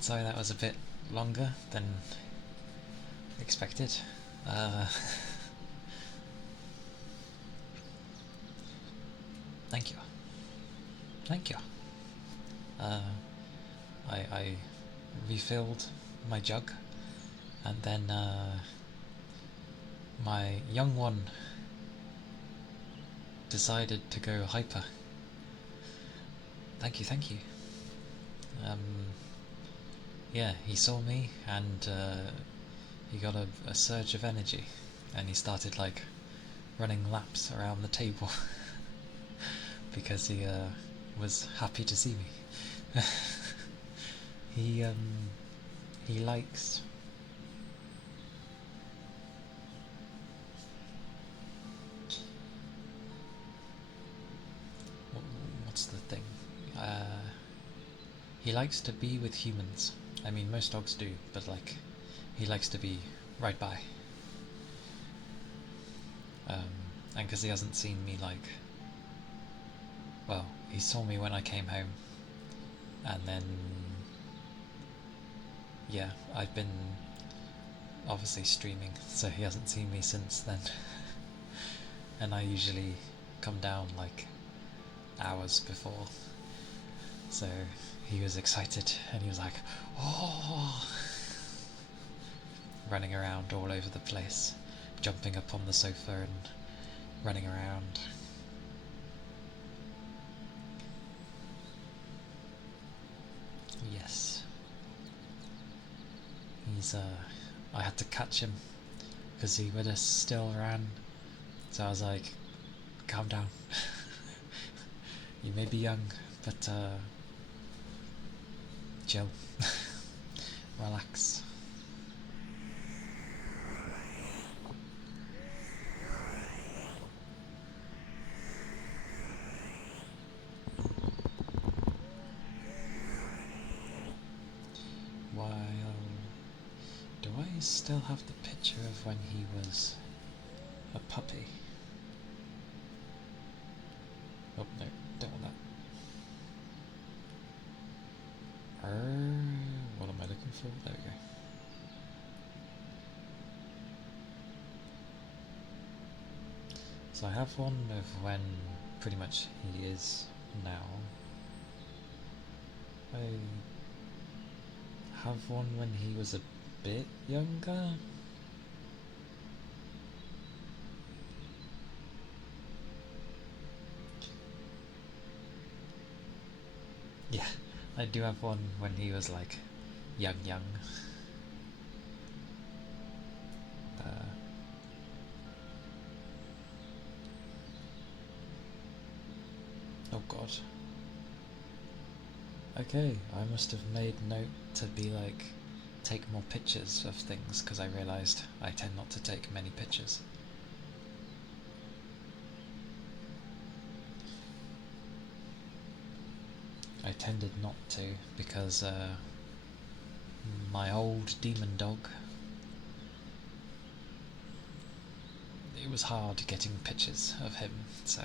Sorry that was a bit longer than expected. Thank you. Thank you. I refilled my jug, and then my young one decided to go hyper. Thank you, thank you. Yeah, he saw me and he got a surge of energy, and he started like running laps around the table because he was happy to see me. He likes what's the thing? He likes to be with humans. I mean, most dogs do, but like, he likes to be right by. And because he hasn't seen me, like, well, he saw me when I came home, and then, yeah, I've been obviously streaming, so he hasn't seen me since then. And I usually come down like hours before, so he was excited and he was like, oh, running around all over the place, jumping up on the sofa and running around. Yes, he's I had to catch him because he would have still ran, so I was like, calm down. You may be young, but chill. Relax. While do I still have the picture of when he was a puppy? Oh no, don't want that. What am I looking for? There we go. So I have one of when pretty much he is now. I have one when he was a bit younger. Yeah, I do have one when he was like young. Oh god. Okay, I must have made note to be like, take more pictures of things, because I realised I tend not to take many pictures. I tended not to, because my old demon dog, it was hard getting pictures of him, so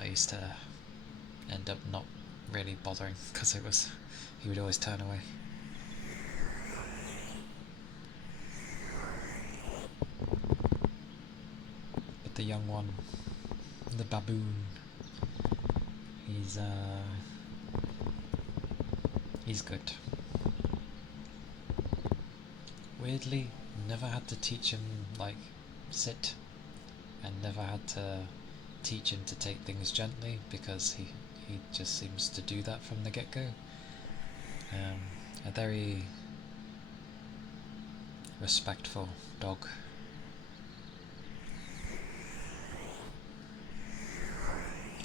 I used to end up not really bothering, because he would always turn away. But the young one, the baboon, he's good. Weirdly, never had to teach him like sit, and never had to teach him to take things gently, because he just seems to do that from the get-go. A very respectful dog.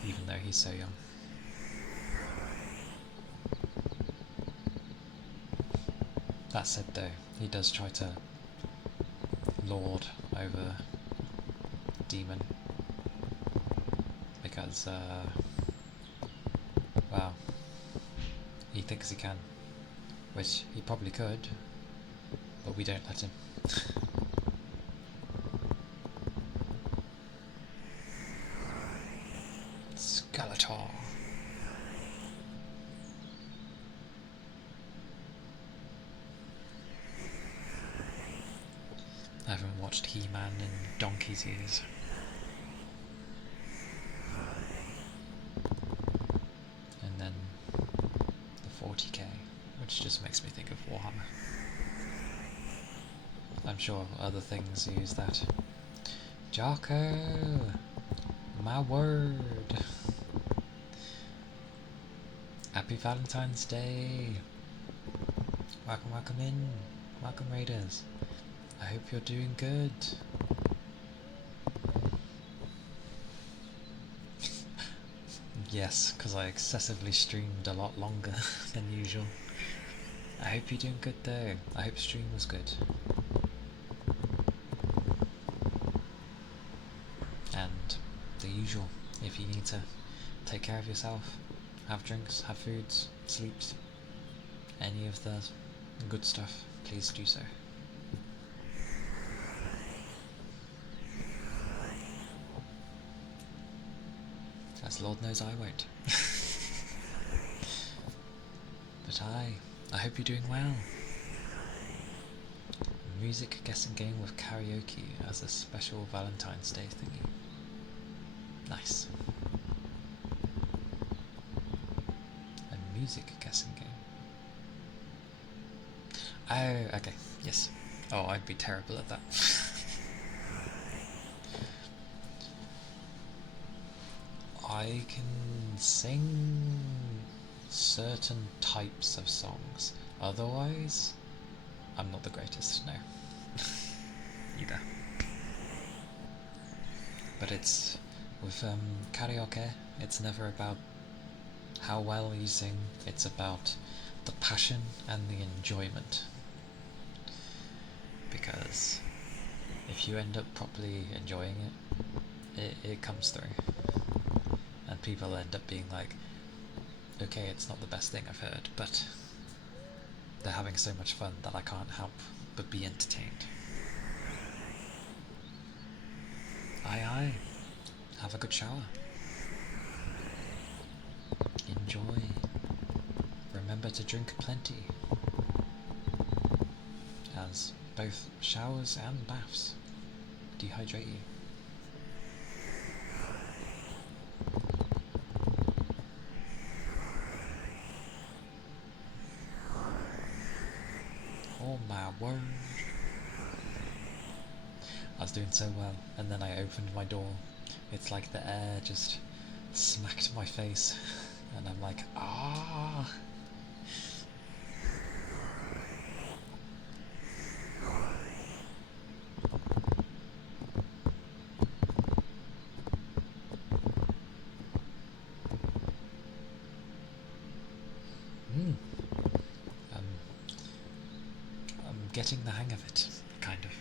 Even though he's so young. That said though, he does try to lord over Demon, because well, he thinks he can, which he probably could, but we don't let him. Skeletor. watched He-Man in donkey's years. And then the 40k, which just makes me think of Warhammer. I'm sure other things use that. Jocko! My word! Happy Valentine's Day! Welcome, welcome in. Welcome, Raiders. I hope you're doing good. Yes, because I excessively streamed a lot longer than usual. I hope you're doing good though. I hope stream was good. And the usual, if you need to take care of yourself, have drinks, have foods, sleeps, any of the good stuff, please do so. As Lord knows I won't. But I hope you're doing well. Music guessing game with karaoke as a special Valentine's Day thingy. Nice. A music guessing game. Oh, okay, yes. Oh, I'd be terrible at that. I can sing certain types of songs. Otherwise, I'm not the greatest, no. Either. But it's, with karaoke, it's never about how well you sing, it's about the passion and the enjoyment. Because if you end up properly enjoying it comes through. And people end up being like, okay, it's not the best thing I've heard, but they're having so much fun that I can't help but be entertained. Aye aye, have a good shower. Enjoy. Remember to drink plenty, as both showers and baths dehydrate you. Oh my word. I was doing so well, and then I opened my door. It's like the air just smacked my face, and I'm like, ah! I'm getting the hang of it, kind of.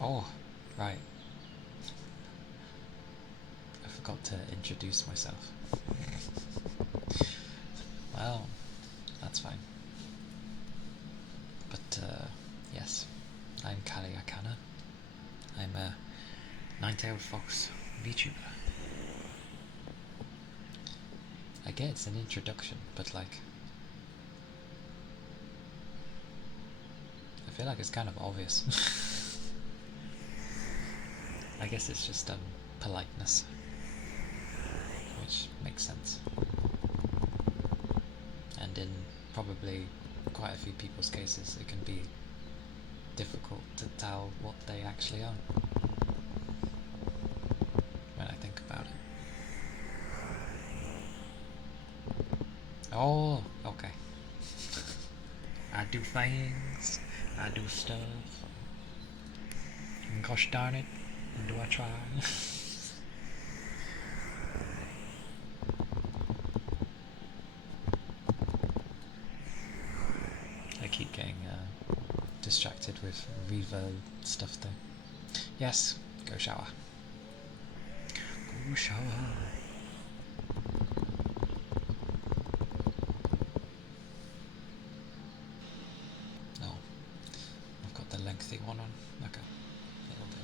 Oh, right. I forgot to introduce myself. Well, that's fine. But, yes, I'm Calia Kana. I'm a nine-tailed fox VTuber. I get it's an introduction, but like, I feel like it's kind of obvious. I guess it's just politeness, which makes sense. And in probably quite a few people's cases, it can be difficult to tell what they actually are when I think about it. Oh, okay. I do things, I do stuff, and gosh darn it, do I try? I keep getting distracted with reverb stuff though. Yes, go shower. Go shower. No, I've got the lengthy one on. Okay, it'll do.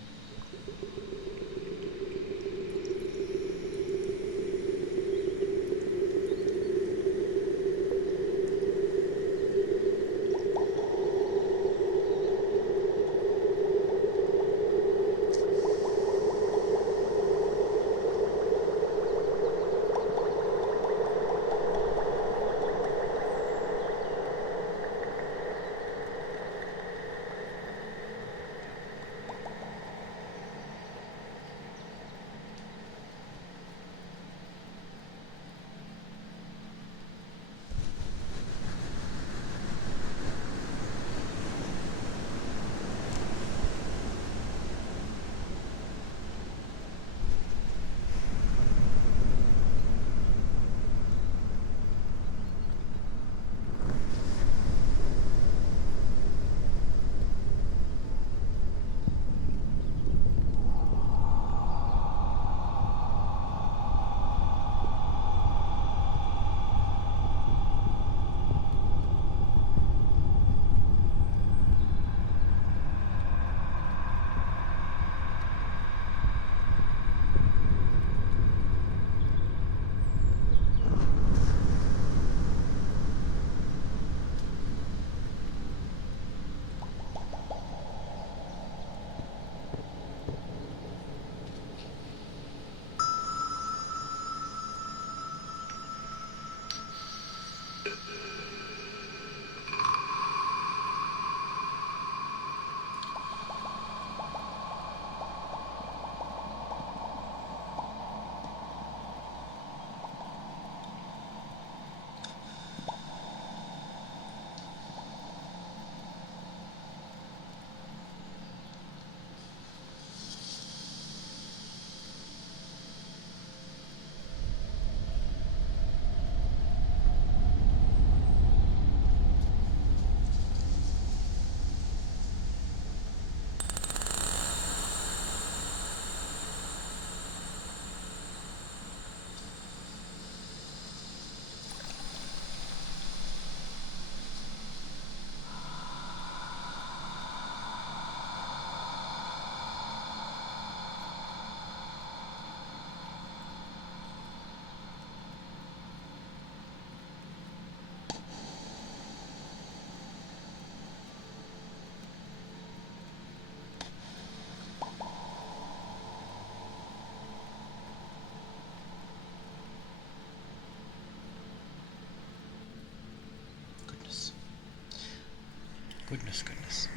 Goodness, goodness.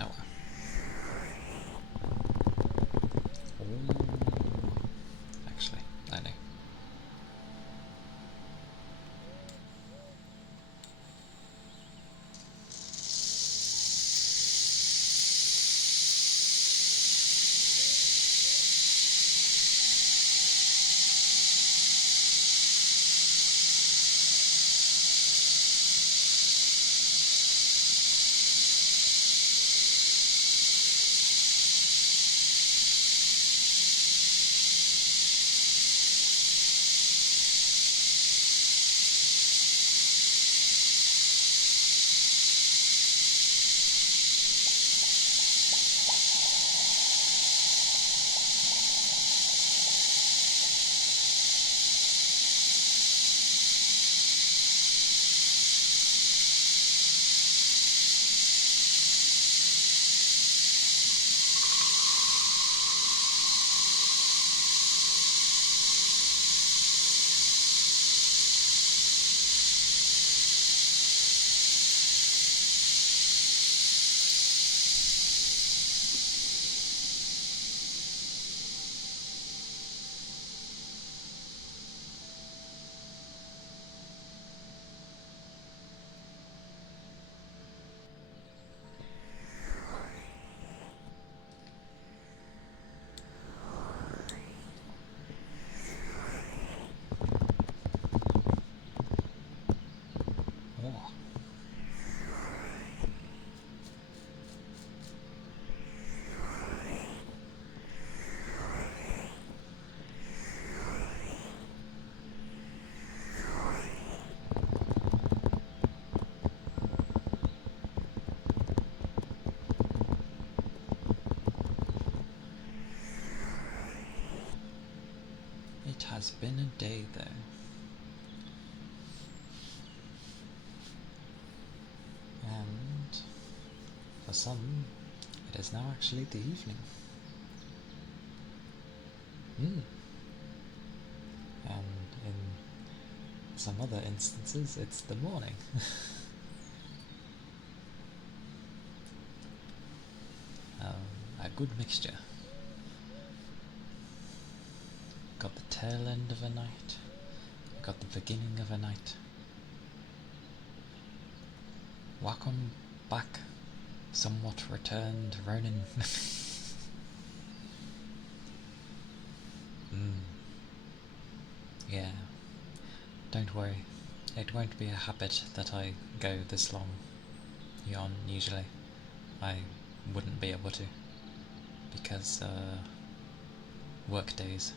Oh well. Oh, actually, I know. Oh. It has been a day though. And for some, it is now actually the evening. And in some other instances, it's the morning. A good mixture. Got the tail end of a night, got the beginning of a night. Welcome back, somewhat returned Ronin. Yeah, don't worry, it won't be a habit that I go this long on usually. I wouldn't be able to, because work days.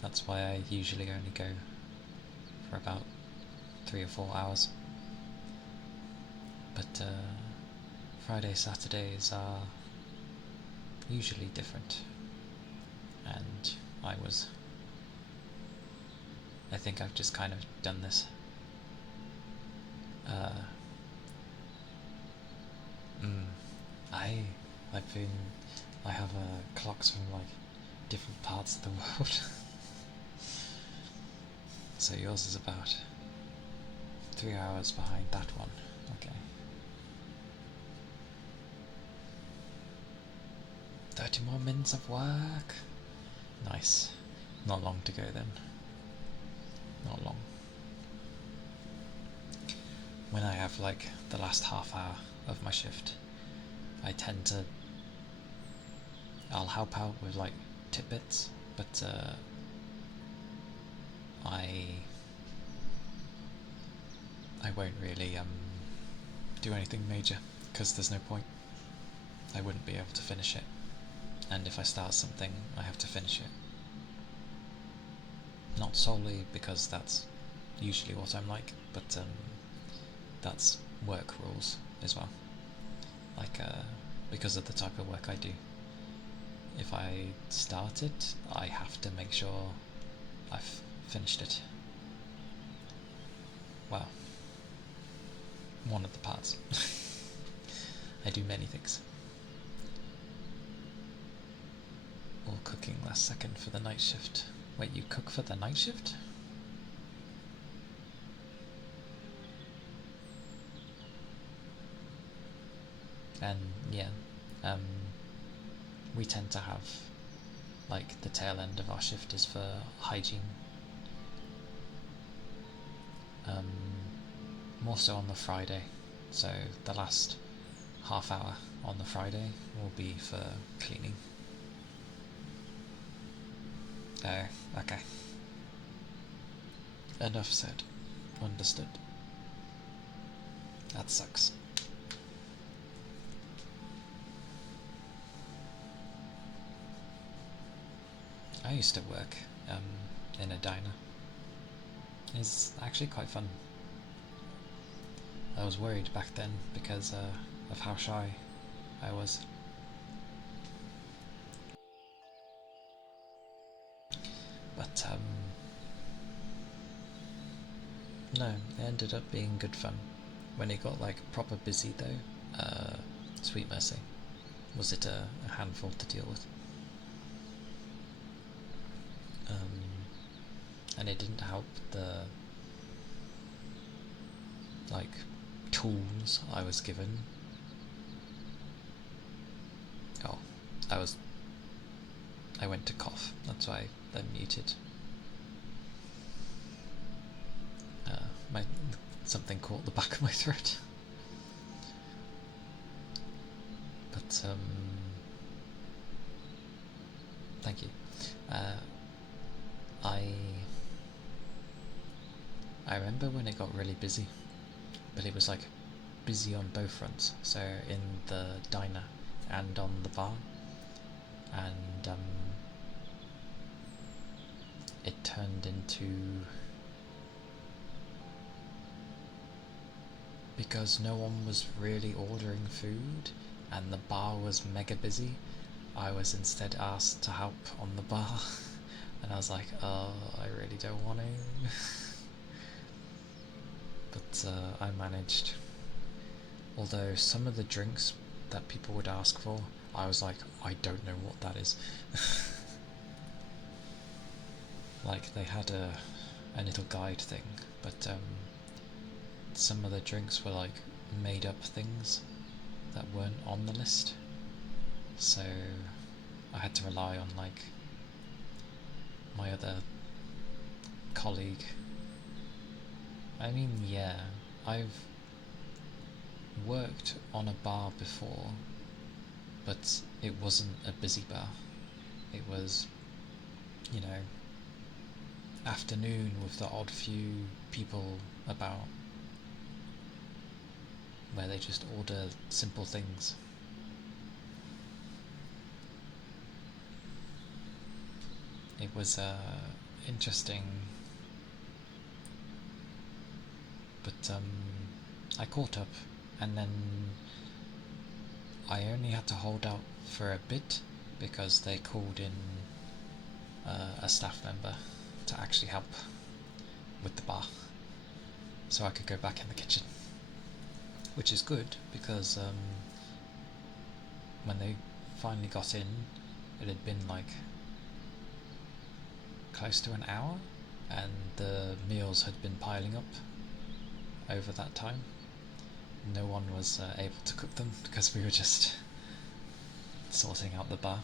That's why I usually only go for about 3 or 4 hours. But Friday, Saturdays are usually different, and I think I've just kind of done this. I have clocks from like different parts of the world. So yours is about 3 hours behind that one. Okay. 30 more minutes of work. Nice. Not long to go then. Not long. When I have like the last half hour of my shift, I'll help out with like tidbits, but I won't really do anything major, because there's no point. I wouldn't be able to finish it, and if I start something, I have to finish it. Not solely because that's usually what I'm like, but that's work rules as well. Like, because of the type of work I do. If I start it, I have to make sure I've finished it. Well, one of the parts. I do many things. All cooking last second for the night shift. Wait, you cook for the night shift? And yeah, um, we tend to have like the tail end of our shift is for hygiene. Um, More so on the Friday, so the last half hour on the Friday will be for cleaning. Oh, okay. Enough said. Understood. That sucks. I used to work in a diner. It's actually quite fun. I was worried back then because of how shy I was. But no, it ended up being good fun. When it got like proper busy though, sweet mercy, was it a handful to deal with. And it didn't help the like tools I was given. Oh, I went to cough, that's why I'm muted. My something caught the back of my throat. But thank you. I remember when it got really busy, but it was like busy on both fronts. So in the diner and on the bar, and it turned into, because no one was really ordering food and the bar was mega busy, I was instead asked to help on the bar. And I was like, oh, I really don't want to. But I managed. Although some of the drinks that people would ask for, I was like, I don't know what that is. Like they had a little guide thing, but some of the drinks were like made up things that weren't on the list. So I had to rely on like my other colleague. I mean, yeah, I've worked on a bar before, but it wasn't a busy bar. It was, you know, afternoon with the odd few people about, where they just order simple things. It was interesting, but I caught up, and then I only had to hold out for a bit because they called in a staff member to actually help with the bar, so I could go back in the kitchen, which is good because when they finally got in, it had been like close to an hour, and the meals had been piling up over that time. No one was able to cook them because we were just sorting out the bar.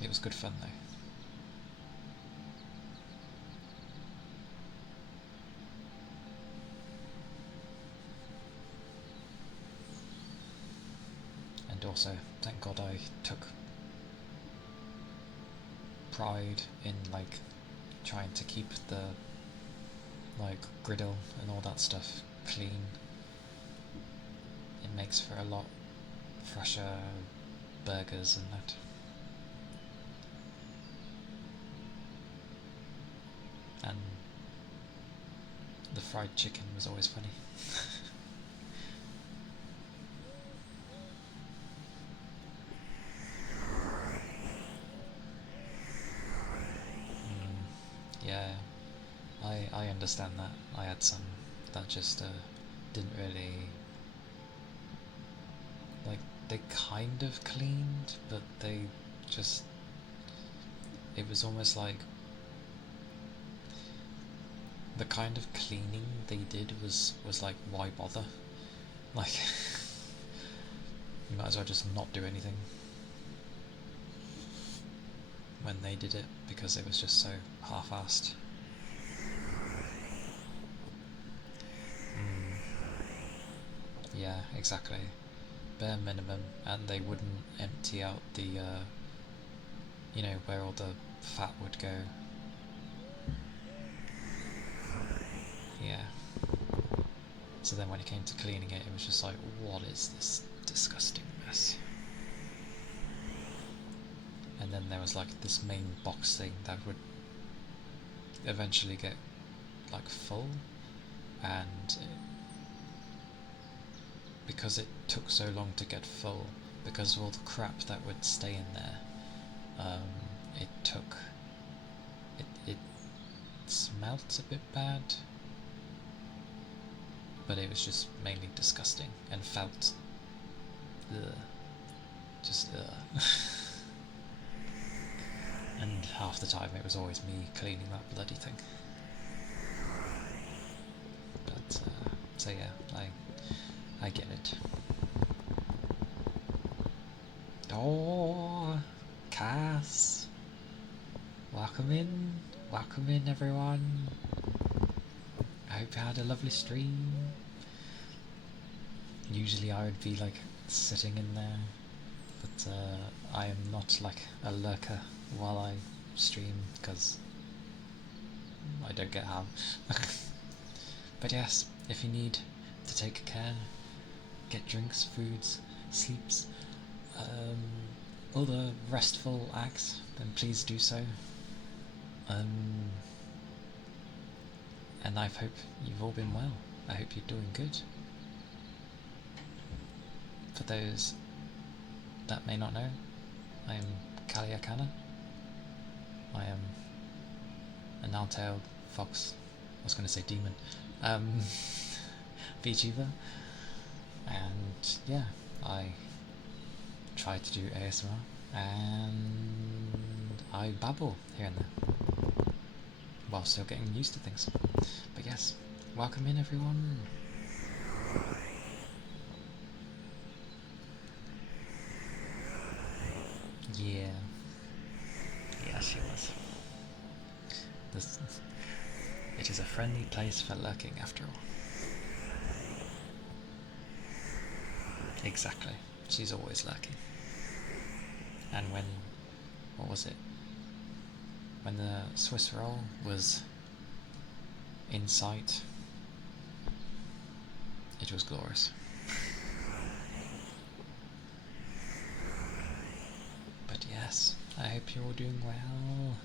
It was good fun though. And also, thank God I took pride in like trying to keep the like griddle and all that stuff clean. It makes for a lot fresher burgers and that. And the fried chicken was always funny. Yeah, I understand that. I had some that just didn't really, like, they kind of cleaned, but they just, it was almost like the kind of cleaning they did was like, why bother? Like, you might as well just not do anything when they did it, because it was just so half-assed. Yeah, exactly. Bare minimum, and they wouldn't empty out the, you know, where all the fat would go. Yeah. So then when it came to cleaning it, it was just like, what is this disgusting mess? And then there was like this main box thing that would eventually get like full, and because it took so long to get full, because of all the crap that would stay in there, it smelt a bit bad, but it was just mainly disgusting and felt just and half the time it was always me cleaning that bloody thing. But so yeah, I get it. Oh, Cass, welcome in everyone. I hope you had a lovely stream. Usually I would be like sitting in there, but I am not like a lurker while I stream, because I don't get how. But yes, if you need to take care, get drinks, foods, sleeps, other restful acts, then please do so. And I hope you've all been well. I hope you're doing good. For those that may not know, I am Calia Kana. I am a gnarled-tailed fox, I was going to say demon, VTuber, and yeah, I try to do ASMR, and I babble here and there, while still getting used to things. But yes, welcome in everyone. Yeah. Yeah, she was. It is a friendly place for lurking, after all. Exactly. She's always lurking. And what was it? When the Swiss roll was in sight, it was glorious. But yes, I hope you're all doing well.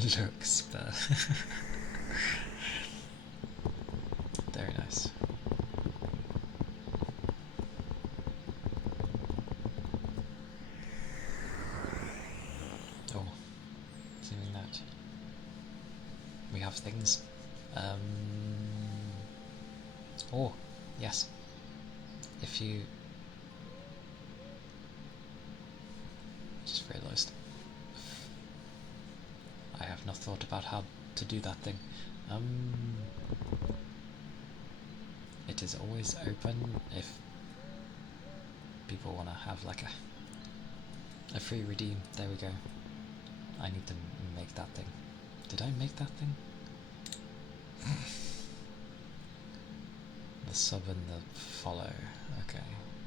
Looks, but very nice. Oh, doing that. We have things. Oh, yes. If you just realised, I have not thought about how to do that thing. It is always open if people want to have like a free redeem. There we go. I need to make that thing. Did I make that thing? The sub and the follow. Okay.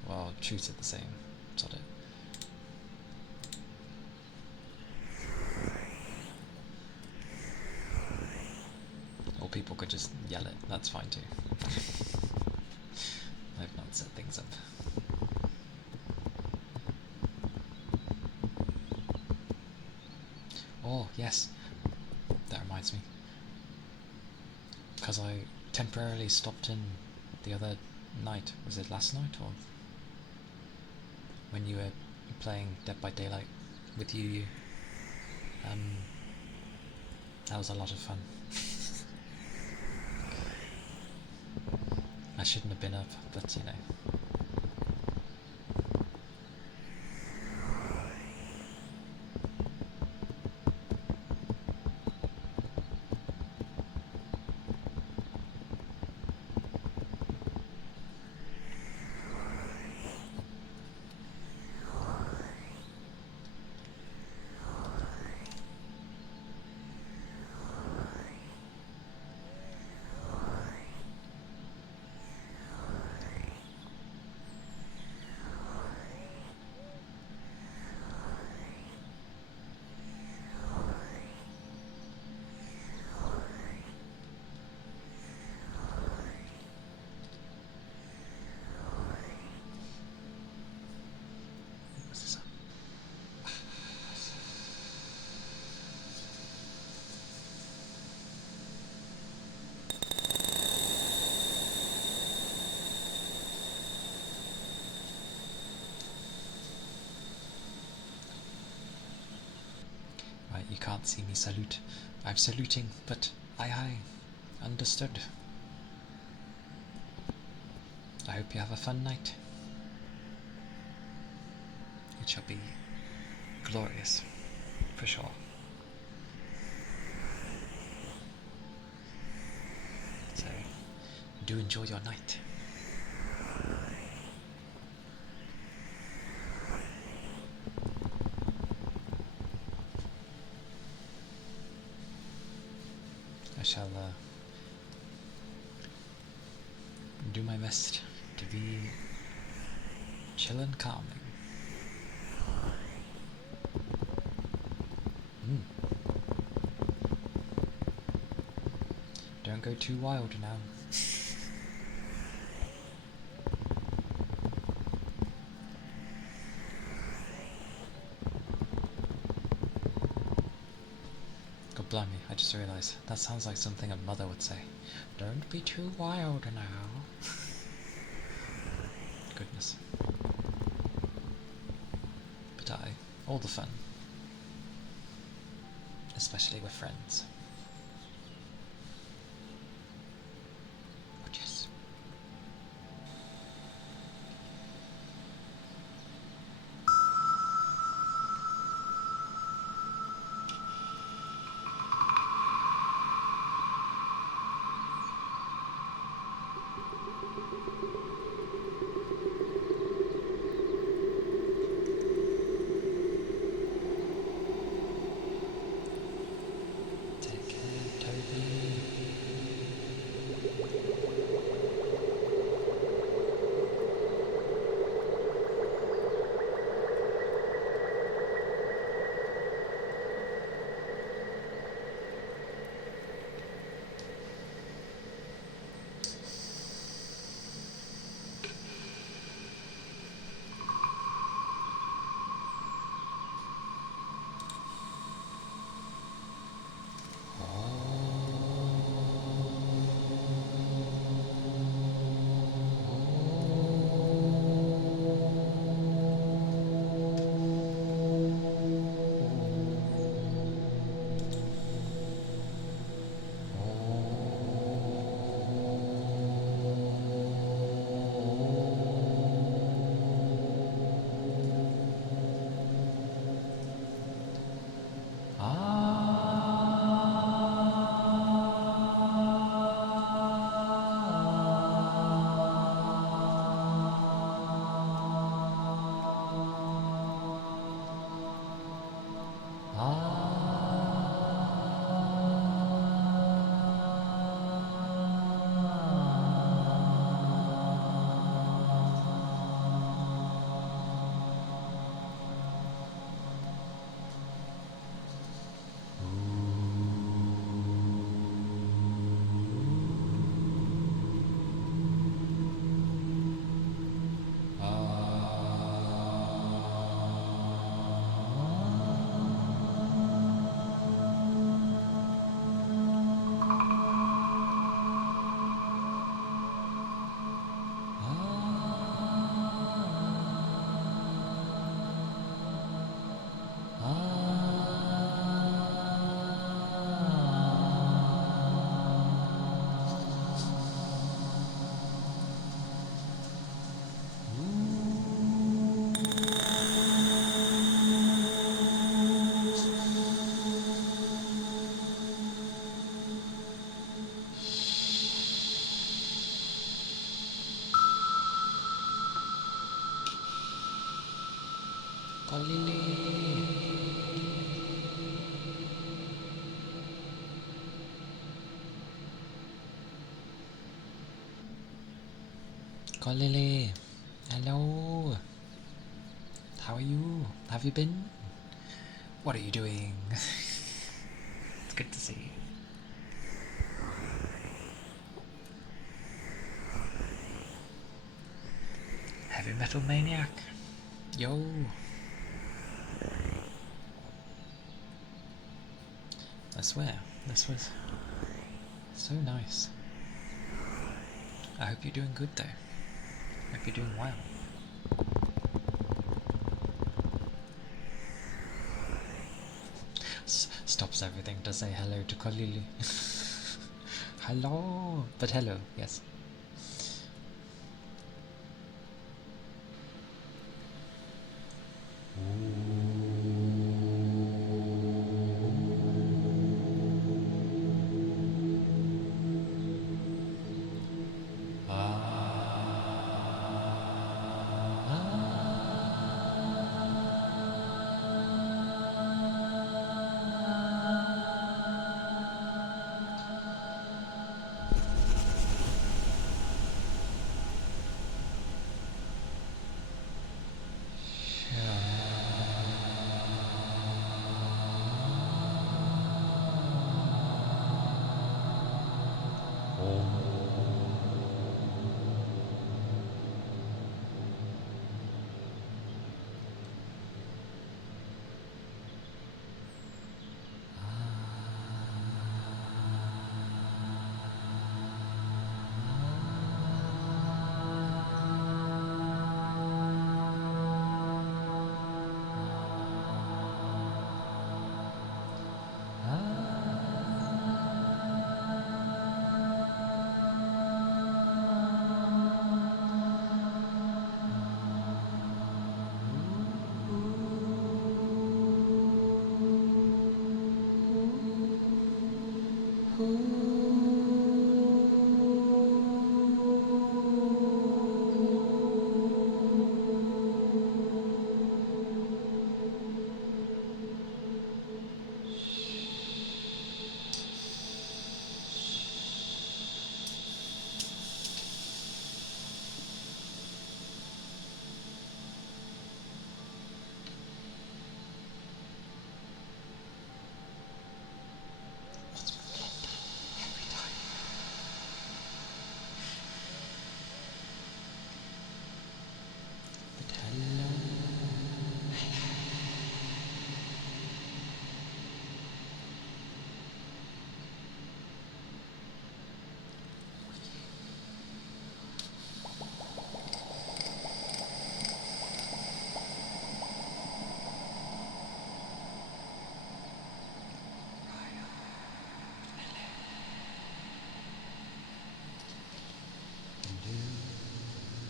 Well, treat it the same. Sod it. Or people could just yell it. That's fine too. I've not set things up. Oh, yes. That reminds me. Because I temporarily stopped in the other night. Was it last night, or when you were playing Dead by Daylight with you? That was a lot of fun. I shouldn't have been up, but you know. can't see me salute. I'm saluting, but aye. Understood. I hope you have a fun night. It shall be glorious, for sure. So, do enjoy your night. I shall do my best to be chill and calming. Don't go too wild now. God blimey, I just realised that sounds like something a mother would say. Don't be too wild now. Goodness. But all the fun. Especially with friends. Yes. Take care, Toby. Calia, hello. How are you? Have you been? What are you doing? It's good to see you. Heavy Metal Maniac. Yo. I swear, this was so nice. I hope you're doing good though. I hope you're doing well. Stop drops everything to say hello to Kalili. Hello! But hello, yes.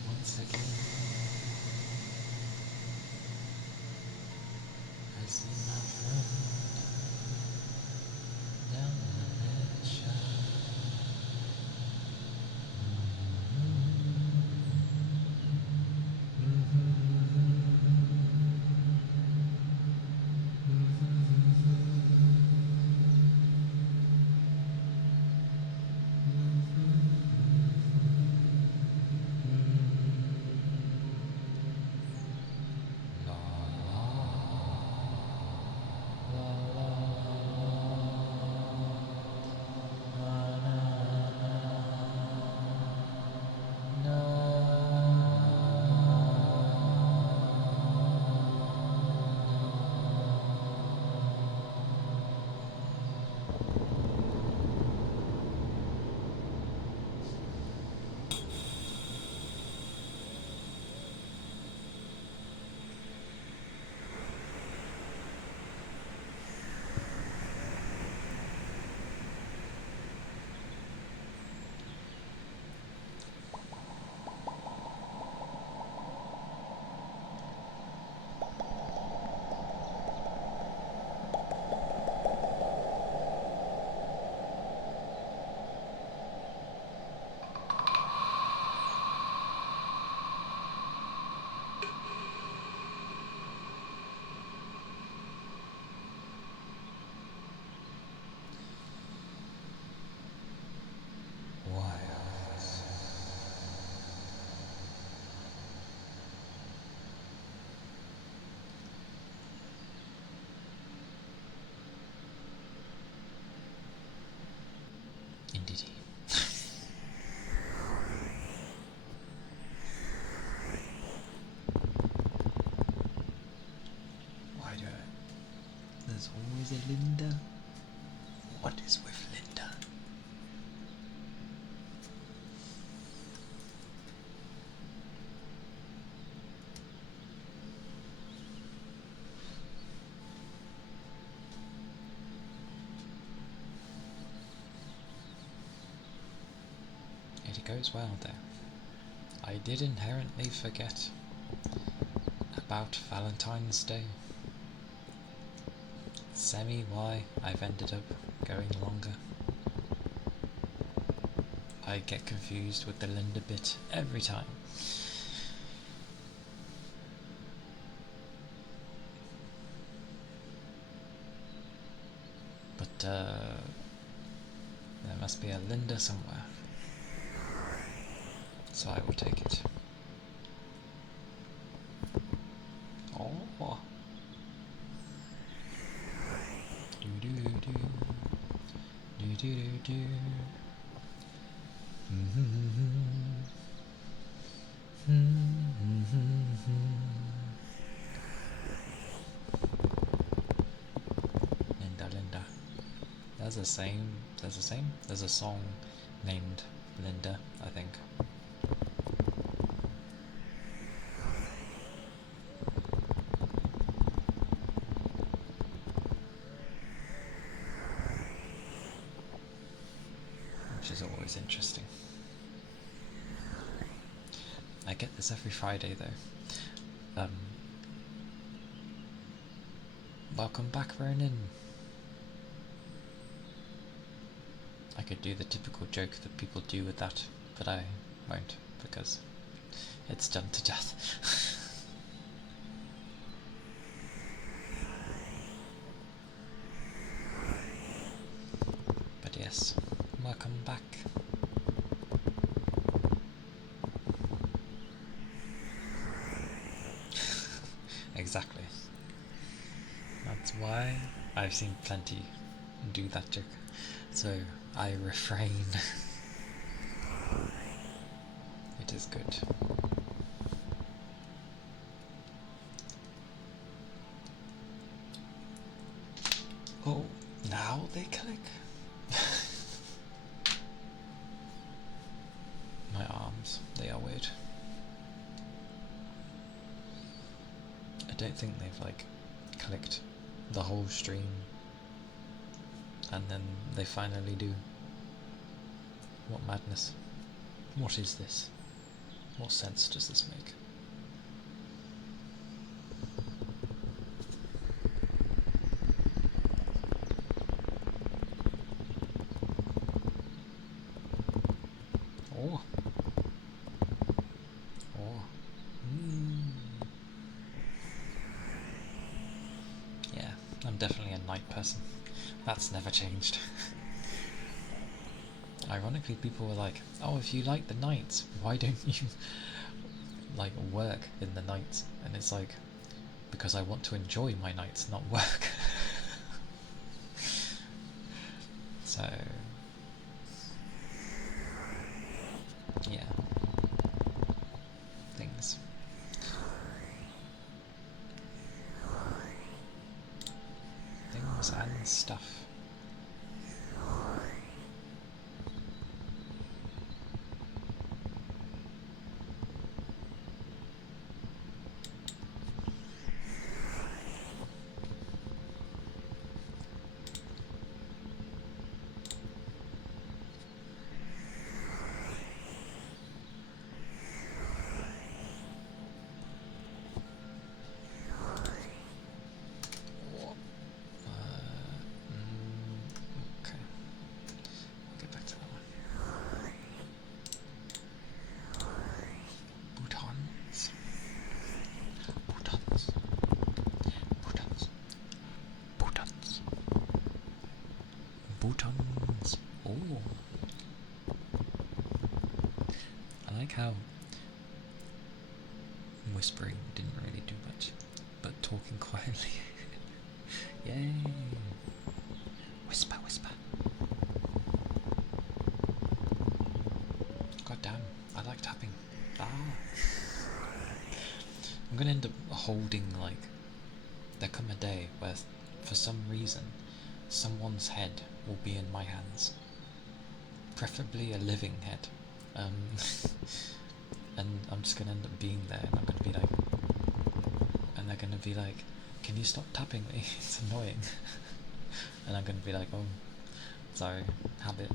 Once again, I see my friend down the ledge. Indeed. Why do I? There's always a Linda. What is with Linda? It goes well there. I did inherently forget about Valentine's Day. Semi why I've ended up going longer. I get confused with the Linda bit every time. But there must be a Linda somewhere. So I will take it. Oh. Do do do. Do do do do. Linda. There's a song named Linda, I think. Which is always interesting. I get this every Friday though. Welcome back, Ronan. I could do the typical joke that people do with that, but I won't, because it's done to death. But yes, welcome back. Exactly. That's why I've seen plenty do that joke, so I refrain. It is good. Oh, now they click. My arms, they are weird. I don't think they've like clicked the whole stream and then they finally do. What madness. What is this? What sense does this make? Oh. Oh. Yeah, I'm definitely a night person. That's never changed. Ironically, people were like, oh, if you like the nights, why don't you like work in the nights? And it's like, because I want to enjoy my nights, not work. So yeah, things and stuff. Buttons. Oh. I like how whispering didn't really do much, but talking quietly. Yay. Whisper, whisper. God damn, I like tapping. Ah. I'm gonna end up holding, like, there come a day where, for some reason, someone's head will be in my hands. Preferably a living head. And I'm just gonna end up being there, and I'm gonna be like, and they're gonna be like, can you stop tapping me? It's annoying. And I'm gonna be like, oh, sorry, habit.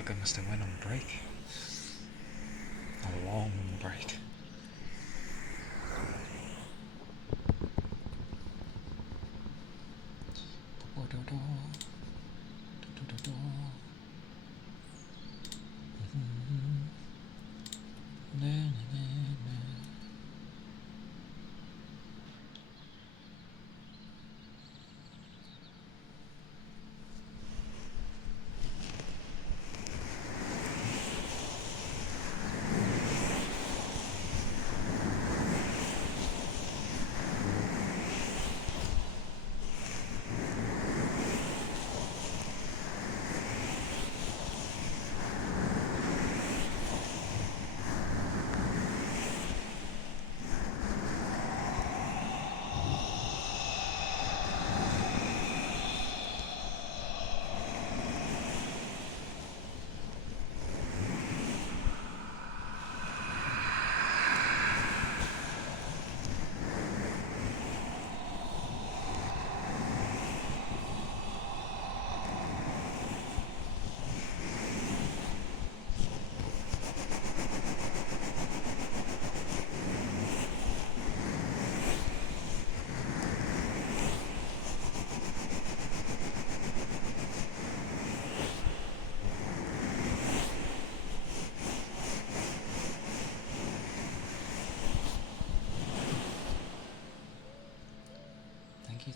feel like I must have went on break. A long break.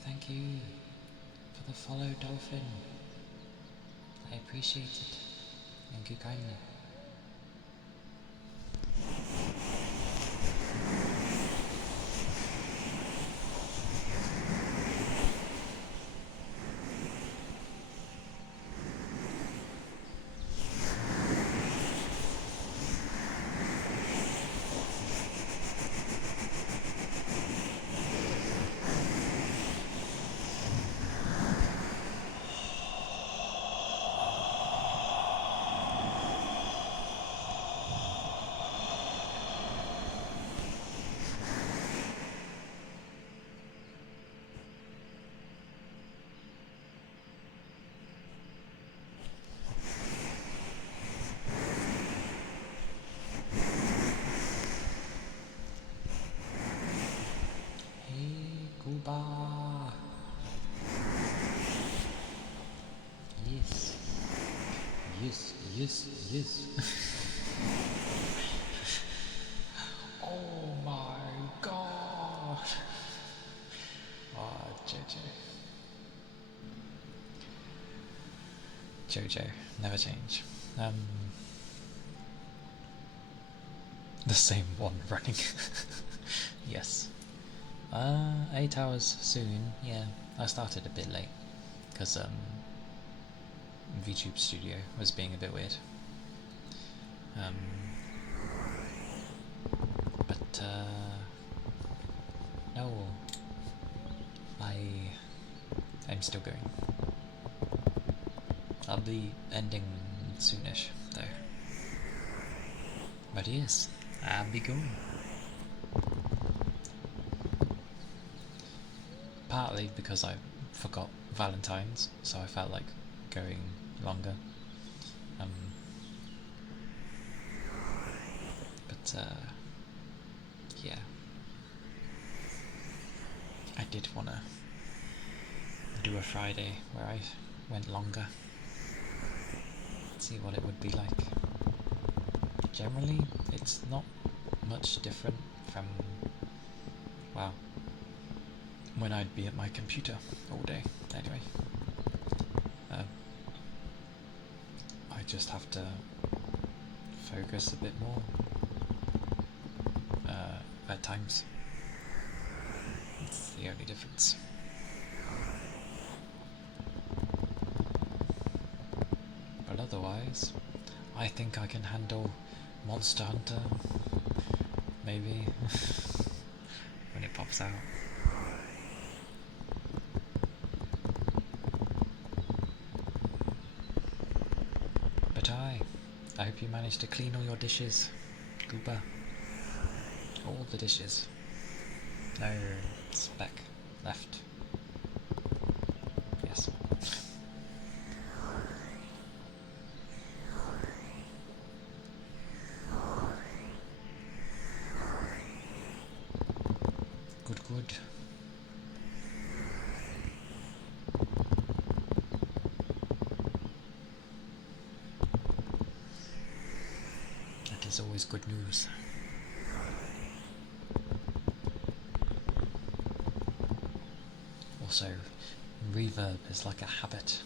Thank you for the follow, Dolphin. I appreciate it. Thank you kindly. Cuba. Yes. Yes. Oh my god. Oh, Jojo, never change. The same one running. Yes. 8 hours soon, yeah. I started a bit late, because VTube Studio was being a bit weird. But no, I'm still going. I'll be ending soonish, though. But yes, I'll be going. Partly because I forgot Valentine's, so I felt like going longer. But yeah, I did want to do a Friday where I went longer, see what it would be like. Generally, it's not much different from, well, when I'd be at my computer all day, anyway. I just have to focus a bit more at times. It's the only difference. But otherwise, I think I can handle Monster Hunter, maybe, when it pops out. But I hope you managed to clean all your dishes, Gooba. All the dishes. No speck left. Yes. good. That is always good news. Also, reverb is like a habit,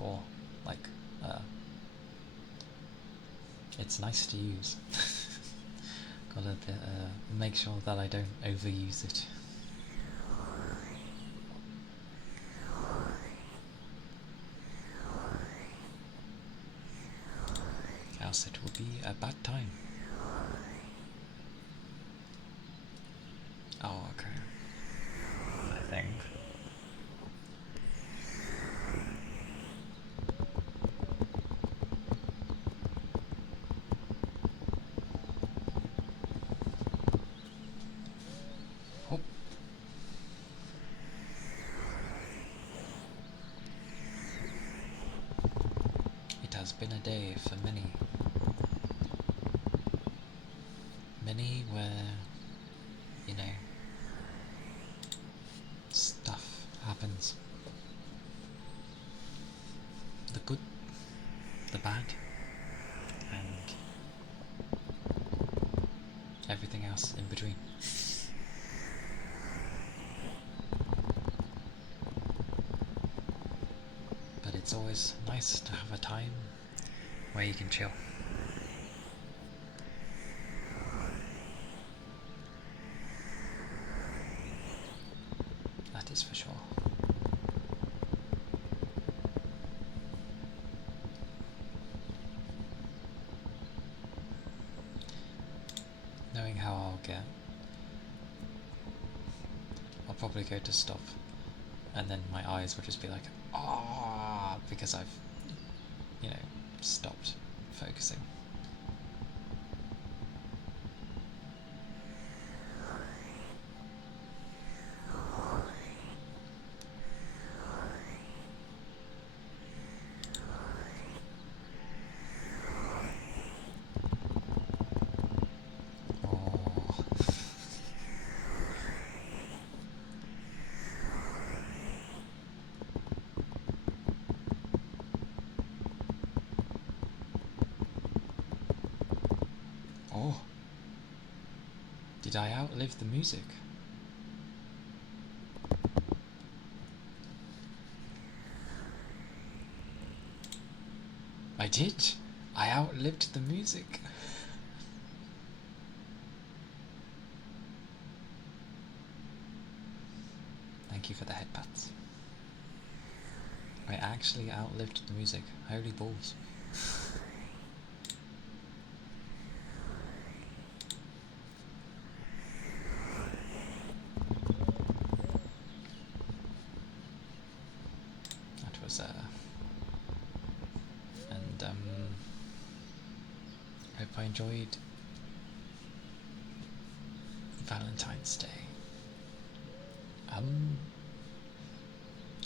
or like, it's nice to use. Gotta make sure that I don't overuse it. Else it will be a bad time. Oh, okay. I think. Oh. It has been a day for many. Many where, you know, stuff happens. The good, the bad, and everything else in between. But it's always nice to have a time where you can chill. That is for sure. Knowing how I'll get, I'll probably go to stop, and then my eyes will just be like, ah, because I've, you know, stopped focusing. Oh, did I outlive the music? I did. I outlived the music. Thank you for the headpats. I actually outlived the music. Holy balls. That was, and, hope I enjoyed Valentine's Day.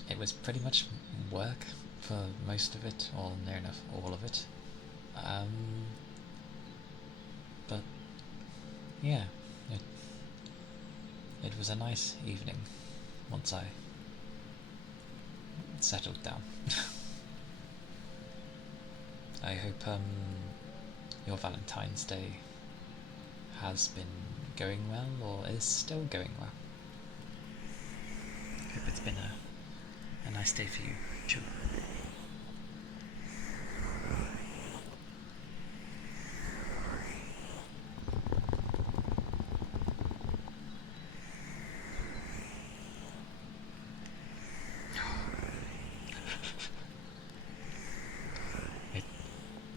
It was pretty much work for most of it, or near enough all of it. But yeah, it was a nice evening once I settled down. I hope your Valentine's Day has been going well, or is still going well. Hope it's been a nice day for you, too.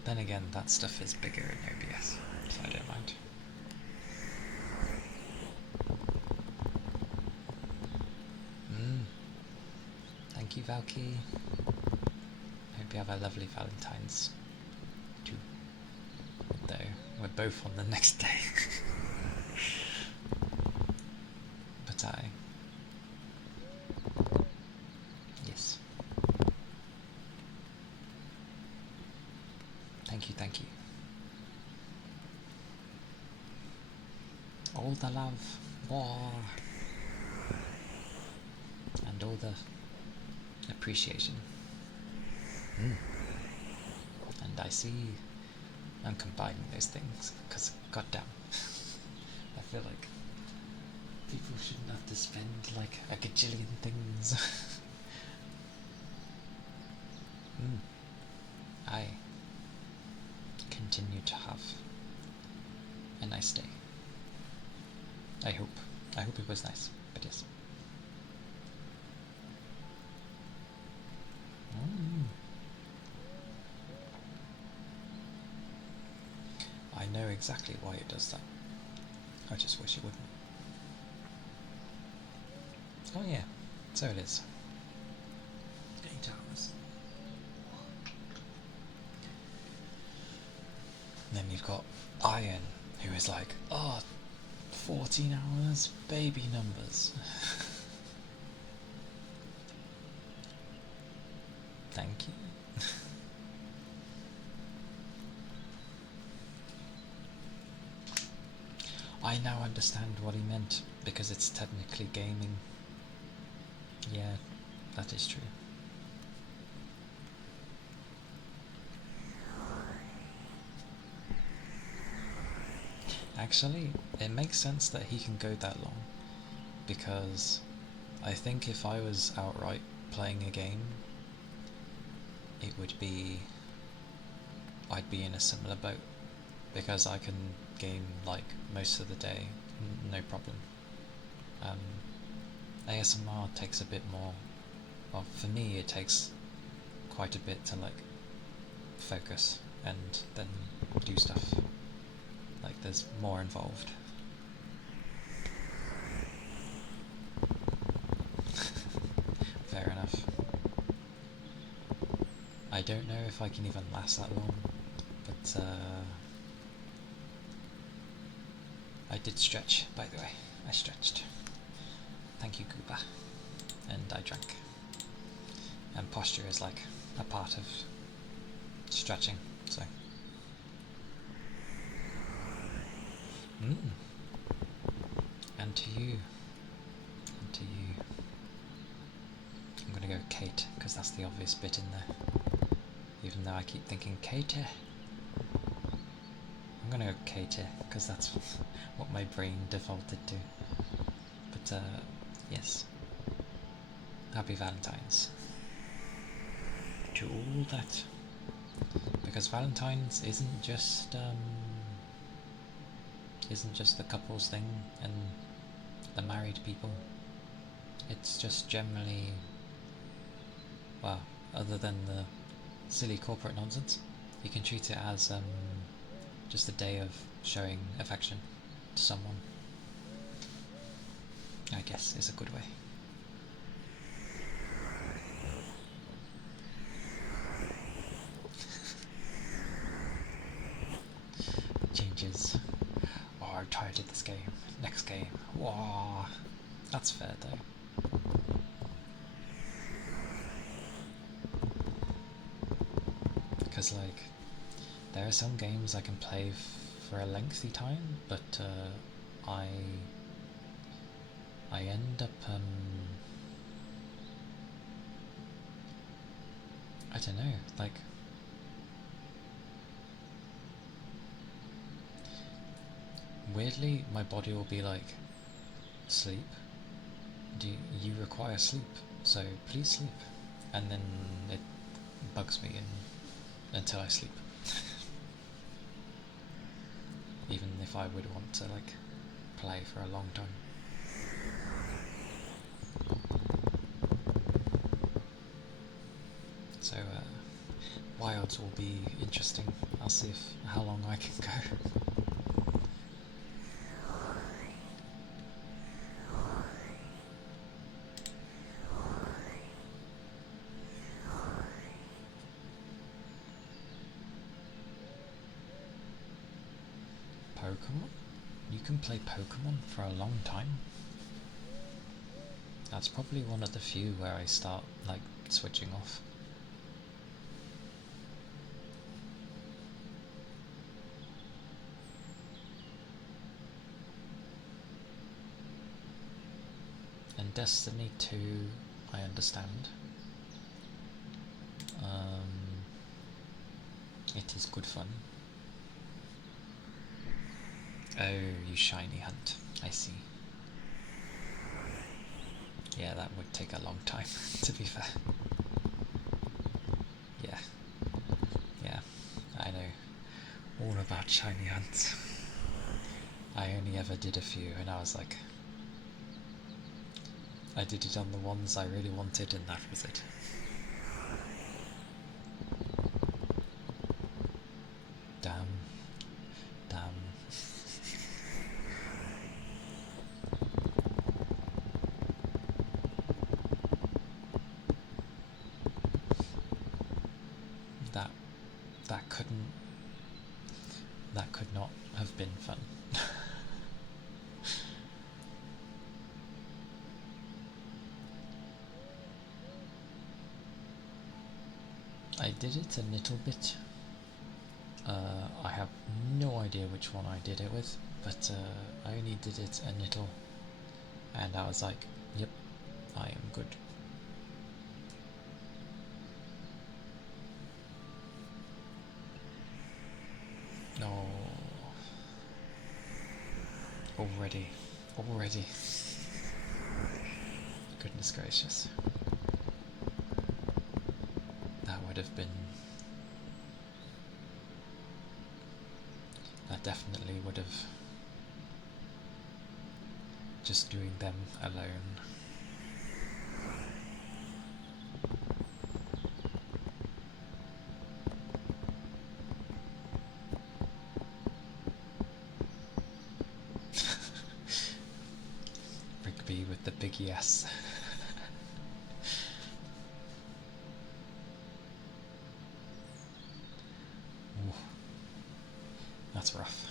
Then again, that stuff is bigger in OBS, so I don't mind. Thank you, Valky. Hope you have a lovely Valentine's too. Though we're both on the next day. But yes. Thank you. All the love. War. and all the appreciation. And I see I'm combining those things, because goddamn, I feel like people shouldn't have to spend like a gajillion things. I continue to have a nice day. I hope. I hope it was nice, but yes. I know exactly why it does that. I just wish it wouldn't. Oh yeah, so it is. 8 hours. And then you've got Iron, who is like, oh, 14 hours, baby numbers. Thank you. I now understand what he meant, because it's technically gaming. Yeah, that is true. Actually, it makes sense that he can go that long, because I think if I was outright playing a game, it would be... I'd be in a similar boat, because I can game like most of the day, no problem. ASMR takes a bit more, well, for me it takes quite a bit to like focus and then do stuff. Like there's more involved. Fair enough. I don't know if I can even last that long, but I did stretch, by the way. I stretched. Thank you, Gooba. And I drank. And posture is like a part of stretching, so. And to you. And to you. I'm gonna go Kate, because that's the obvious bit in there. Even though I keep thinking Katie. I'm gonna go Katie, because that's what my brain defaulted to. But, yes. Happy Valentine's. To all that. Because Valentine's isn't just the couples thing and the married people. It's just generally, well, other than the silly corporate nonsense, you can treat it as just a day of showing affection to someone. I guess is a good way. Changes. Oh, I'm tired of this game. Next game. Whoa. That's fair though. Because like, there are some games I can play for a lengthy time, but I end up I don't know, like weirdly my body will be like, sleep, you require sleep, so please sleep, and then it bugs me until I sleep. Even if I would want to like play for a long time. So Wilds will be interesting. I'll see how long I can go. Pokemon? You can play Pokemon for a long time. That's probably one of the few where I start like switching off. And Destiny 2, I understand. It is good fun. Oh, you shiny hunt. I see. Yeah, that would take a long time, to be fair. Yeah. Yeah, I know all about shiny hunts. I only ever did a few, and I was like, I did it on the ones I really wanted, and that was it. Damn. Damn. That that couldn't that could not have been fun. I did it a little bit. I have no idea which one I did it with, but I only did it a little, and I was like, yep, I am good. Oh, already. Goodness gracious. That would have been... That definitely would have... Just doing them alone. Rigby with the big yes. Ooh, that's rough.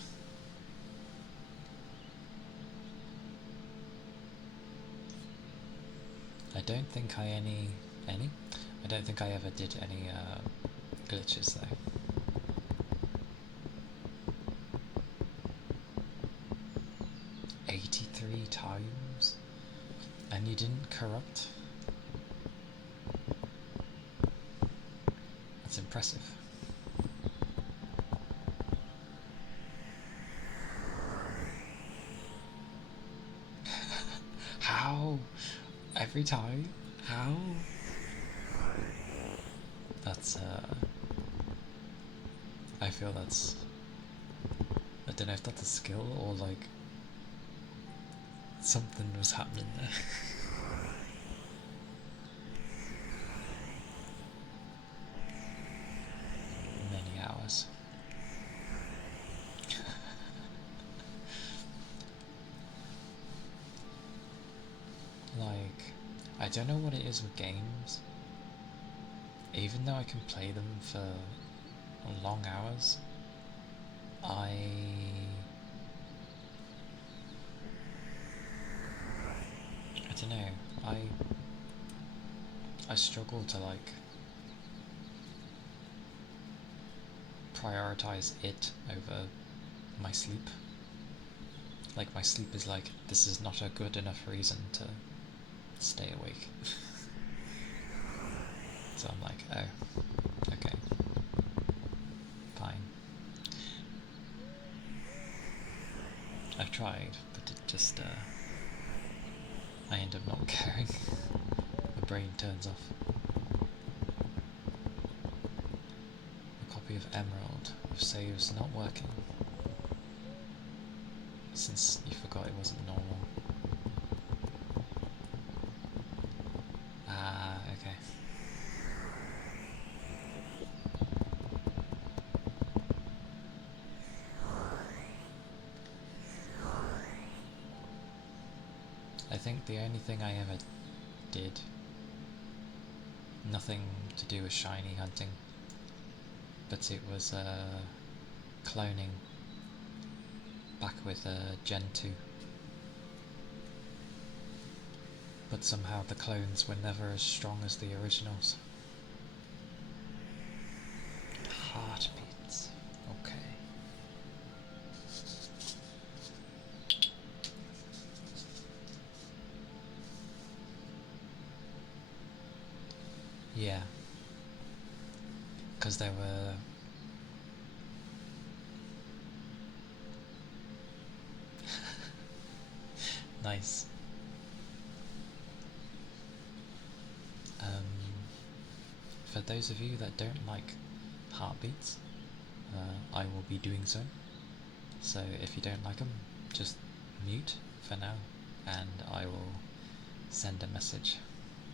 I don't think I I don't think I ever did any glitches though. 83 times? And you didn't corrupt? That's impressive. How? Every time? How? That's I feel that's... I don't know if that's a skill or like something was happening there. Many hours. Like, I don't know what it is with games. Even though I can play them for long hours, I don't know. I struggle to like prioritize it over my sleep. Like my sleep is like, this is not a good enough reason to stay awake. So I'm like, oh, okay, fine. I've tried, but it just, I end up not caring. The brain turns off. A copy of Emerald of saves not working. Since you forgot it wasn't normal. Ah, okay. I think the only thing I ever did, nothing to do with shiny hunting, but it was cloning back with Gen 2. But somehow the clones were never as strong as the originals. Heartbeats. Okay. Yeah, because there were. Nice. Um, for those of you that don't like heartbeats, I will be doing so. So if you don't like them, just mute for now, and I will send a message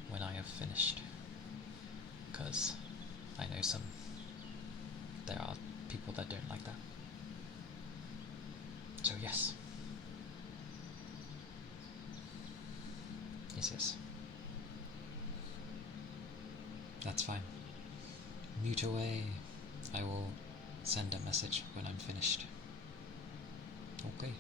when I have finished. Because I know there are people that don't like that. So yes. Yes. That's fine. Mute away. I will send a message when I'm finished. Okay.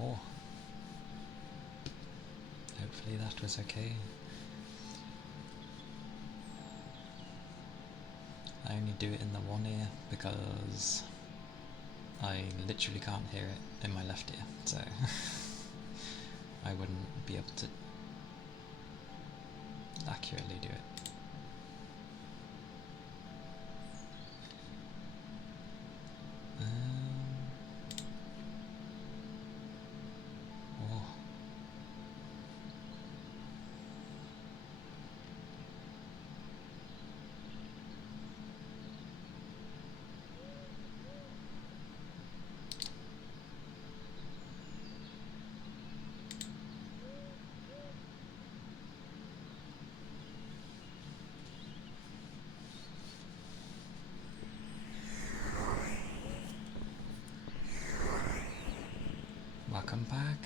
Oh, hopefully that was okay. I only do it in the one ear because I literally can't hear it in my left ear, so I wouldn't be able to accurately do it. Oh. Welcome back.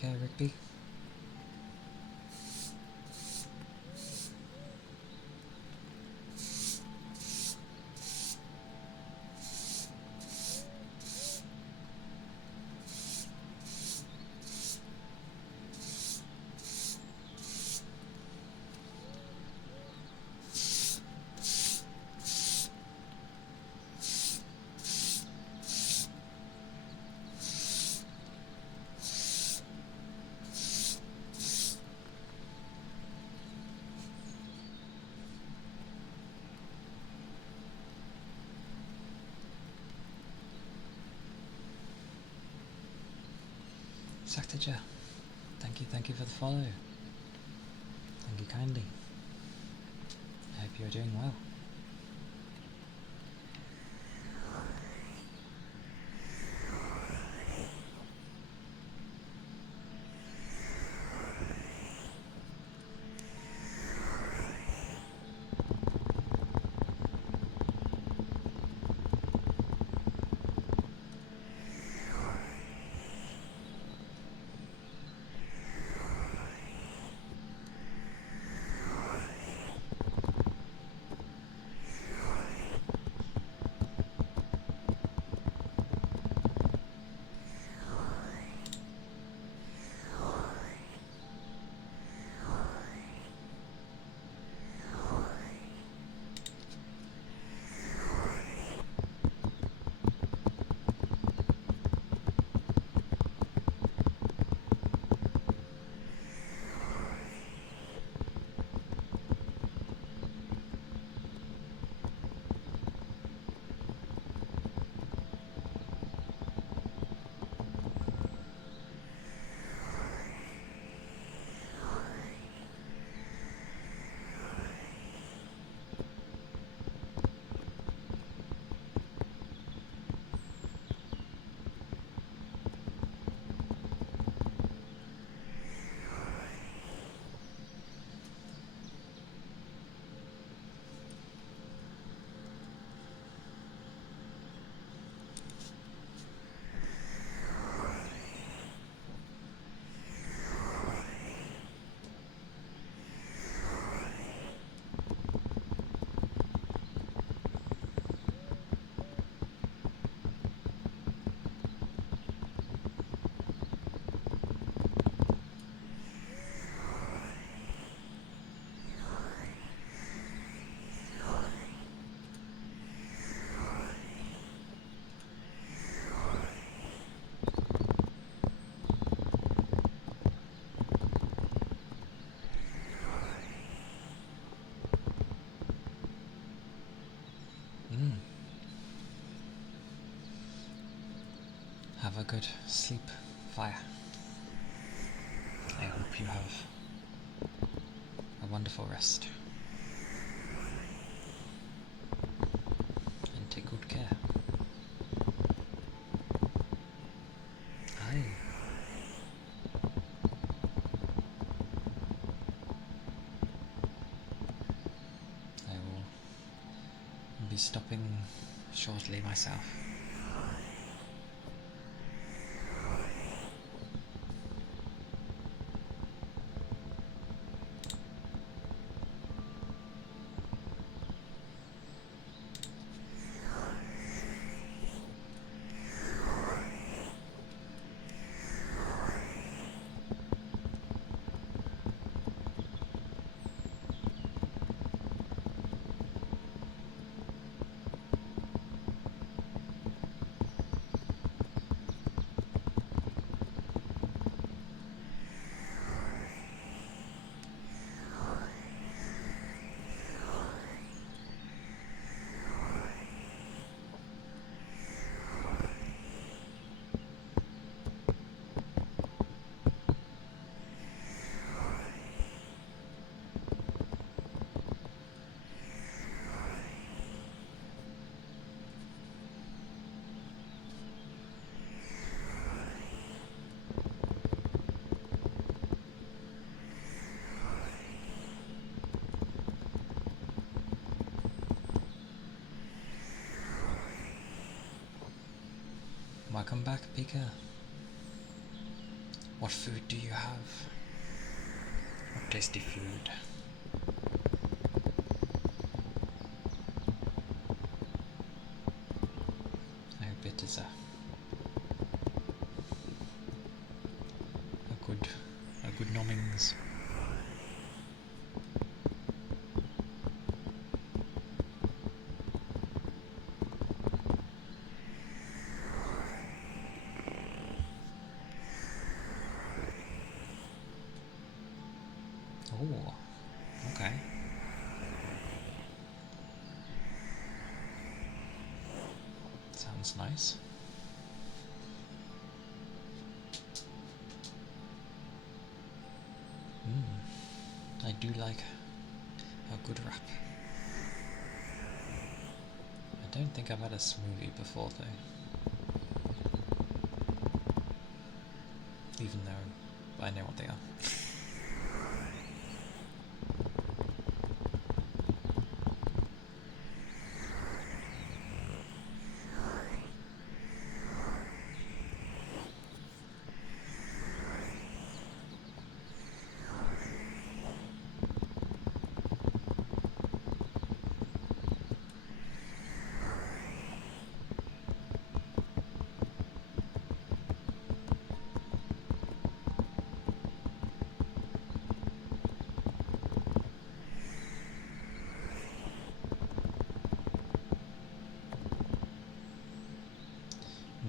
Take care, Rigby. Saktaja, thank you for the follow. Thank you kindly. I hope you're doing well. Have a good sleep, Fire. I hope you have a wonderful rest. And take good care. Aye. I will be stopping shortly myself. Welcome back, Pika. What food do you have? What tasty food? I hope it is a good nommings. Oh, okay. Sounds nice. I do like a good wrap. I don't think I've had a smoothie before though. Even though I know what they are.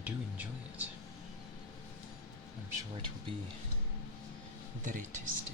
Do enjoy it. I'm sure it will be very tasty.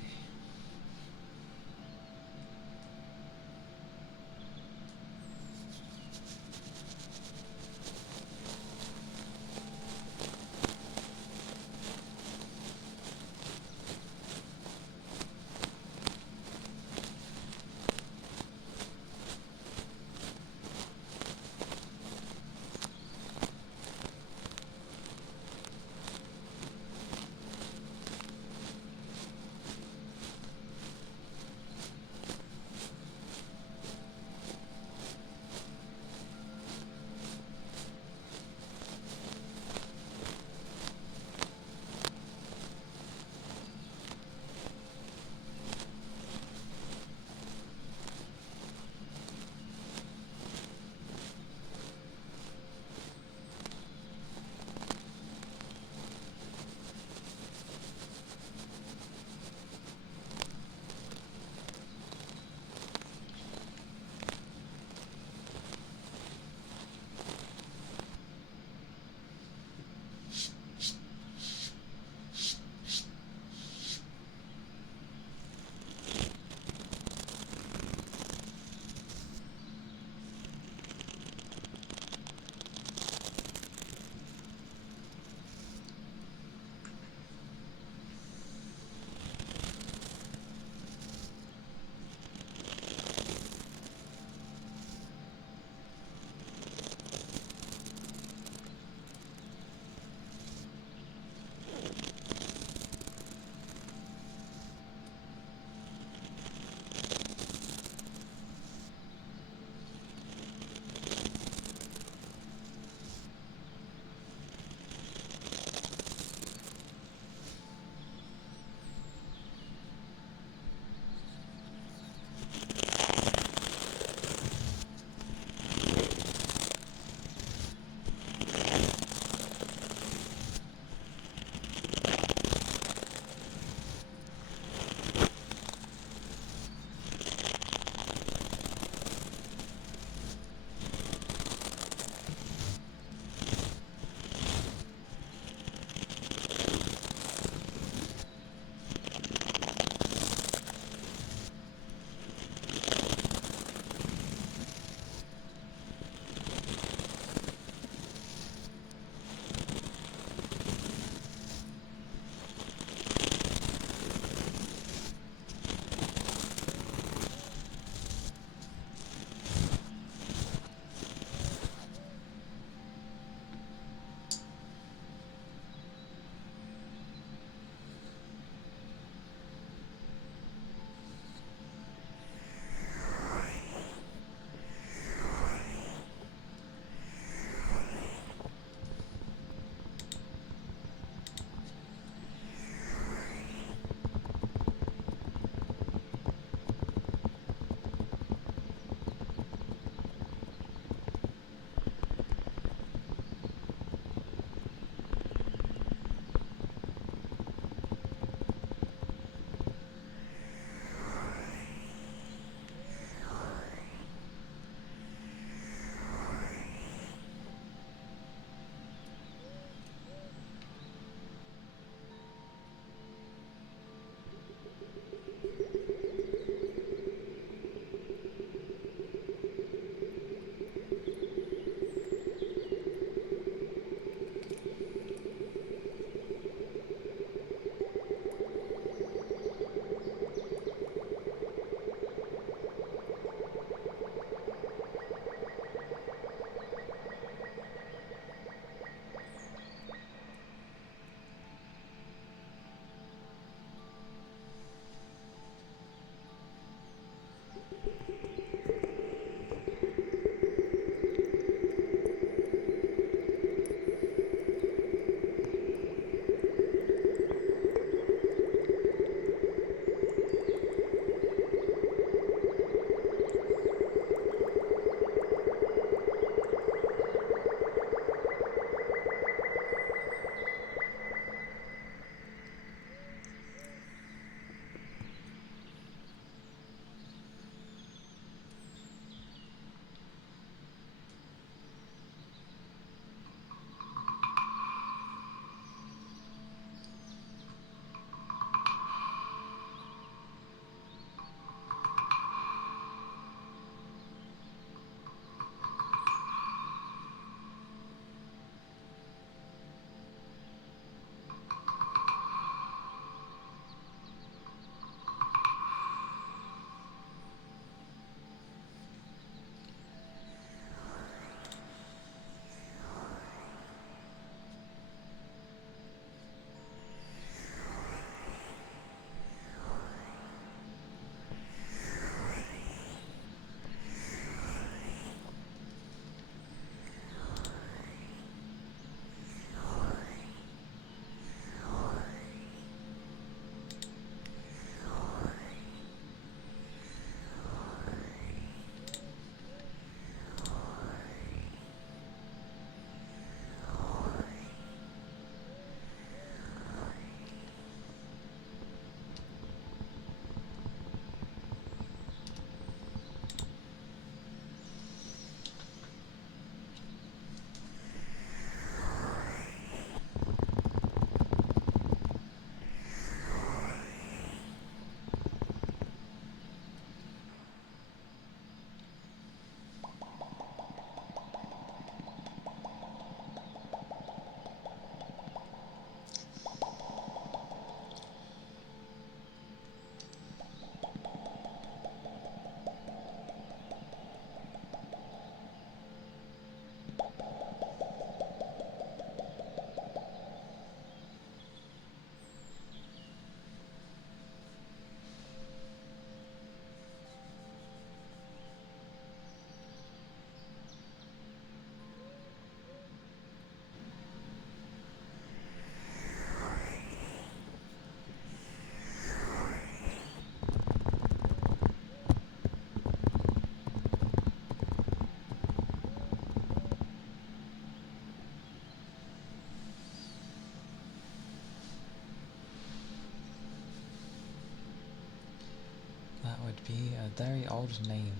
would be a very odd name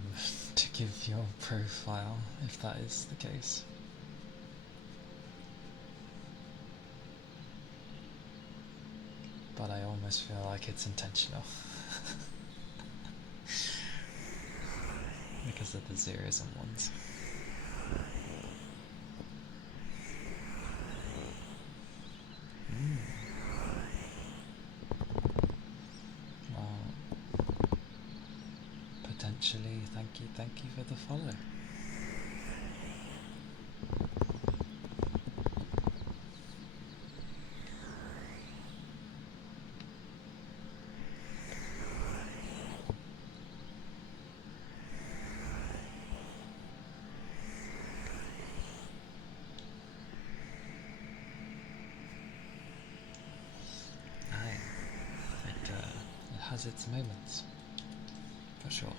to give your profile if that is the case. But I almost feel like it's intentional. Because of the zeros and ones. Well, potentially, thank you for the follow. It has its moments, for sure.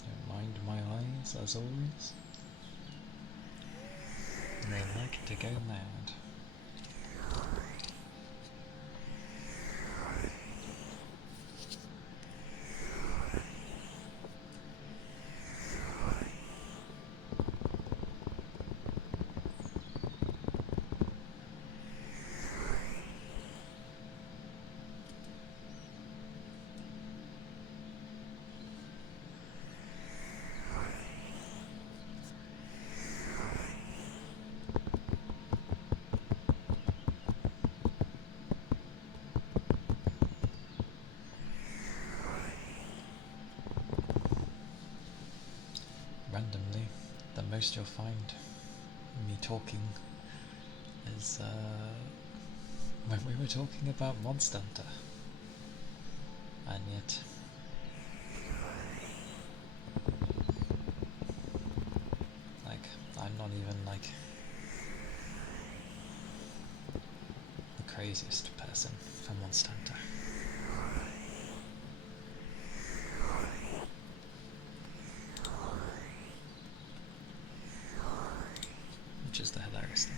Don't mind my eyes, as always. They like to go mad. Randomly, the most you'll find me talking is when we were talking about Monster Hunter. And yet, like, I'm not even like the craziest person for Monster Hunter. Which is the hilarious thing.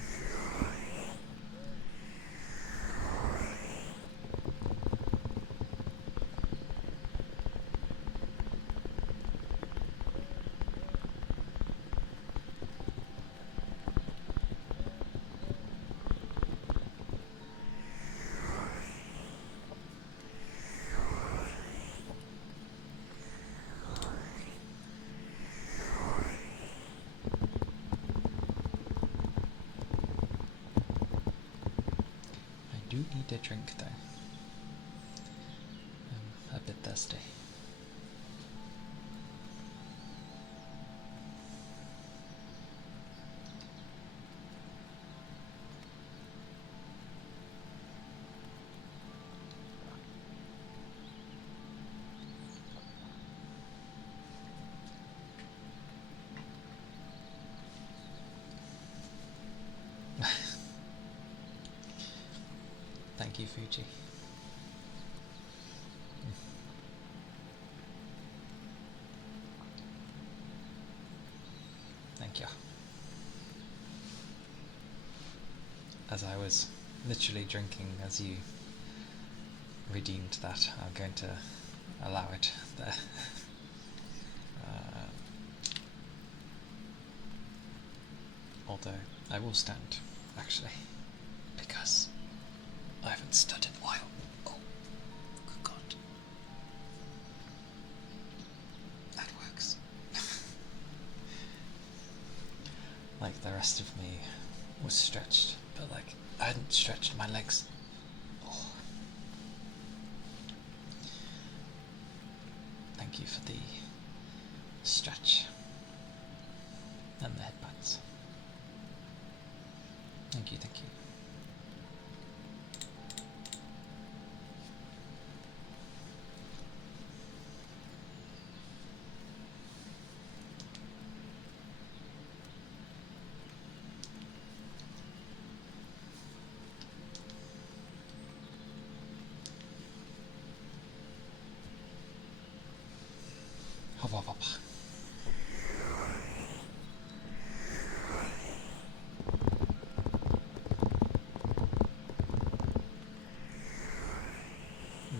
I do need a drink though. I'm a bit thirsty. Thank you, Fuji. Thank you. As I was literally drinking as you redeemed that, I'm going to allow it there. Although I will stand, actually, because I haven't stood in a while. Oh, good God. That works. Like the rest of me was stretched, but like I hadn't stretched my legs. Oh. Thank you for the stretch and the headbands. Thank you, thank you. Hop, hop, hop.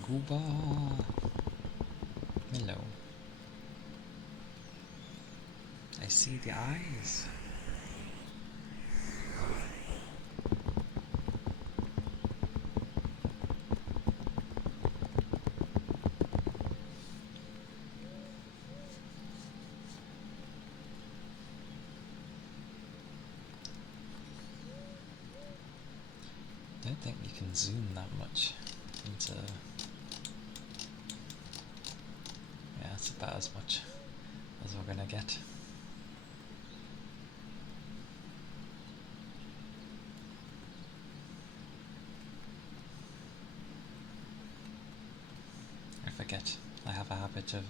Gooba. Hello. I see the eyes. I don't think you can zoom that much into... Yeah, it's about as much as we're gonna get. I forget. I have a habit of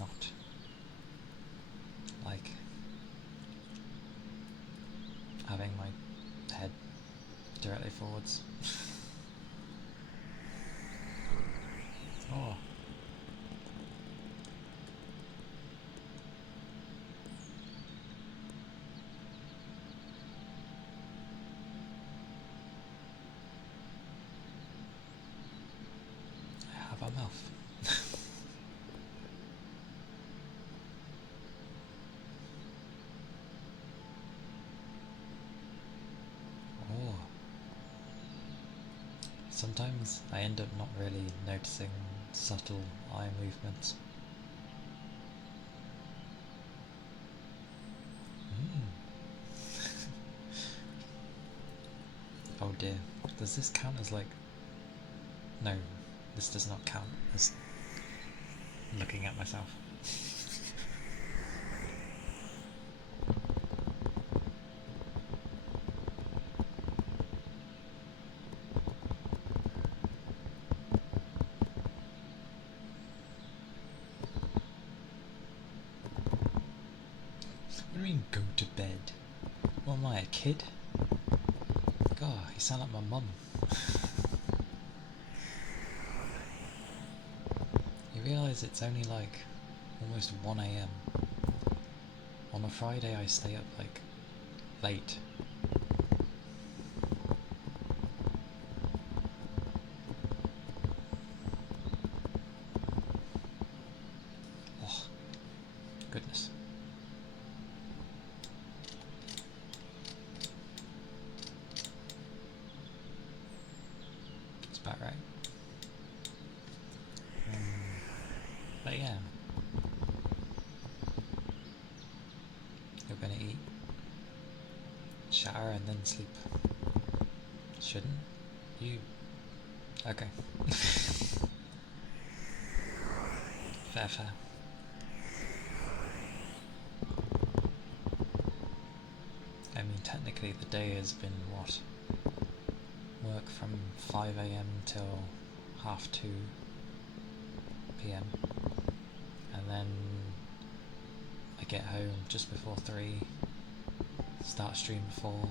not like having my head directly forwards. Oh. I have a mouth. Oh. Sometimes I end up not really noticing subtle eye movements. Oh dear. Does this count as like... No, this does not count as looking at myself. What do you mean, go to bed? What am I, a kid? God, you sound like my mum. You realise it's only like almost 1 AM. On a Friday I stay up like late. Oh, goodness. That's about right. But yeah. You're gonna eat, shower, and then sleep. Shouldn't you? Okay. Fair, fair. I mean, technically the day has been what? Work from 5 AM till half 2 PM. And then I get home just before 3, start stream 4.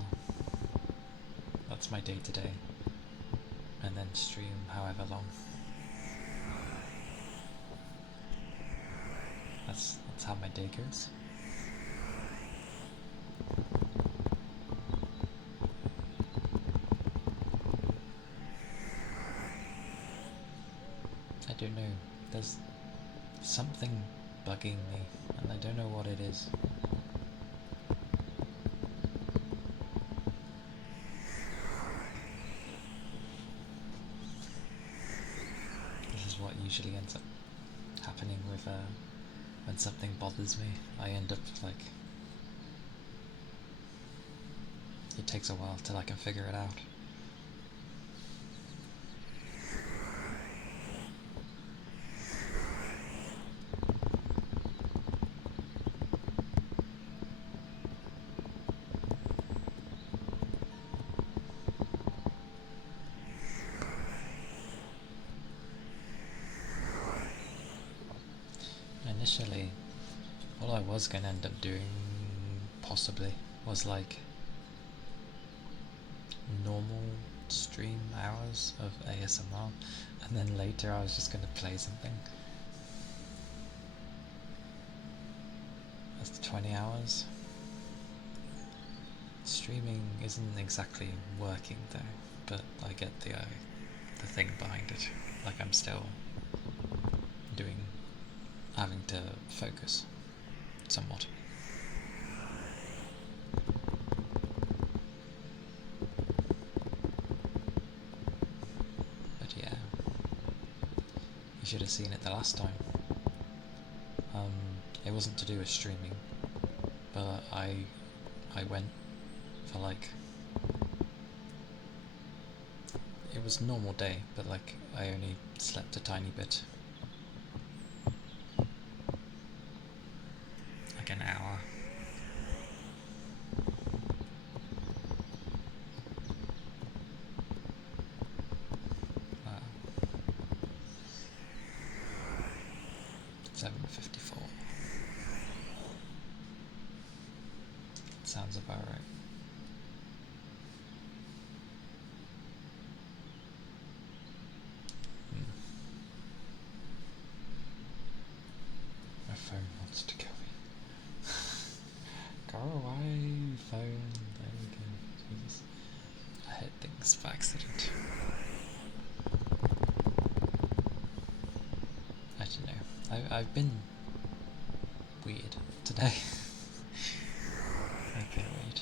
That's my day to day. And then stream however long. That's how my day goes. I don't know. There's something bugging me, and I don't know what it is. This is what usually ends up happening with when something bothers me. I end up like... It takes a while till I can figure it out. Initially, what I was going to end up doing, possibly, was like normal stream hours of ASMR, and then later I was just going to play something. That's 20 hours. Streaming isn't exactly working though, but I get the thing behind it. Like I'm still having to focus somewhat. But yeah, you should have seen it the last time. It wasn't to do with streaming, but I went for like, it was a normal day, but like I only slept a tiny bit, like an hour. Uh, 7:54. Sounds about right. My phone wants to kill me. Go away, phone. There we go. Jesus. I hit things by accident. I don't know. I've been weird today. I've been weird.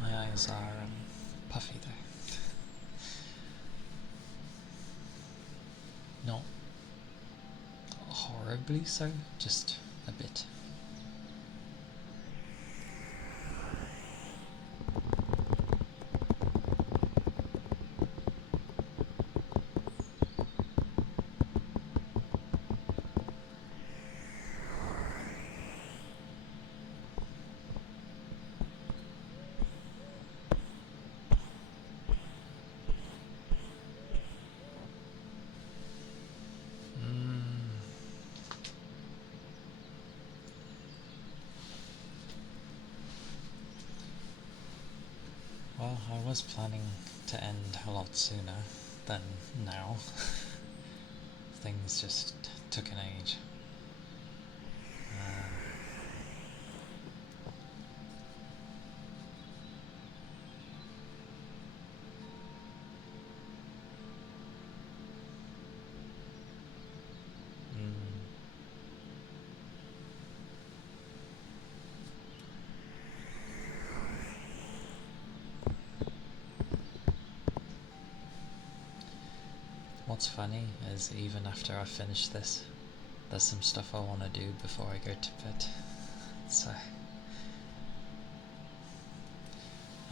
My eyes are puffy though. Not horribly so, just a bit. Well, I was planning to end a lot sooner than now. Things just took an age. What's funny is even after I finish this, there's some stuff I want to do before I go to bed. So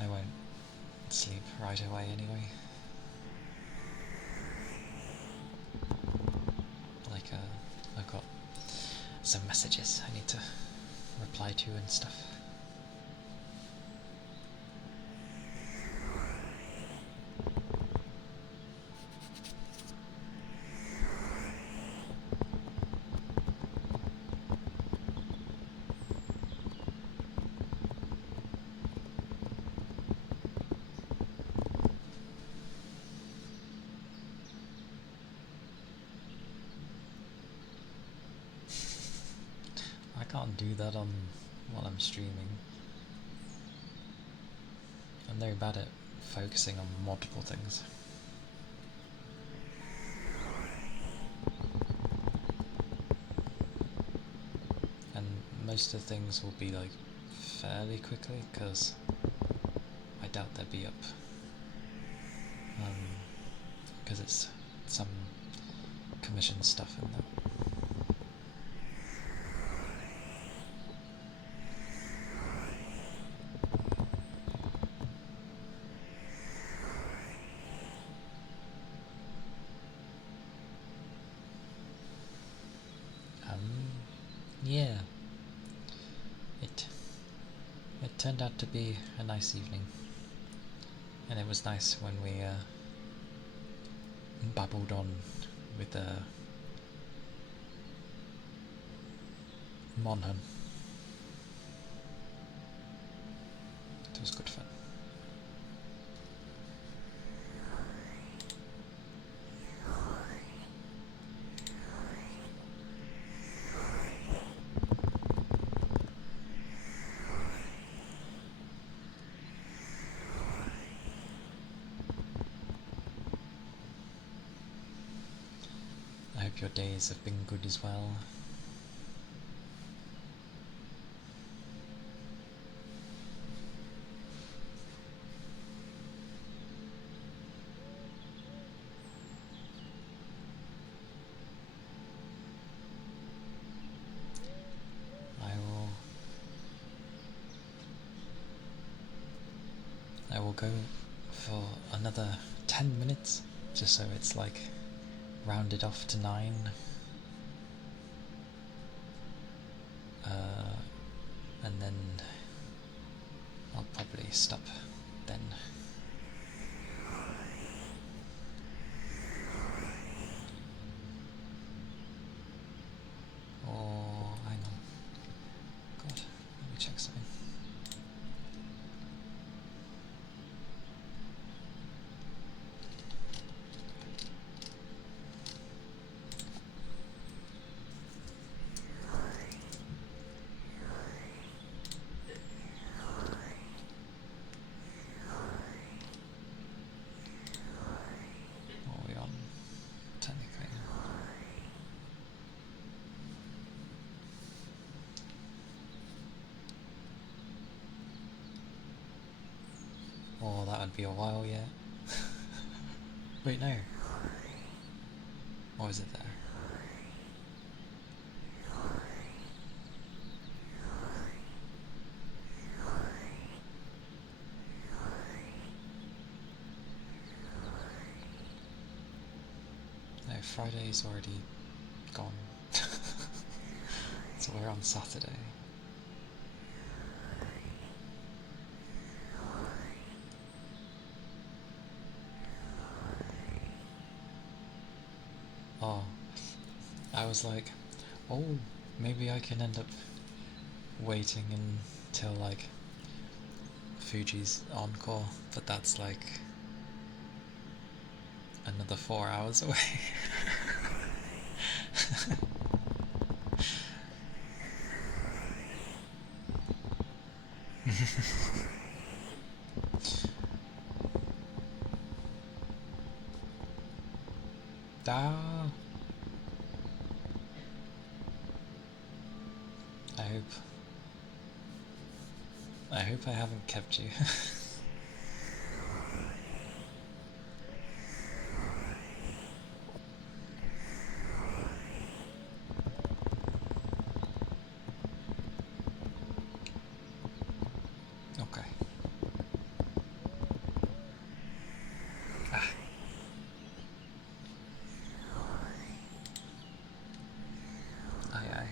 I won't sleep right away anyway. Like, I've got some messages I need to reply to and stuff. I can't do that while I'm streaming. I'm very bad at focusing on multiple things. And most of the things will be like fairly quickly, because I doubt they'd be up. Because it's some commission stuff in there. Yeah, it turned out to be a nice evening, and it was nice when we babbled on with Monhan. It was good fun. I hope your days have been good as well. I will go for another 10 minutes, just so it's like rounded off to 9. And then I'll probably stop then. Or hang on. God, let me check something. What are we on? Technically. Oh, that would be a while yet. Wait, no. Or is it there? No, Friday's already gone. So we're on Saturday. Oh, I was like, oh, maybe I can end up waiting until like Fuji's encore, but that's like another 4 hours away. Ah, I hope I haven't kept you. Okay. Ah. Aye, aye.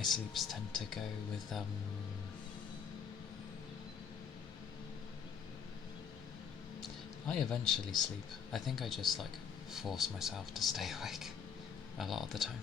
my sleeps tend to go with I eventually sleep. I think I just like force myself to stay awake a lot of the time.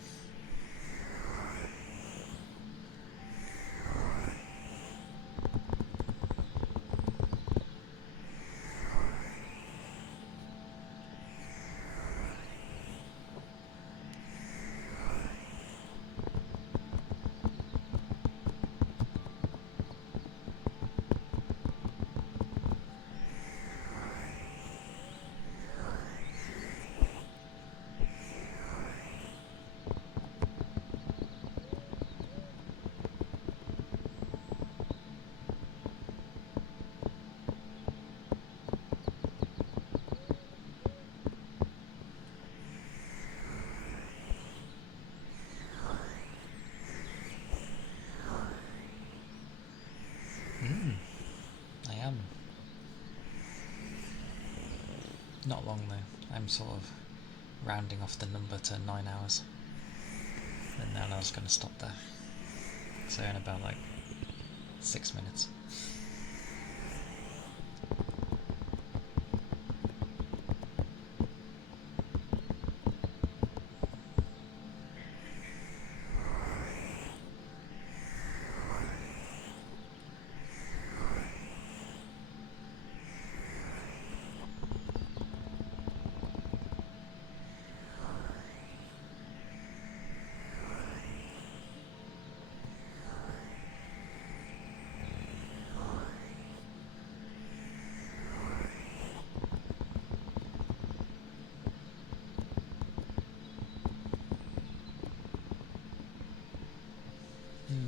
I am. Not long though. I'm sort of rounding off the number to 9 hours. And then I was going to stop there. So in about like 6 minutes.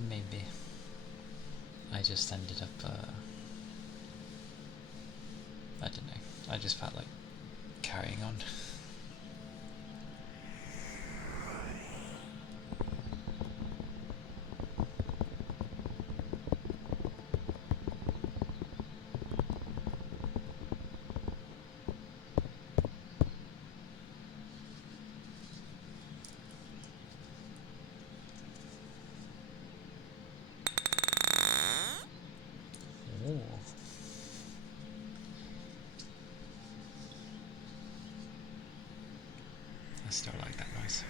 Maybe. I just ended up, I don't know, I just felt like carrying on. Oh. I still like that noise.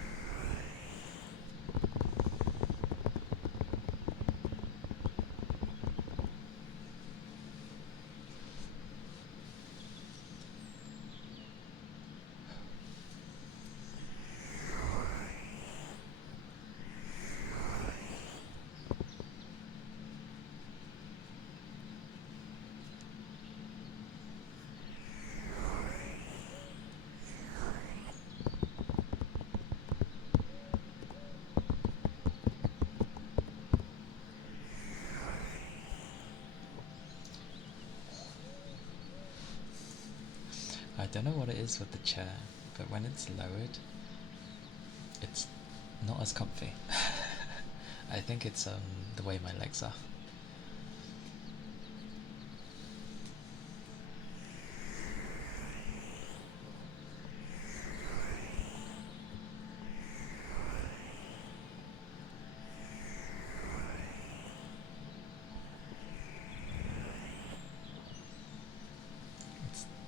I don't know what it is with the chair, but when it's lowered, it's not as comfy. I think it's the way my legs are.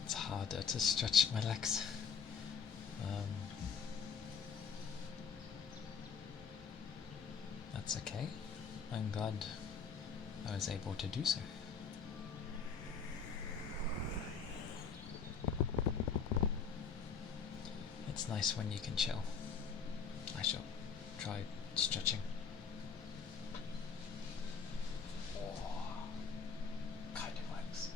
It's harder to stretch my legs. That's okay. I'm glad I was able to do so. It's nice when you can chill. I shall try stretching. Oh, kind of works.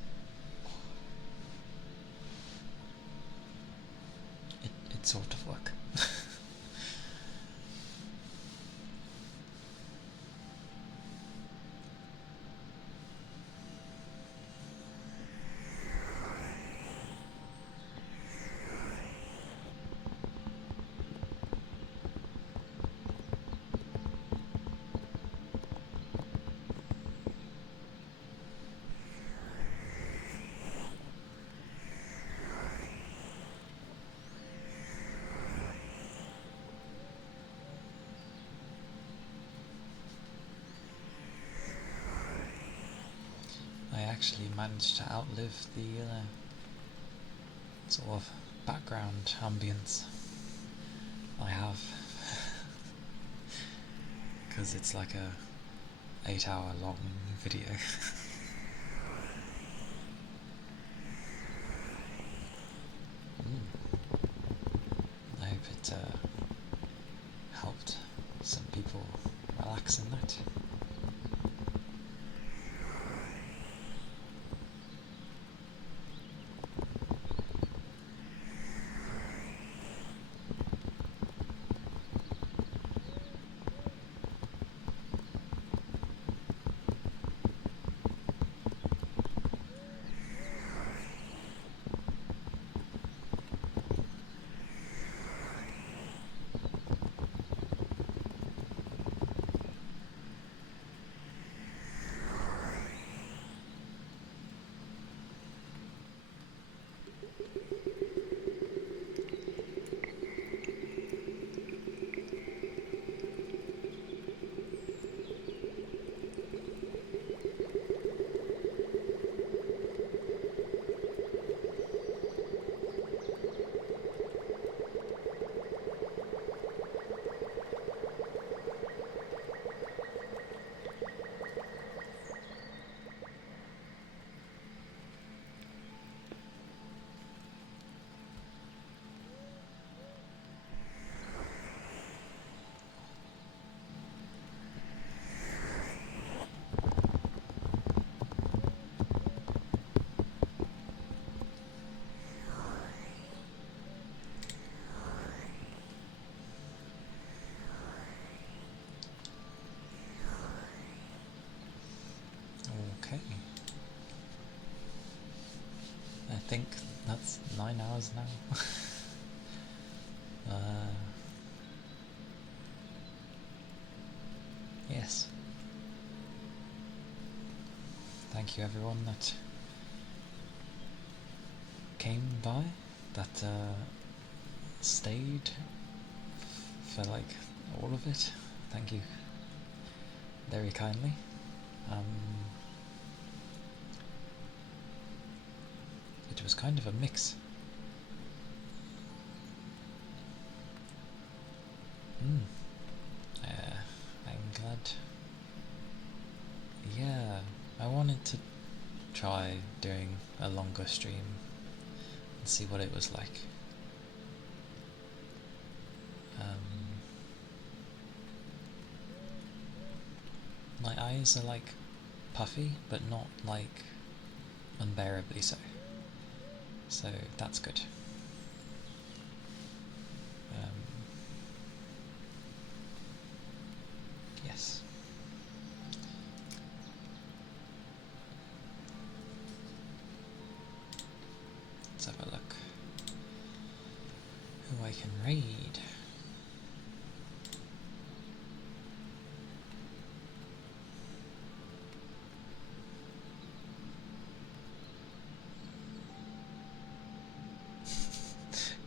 It sort of works. actually managed to outlive the sort of background ambience I have, because it's like a 8-hour long video. I hope it helped some people relax in that. Okay. I think that's 9 hours now. Yes. Thank you everyone that came by, that stayed for like all of it. Thank you very kindly. It was kind of a mix. I'm glad. Yeah, I wanted to try doing a longer stream and see what it was like. My eyes are like puffy, but not like unbearably so. So that's good. Yes. Let's have a look. Who I can raid.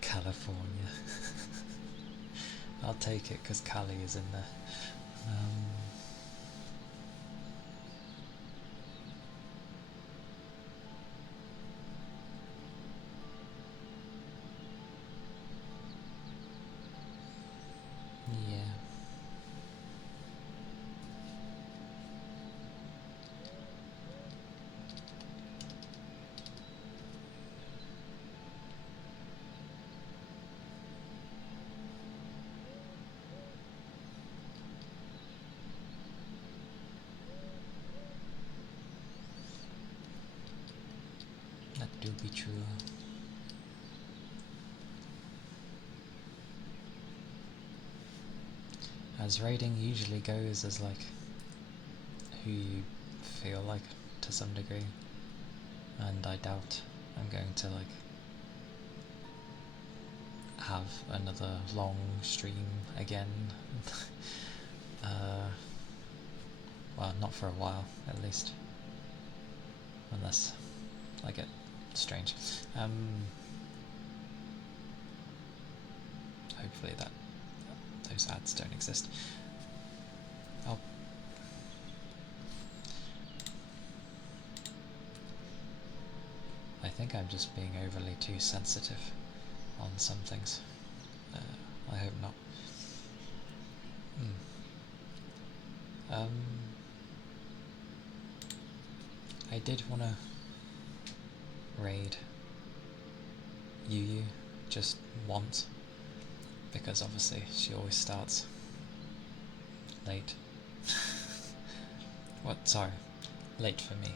California. I'll take it because Calia is in there. Yeah. That do be true. As raiding usually goes as like who you feel like to some degree, and I doubt I'm going to like have another long stream again. Well, not for a while at least, unless I get strange. Hopefully that those ads don't exist. think I'm just being overly too sensitive on some things. I hope not. I did want to raid Yu just once, because obviously she always starts late. What? Sorry, late for me.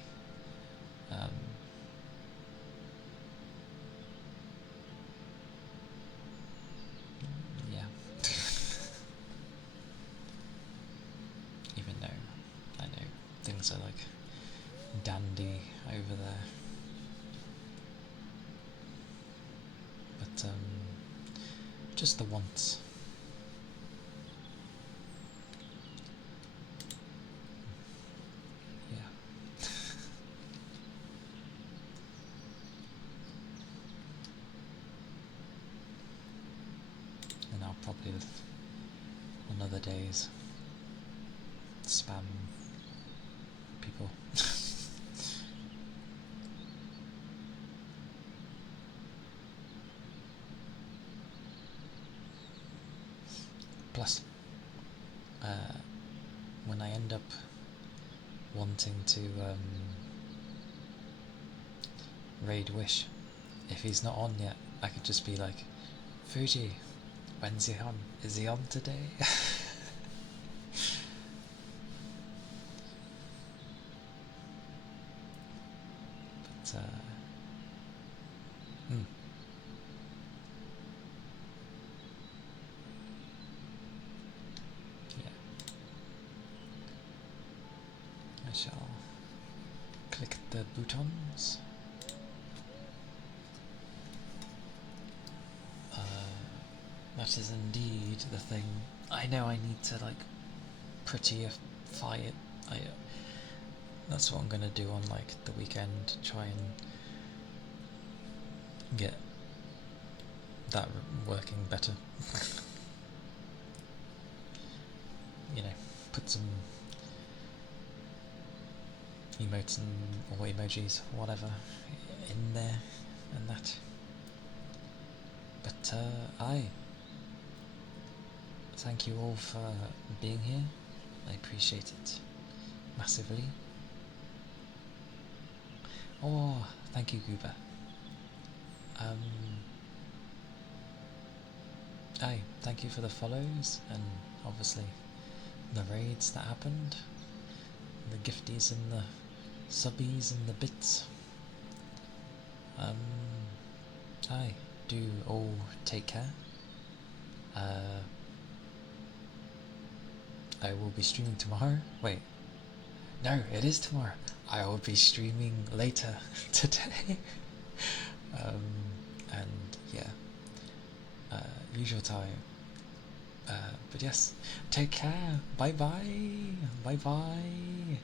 Yeah. Even though I know things are like dandy over there, but just the once. Yeah. And I'll probably on other days spam people. Plus, when I end up wanting to raid Wish, if he's not on yet, I could just be like, Fuji, when's he on? Is he on today? But, yeah. I shall click the buttons. That is indeed the thing. I know I need to like prettyify it. That's what I'm gonna do on like the weekend. Try and get that working better. You know, put some emotes or emojis, whatever, in there and that. But thank you all for being here. I appreciate it massively. Oh, thank you, Goober. Thank you for the follows and obviously the raids that happened, the gifties and the subbies and the bits. Do all take care. I will be streaming tomorrow. Wait, no, it is tomorrow. I will be streaming later today. And yeah, usual time. But yes, take care. Bye bye. Bye bye.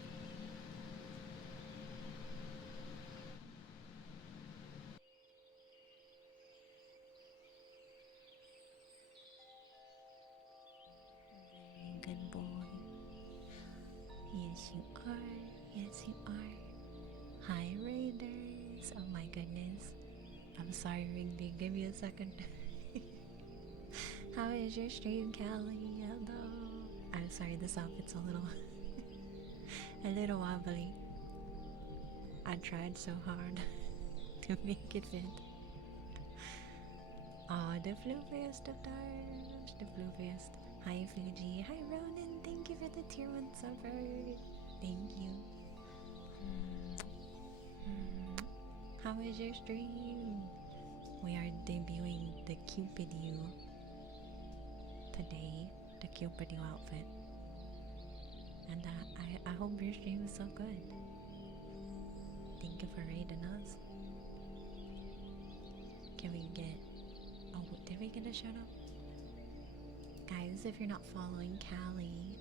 Very good boy. Yes, you are. Yes, you are. Hi, Raiders. Oh my goodness. I'm sorry, Rigby. Give me a second. How is your stream, Callie? Hello. I'm sorry, this outfit's a little, a little wobbly. I tried so hard to make it fit. Oh, the floofiest of times. The floofiest. Hi, Fuji. Hi, Ronan. Thank you for the tier 1 supper. Thank you. How was your stream? We are debuting the Cupid U today, the Cupid U outfit. And I hope your stream is so good. Thank you for raiding us. Can we get... Oh, did we get a shout out? Guys, if you're not following Callie,